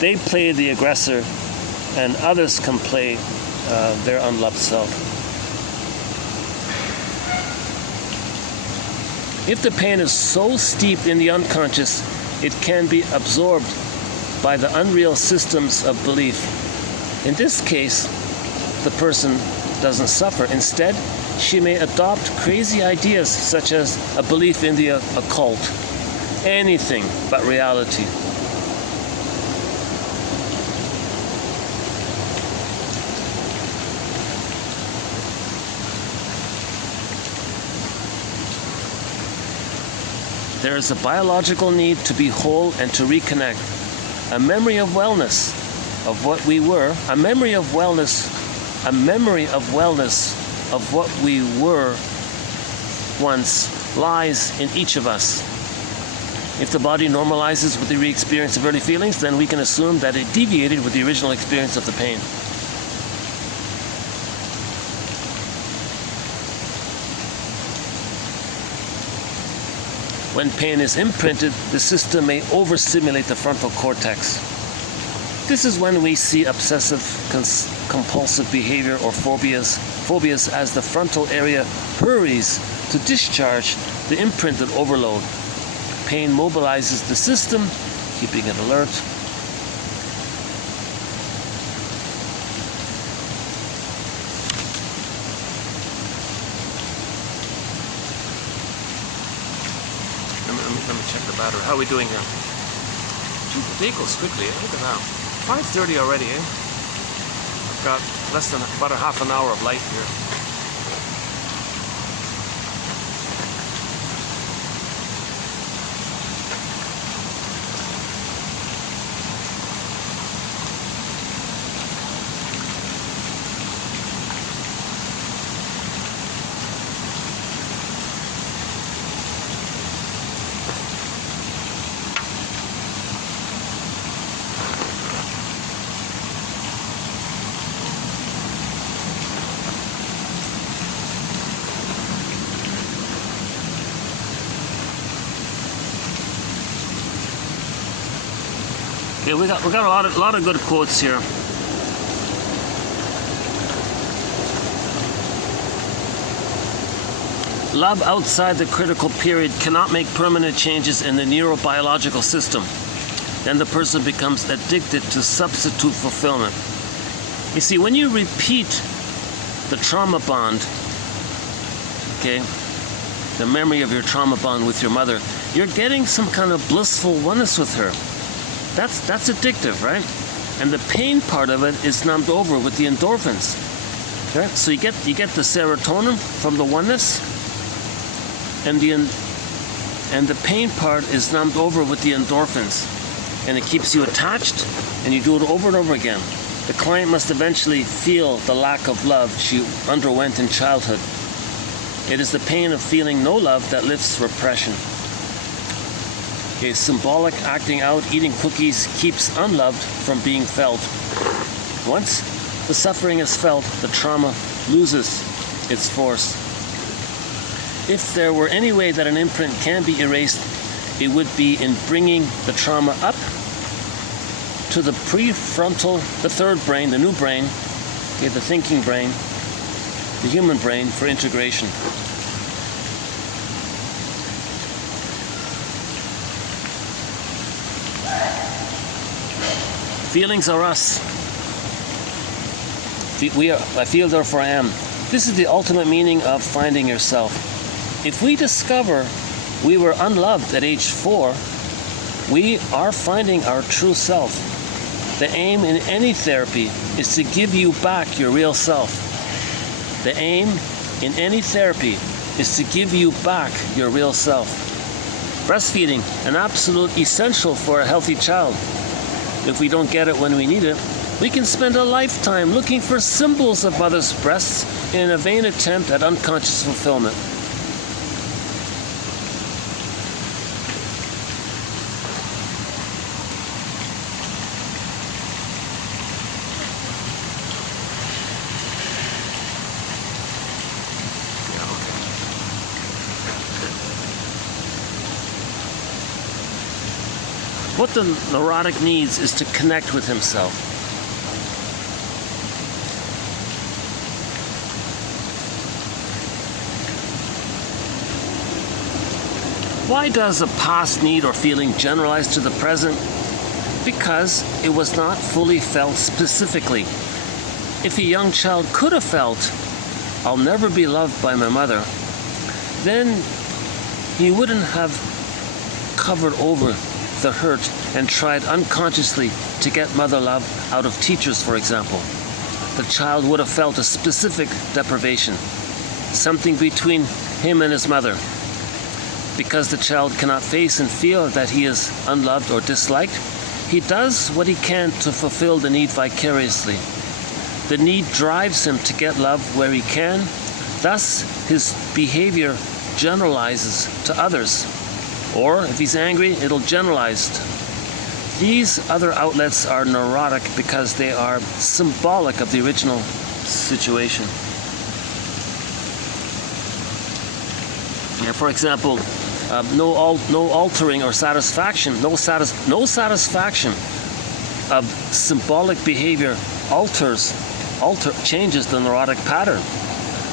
they play the aggressor, and others can play their unloved self. If the pain is so steep in the unconscious, it can be absorbed by the unreal systems of belief. In this case, the person doesn't suffer. Instead, she may adopt crazy ideas such as a belief in the occult, anything but reality. There is a biological need to be whole and to reconnect. A memory of wellness, of what we were, a memory of wellness of what we were once lies in each of us. If the body normalizes with the re-experience of early feelings, then we can assume that it deviated with the original experience of the pain. When pain is imprinted, the system may overstimulate the frontal cortex. This is when we see obsessive compulsive behavior or phobias as the frontal area hurries to discharge the imprinted overload. Pain mobilizes the system, keeping it alert. Let me check the battery. How are we doing here? The day goes quickly, eh? Look at that. 5:30 already, eh? I've got less than about a half an hour of light here. Yeah, we got a lot of good quotes here. Love outside the critical period cannot make permanent changes in the neurobiological system. Then the person becomes addicted to substitute fulfillment. You see, when you repeat the trauma bond, okay, the memory of your trauma bond with your mother, you're getting some kind of blissful oneness with her. That's addictive, right? And the pain part of it is numbed over with the endorphins. Okay? So you get the serotonin from the oneness, and the pain part is numbed over with the endorphins, and it keeps you attached, and you do it over and over again. The client must eventually feel the lack of love she underwent in childhood. It is the pain of feeling no love that lifts repression. A symbolic acting out, eating cookies keeps unloved from being felt. Once the suffering is felt, the trauma loses its force. If there were any way that an imprint can be erased, it would be in bringing the trauma up to the prefrontal, the third brain, the new brain, okay, the thinking brain, the human brain, for integration. Feelings are us. I feel, therefore I am. This is the ultimate meaning of finding yourself. If we discover we were unloved at age 4, we are finding our true self. The aim in any therapy is to give you back your real self. The aim in any therapy is to give you back your real self. Breastfeeding, an absolute essential for a healthy child. If we don't get it when we need it, we can spend a lifetime looking for symbols of mother's breasts in a vain attempt at unconscious fulfillment. What the neurotic needs is to connect with himself. Why does a past need or feeling generalize to the present? Because it was not fully felt specifically. If a young child could have felt, "I'll never be loved by my mother," then he wouldn't have covered over the hurt and tried unconsciously to get mother love out of teachers, for example. The child would have felt a specific deprivation, something between him and his mother. Because the child cannot face and feel that he is unloved or disliked, he does what he can to fulfill the need vicariously. The need drives him to get love where he can. Thus, his behavior generalizes to others. Or if he's angry, it'll generalize. These other outlets are neurotic because they are symbolic of the original situation. For example, no altering or satisfaction, no satisfaction of symbolic behavior changes the neurotic pattern.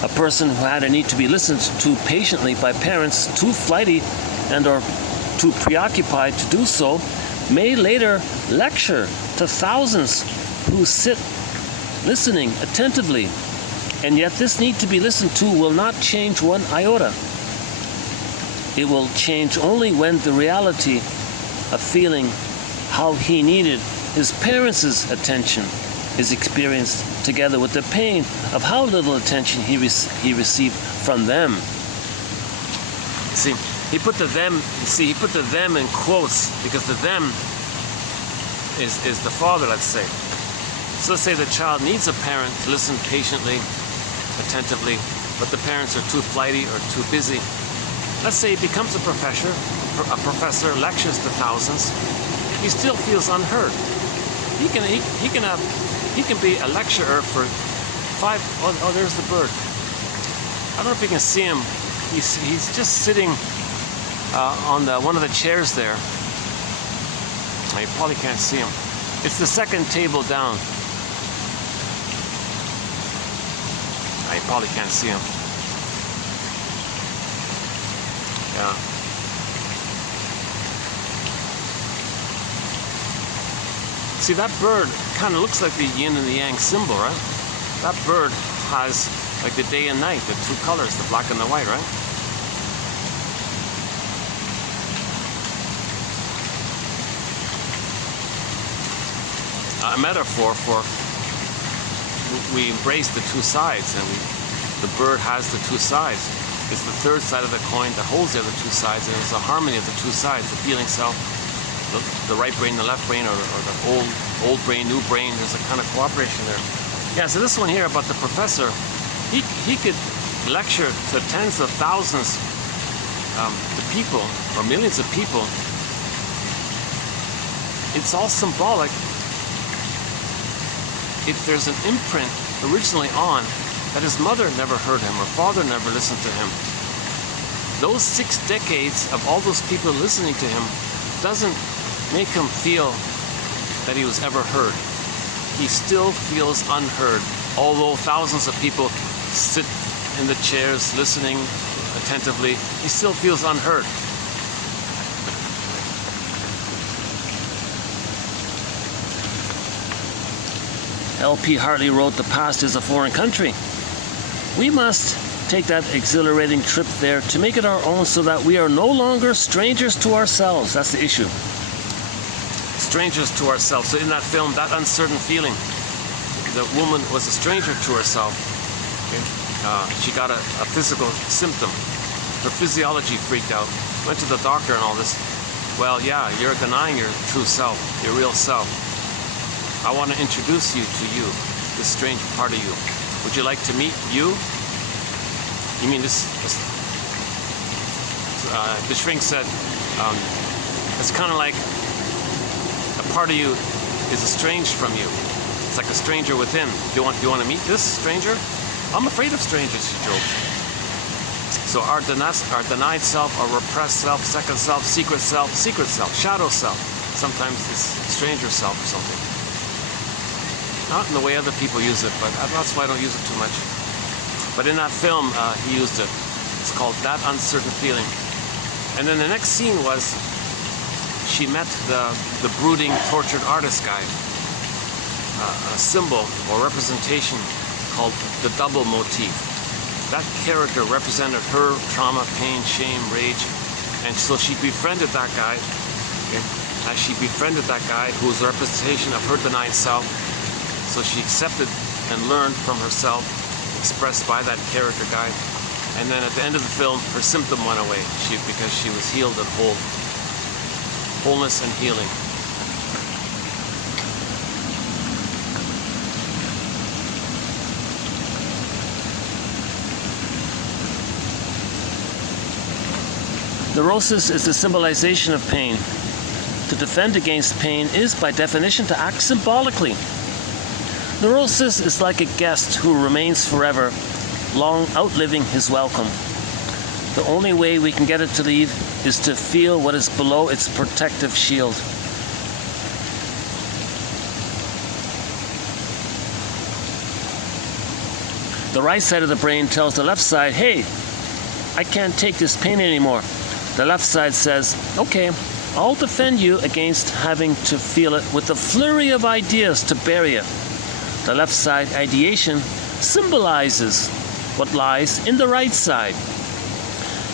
A person who had a need to be listened to patiently by parents too flighty and or too preoccupied to do so may later lecture to thousands who sit listening attentively, and yet this need to be listened to will not change one iota. It will change only when the reality of feeling how he needed his parents' attention is experienced together with the pain of how little attention he received from them. See, he put the them in quotes because the them is the father, let's say. So let's say the child needs a parent to listen patiently, attentively, but the parents are too flighty or too busy. Let's say he becomes a professor, lectures to thousands. He still feels unheard. He can be a lecturer for oh, there's the bird. I don't know if you can see him. He's just sitting on one of the chairs there. You probably can't see him. It's the second table down. You probably can't see him. Yeah. See, that bird kind of looks like the yin and the yang symbol, right? That bird has like the day and night, the two colors, the black and the white, right? A metaphor for we embrace the two sides, and the bird has the two sides. It's the third side of the coin that holds the other two sides, and it's a harmony of the two sides, the feeling self, the right brain, the left brain, or the old brain, new brain. There's a kind of cooperation there. Yeah, so this one here about the professor, he could lecture to tens of thousands to people, or millions of people. It's all symbolic. If there's an imprint originally on that his mother never heard him or father never listened to him, those 6 decades of all those people listening to him doesn't make him feel that he was ever heard. He still feels unheard, although thousands of people sit in the chairs listening attentively. He still feels unheard. L.P. Hartley wrote, "The past is a foreign country. We must take that exhilarating trip there to make it our own so that we are no longer strangers to ourselves." That's the issue. Strangers to ourselves. So in that film, that uncertain feeling, the woman was a stranger to herself. Okay? She got a physical symptom. Her physiology freaked out. Went to the doctor and all this. Well, yeah, you're denying your true self, your real self. I want to introduce you to you, this strange part of you. Would you like to meet you? You mean this the shrink said, it's kind of like a part of you is estranged from you. It's like a stranger within. Do you want to meet this stranger? I'm afraid of strangers, she joked. So our denied self, our repressed self, second self, secret self, shadow self. Sometimes it's stranger self or something. Not in the way other people use it, but that's why I don't use it too much. But in that film, he used it. It's called That Uncertain Feeling. And then the next scene was she met the brooding, tortured artist guy. A symbol or representation called the double motif. That character represented her trauma, pain, shame, rage. And so she befriended that guy. Okay? As she befriended that guy who was a representation of her denied self, so she accepted and learned from herself, expressed by that character guy. And then at the end of the film, her symptom went away because she was healed and whole. Wholeness and healing. Neurosis is the symbolization of pain. To defend against pain is, by definition, to act symbolically. Neurosis is like a guest who remains forever, long outliving his welcome. The only way we can get it to leave is to feel what is below its protective shield. The right side of the brain tells the left side, hey, I can't take this pain anymore. The left side says, okay, I'll defend you against having to feel it with a flurry of ideas to bury it. The left side ideation symbolizes what lies in the right side.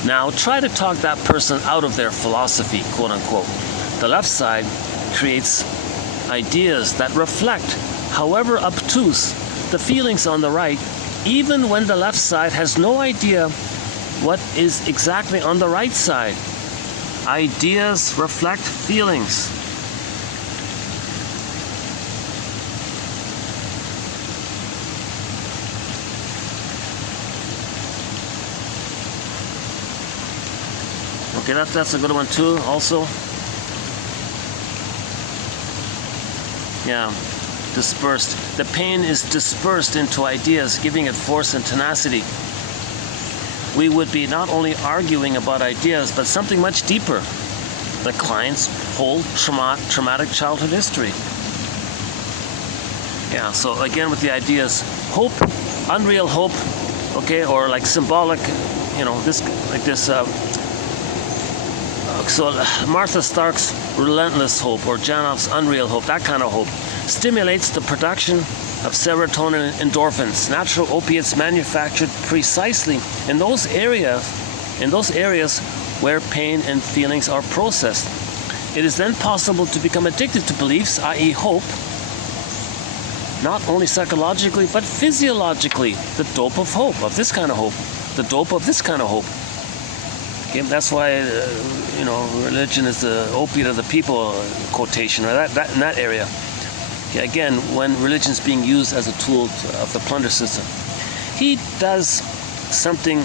Now try to talk that person out of their philosophy, quote unquote. The left side creates ideas that reflect, however obtuse, the feelings on the right, even when the left side has no idea what is exactly on the right side. Ideas reflect feelings. Okay, that's a good one too, also. Yeah, dispersed. The pain is dispersed into ideas, giving it force and tenacity. We would be not only arguing about ideas, but something much deeper. The client's whole traumatic childhood history. Yeah, so again with the ideas, hope, unreal hope, okay, or like symbolic, so Martha Stark's relentless hope, or Janoff's unreal hope, that kind of hope, stimulates the production of serotonin and endorphins, natural opiates manufactured precisely in those areas where pain and feelings are processed. It is then possible to become addicted to beliefs, i.e. hope, not only psychologically, but physiologically. The dope of hope, of this kind of hope. The dope of this kind of hope. Okay, that's why, religion is the opiate of the people quotation, or that in that area. Okay, again, when religion is being used as a tool of the plunder system. He does something.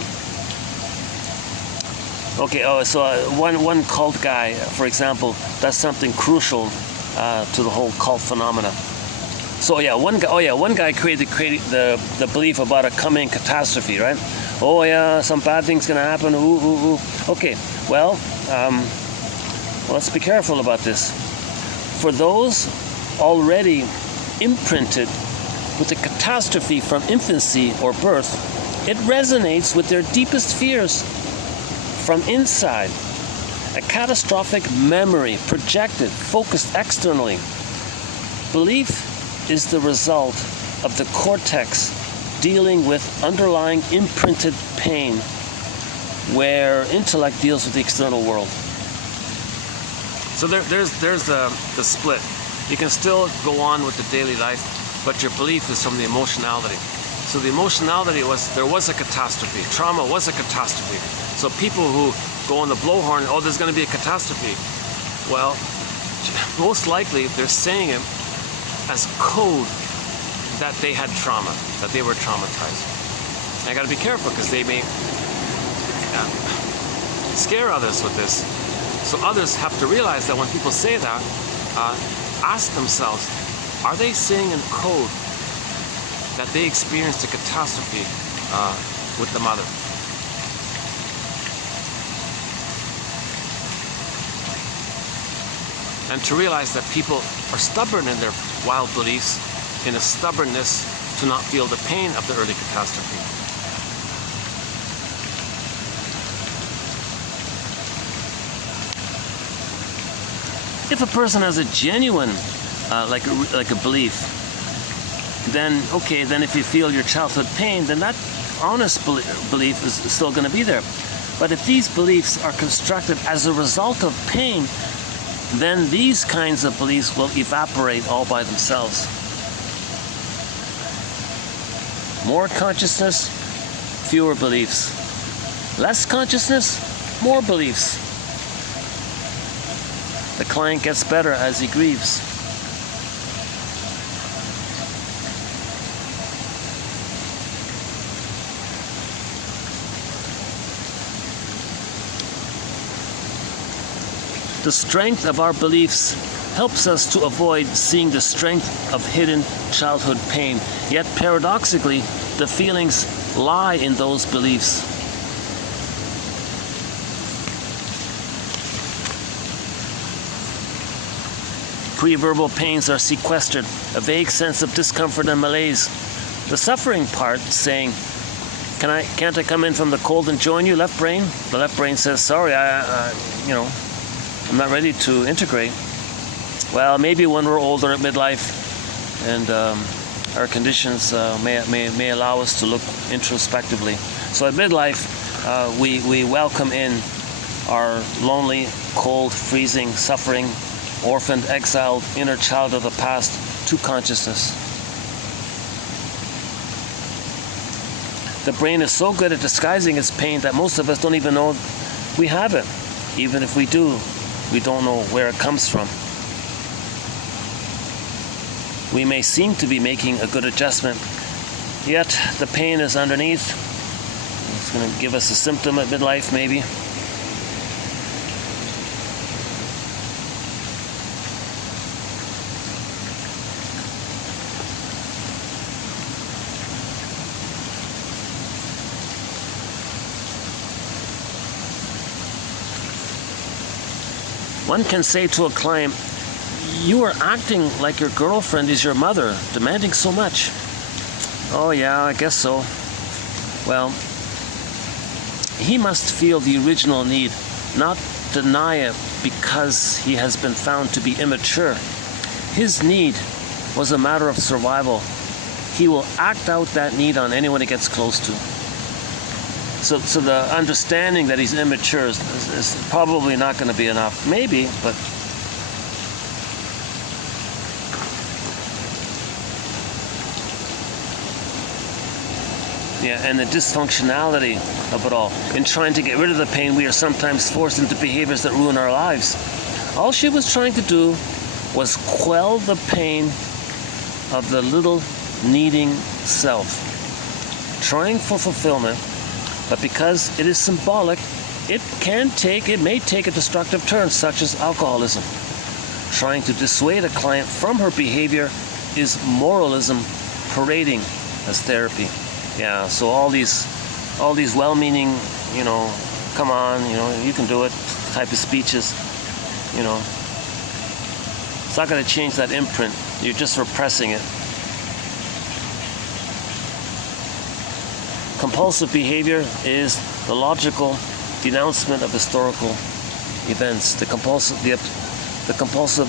Okay, one cult guy, for example, does something crucial to the whole cult phenomena. So one guy created the belief about a coming catastrophe, right? Oh yeah, some bad thing's gonna happen. Ooh. Okay, well, let's be careful about this. For those already imprinted with the catastrophe from infancy or birth, it resonates with their deepest fears from inside. A catastrophic memory projected, focused externally. Belief is the result of the cortex dealing with underlying imprinted pain, where intellect deals with the external world. So there's the split. You can still go on with the daily life, but your belief is from the emotionality. So the emotionality there was a catastrophe. Trauma was a catastrophe. So people who go on the blowhorn, oh, there's going to be a catastrophe. Well, most likely they're saying it as code that they had trauma, that they were traumatized. And I got to be careful because they may scare others with this. So others have to realize that when people say that, ask themselves, are they saying in code that they experienced a catastrophe with the mother? And to realize that people are stubborn in their wild beliefs, in a stubbornness to not feel the pain of the early catastrophe. If a person has a genuine, like a belief, then if you feel your childhood pain, then that honest belief is still going to be there. But if these beliefs are constructed as a result of pain, then these kinds of beliefs will evaporate all by themselves. More consciousness, fewer beliefs. Less consciousness, more beliefs. The client gets better as he grieves. The strength of our beliefs helps us to avoid seeing the strength of hidden childhood pain. Yet paradoxically, the feelings lie in those beliefs. Pre-verbal pains are sequestered, a vague sense of discomfort and malaise. The suffering part saying, can't I come in from the cold and join you, left brain? The left brain says, sorry, I'm not ready to integrate. Well, maybe when we're older at midlife and our conditions may allow us to look introspectively. So at midlife, we welcome in our lonely, cold, freezing, suffering, orphaned, exiled, inner child of the past to consciousness. The brain is so good at disguising its pain that most of us don't even know we have it. Even if we do, we don't know where it comes from. We may seem to be making a good adjustment, yet the pain is underneath. It's going to give us a symptom at midlife, maybe. One can say to a client, you are acting like your girlfriend is your mother, demanding so much. Oh yeah, I guess so. Well, he must feel the original need, not deny it because he has been found to be immature. His need was a matter of survival. He will act out that need on anyone he gets close to. So the understanding that he's immature is probably not going to be enough. Maybe, but yeah, and the dysfunctionality of it all. In trying to get rid of the pain, we are sometimes forced into behaviors that ruin our lives. All she was trying to do was quell the pain of the little needing self, trying for fulfillment. But because it is symbolic, it may take a destructive turn, such as alcoholism. Trying to dissuade a client from her behavior is moralism parading as therapy. Yeah, so all these well-meaning, come on, you can do it type of speeches, it's not going to change that imprint. You're just repressing it. Compulsive behavior is the logical denouncement of historical events. The compulsive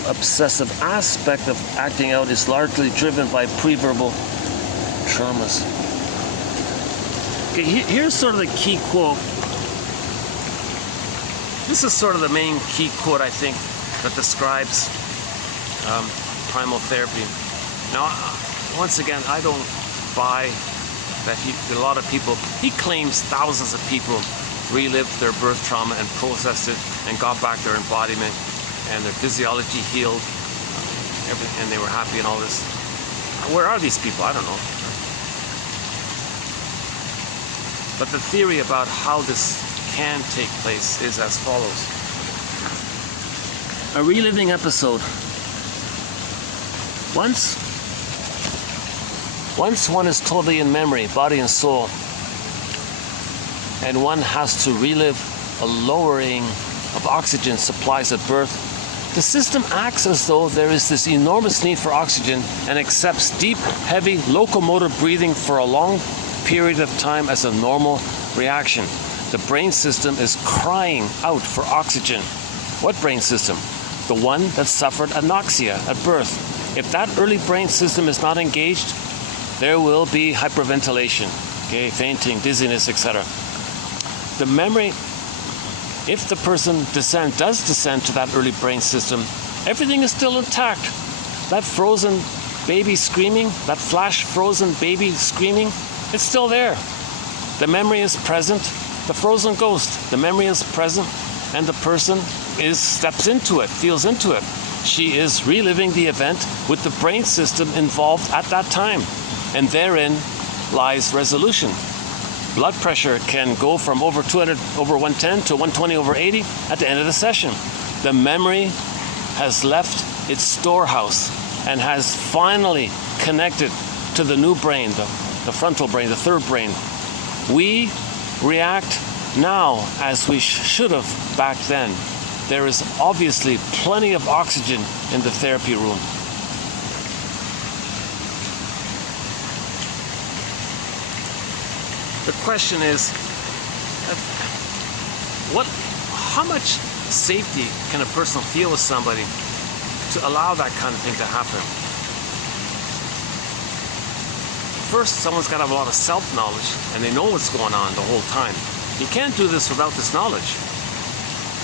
obsessive aspect of acting out is largely driven by pre-verbal traumas. Okay, here's sort of the key quote. This is sort of the main key quote, I think, that describes primal therapy. Now, once again, I don't buy that a lot of people, he claims thousands of people relived their birth trauma and processed it and got back their embodiment and their physiology healed, and they were happy and all this. Where are these people? I don't know. But the theory about how this can take place is as follows. A reliving episode. Once one is totally in memory, body and soul, and one has to relive a lowering of oxygen supplies at birth, the system acts as though there is this enormous need for oxygen and accepts deep, heavy locomotive breathing for a long period of time as a normal reaction. The brain system is crying out for oxygen. What brain system? The one that suffered anoxia at birth. If that early brain system is not engaged, there will be hyperventilation, fainting, dizziness, etc. The memory, if the person does descend to that early brain system, everything is still intact. That frozen baby screaming, that flash frozen baby screaming, it's still there. The memory is present, the frozen ghost, the memory is present, and the person steps into it, feels into it. She is reliving the event with the brain system involved at that time. And therein lies resolution. Blood pressure can go from over 110 to 120/80 at the end of the session. The memory has left its storehouse and has finally connected to the new brain, the frontal brain, the third brain. We react now as we should have back then. There is obviously plenty of oxygen in the therapy room. The question is, how much safety can a person feel with somebody to allow that kind of thing to happen? First, someone's got to have a lot of self-knowledge, and they know what's going on the whole time. You can't do this without this knowledge.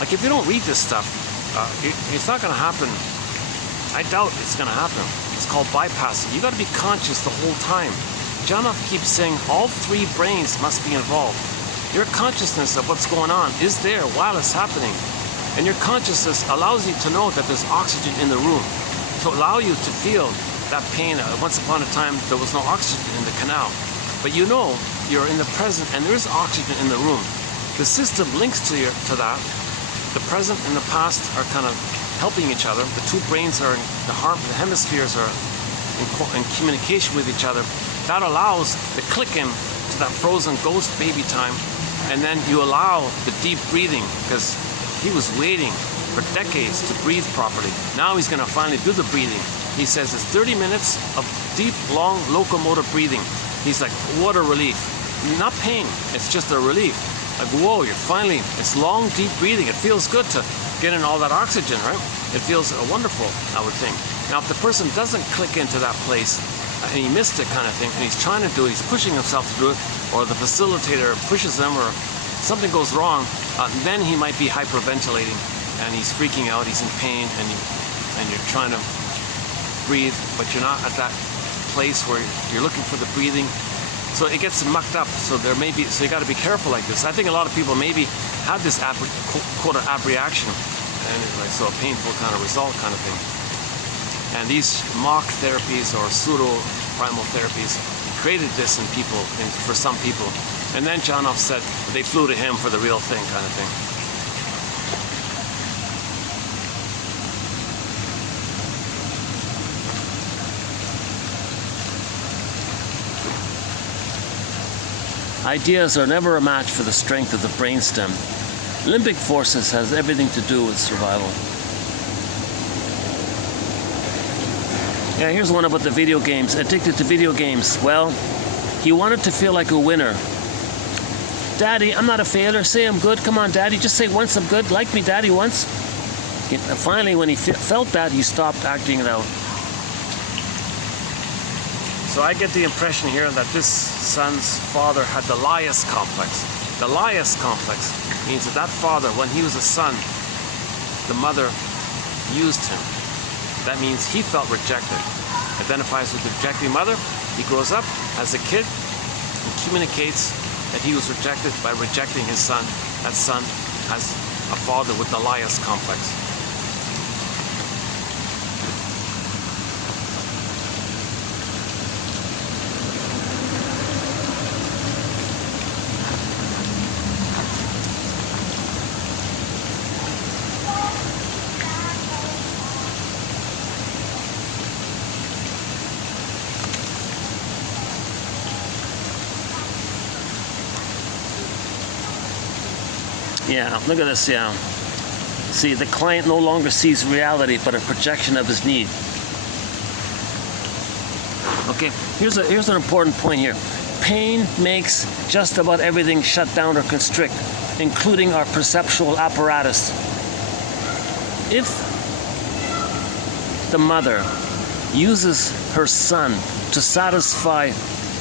Like, if you don't read this stuff, it's not going to happen. I doubt it's going to happen. It's called bypassing. You got to be conscious the whole time. John keeps saying all three brains must be involved. Your consciousness of what's going on is there while it's happening. And your consciousness allows you to know that there's oxygen in the room, to allow you to feel that pain. Once upon a time, there was no oxygen in the canal. But you know you're in the present and there is oxygen in the room. The system links to that. The present and the past are kind of helping each other. The two brains are, the hemispheres are in communication with each other. That allows the click in to that frozen ghost baby time. And then you allow the deep breathing, because he was waiting for decades to breathe properly. Now he's going to finally do the breathing. He says it's 30 minutes of deep, long locomotive breathing. He's like, what a relief. Not pain, it's just a relief. Like, whoa, it's long, deep breathing. It feels good to get in all that oxygen, right? It feels wonderful, I would think. Now, if the person doesn't click into that place, and he missed it kind of thing, and he's trying to do it, he's pushing himself to do it, or the facilitator pushes him, or something goes wrong, then he might be hyperventilating, and he's freaking out, he's in pain, and you're trying to breathe, but you're not at that place where you're looking for the breathing. So it gets mucked up. So you got to be careful like this. I think a lot of people maybe have this abreaction, and it's a painful kind of result kind of thing. And these mock therapies or pseudo-primal therapies created this in people, for some people. And then John said they flew to him for the real thing kind of thing. Ideas are never a match for the strength of the brainstem. Limbic forces has everything to do with survival. Yeah, here's one about the video games. Addicted to video games. Well, he wanted to feel like a winner. Daddy, I'm not a failure. Say I'm good. Come on, Daddy. Just say once I'm good. Like me, Daddy, once. And finally, when he felt that, he stopped acting it out. So I get the impression here that this son's father had the Elias complex. The Elias complex means that father, when he was a son, the mother used him. That means he felt rejected. Identifies with the rejecting mother. He grows up as a kid and communicates that he was rejected by rejecting his son. That son has a father with the Elias complex. Yeah, look at this, yeah. See, the client no longer sees reality, but a projection of his need. Okay, here's an important point here. Pain makes just about everything shut down or constrict, including our perceptual apparatus. If the mother uses her son to satisfy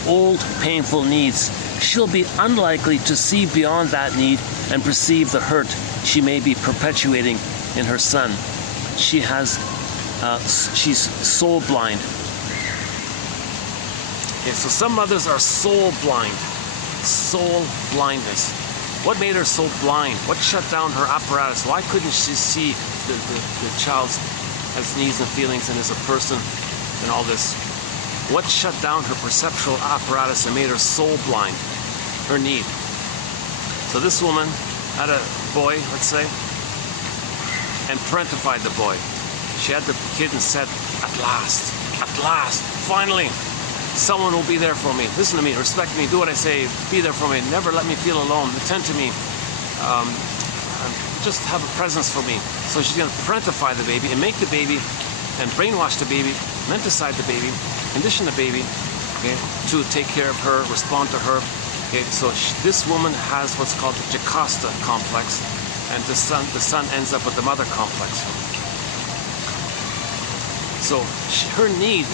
old painful needs, she'll be unlikely to see beyond that need and perceive the hurt she may be perpetuating in her son. She's soul blind. Okay, so some mothers are soul blind. Soul blindness. What made her so blind? What shut down her apparatus? Why couldn't she see the child's has needs and feelings and is a person and all this? What shut down her perceptual apparatus and made her soul blind? Her need. So this woman had a boy, let's say, and parentified the boy. She had the kid and said, at last, finally, someone will be there for me. Listen to me, respect me, do what I say, be there for me, never let me feel alone, attend to me, just have a presence for me. So she's going to parentify the baby and make the baby and brainwash the baby, menticize the baby, condition the baby, okay, to take care of her, respond to her. Okay, so this woman has what's called the Jocasta complex, and the son ends up with the mother complex. So her need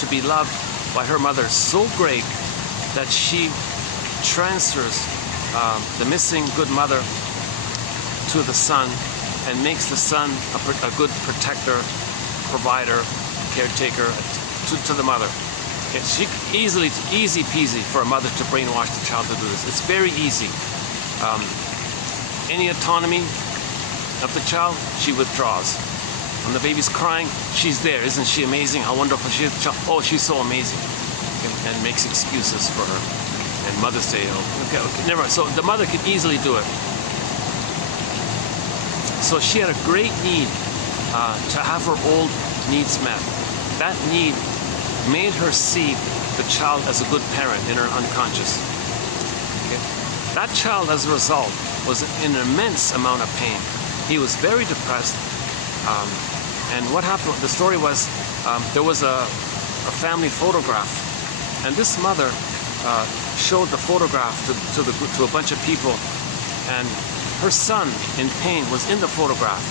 to be loved by her mother is so great that she transfers the missing good mother to the son and makes the son a good protector, provider, caretaker to the mother. Okay, easy peasy for a mother to brainwash the child to do this. It's very easy. Any autonomy of the child, she withdraws. When the baby's crying, she's there. Isn't she amazing? How wonderful she is. Oh, she's so amazing. Okay, and makes excuses for her. And mothers say, oh, okay, never mind. So the mother could easily do it. So she had a great need to have her old needs met. That need made her see the child as a good parent in her unconscious. Okay? That child, as a result, was in an immense amount of pain. He was very depressed. And what happened, the story was, there was a family photograph, and this mother showed the photograph to a bunch of people, and her son in pain was in the photograph.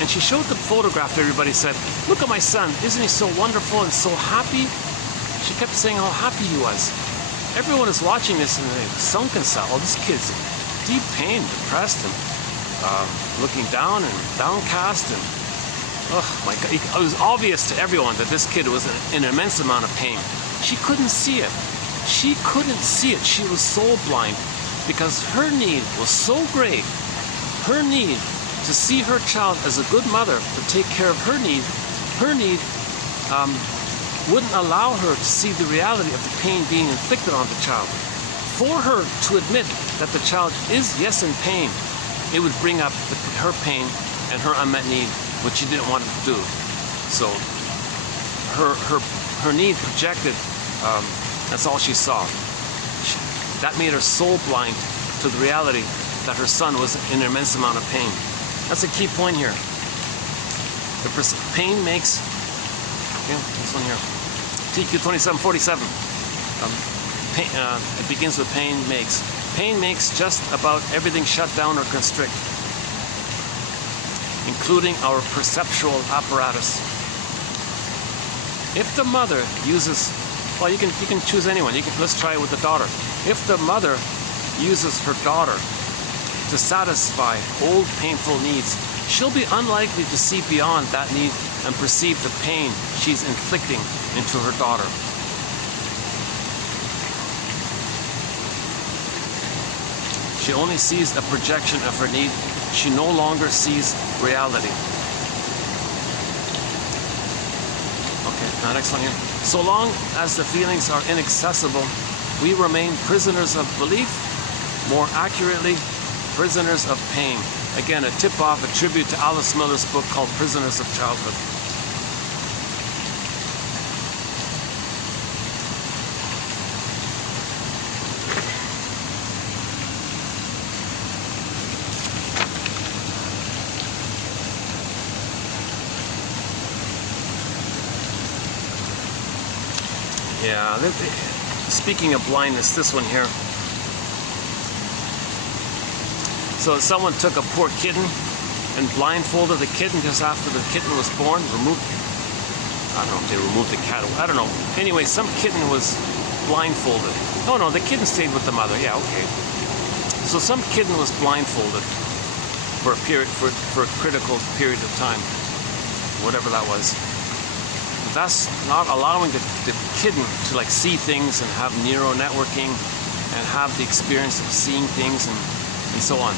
And she showed the photograph to everybody, said, look at my son, isn't he so wonderful and so happy? She kept saying how happy he was. Everyone is watching this and they sunk inside. Oh, this kid's in deep pain, depressed, and looking down and downcast, and oh my God, it was obvious to everyone that this kid was in an immense amount of pain. She couldn't see it. She couldn't see it. She was soul blind because her need was so great. Her need to see her child as a good mother, to take care of her need wouldn't allow her to see the reality of the pain being inflicted on the child. For her to admit that the child is, yes, in pain, it would bring up her pain and her unmet need, which she didn't want to do. So her need projected, that's all she saw. That made her soul blind to the reality that her son was in an immense amount of pain. That's a key point here. The pain makes, okay, this one here, TQ 2747. It begins with pain makes. Pain makes just about everything shut down or constrict, including our perceptual apparatus. If the mother uses, well, you can choose anyone. Let's try it with the daughter. If the mother uses her daughter to satisfy old painful needs, she'll be unlikely to see beyond that need and perceive the pain she's inflicting into her daughter. She only sees a projection of her need. She no longer sees reality. Okay, now next one here. So long as the feelings are inaccessible, we remain prisoners of belief, more accurately, prisoners of pain. Again, a tip-off, a tribute to Alice Miller's book called Prisoners of Childhood. Yeah, speaking of blindness, this one here. So someone took a poor kitten and blindfolded the kitten just after the kitten was born, removed, I don't know if they removed the cat, I don't know. Anyway, some kitten was blindfolded. Oh no, the kitten stayed with the mother, yeah, okay. So some kitten was blindfolded for a period, for a critical period of time, whatever that was. Thus not allowing the kitten to like see things and have neural networking and have the experience of seeing things and so on.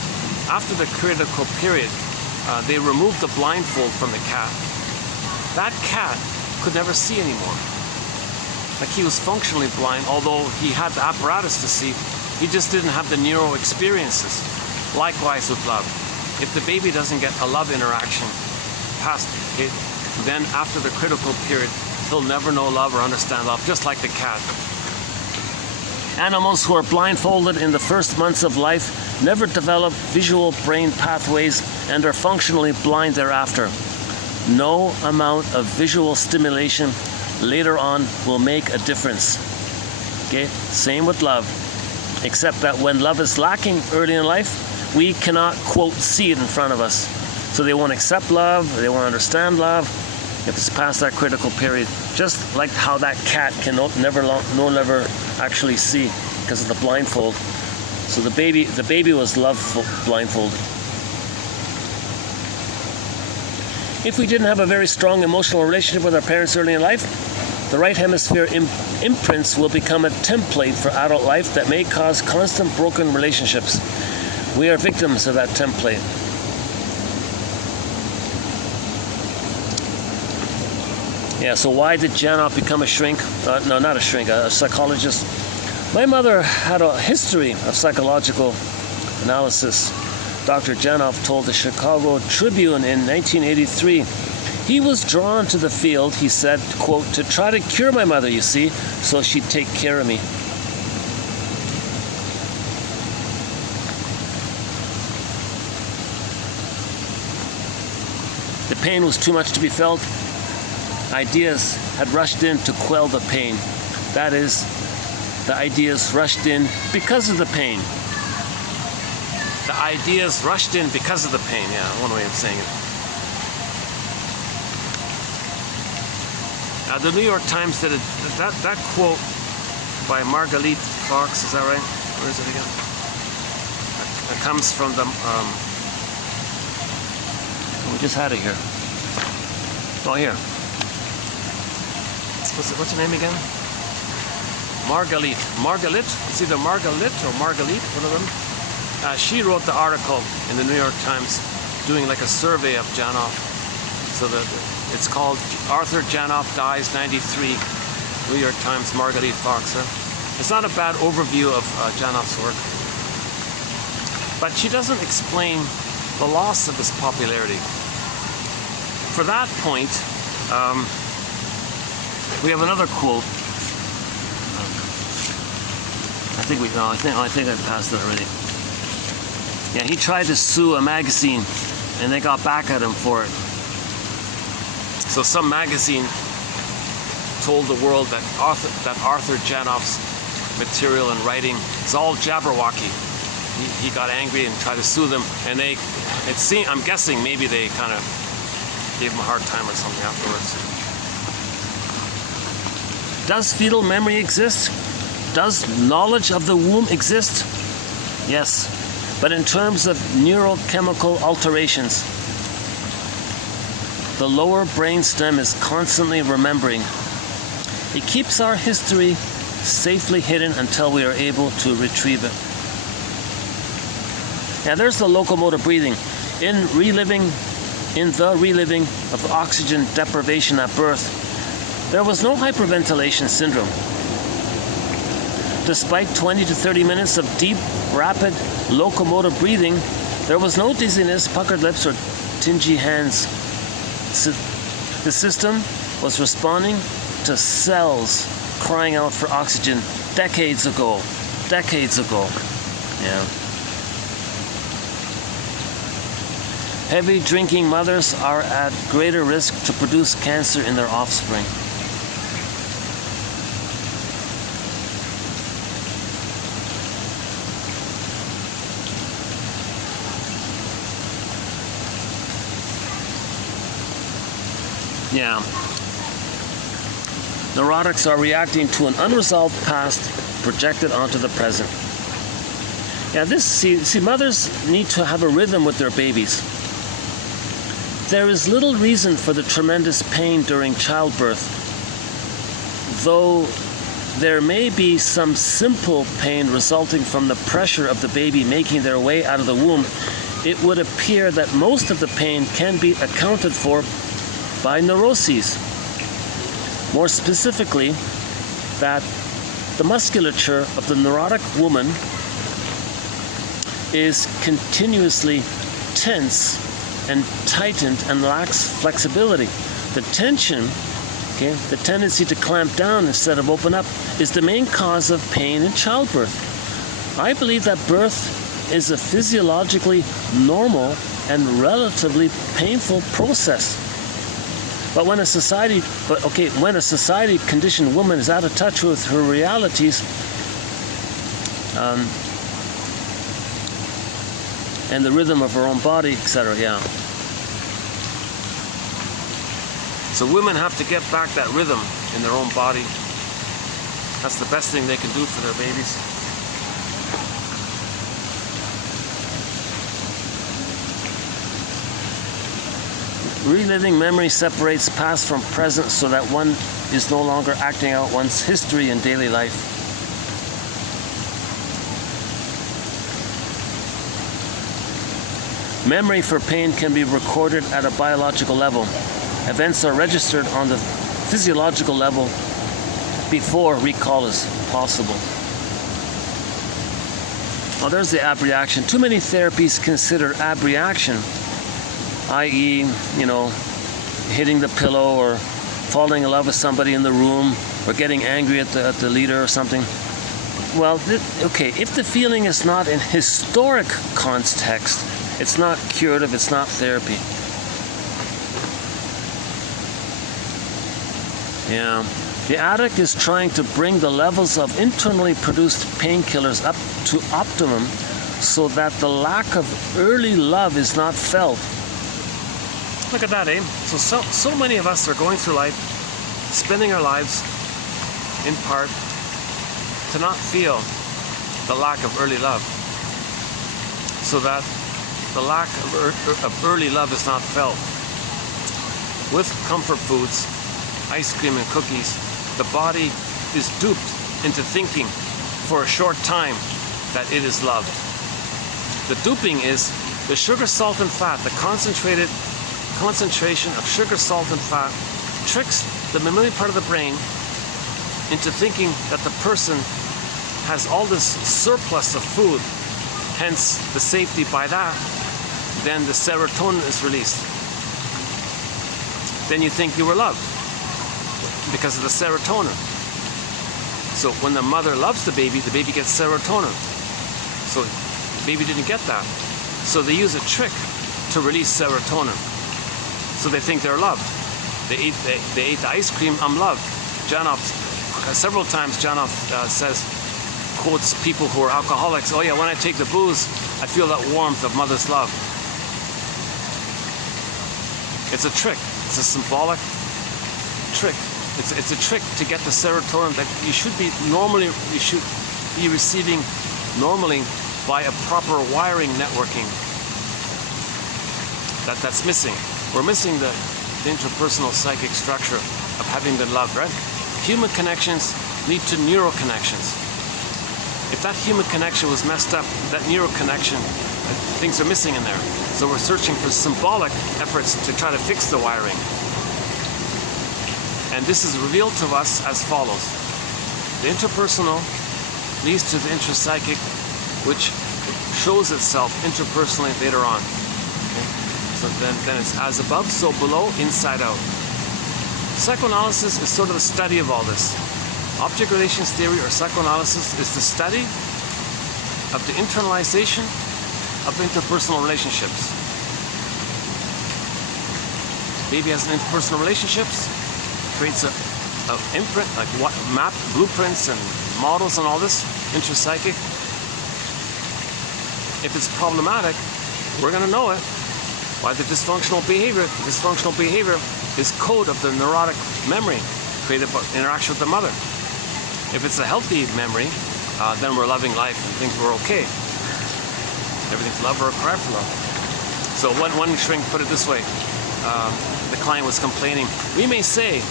After the critical period, they removed the blindfold from the cat. That cat could never see anymore. Like he was functionally blind, although he had the apparatus to see, he just didn't have the neural experiences. Likewise with love. if the baby doesn't get a love interaction past it, then after the critical period, he'll never know love or understand love, just like the cat. Animals who are blindfolded in the first months of life never develop visual brain pathways and are functionally blind thereafter. No amount of visual stimulation later on will make a difference. Okay, same with love, except that when love is lacking early in life, we cannot, quote, see it in front of us. So they won't accept love, they won't understand love if it's past that critical period. Just like how that cat can never actually see because of the blindfold. So the baby was love blindfolded. If we didn't have a very strong emotional relationship with our parents early in life, the right hemisphere imprints will become a template for adult life that may cause constant broken relationships. We are victims of that template. Yeah, so why did Janoff become a shrink? No, not a shrink, a psychologist. My mother had a history of psychological analysis. Dr. Janoff told the Chicago Tribune in 1983, he was drawn to the field, he said, quote, to try to cure my mother, you see, so she'd take care of me. The pain was too much to be felt. Ideas had rushed in to quell the pain. That is, the ideas rushed in because of the pain. The ideas rushed in because of the pain. Yeah, one way of saying it. The New York Times did that quote by Margalit Fox, is that right? Where is it again? That comes from the, we just had it here. Oh, here. What's her name again? Margalit. It's either Margalit or Margalit, one of them. She wrote the article in the New York Times doing like a survey of Janoff. So it's called Arthur Janoff Dies 93, New York Times, Margalit Fox. It's not a bad overview of Janoff's work. But she doesn't explain the loss of his popularity. For that point, we have another quote. I think I passed it already. Yeah, he tried to sue a magazine, and they got back at him for it. So some magazine told the world that Arthur Janoff's material and writing is all Jabberwocky. He got angry and tried to sue them, and I'm guessing maybe they kind of gave him a hard time or something afterwards. Does fetal memory exist? Does knowledge of the womb exist? Yes, but in terms of neurochemical alterations. The lower brainstem is constantly remembering. It keeps our history safely hidden until we are able to retrieve it. Now there's the locomotor breathing. In the reliving of oxygen deprivation at birth, there was no hyperventilation syndrome. Despite 20 to 30 minutes of deep, rapid locomotor breathing, there was no dizziness, puckered lips, or tingy hands. The system was responding to cells crying out for oxygen decades ago. Yeah. Heavy drinking mothers are at greater risk to produce cancer in their offspring. Yeah. Neurotics are reacting to an unresolved past projected onto the present. Yeah, see, mothers need to have a rhythm with their babies. There is little reason for the tremendous pain during childbirth, though there may be some simple pain resulting from the pressure of the baby making their way out of the womb. It would appear that most of the pain can be accounted for by neuroses. More specifically, that the musculature of the neurotic woman is continuously tense and tightened and lacks flexibility. The tension, okay, the tendency to clamp down instead of open up, is the main cause of pain in childbirth. I believe that birth is a physiologically normal and relatively painful process. But when a society conditioned woman is out of touch with her realities, and the rhythm of her own body, etc. Yeah. So women have to get back that rhythm in their own body. That's the best thing they can do for their babies. Reliving memory separates past from present so that one is no longer acting out one's history in daily life. Memory for pain can be recorded at a biological level. Events are registered on the physiological level before recall is possible. Well, there's the abreaction. Too many therapies consider abreaction, i.e., hitting the pillow or falling in love with somebody in the room or getting angry at the leader or something. Well, okay, if the feeling is not in historic context, it's not curative, it's not therapy. Yeah. The addict is trying to bring the levels of internally produced painkillers up to optimum so that the lack of early love is not felt. Look at that, eh? So many of us are going through life, spending our lives, in part, to not feel the lack of early love. So that the lack of early love is not felt. With comfort foods, ice cream and cookies, the body is duped into thinking for a short time that it is loved. The duping is the sugar, salt, and fat. The concentration of sugar, salt, and fat tricks the mammalian part of the brain into thinking that the person has all this surplus of food, hence the safety by that. Then the serotonin is released. Then you think you were loved because of the serotonin. So when the mother loves the baby gets serotonin. So the baby didn't get that. So they use a trick to release serotonin. So they think they're loved. They ate the ice cream, I'm loved. Janov, several times Janov quotes people who are alcoholics, oh yeah, when I take the booze, I feel that warmth of mother's love. It's a trick. It's a symbolic trick. It's a trick to get the serotonin that you should be receiving normally by a proper wiring networking. That's missing. We're missing the interpersonal psychic structure of having been loved, right? Human connections lead to neural connections. If that human connection was messed up, that neural connection, things are missing in there. So we're searching for symbolic efforts to try to fix the wiring. And this is revealed to us as follows. The interpersonal leads to the intrapsychic, which shows itself interpersonally later on. Okay? So then it's as above, so below, inside out. Psychoanalysis is sort of the study of all this. Object relations theory or psychoanalysis is the study of the internalization of interpersonal relationships. Baby has an interpersonal relationships, creates a imprint, like what map, blueprints and models and all this, intrapsychic. If it's problematic, we're going to know it by the dysfunctional behavior. The dysfunctional behavior is code of the neurotic memory created by interaction with the mother. If it's a healthy memory, then we're loving life and things were okay. Everything's love or a cry for love. So one shrink put it this way. The client was complaining. We may say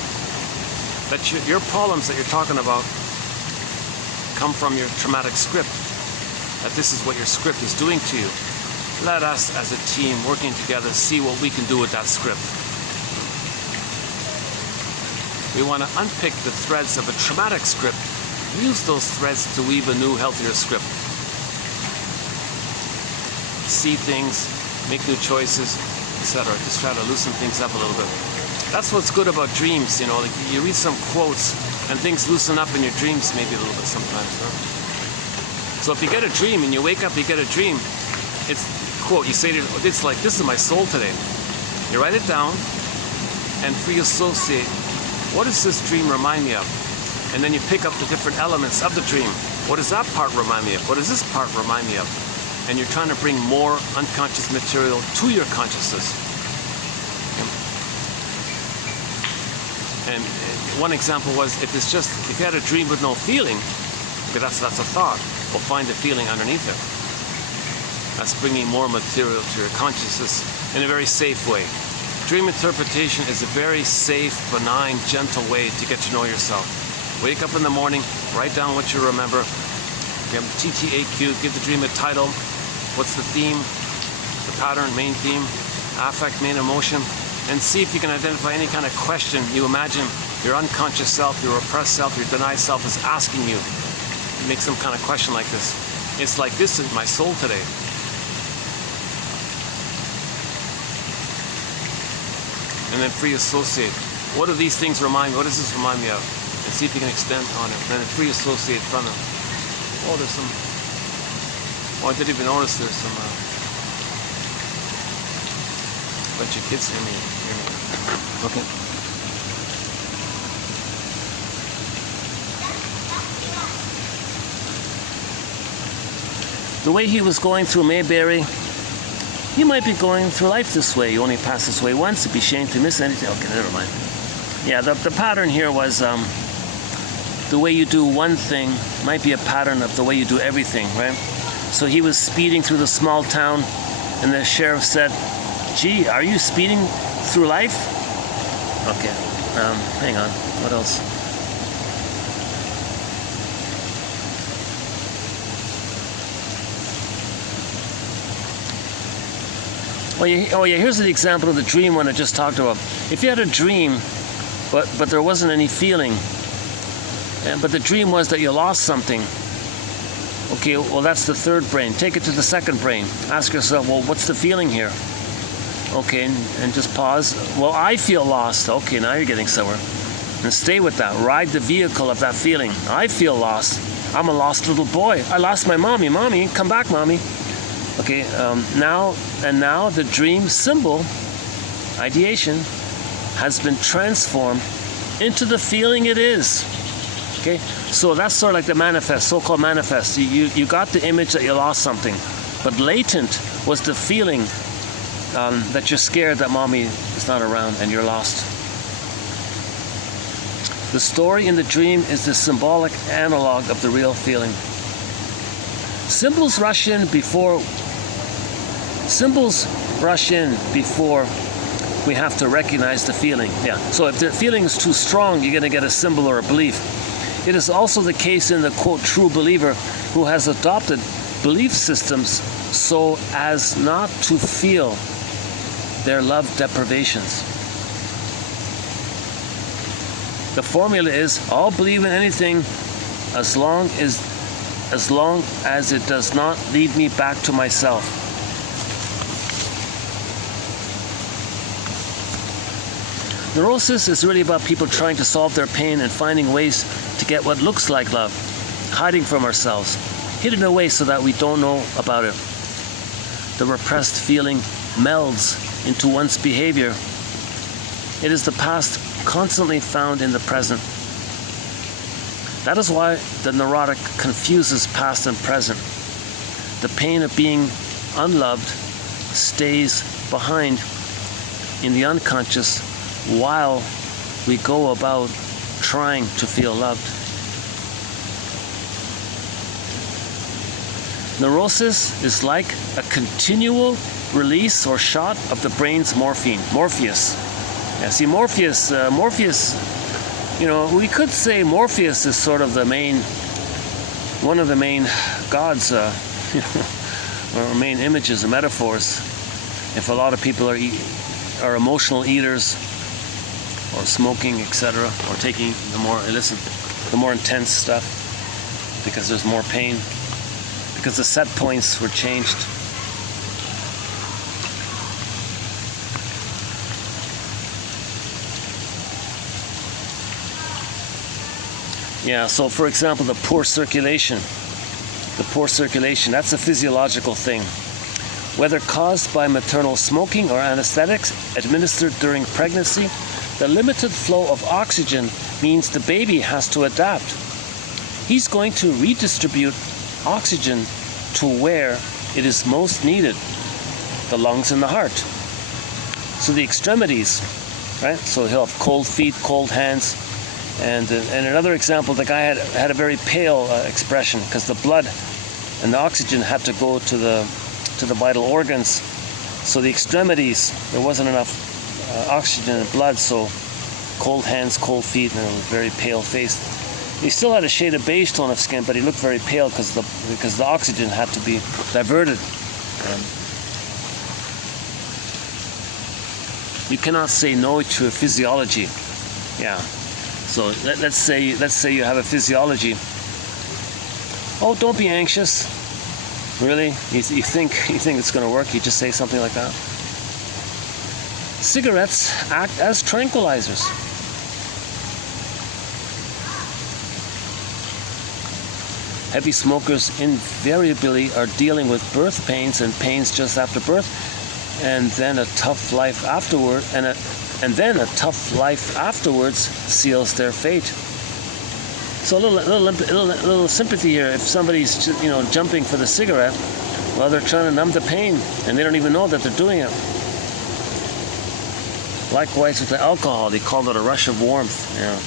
that your problems that you're talking about come from your traumatic script, that this is what your script is doing to you. Let us, as a team, working together, see what we can do with that script. We want to unpick the threads of a traumatic script, use those threads to weave a new, healthier script. See things, make new choices, etc. Just try to loosen things up a little bit. That's what's good about dreams, you know, like you read some quotes and things loosen up in your dreams maybe a little bit sometimes. Huh? So if you get a dream and you wake up, you get a dream, it's, quote, you say to yourself, it's like, this is my soul today. You write it down and free associate, what does this dream remind me of? And then you pick up the different elements of the dream. What does that part remind me of? What does this part remind me of? And you're trying to bring more unconscious material to your consciousness. And one example was, if you had a dream with no feeling, okay, that's a thought, well, find the feeling underneath it. That's bringing more material to your consciousness in a very safe way. Dream interpretation is a very safe, benign, gentle way to get to know yourself. Wake up in the morning, write down what you remember, give TTAQ, give the dream a title, what's the theme, the pattern, main theme, affect, main emotion, and see if you can identify any kind of question you imagine your unconscious self, your repressed self, your denied self is asking you. Make some kind of question like this. It's like this in my soul today. And then free associate. What do these things remind me? What does this remind me of? And see if you can extend on it. And then free associate from it. Oh, there's some. Oh, I didn't even notice there's some. Bunch of kids hear me. Okay. The way he was going through Mayberry, you might be going through life this way. You only pass this way once. It'd be shame to miss anything. Okay, never mind. Yeah, the pattern here was the way you do one thing might be a pattern of the way you do everything, right? So he was speeding through the small town, and the sheriff said, "Gee, are you speeding through life?" Okay, hang on. What else? Oh yeah, here's the example of the dream one I just talked about. If you had a dream, but there wasn't any feeling, but the dream was that you lost something. Okay, well that's the third brain. Take it to the second brain. Ask yourself, well, what's the feeling here? Okay, and just pause. Well, I feel lost. Okay, now you're getting somewhere. And stay with that. Ride the vehicle of that feeling. I feel lost. I'm a lost little boy. I lost my mommy. Mommy, come back, mommy. Okay, now the dream symbol, ideation, has been transformed into the feeling it is. Okay, so that's sort of like the manifest, so-called manifest. You got the image that you lost something, but latent was the feeling that you're scared that mommy is not around and you're lost. The story in the dream is the symbolic analog of the real feeling. Symbols rush in before we have to recognize the feeling. Yeah. So if the feeling is too strong, you're going to get a symbol or a belief. It is also the case in the, quote, true believer who has adopted belief systems so as not to feel their love deprivations. The formula is, I'll believe in anything as long as it does not lead me back to myself. Neurosis is really about people trying to solve their pain and finding ways to get what looks like love, hiding from ourselves, hidden away so that we don't know about it. The repressed feeling melds into one's behavior. It is the past constantly found in the present. That is why the neurotic confuses past and present. The pain of being unloved stays behind in the unconscious while we go about trying to feel loved. Neurosis is like a continual release or shot of the brain's morphine. Morpheus. Yeah, see, Morpheus, you know, we could say Morpheus is sort of one of the main gods, or main images and metaphors. If a lot of people are emotional eaters, or smoking, etc., or taking the more intense stuff, because there's more pain, because the set points were changed. Yeah, so for example, the poor circulation, that's a physiological thing. Whether caused by maternal smoking or anesthetics administered during pregnancy, the limited flow of oxygen means the baby has to adapt. He's going to redistribute oxygen to where it is most needed, the lungs and the heart. So the extremities, right? So he'll have cold feet, cold hands. And another example, the guy had a very pale expression because the blood and the oxygen had to go to the vital organs. So the extremities, there wasn't enough oxygen and blood, so cold hands, cold feet, and a very pale face. He still had a shade of beige tone of skin, but he looked very pale because the oxygen had to be diverted. You cannot say no to a physiology. Yeah. So let's say you have a physiology. Oh, don't be anxious. Really? You think it's going to work? You just say something like that. Cigarettes act as tranquilizers. Heavy smokers invariably are dealing with birth pains and pains just after birth, and then a tough life afterward, and then a tough life afterwards seals their fate. So a little sympathy here. If somebody's jumping for the cigarette, well, they're trying to numb the pain, and they don't even know that they're doing it. Likewise with the alcohol, they call it a rush of warmth. Yeah.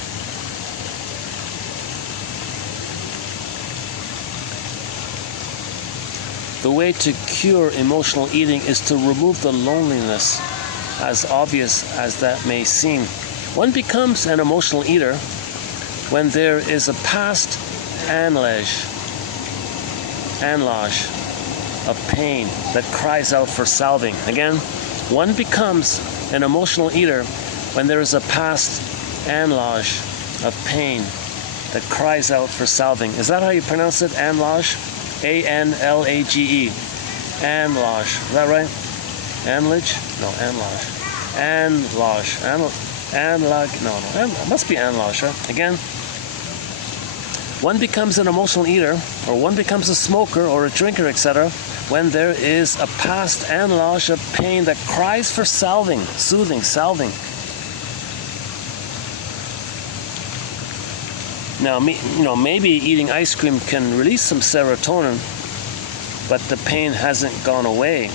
The way to cure emotional eating is to remove the loneliness, as obvious as that may seem. One becomes an emotional eater when there is a past anlage of pain that cries out for salving. Again, one becomes an emotional eater when there is a past anlage of pain that cries out for salving. Is that how you pronounce it? Anlage? A-N-L-A-G-E. Anlage. Is that right? Anlage? No, anlage. Anlage. Anlage. No. It must be anlage, right? Again, one becomes an emotional eater, or one becomes a smoker or a drinker, etc., when there is a past anlage of pain that cries for salving, soothing, salving. Now, maybe eating ice cream can release some serotonin, but the pain hasn't gone away.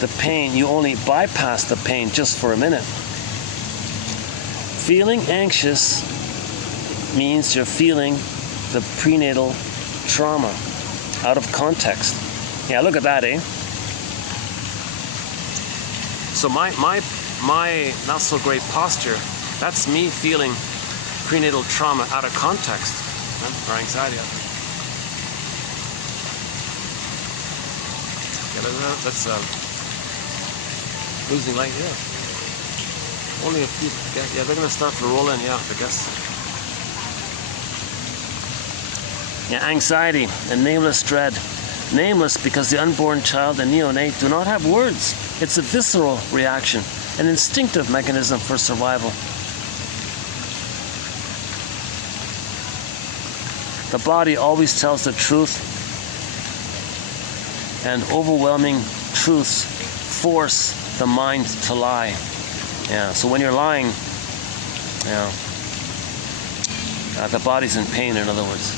The pain, you only bypass the pain just for a minute. Feeling anxious means you're feeling the prenatal trauma out of context. Yeah, look at that, eh? So my not so great posture, that's me feeling prenatal trauma out of context, or anxiety. Yeah, that's losing light here. Only a few. Yeah, they're gonna start to roll in. Yeah, I guess. Yeah, anxiety and nameless dread. Nameless because the unborn child and neonate do not have words. It's a visceral reaction, an instinctive mechanism for survival. The body always tells the truth, and overwhelming truths force the mind to lie. Yeah, so when you're lying, the body's in pain, in other words.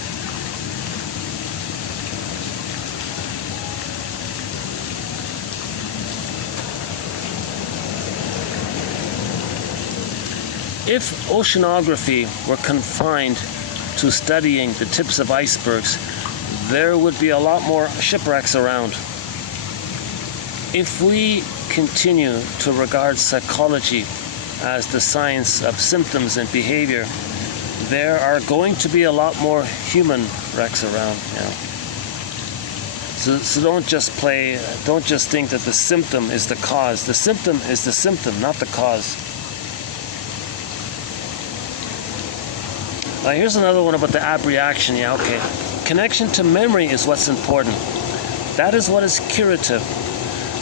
If oceanography were confined to studying the tips of icebergs, there would be a lot more shipwrecks around. If we continue to regard psychology as the science of symptoms and behavior, there are going to be a lot more human wrecks around. Yeah. So don't just think that the symptom is the cause. The symptom is the symptom, not the cause. Here's another one about the ab reaction. Yeah, okay. Connection to memory is what's important. That is what is curative.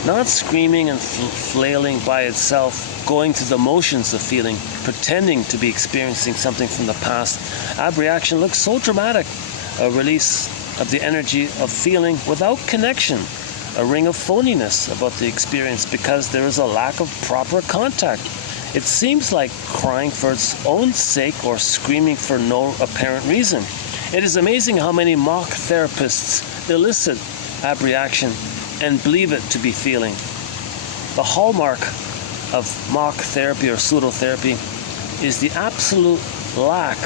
Not screaming and flailing by itself going through the motions of feeling, pretending to be experiencing something from the past. Abreaction looks so dramatic, a release of the energy of feeling without connection, a ring of phoniness about the experience because there is a lack of proper contact. It seems like crying for its own sake or screaming for no apparent reason. It is amazing how many mock therapists elicit abreaction and believe it to be feeling. The hallmark of mock therapy or pseudotherapy is the absolute lack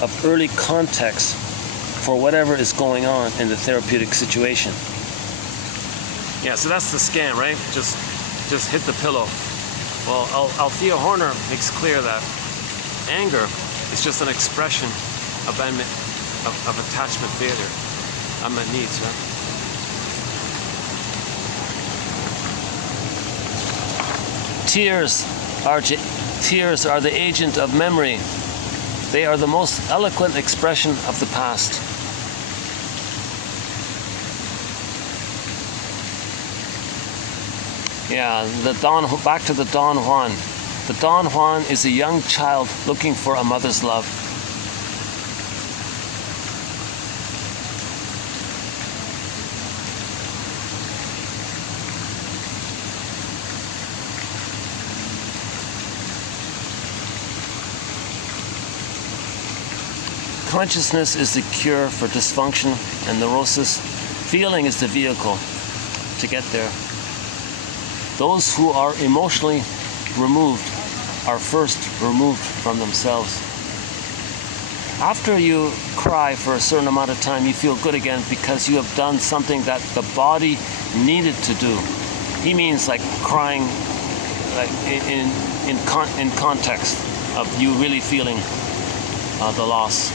of early context for whatever is going on in the therapeutic situation. Yeah, so that's the scan, right? Just hit the pillow. Well, Althea Horner makes clear that anger is just an expression of attachment failure, unmet needs, right? Tears are the agent of memory. They are the most eloquent expression of the past. Yeah, back to the Don Juan. The Don Juan is a young child looking for a mother's love. Consciousness is the cure for dysfunction and neurosis. Feeling is the vehicle to get there. Those who are emotionally removed are first removed from themselves. After you cry for a certain amount of time, you feel good again because you have done something that the body needed to do. He means like crying like in context of you really feeling the loss.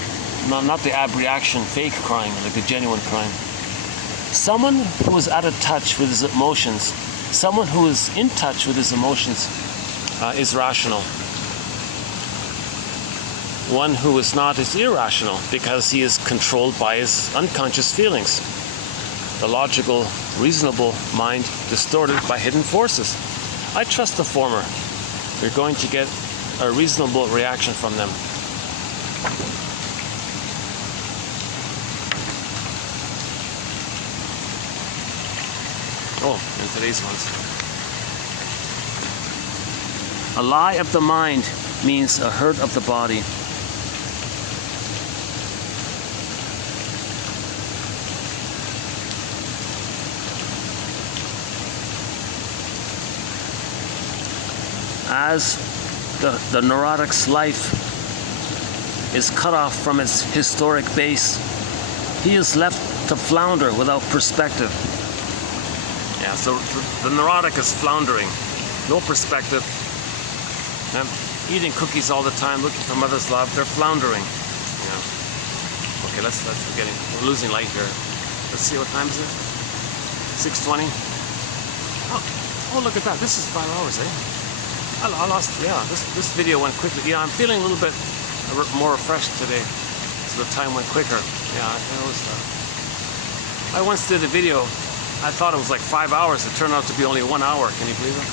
Not the abreaction, fake crying, like the genuine crying. Someone who is out of touch with his emotions, someone who is in touch with his emotions is rational. One who is not is irrational because he is controlled by his unconscious feelings. The logical, reasonable mind distorted by hidden forces. I trust the former. You're going to get a reasonable reaction from them. Oh, and today's ones. A lie of the mind means a hurt of the body. As the neurotic's life is cut off from its historic base, he is left to flounder without perspective. Yeah, so the neurotic is floundering, no perspective, eating cookies all the time, looking for mother's love. They're floundering. Yeah. Okay, we're losing light here. Let's see, what time is it? 6:20. Oh, look at that. This is 5 hours, eh? I lost. Yeah, this video went quickly. Yeah, I'm feeling a little bit more refreshed today, so the time went quicker. Yeah, I noticed that. I once did a video. I thought it was like 5 hours. It turned out to be only 1 hour. Can you believe it?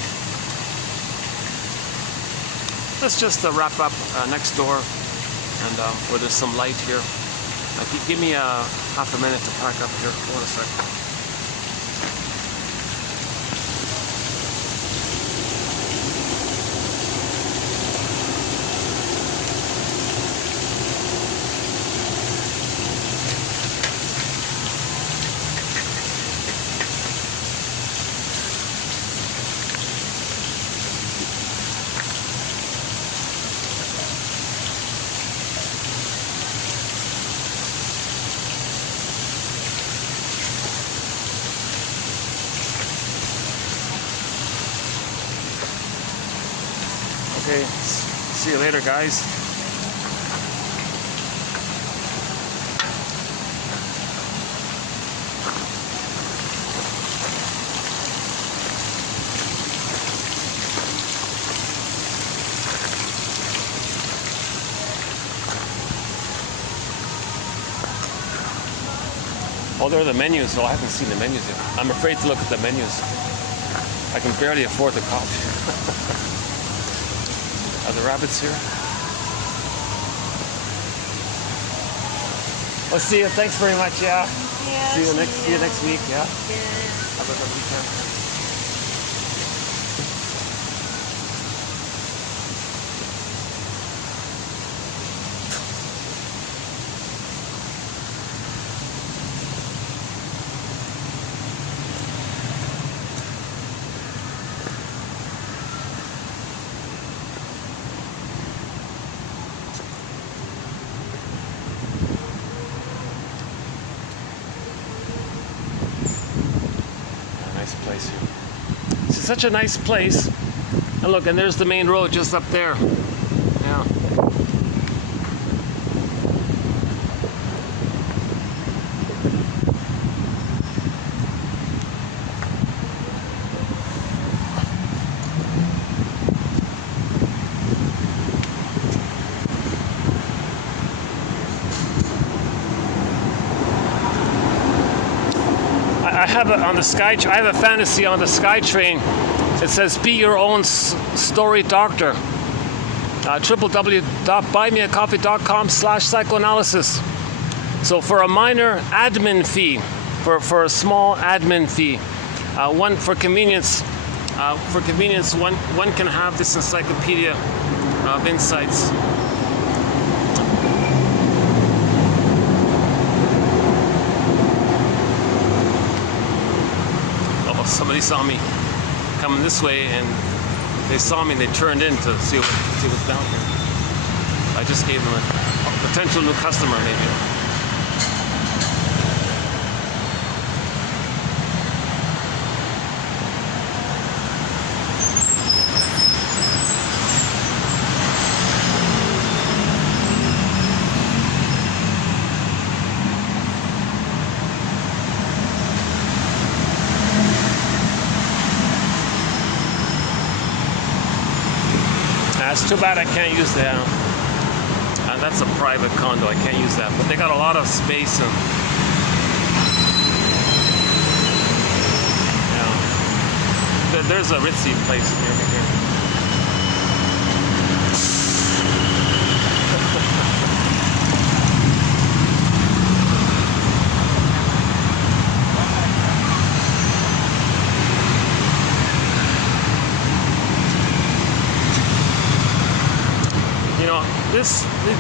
Let's just wrap up next door, and where there's some light here. Give me half a minute to pack up here. Hold a second. Okay, see you later, guys. Oh, there are the menus. Oh, I haven't seen the menus yet. I'm afraid to look at the menus. I can barely afford the coffee. Are the rabbits here? Well, see you. Thanks very much. Yeah. See you next week. Yeah. Have a good weekend. Place here. It's such a nice place. And look, and there's the main road just up there. Yeah. I have on the Sky. I have a fantasy on the SkyTrain. It says, "Be your own story doctor." www.buymeacoffee.com/psychoanalysis. So for a minor admin fee, for a small admin fee, one for convenience, one can have this encyclopedia of insights. Somebody saw me coming this way, and they saw me and they turned in to see what's down here. I just gave them a potential new customer, maybe. It's too bad I can't use that. That's a private condo. I can't use that. But they got a lot of space, and there's a ritzy place near me here.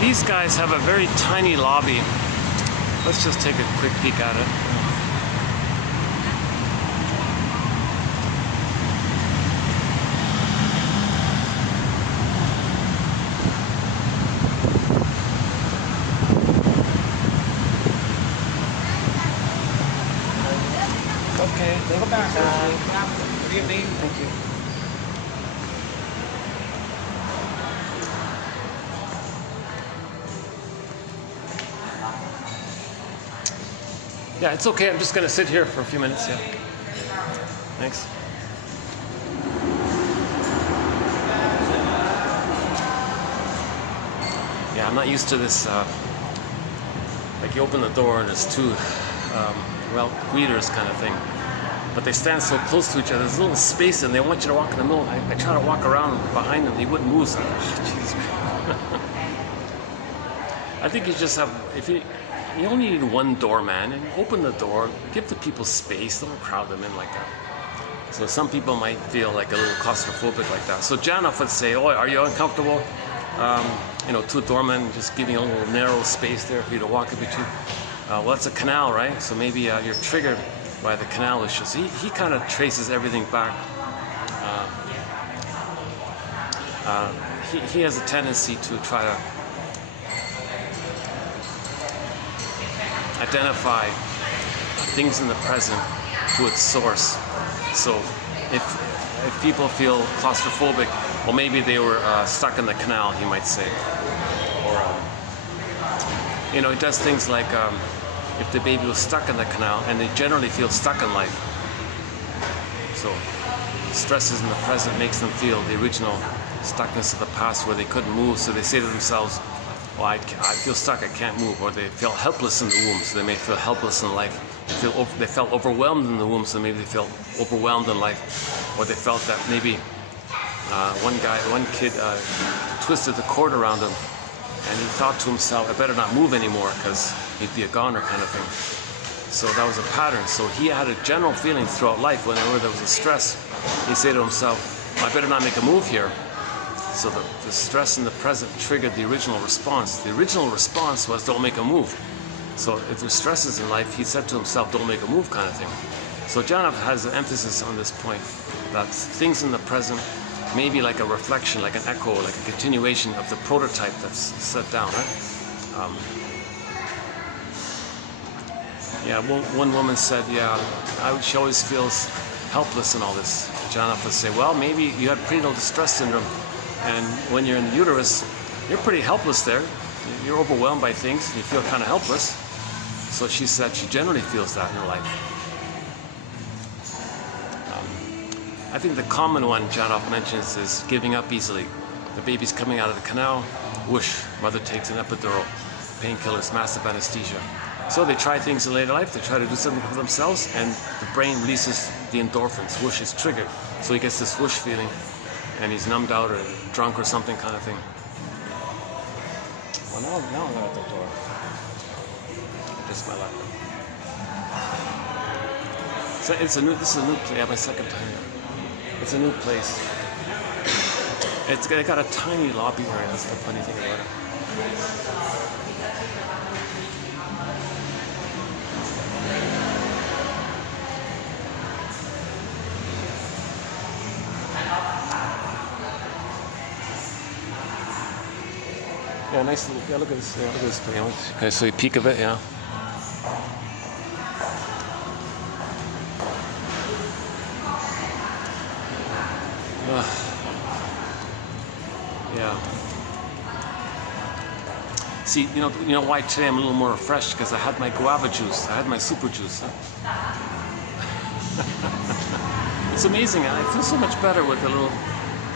These guys have a very tiny lobby. Let's just take a quick peek at it. Okay, thank you. Good evening. Thank you. Yeah, it's okay. I'm just going to sit here for a few minutes. Yeah. Thanks. Yeah, I'm not used to this. Like you open the door and there's two, greeters kind of thing. But they stand so close to each other. There's a little space and they want you to walk in the middle. I try to walk around behind them. They wouldn't move. So, jeez. I think you just have, you only need one doorman, and open the door, give the people space, don't crowd them in like that. So some people might feel like a little claustrophobic like that. So Janoff would say, "Oh, are you uncomfortable? Two doormen just giving a little narrow space there for you to walk in between." Well, that's a canal, right? So maybe you're triggered by the canal issues. He kind of traces everything back. He has a tendency to try to identify things in the present to its source. So if people feel claustrophobic, well, maybe they were stuck in the canal, he might say. Or, he does things like if the baby was stuck in the canal, and they generally feel stuck in life. So stresses in the present makes them feel the original stuckness of the past where they couldn't move, so they say to themselves, "Well, I feel stuck, I can't move," or they feel helpless in the womb, so they may feel helpless in life. They felt overwhelmed in the womb, so maybe they feel overwhelmed in life. Or they felt that maybe one kid, twisted the cord around him, and he thought to himself, I better not move anymore because he'd be a goner kind of thing. So that was a pattern. So he had a general feeling throughout life whenever there was a stress, he said to himself, I better not make a move here. So the stress in the present triggered the original response. The original response was don't make a move. So if there's stresses in life, he said to himself, don't make a move kind of thing. So Janov has an emphasis on this point, that things in the present may be like a reflection, like an echo, like a continuation of the prototype that's set down, right? Yeah, one woman said, yeah, she always feels helpless in all this. Janov would say, well, maybe you had prenatal distress syndrome, and when you're in the uterus, you're pretty helpless there. You're overwhelmed by things, and you feel kind of helpless. So she said she generally feels that in her life. I think the common one Janov mentions is giving up easily. The baby's coming out of the canal, whoosh, mother takes an epidural, painkillers, massive anesthesia. So they try things in later life, they try to do something for themselves, and the brain releases the endorphins, whoosh is triggered. So he gets this whoosh feeling, and he's numbed out or drunk or something kind of thing. Well, now I'm at the door. Just my laptop. So this is a new place. Yeah, my second time here. It's a new place. It's got a tiny lobby area. That's the funny thing about it. Yeah, nice little. Yeah, look at this. Yeah, look at this thing. Okay, so you peek a bit, yeah. Yeah. See, you know why today I'm a little more refreshed? Because I had my guava juice. I had my super juice. It's amazing. I feel so much better with a little,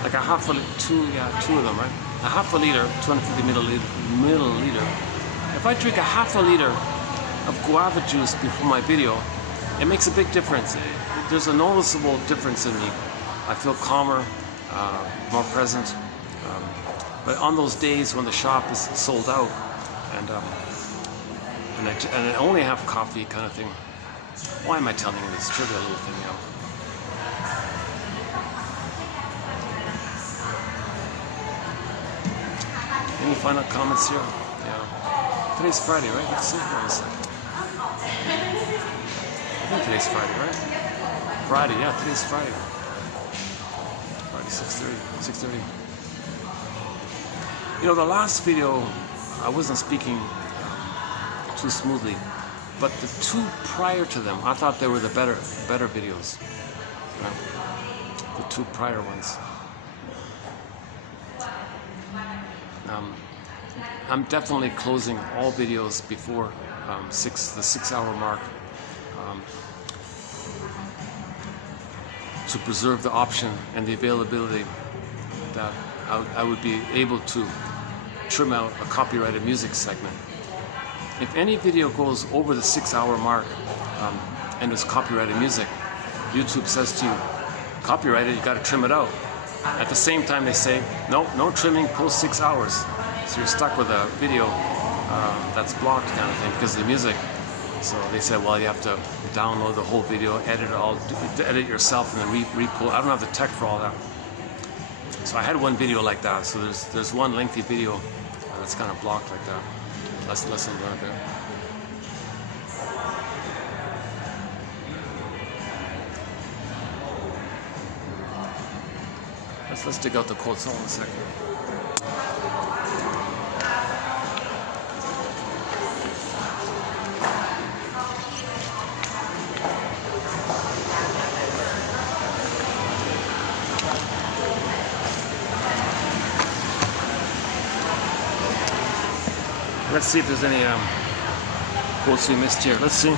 like a half a two of them, right? A half a liter, 250 milliliter. If I drink a half a liter of guava juice before my video, it makes a big difference. There's a noticeable difference in me. I feel calmer, more present. But on those days when the shop is sold out, and I only have coffee kind of thing. Why am I telling you this trivial little thing now? Any final comments here? Yeah. Today's Friday, right? Let's see. Hold on a second. I think today's Friday, right? Friday, yeah, today's Friday. Friday, 6:30. You know, the last video, I wasn't speaking too smoothly, but the two prior to them, I thought they were the better videos. You know, the two prior ones. I'm definitely closing all videos before the 6 hour mark to preserve the option and the availability that I would be able to trim out a copyrighted music segment. If any video goes over the 6 hour mark and there's copyrighted music, YouTube says to you, copyrighted, you got to trim it out. At the same time, they say, no trimming post 6 hours. So you're stuck with a video that's blocked kind of thing because of the music. So they said, well, you have to download the whole video, edit it yourself, and then re-pull. I don't have the tech for all that. So I had one video like that. So there's one lengthy video that's kind of blocked like that. Let's listen to it. Let's dig out the quotes. Hold on a second. Let's see if there's any quotes we missed here. Let's see.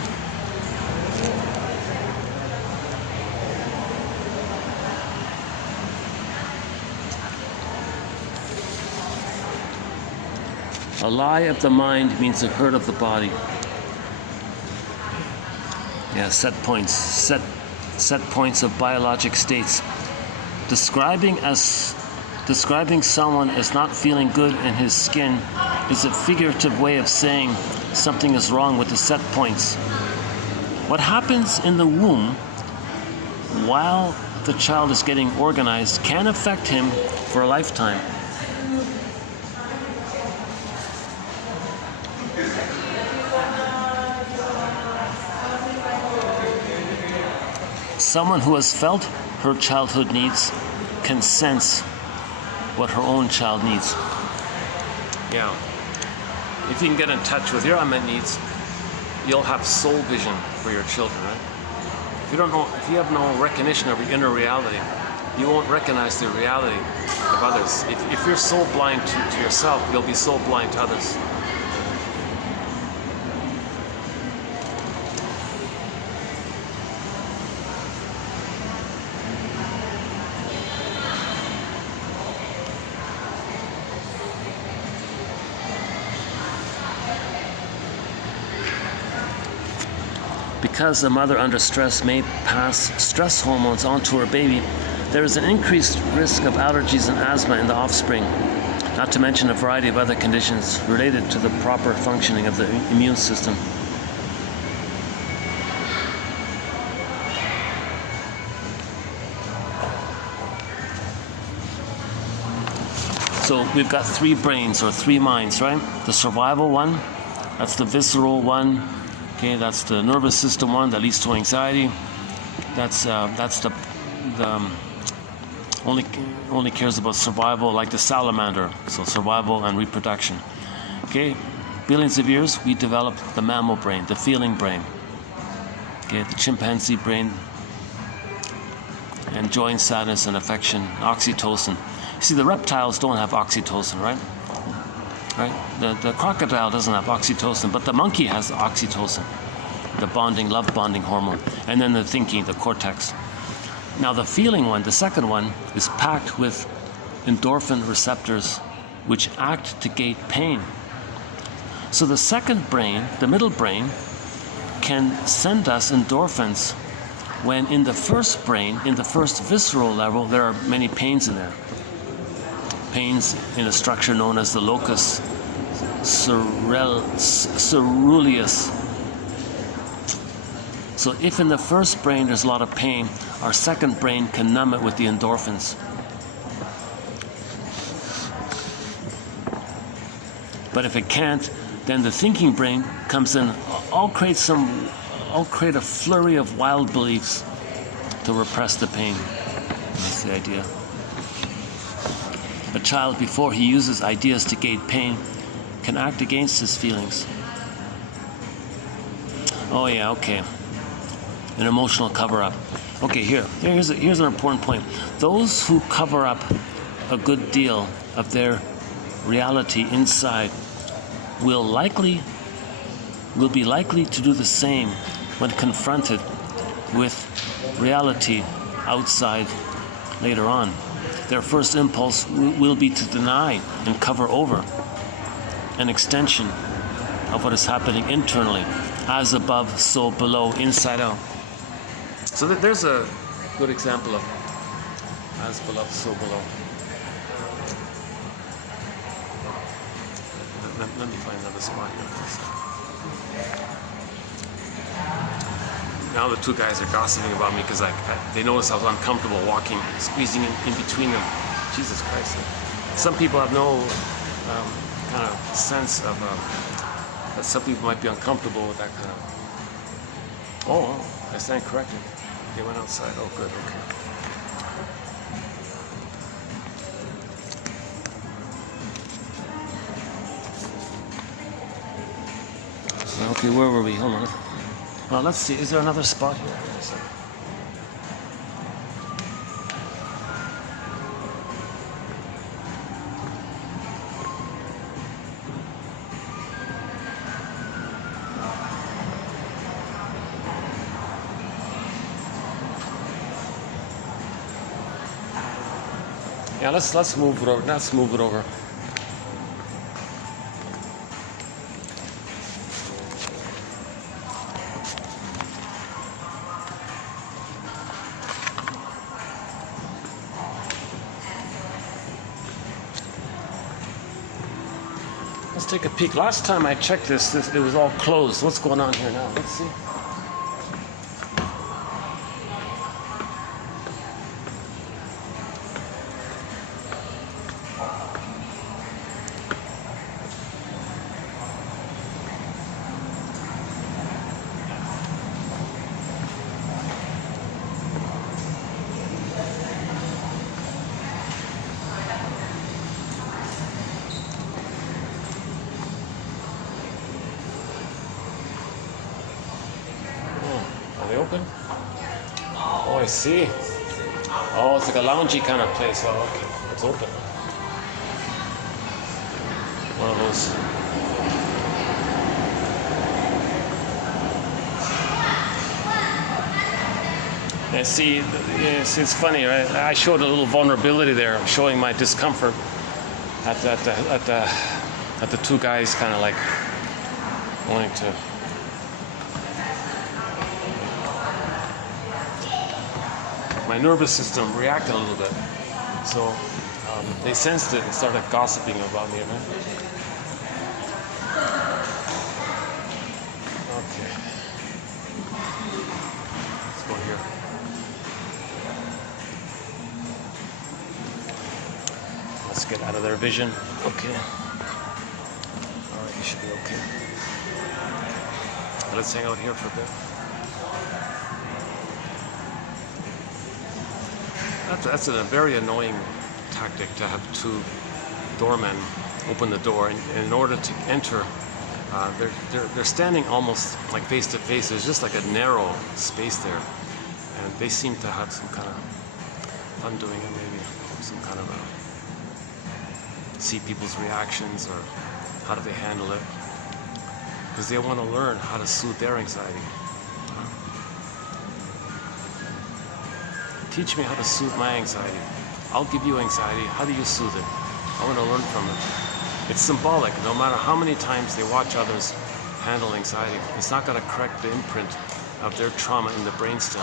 A lie of the mind means a hurt of the body. Yeah, set points of biologic states. Describing as Describing someone as not feeling good in his skin is a figurative way of saying something is wrong with the set points. What happens in the womb while the child is getting organized can affect him for a lifetime. Someone who has felt her childhood needs can sense what her own child needs. Yeah. If you can get in touch with your unmet needs, you'll have soul vision for your children, right? If you have no recognition of your inner reality, you won't recognize the reality of others. If you're soul blind to yourself, you'll be soul blind to others. Because a mother under stress may pass stress hormones onto her baby, there is an increased risk of allergies and asthma in the offspring, not to mention a variety of other conditions related to the proper functioning of the immune system. So we've got three brains or three minds, right? The survival one, that's the visceral one. Okay, that's the nervous system one that leads to anxiety. That's the only cares about survival, like the salamander. So survival and reproduction. Okay, billions of years we developed the mammal brain, the feeling brain. Okay, the chimpanzee brain, and joy and sadness and affection, oxytocin. You see, the reptiles don't have oxytocin, right? Right? The crocodile doesn't have oxytocin, but the monkey has oxytocin, the bonding, love bonding hormone. And then the thinking, the cortex. Now the feeling one, the second one, is packed with endorphin receptors which act to gate pain. So the second brain, the middle brain, can send us endorphins when in the first brain, in the first visceral level, there are many pains in there. Pains in a structure known as the locus ceruleus. So if in the first brain there's a lot of pain, our second brain can numb it with the endorphins. But if it can't, then the thinking brain comes in. I'll create a flurry of wild beliefs to repress the pain. That's the idea. A child, before he uses ideas to gate pain, can act against his feelings. Oh yeah, okay. An emotional cover-up. Okay, here's an important point. Those who cover up a good deal of their reality inside will be likely to do the same when confronted with reality outside later on. Their first impulse will be to deny and cover over, an extension of what is happening internally, as above, so below, inside out. So there's a good example of as below, so below. Let me find another spot here first. Now the two guys are gossiping about me because they noticed I was uncomfortable walking, squeezing in between them. Jesus Christ. Some people have no kind of sense of that some people might be uncomfortable with that kind of... Oh, I stand corrected. They went outside. Oh, good, okay. Okay, where were we? Hold on. Well, let's see. Is there another spot here? Yeah, let's move it over. Let's move it over. Let's take a peek. Last time I checked this, it was all closed. What's going on here now? Let's see. Are they open? Oh, I see. Oh, it's like a loungy kind of place. Oh, okay. It's open. One of those. I see. It's funny, right? I showed a little vulnerability there, showing my discomfort at the two guys, kind of like wanting to. My nervous system reacted a little bit, so they sensed it and started gossiping about me, right? Okay, let's go here. Let's get out of their vision. Okay. All right, you should be okay. Let's hang out here for a bit. That's a very annoying tactic, to have two doormen open the door, and in order to enter, they're standing almost like face to face. There's just like a narrow space there, and they seem to have some kind of fun doing it, maybe some kind of see people's reactions or how do they handle it, because they want to learn how to soothe their anxiety. Teach me how to soothe my anxiety. I'll give you anxiety. How do you soothe it? I want to learn from it. It's symbolic. No matter how many times they watch others handle anxiety, it's not going to correct the imprint of their trauma in the brainstem.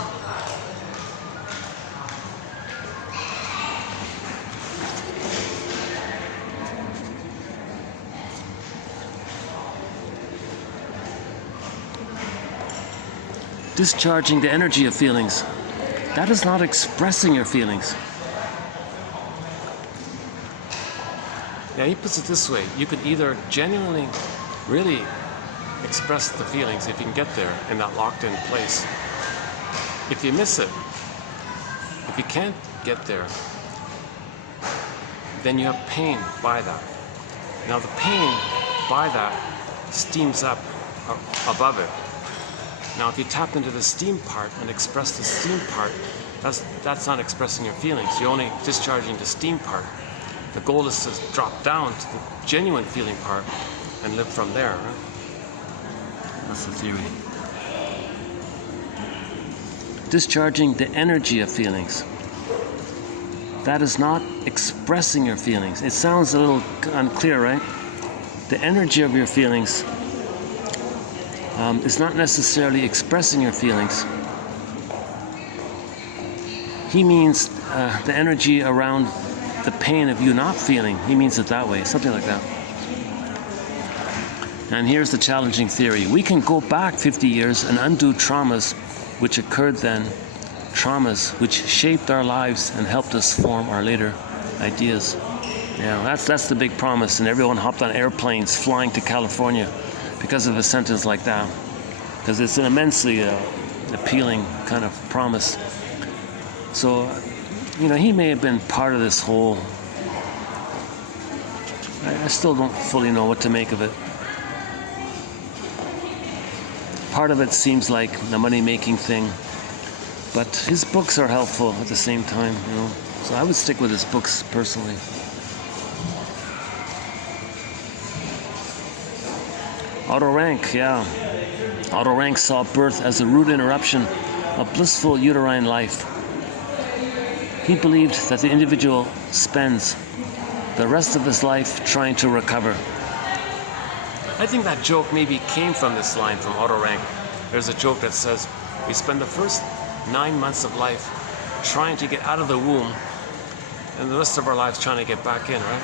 Discharging the energy of feelings. That is not expressing your feelings. Yeah, he puts it this way. You can either genuinely, really express the feelings if you can get there in that locked in place. If you miss it, if you can't get there, then you have pain by that. Now the pain by that steams up above it. Now, if you tap into the steam part and express the steam part, that's not expressing your feelings. You're only discharging the steam part. The goal is to drop down to the genuine feeling part and live from there. Right? That's the theory. Discharging the energy of feelings. That is not expressing your feelings. It sounds a little unclear, right? The energy of your feelings is not necessarily expressing your feelings. He means the energy around the pain of you not feeling. He means it that way, something like that. And here's the challenging theory. We can go back 50 years and undo traumas which occurred then, traumas which shaped our lives and helped us form our later ideas. Yeah, that's the big promise, and everyone hopped on airplanes flying to California because of a sentence like that, because it's an immensely appealing kind of promise. So, he may have been part of this whole. I still don't fully know what to make of it. Part of it seems like the money-making thing, but his books are helpful at the same time, So I would stick with his books personally. Otto Rank, yeah. Otto Rank saw birth as a rude interruption of blissful uterine life. He believed that the individual spends the rest of his life trying to recover. I think that joke maybe came from this line from Otto Rank. There's a joke that says, we spend the first 9 months of life trying to get out of the womb, and the rest of our lives trying to get back in, right?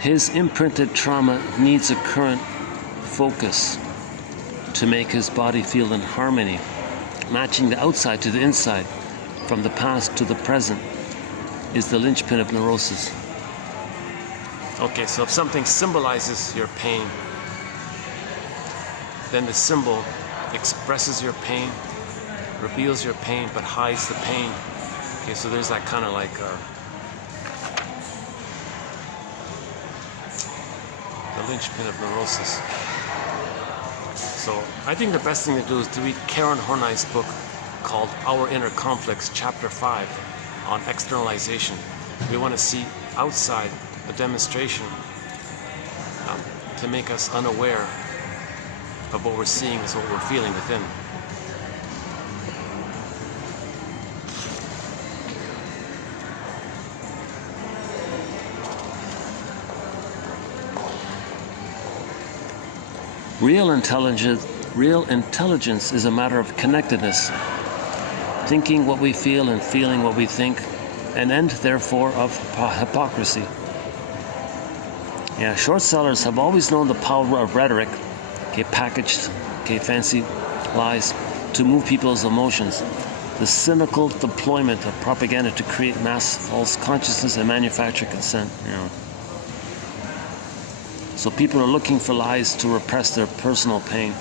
His imprinted trauma needs a current focus to make his body feel in harmony, matching the outside to the inside, from the past to the present, is the linchpin of neurosis. Okay, so if something symbolizes your pain, then the symbol expresses your pain, reveals your pain, but hides the pain. Okay, so there's that kind of like the linchpin of neurosis. So I think the best thing to do is to read Karen Horney's book called Our Inner Conflicts, Chapter 5, on externalization. We want to see outside a demonstration to make us unaware of what we're seeing is what we're feeling within. Real intelligence is a matter of connectedness, thinking what we feel and feeling what we think, an end, therefore, of hypocrisy. Yeah, short sellers have always known the power of rhetoric, packaged, fancy lies, to move people's emotions. The cynical deployment of propaganda to create mass false consciousness and manufacture consent. So people are looking for lies to repress their personal pain.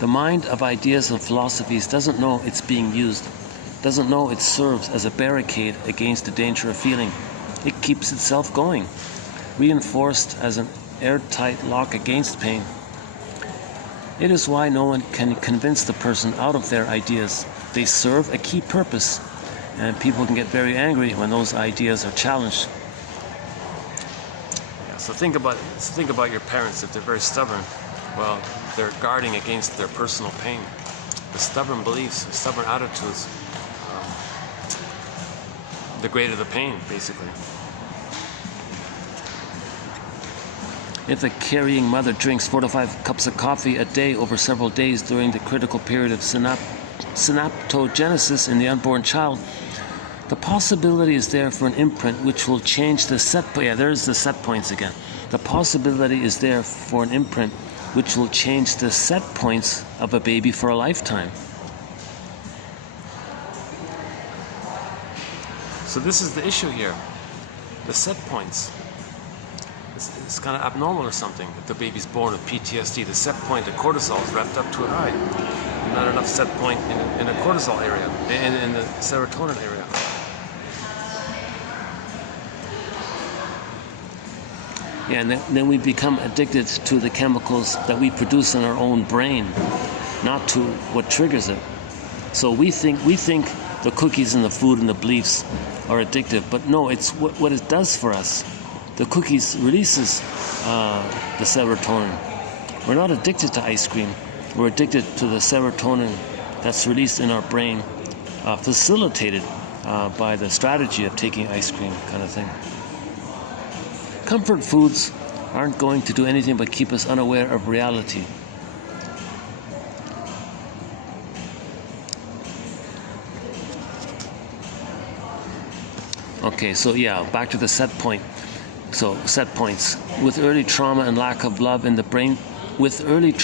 The mind of ideas and philosophies doesn't know it's being used, doesn't know it serves as a barricade against the danger of feeling. It keeps itself going, reinforced as an airtight lock against pain. It is why no one can convince the person out of their ideas. They serve a key purpose, and people can get very angry when those ideas are challenged. Yeah, so think about your parents. If they're very stubborn, well, they're guarding against their personal pain. The stubborn beliefs, stubborn attitudes, the greater the pain, basically. If a carrying mother drinks 4 to 5 cups of coffee a day over several days during the critical period of synaptogenesis in the unborn child, the possibility is there for an imprint which will change the set point. Yeah, there's the set points again. The possibility is there for an imprint which will change the set points of a baby for a lifetime. So this is the issue here. The set points. It's kind of abnormal or something. If the baby's born with PTSD, the set point, the cortisol is wrapped up too high. Not enough set point in the cortisol area, in the serotonin area. Yeah, and then we become addicted to the chemicals that we produce in our own brain, not to what triggers it. So we think the cookies and the food and the beliefs are addictive, but no, it's what it does for us. The cookies releases the serotonin. We're not addicted to ice cream. We're addicted to the serotonin that's released in our brain, facilitated by the strategy of taking ice cream kind of thing. Comfort foods aren't going to do anything but keep us unaware of reality. Okay, so yeah, back to the set point. So, set points. With early trauma and lack of love in the brain, the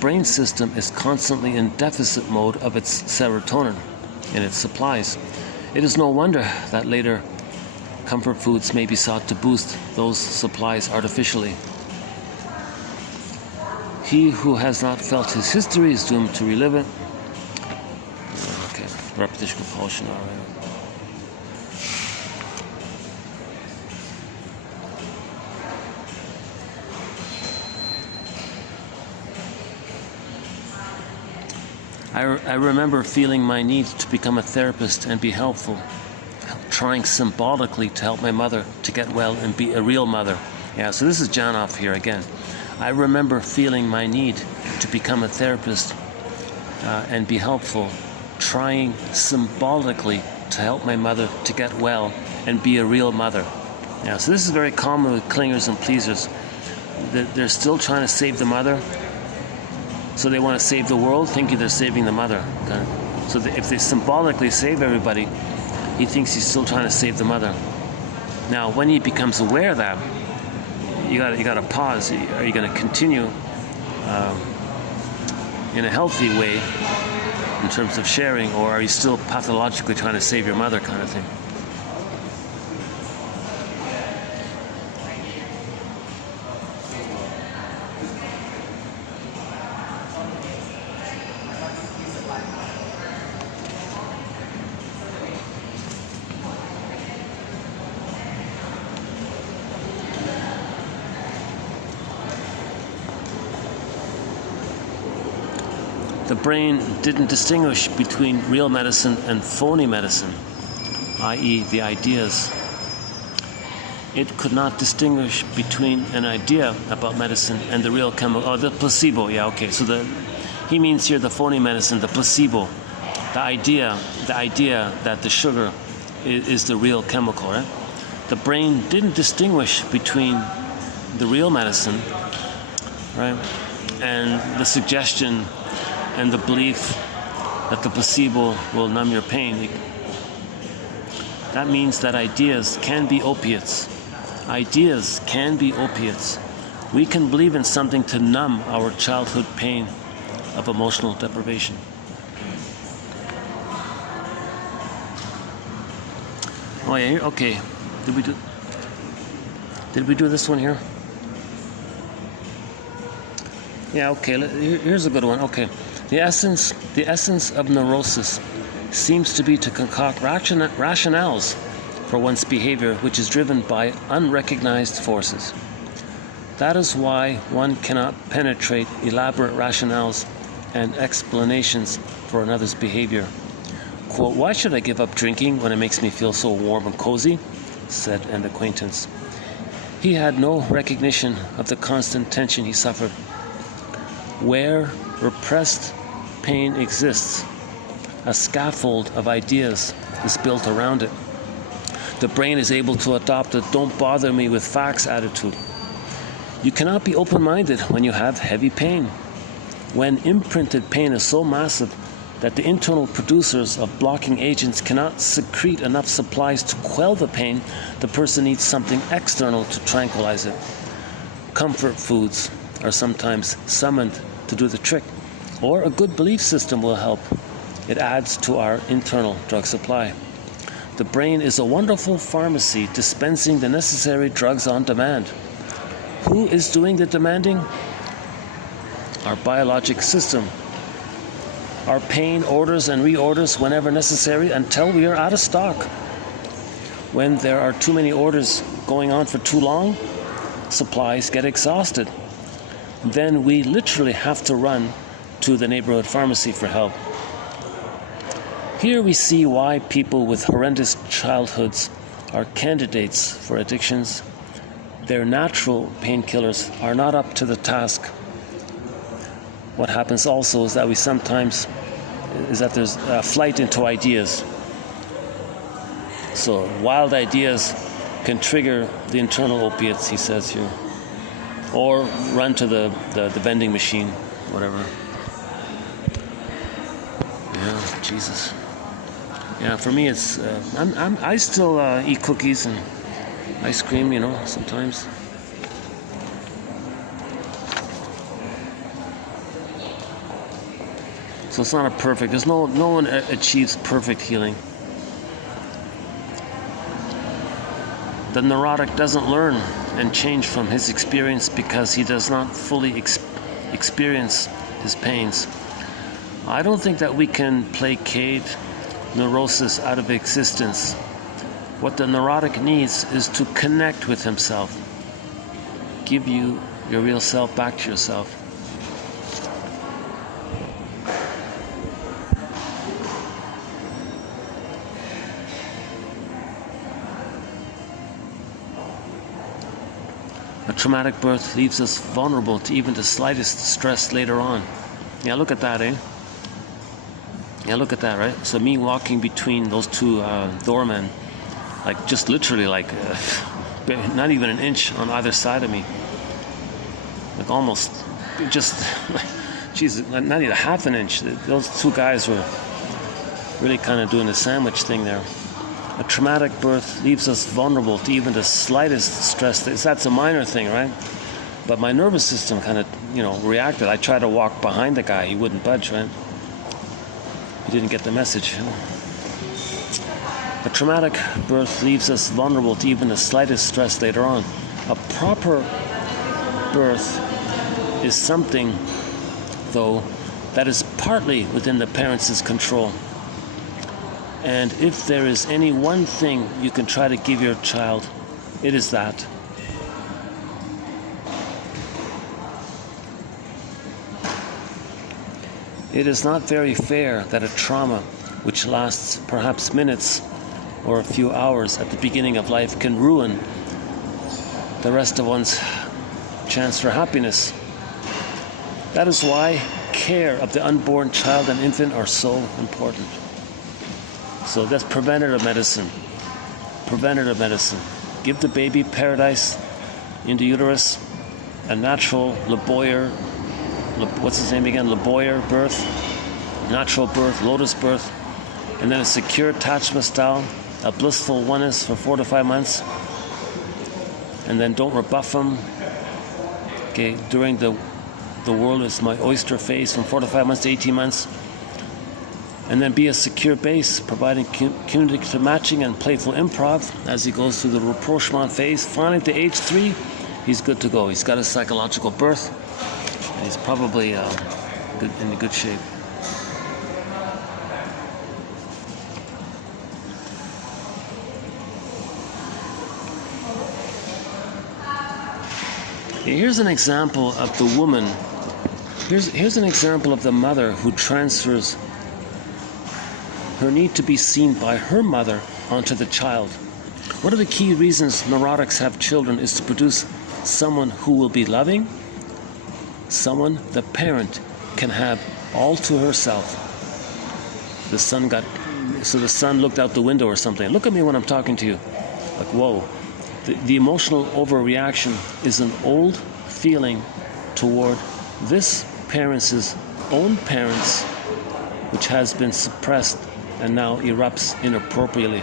brain system is constantly in deficit mode of its serotonin and its supplies. It is no wonder that later comfort foods may be sought to boost those supplies artificially. He who has not felt his history is doomed to relive it. Okay, repetition compulsion, all right. I remember feeling my need to become a therapist and be helpful, trying symbolically to help my mother to get well and be a real mother. Yeah, so this is Janoff here again. I remember feeling my need to become a therapist and be helpful, trying symbolically to help my mother to get well and be a real mother. Yeah, so this is very common with clingers and pleasers. They're still trying to save the mother, so they want to save the world, thinking they're saving the mother. So if they symbolically save everybody, he thinks he's still trying to save the mother. Now, when he becomes aware of that, you got to pause. Are you going to continue in a healthy way in terms of sharing, or are you still pathologically trying to save your mother, kind of thing? The brain didn't distinguish between real medicine and phony medicine, i.e. the ideas. It could not distinguish between an idea about medicine and the real chemical, the placebo, yeah, okay. So he means here the phony medicine, the placebo, the idea that the sugar is the real chemical, right? The brain didn't distinguish between the real medicine, right, and the suggestion and the belief that the placebo will numb your pain. That means that ideas can be opiates. Ideas can be opiates. We can believe in something to numb our childhood pain of emotional deprivation. Oh yeah, okay. Did we do this one here? Yeah, okay. Here's a good one. Okay. The essence of neurosis seems to be to concoct rationales for one's behavior, which is driven by unrecognized forces. That is why one cannot penetrate elaborate rationales and explanations for another's behavior. Quote, "Why should I give up drinking when it makes me feel so warm and cozy?" said an acquaintance. He had no recognition of the constant tension he suffered. Where repressed pain exists, a scaffold of ideas is built around it. The brain is able to adopt a "don't bother me with facts" attitude. You cannot be open-minded when you have heavy pain. When imprinted pain is so massive that the internal producers of blocking agents cannot secrete enough supplies to quell the pain, the person needs something external to tranquilize it. Comfort foods are sometimes summoned to do the trick, or a good belief system will help. It adds to our internal drug supply. The brain is a wonderful pharmacy dispensing the necessary drugs on demand. Who is doing the demanding? Our biologic system. Our pain orders and reorders whenever necessary until we are out of stock. When there are too many orders going on for too long, supplies get exhausted. Then we literally have to run to the neighborhood pharmacy for help. Here we see why people with horrendous childhoods are candidates for addictions. Their natural painkillers are not up to the task. What happens also is that there's a flight into ideas. So wild ideas can trigger the internal opiates, he says here, or run to the vending machine, whatever. Yeah, Jesus. Yeah, for me it's I still eat cookies and ice cream, sometimes. So it's not a perfect. There's no one achieves perfect healing. The neurotic doesn't learn and change from his experience because he does not fully experience his pains. I don't think that we can placate neurosis out of existence. What the neurotic needs is to connect with himself. Give you your real self back to yourself. A traumatic birth leaves us vulnerable to even the slightest stress later on. Yeah, look at that, eh? Yeah, look at that, right? So me walking between those two doormen, like just literally like not even an inch on either side of me. Like almost just, geez, not even a half an inch. Those two guys were really kind of doing the sandwich thing there. A traumatic birth leaves us vulnerable to even the slightest stress. That's a minor thing, right? But my nervous system kind of, reacted. I tried to walk behind the guy. He wouldn't budge, right? He didn't get the message. A traumatic birth leaves us vulnerable to even the slightest stress later on. A proper birth is something, though, that is partly within the parents' control. And if there is any one thing you can try to give your child, it is that. It is not very fair that a trauma, which lasts perhaps minutes or a few hours at the beginning of life, can ruin the rest of one's chance for happiness. That is why care of the unborn child and infant are so important. So that's preventative medicine. Preventative medicine. Give the baby paradise in the uterus, a natural Leboyer, what's his name again? Leboyer birth, natural birth, lotus birth, and then a secure attachment style, a blissful oneness for 4 to 5 months, and then don't rebuff them. Okay, during the world is my oyster phase from 4 to 5 months to 18 months. And then be a secure base, providing communicative matching and playful improv as he goes through the rapprochement phase. Finally, to age 3, he's good to go. He's got a psychological birth, and he's probably in good shape. Here's an example of the woman. Here's an example of the mother who transfers her need to be seen by her mother onto the child. One of the key reasons neurotics have children is to produce someone who will be loving, someone the parent can have all to herself. The son looked out the window or something. Look at me when I'm talking to you. Like, whoa. The emotional overreaction is an old feeling toward this parent's own parents, which has been suppressed and now erupts inappropriately.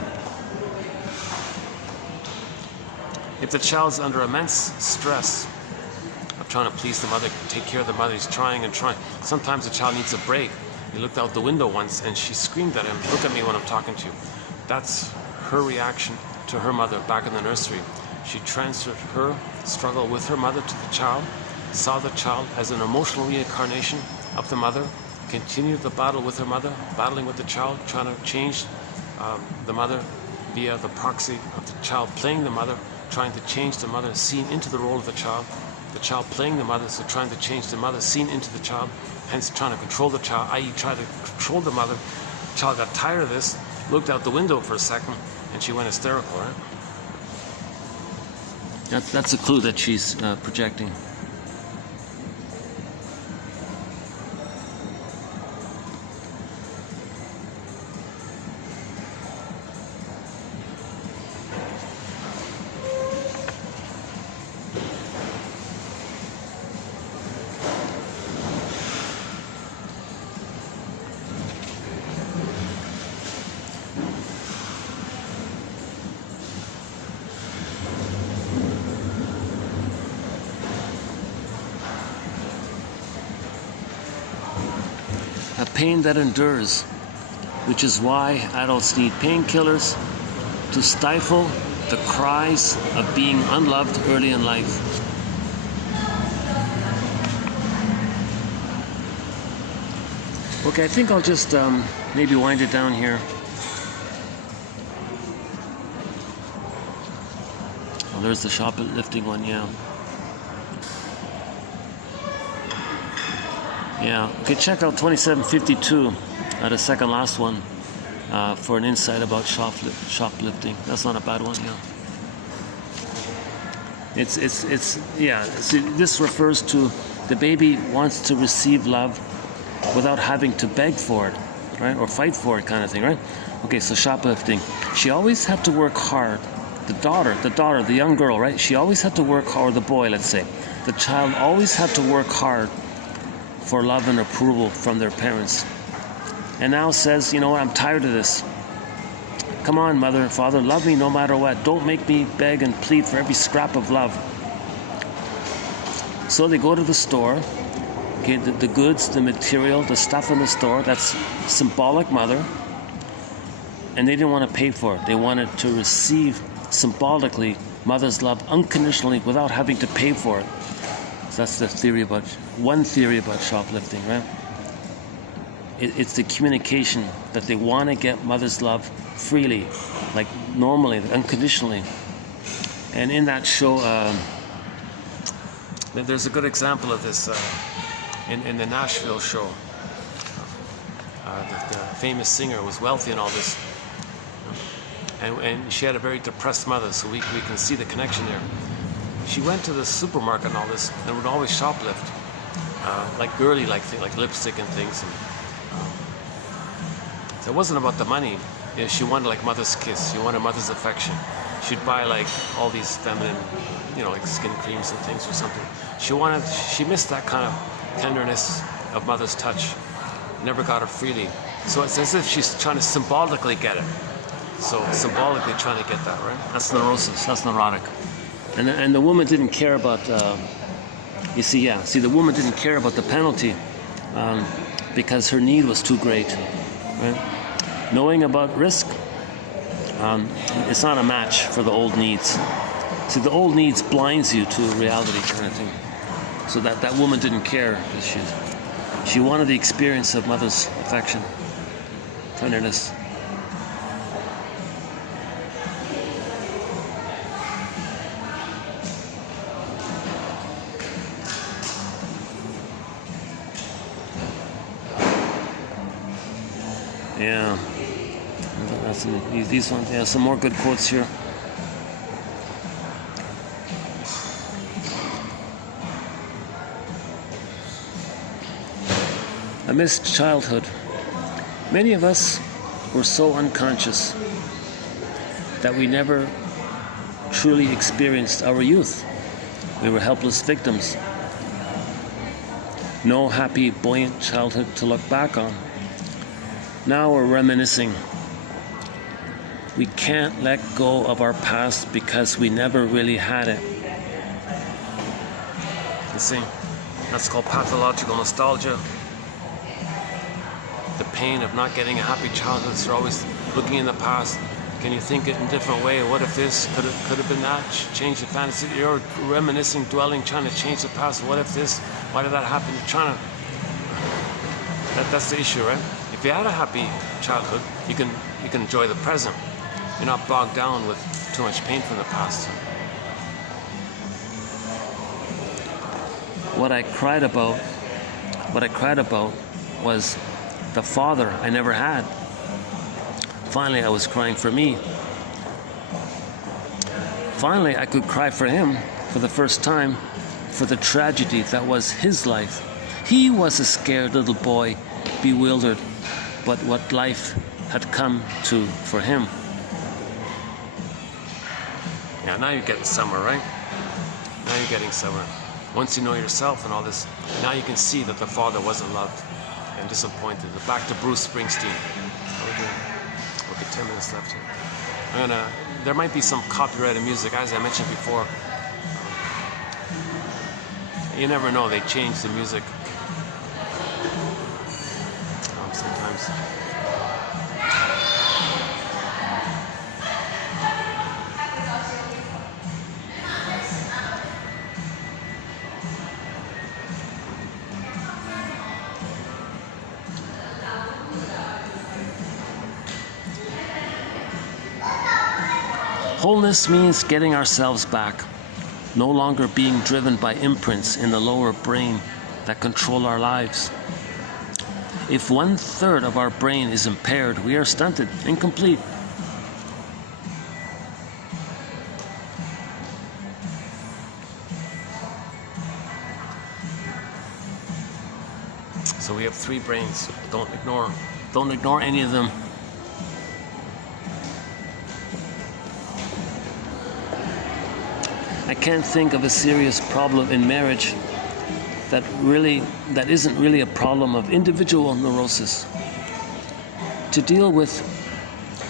If the child's under immense stress of trying to please the mother, take care of the mother, he's trying and trying. Sometimes the child needs a break. He looked out the window once and she screamed at him, look at me when I'm talking to you. That's her reaction to her mother back in the nursery. She transferred her struggle with her mother to the child, saw the child as an emotional reincarnation of the mother, continued the battle with her mother, battling with the child, trying to change the mother via the proxy of the child playing the mother, trying to change the mother seen into the role of the child playing the mother, so trying to change the mother seen into the child, hence trying to control the child, i.e. try to control the mother. The child got tired of this, looked out the window for a second, and she went hysterical, right? That's a clue that she's projecting. A pain that endures, which is why adults need painkillers to stifle the cries of being unloved early in life. Okay, I think I'll just maybe wind it down here. Oh, there's the shoplifting one, yeah. Yeah, okay, check out 2752, the second last one, for an insight about shoplifting. That's not a bad one, yeah. Yeah. See, this refers to the baby wants to receive love without having to beg for it, right, or fight for it, kind of thing, right? Okay, so shoplifting. She always had to work hard. The daughter, the young girl, right? She always had to work hard. The boy, let's say, the child always had to work hard for love and approval from their parents. And now says, you know what? I'm tired of this. Come on, mother and father, love me no matter what. Don't make me beg and plead for every scrap of love. So they go to the store, okay, the goods, the material, the stuff in the store, that's symbolic mother. And they didn't want to pay for it. They wanted to receive symbolically mother's love unconditionally without having to pay for it. So that's the theory about, one theory about shoplifting, right? It's the communication that they want to get mother's love freely, like normally, unconditionally. And in that show, there's a good example of this in the Nashville show. The famous singer was wealthy and all this, and she had a very depressed mother, so we can see the connection there. She went to the supermarket and all this, and would always shoplift, like girly like lipstick and things. And, so it wasn't about the money. She wanted like mother's kiss. She wanted mother's affection. She'd buy like all these feminine, like skin creams and things or something. She missed that kind of tenderness of mother's touch. Never got it freely. So it's as if she's trying to symbolically get it. So symbolically trying to get that, right? That's neurosis. That's neurotic. And the woman didn't care about. The woman didn't care about the penalty because her need was too great, right? Knowing about risk, it's not a match for the old needs. See, the old needs blinds you to reality, kind of thing. So that woman didn't care because she wanted the experience of mother's affection, tenderness. Yeah. These ones, yeah, some more good quotes here. I missed childhood. Many of us were so unconscious that we never truly experienced our youth. We were helpless victims. No happy, buoyant childhood to look back on. Now we're reminiscing. We can't let go of our past because we never really had it. You see, that's called pathological nostalgia. The pain of not getting a happy childhood. So you're always looking in the past. Can you think it in a different way? What if this could have been that? Change the fantasy. You're reminiscing, dwelling, trying to change the past. What if this? Why did that happen? You're trying to. That's the issue, right? If you had a happy childhood, you can enjoy the present. You're not bogged down with too much pain from the past. What I cried about was the father I never had. Finally, I was crying for me. Finally, I could cry for him for the first time for the tragedy that was his life. He was a scared little boy, bewildered, but what life had come to for him. Yeah, now you're getting somewhere, right? Now you're getting somewhere. Once you know yourself and all this, now you can see that the father wasn't loved and disappointed. Back to Bruce Springsteen. Okay, 10 minutes left here. There might be some copyrighted music, as I mentioned before. You never know, they change the music. Sometimes. Wholeness means getting ourselves back, no longer being driven by imprints in the lower brain that control our lives. If 1/3 of our brain is impaired, we are stunted, incomplete. 3 brains. Don't ignore any of them. I can't think of a serious problem in marriage that isn't really a problem of individual neurosis. To deal with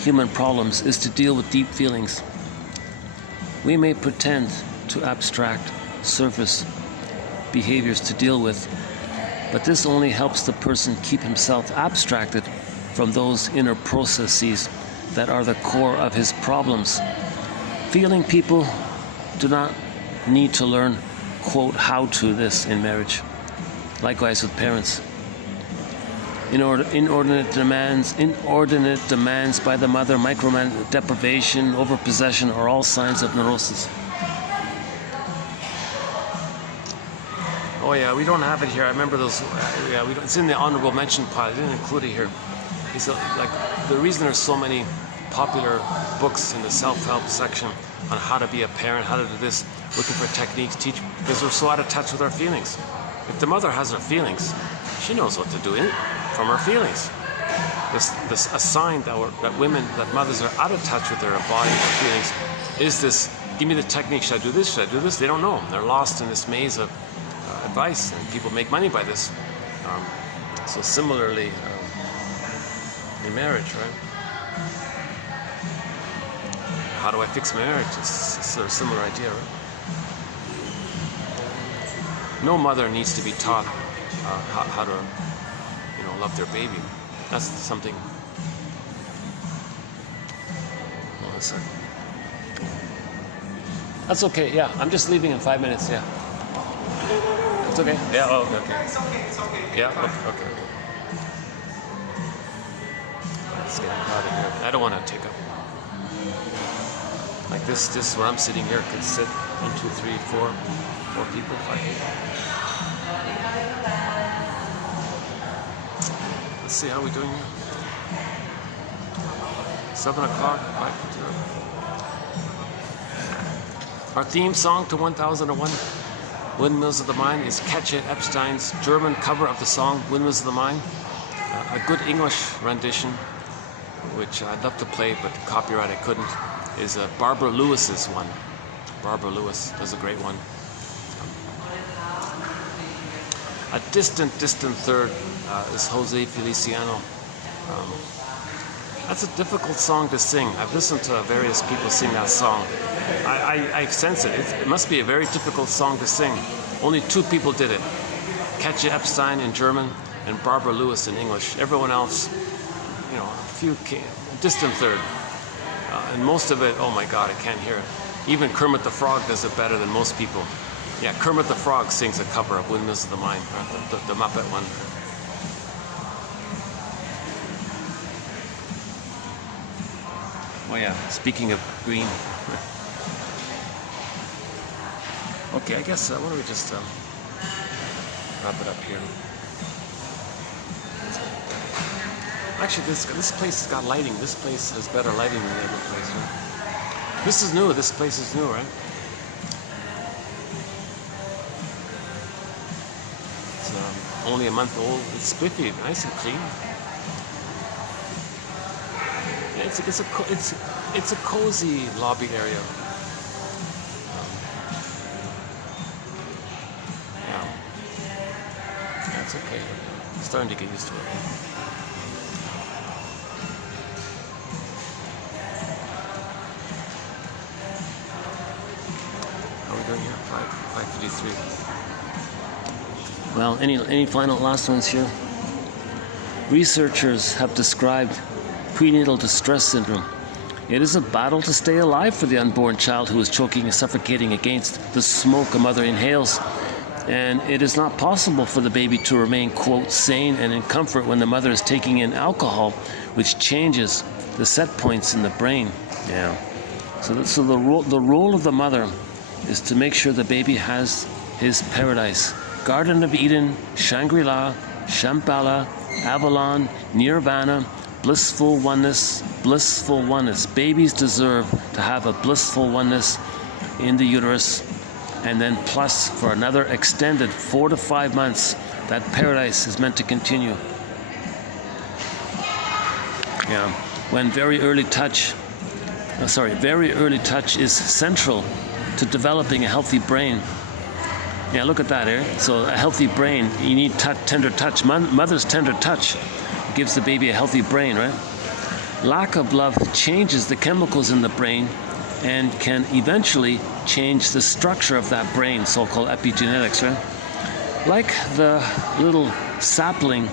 human problems is to deal with deep feelings. We may pretend to abstract surface behaviors to deal with, but this only helps the person keep himself abstracted from those inner processes that are the core of his problems. Feeling people do not need to learn, quote, how to this in marriage. Likewise with parents. Inordinate demands by the mother, micromanagement, deprivation, overpossession are all signs of neurosis. Oh yeah, we don't have it here. I remember those. It's in the honorable mention pile. I didn't include it here. It's like the reason there's so many popular books in the self-help section on how to be a parent, how to do this, looking for techniques, teach, because we're so out of touch with our feelings. If the mother has her feelings, she knows what to do from her feelings. This a sign that mothers are out of touch with their body, their feelings, is this: give me the technique. Should I do this? Should I do this? They don't know. They're lost in this maze of advice, and people make money by this. So similarly, in marriage, right? How do I fix my marriage? It's a similar idea, right? No mother needs to be taught how to, love their baby. That's something. Hold on a second. That's okay. Yeah, I'm just leaving in 5 minutes. Yeah. It's okay. Yeah. Oh, okay. It's okay. Yeah. Okay. It's getting crowded here. I don't want to take up. Like this where I'm sitting here could sit 1, 2, 3, 4 people, 5 people. Let's see how we're doing here. 7 o'clock, 5:00. Our theme song to 1001, Windmills of the Mind, is Katja Epstein's German cover of the song Windmills of the Mind. A good English rendition, which I'd love to play, but copyright I couldn't, is Barbara Lewis's one. Barbara Lewis does a great one. A distant third is Jose Feliciano. That's a difficult song to sing. I've listened to various people sing that song. I sense it. It must be a very difficult song to sing. Only 2 people did it. Katja Epstein in German and Barbara Lewis in English. Everyone else, distant third. And most of it, oh my God, I can't hear it. Even Kermit the Frog does it better than most people. Yeah, Kermit the Frog sings a cover of Windmills of the Mind, the Muppet one. Oh yeah, speaking of green. Okay, I guess, why don't we just wrap it up here. Actually, this place has got lighting. This place has better lighting than the other place, right? This is new. This place is new, right? It's only a month old. It's spiffy, nice and clean. Yeah, it's a cozy lobby area. Yeah, it's okay. I'm starting to get used to it. Here, 5:53. Well, any final last ones here? Researchers have described prenatal distress syndrome. It is a battle to stay alive for the unborn child who is choking and suffocating against the smoke a mother inhales. And it is not possible for the baby to remain, quote, sane and in comfort when the mother is taking in alcohol, which changes the set points in the brain. Yeah. So the role of the mother is to make sure the baby has his paradise. Garden of Eden, Shangri-La, Shambhala, Avalon, Nirvana, blissful oneness. Babies deserve to have a blissful oneness in the uterus, and then plus for another extended 4 to 5 months That paradise is meant to continue. Yeah. When very early touch is central to developing a healthy brain. Yeah, look at that here. So a healthy brain, you need tender touch. Mother's tender touch gives the baby a healthy brain, right? Lack of love changes the chemicals in the brain and can eventually change the structure of that brain, so-called epigenetics, right? Like the little sapling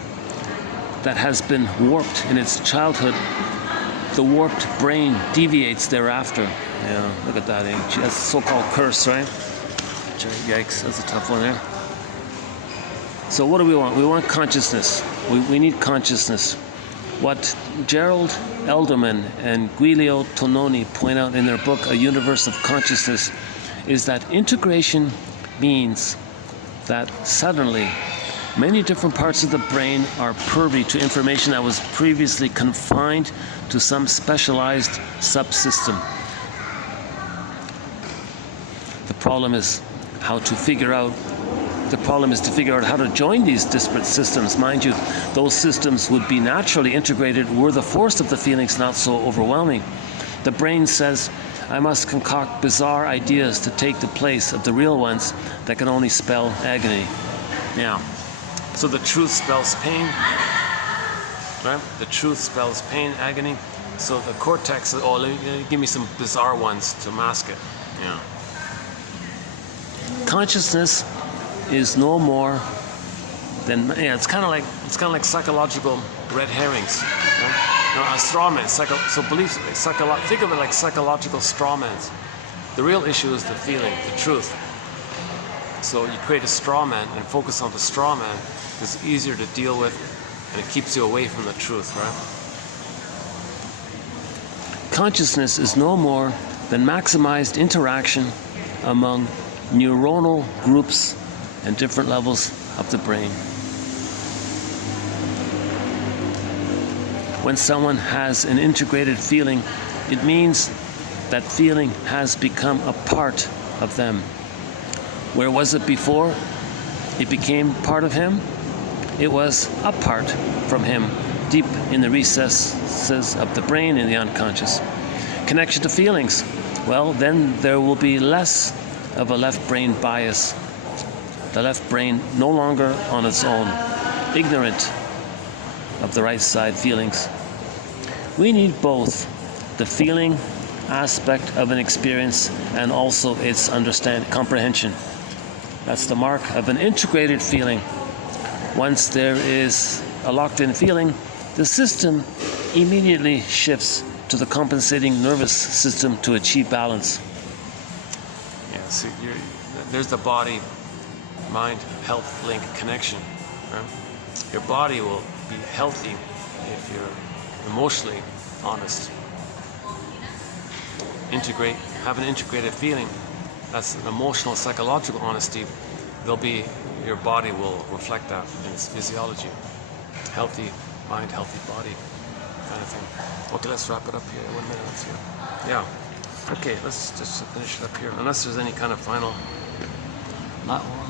that has been warped in its childhood, the warped brain deviates thereafter. Yeah, look at that, eh? That's so-called curse, right? Yikes, that's a tough one there. So what do we want? We want consciousness. We need consciousness. What Gerald Elderman and Giulio Tononi point out in their book, A Universe of Consciousness, is that integration means that suddenly many different parts of the brain are privy to information that was previously confined to some specialized subsystem. The problem is to figure out how to join these disparate systems. Mind you, those systems would be naturally integrated were the force of the feelings not so overwhelming. The brain says, I must concoct bizarre ideas to take the place of the real ones that can only spell agony. Yeah. So the truth spells pain, right? The truth spells pain, agony. So the cortex says, give me some bizarre ones to mask it. Yeah. Consciousness is no more than, it's kind of like psychological red herrings. A straw man. So beliefs, think of it like psychological straw mans. The real issue is the feeling, the truth. So you create a straw man and focus on the straw man. It's easier to deal with, and it keeps you away from the truth, right? Consciousness is no more than maximized interaction among neuronal groups and different levels of the brain. When someone has an integrated feeling, it means that feeling has become a part of them. Where was it before? It became part of him. It was apart from him, deep in the recesses of the brain in the unconscious. Connection to feelings. Well, then there will be less of a left brain bias. The left brain no longer on its own, ignorant of the right side feelings. We need both the feeling aspect of an experience and also its comprehension. That's the mark of an integrated feeling. Once there is a locked-in feeling, the system immediately shifts to the compensating nervous system to achieve balance. Yeah, so there's the body, mind, health link connection. Right? Your body will be healthy if you're emotionally honest. Have an integrated feeling. That's an emotional, psychological honesty. Your body will reflect that in its physiology. Healthy mind, healthy body, kind of thing. Okay, let's wrap it up here. 1 minute, let's hear. Yeah. Okay, let's just finish it up here. Unless there's any kind of final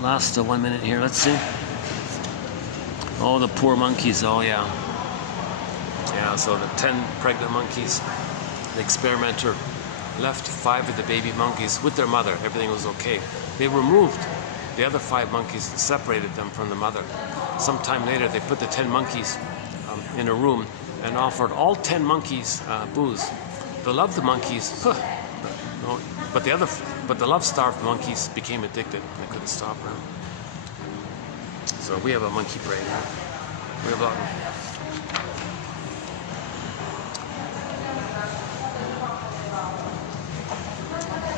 last 1 minute here. Let's see. Oh, the poor monkeys. Oh, yeah. Yeah, so the 10 pregnant monkeys, the experimenter left 5 of the baby monkeys with their mother. Everything was okay. They removed the other 5 monkeys and separated them from the mother. Sometime later, they put the 10 monkeys in a room and offered all 10 monkeys booze. They loved the monkeys, but the love-starved monkeys became addicted. They couldn't stop, right? So we have a monkey brain. We have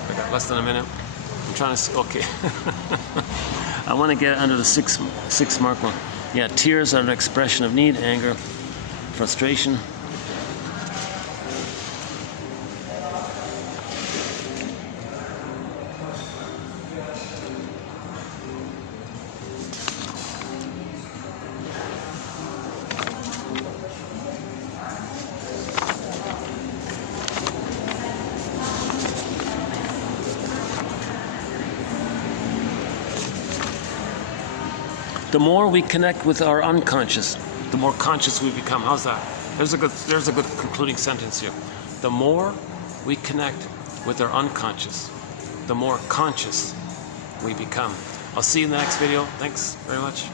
I got less than a minute. I'm trying to, okay. I want to get under the six mark one. Yeah, tears are an expression of need, anger, frustration. The more we connect with our unconscious, the more conscious we become. How's that? There's a good concluding sentence here. The more we connect with our unconscious, the more conscious we become. I'll see you in the next video. Thanks very much.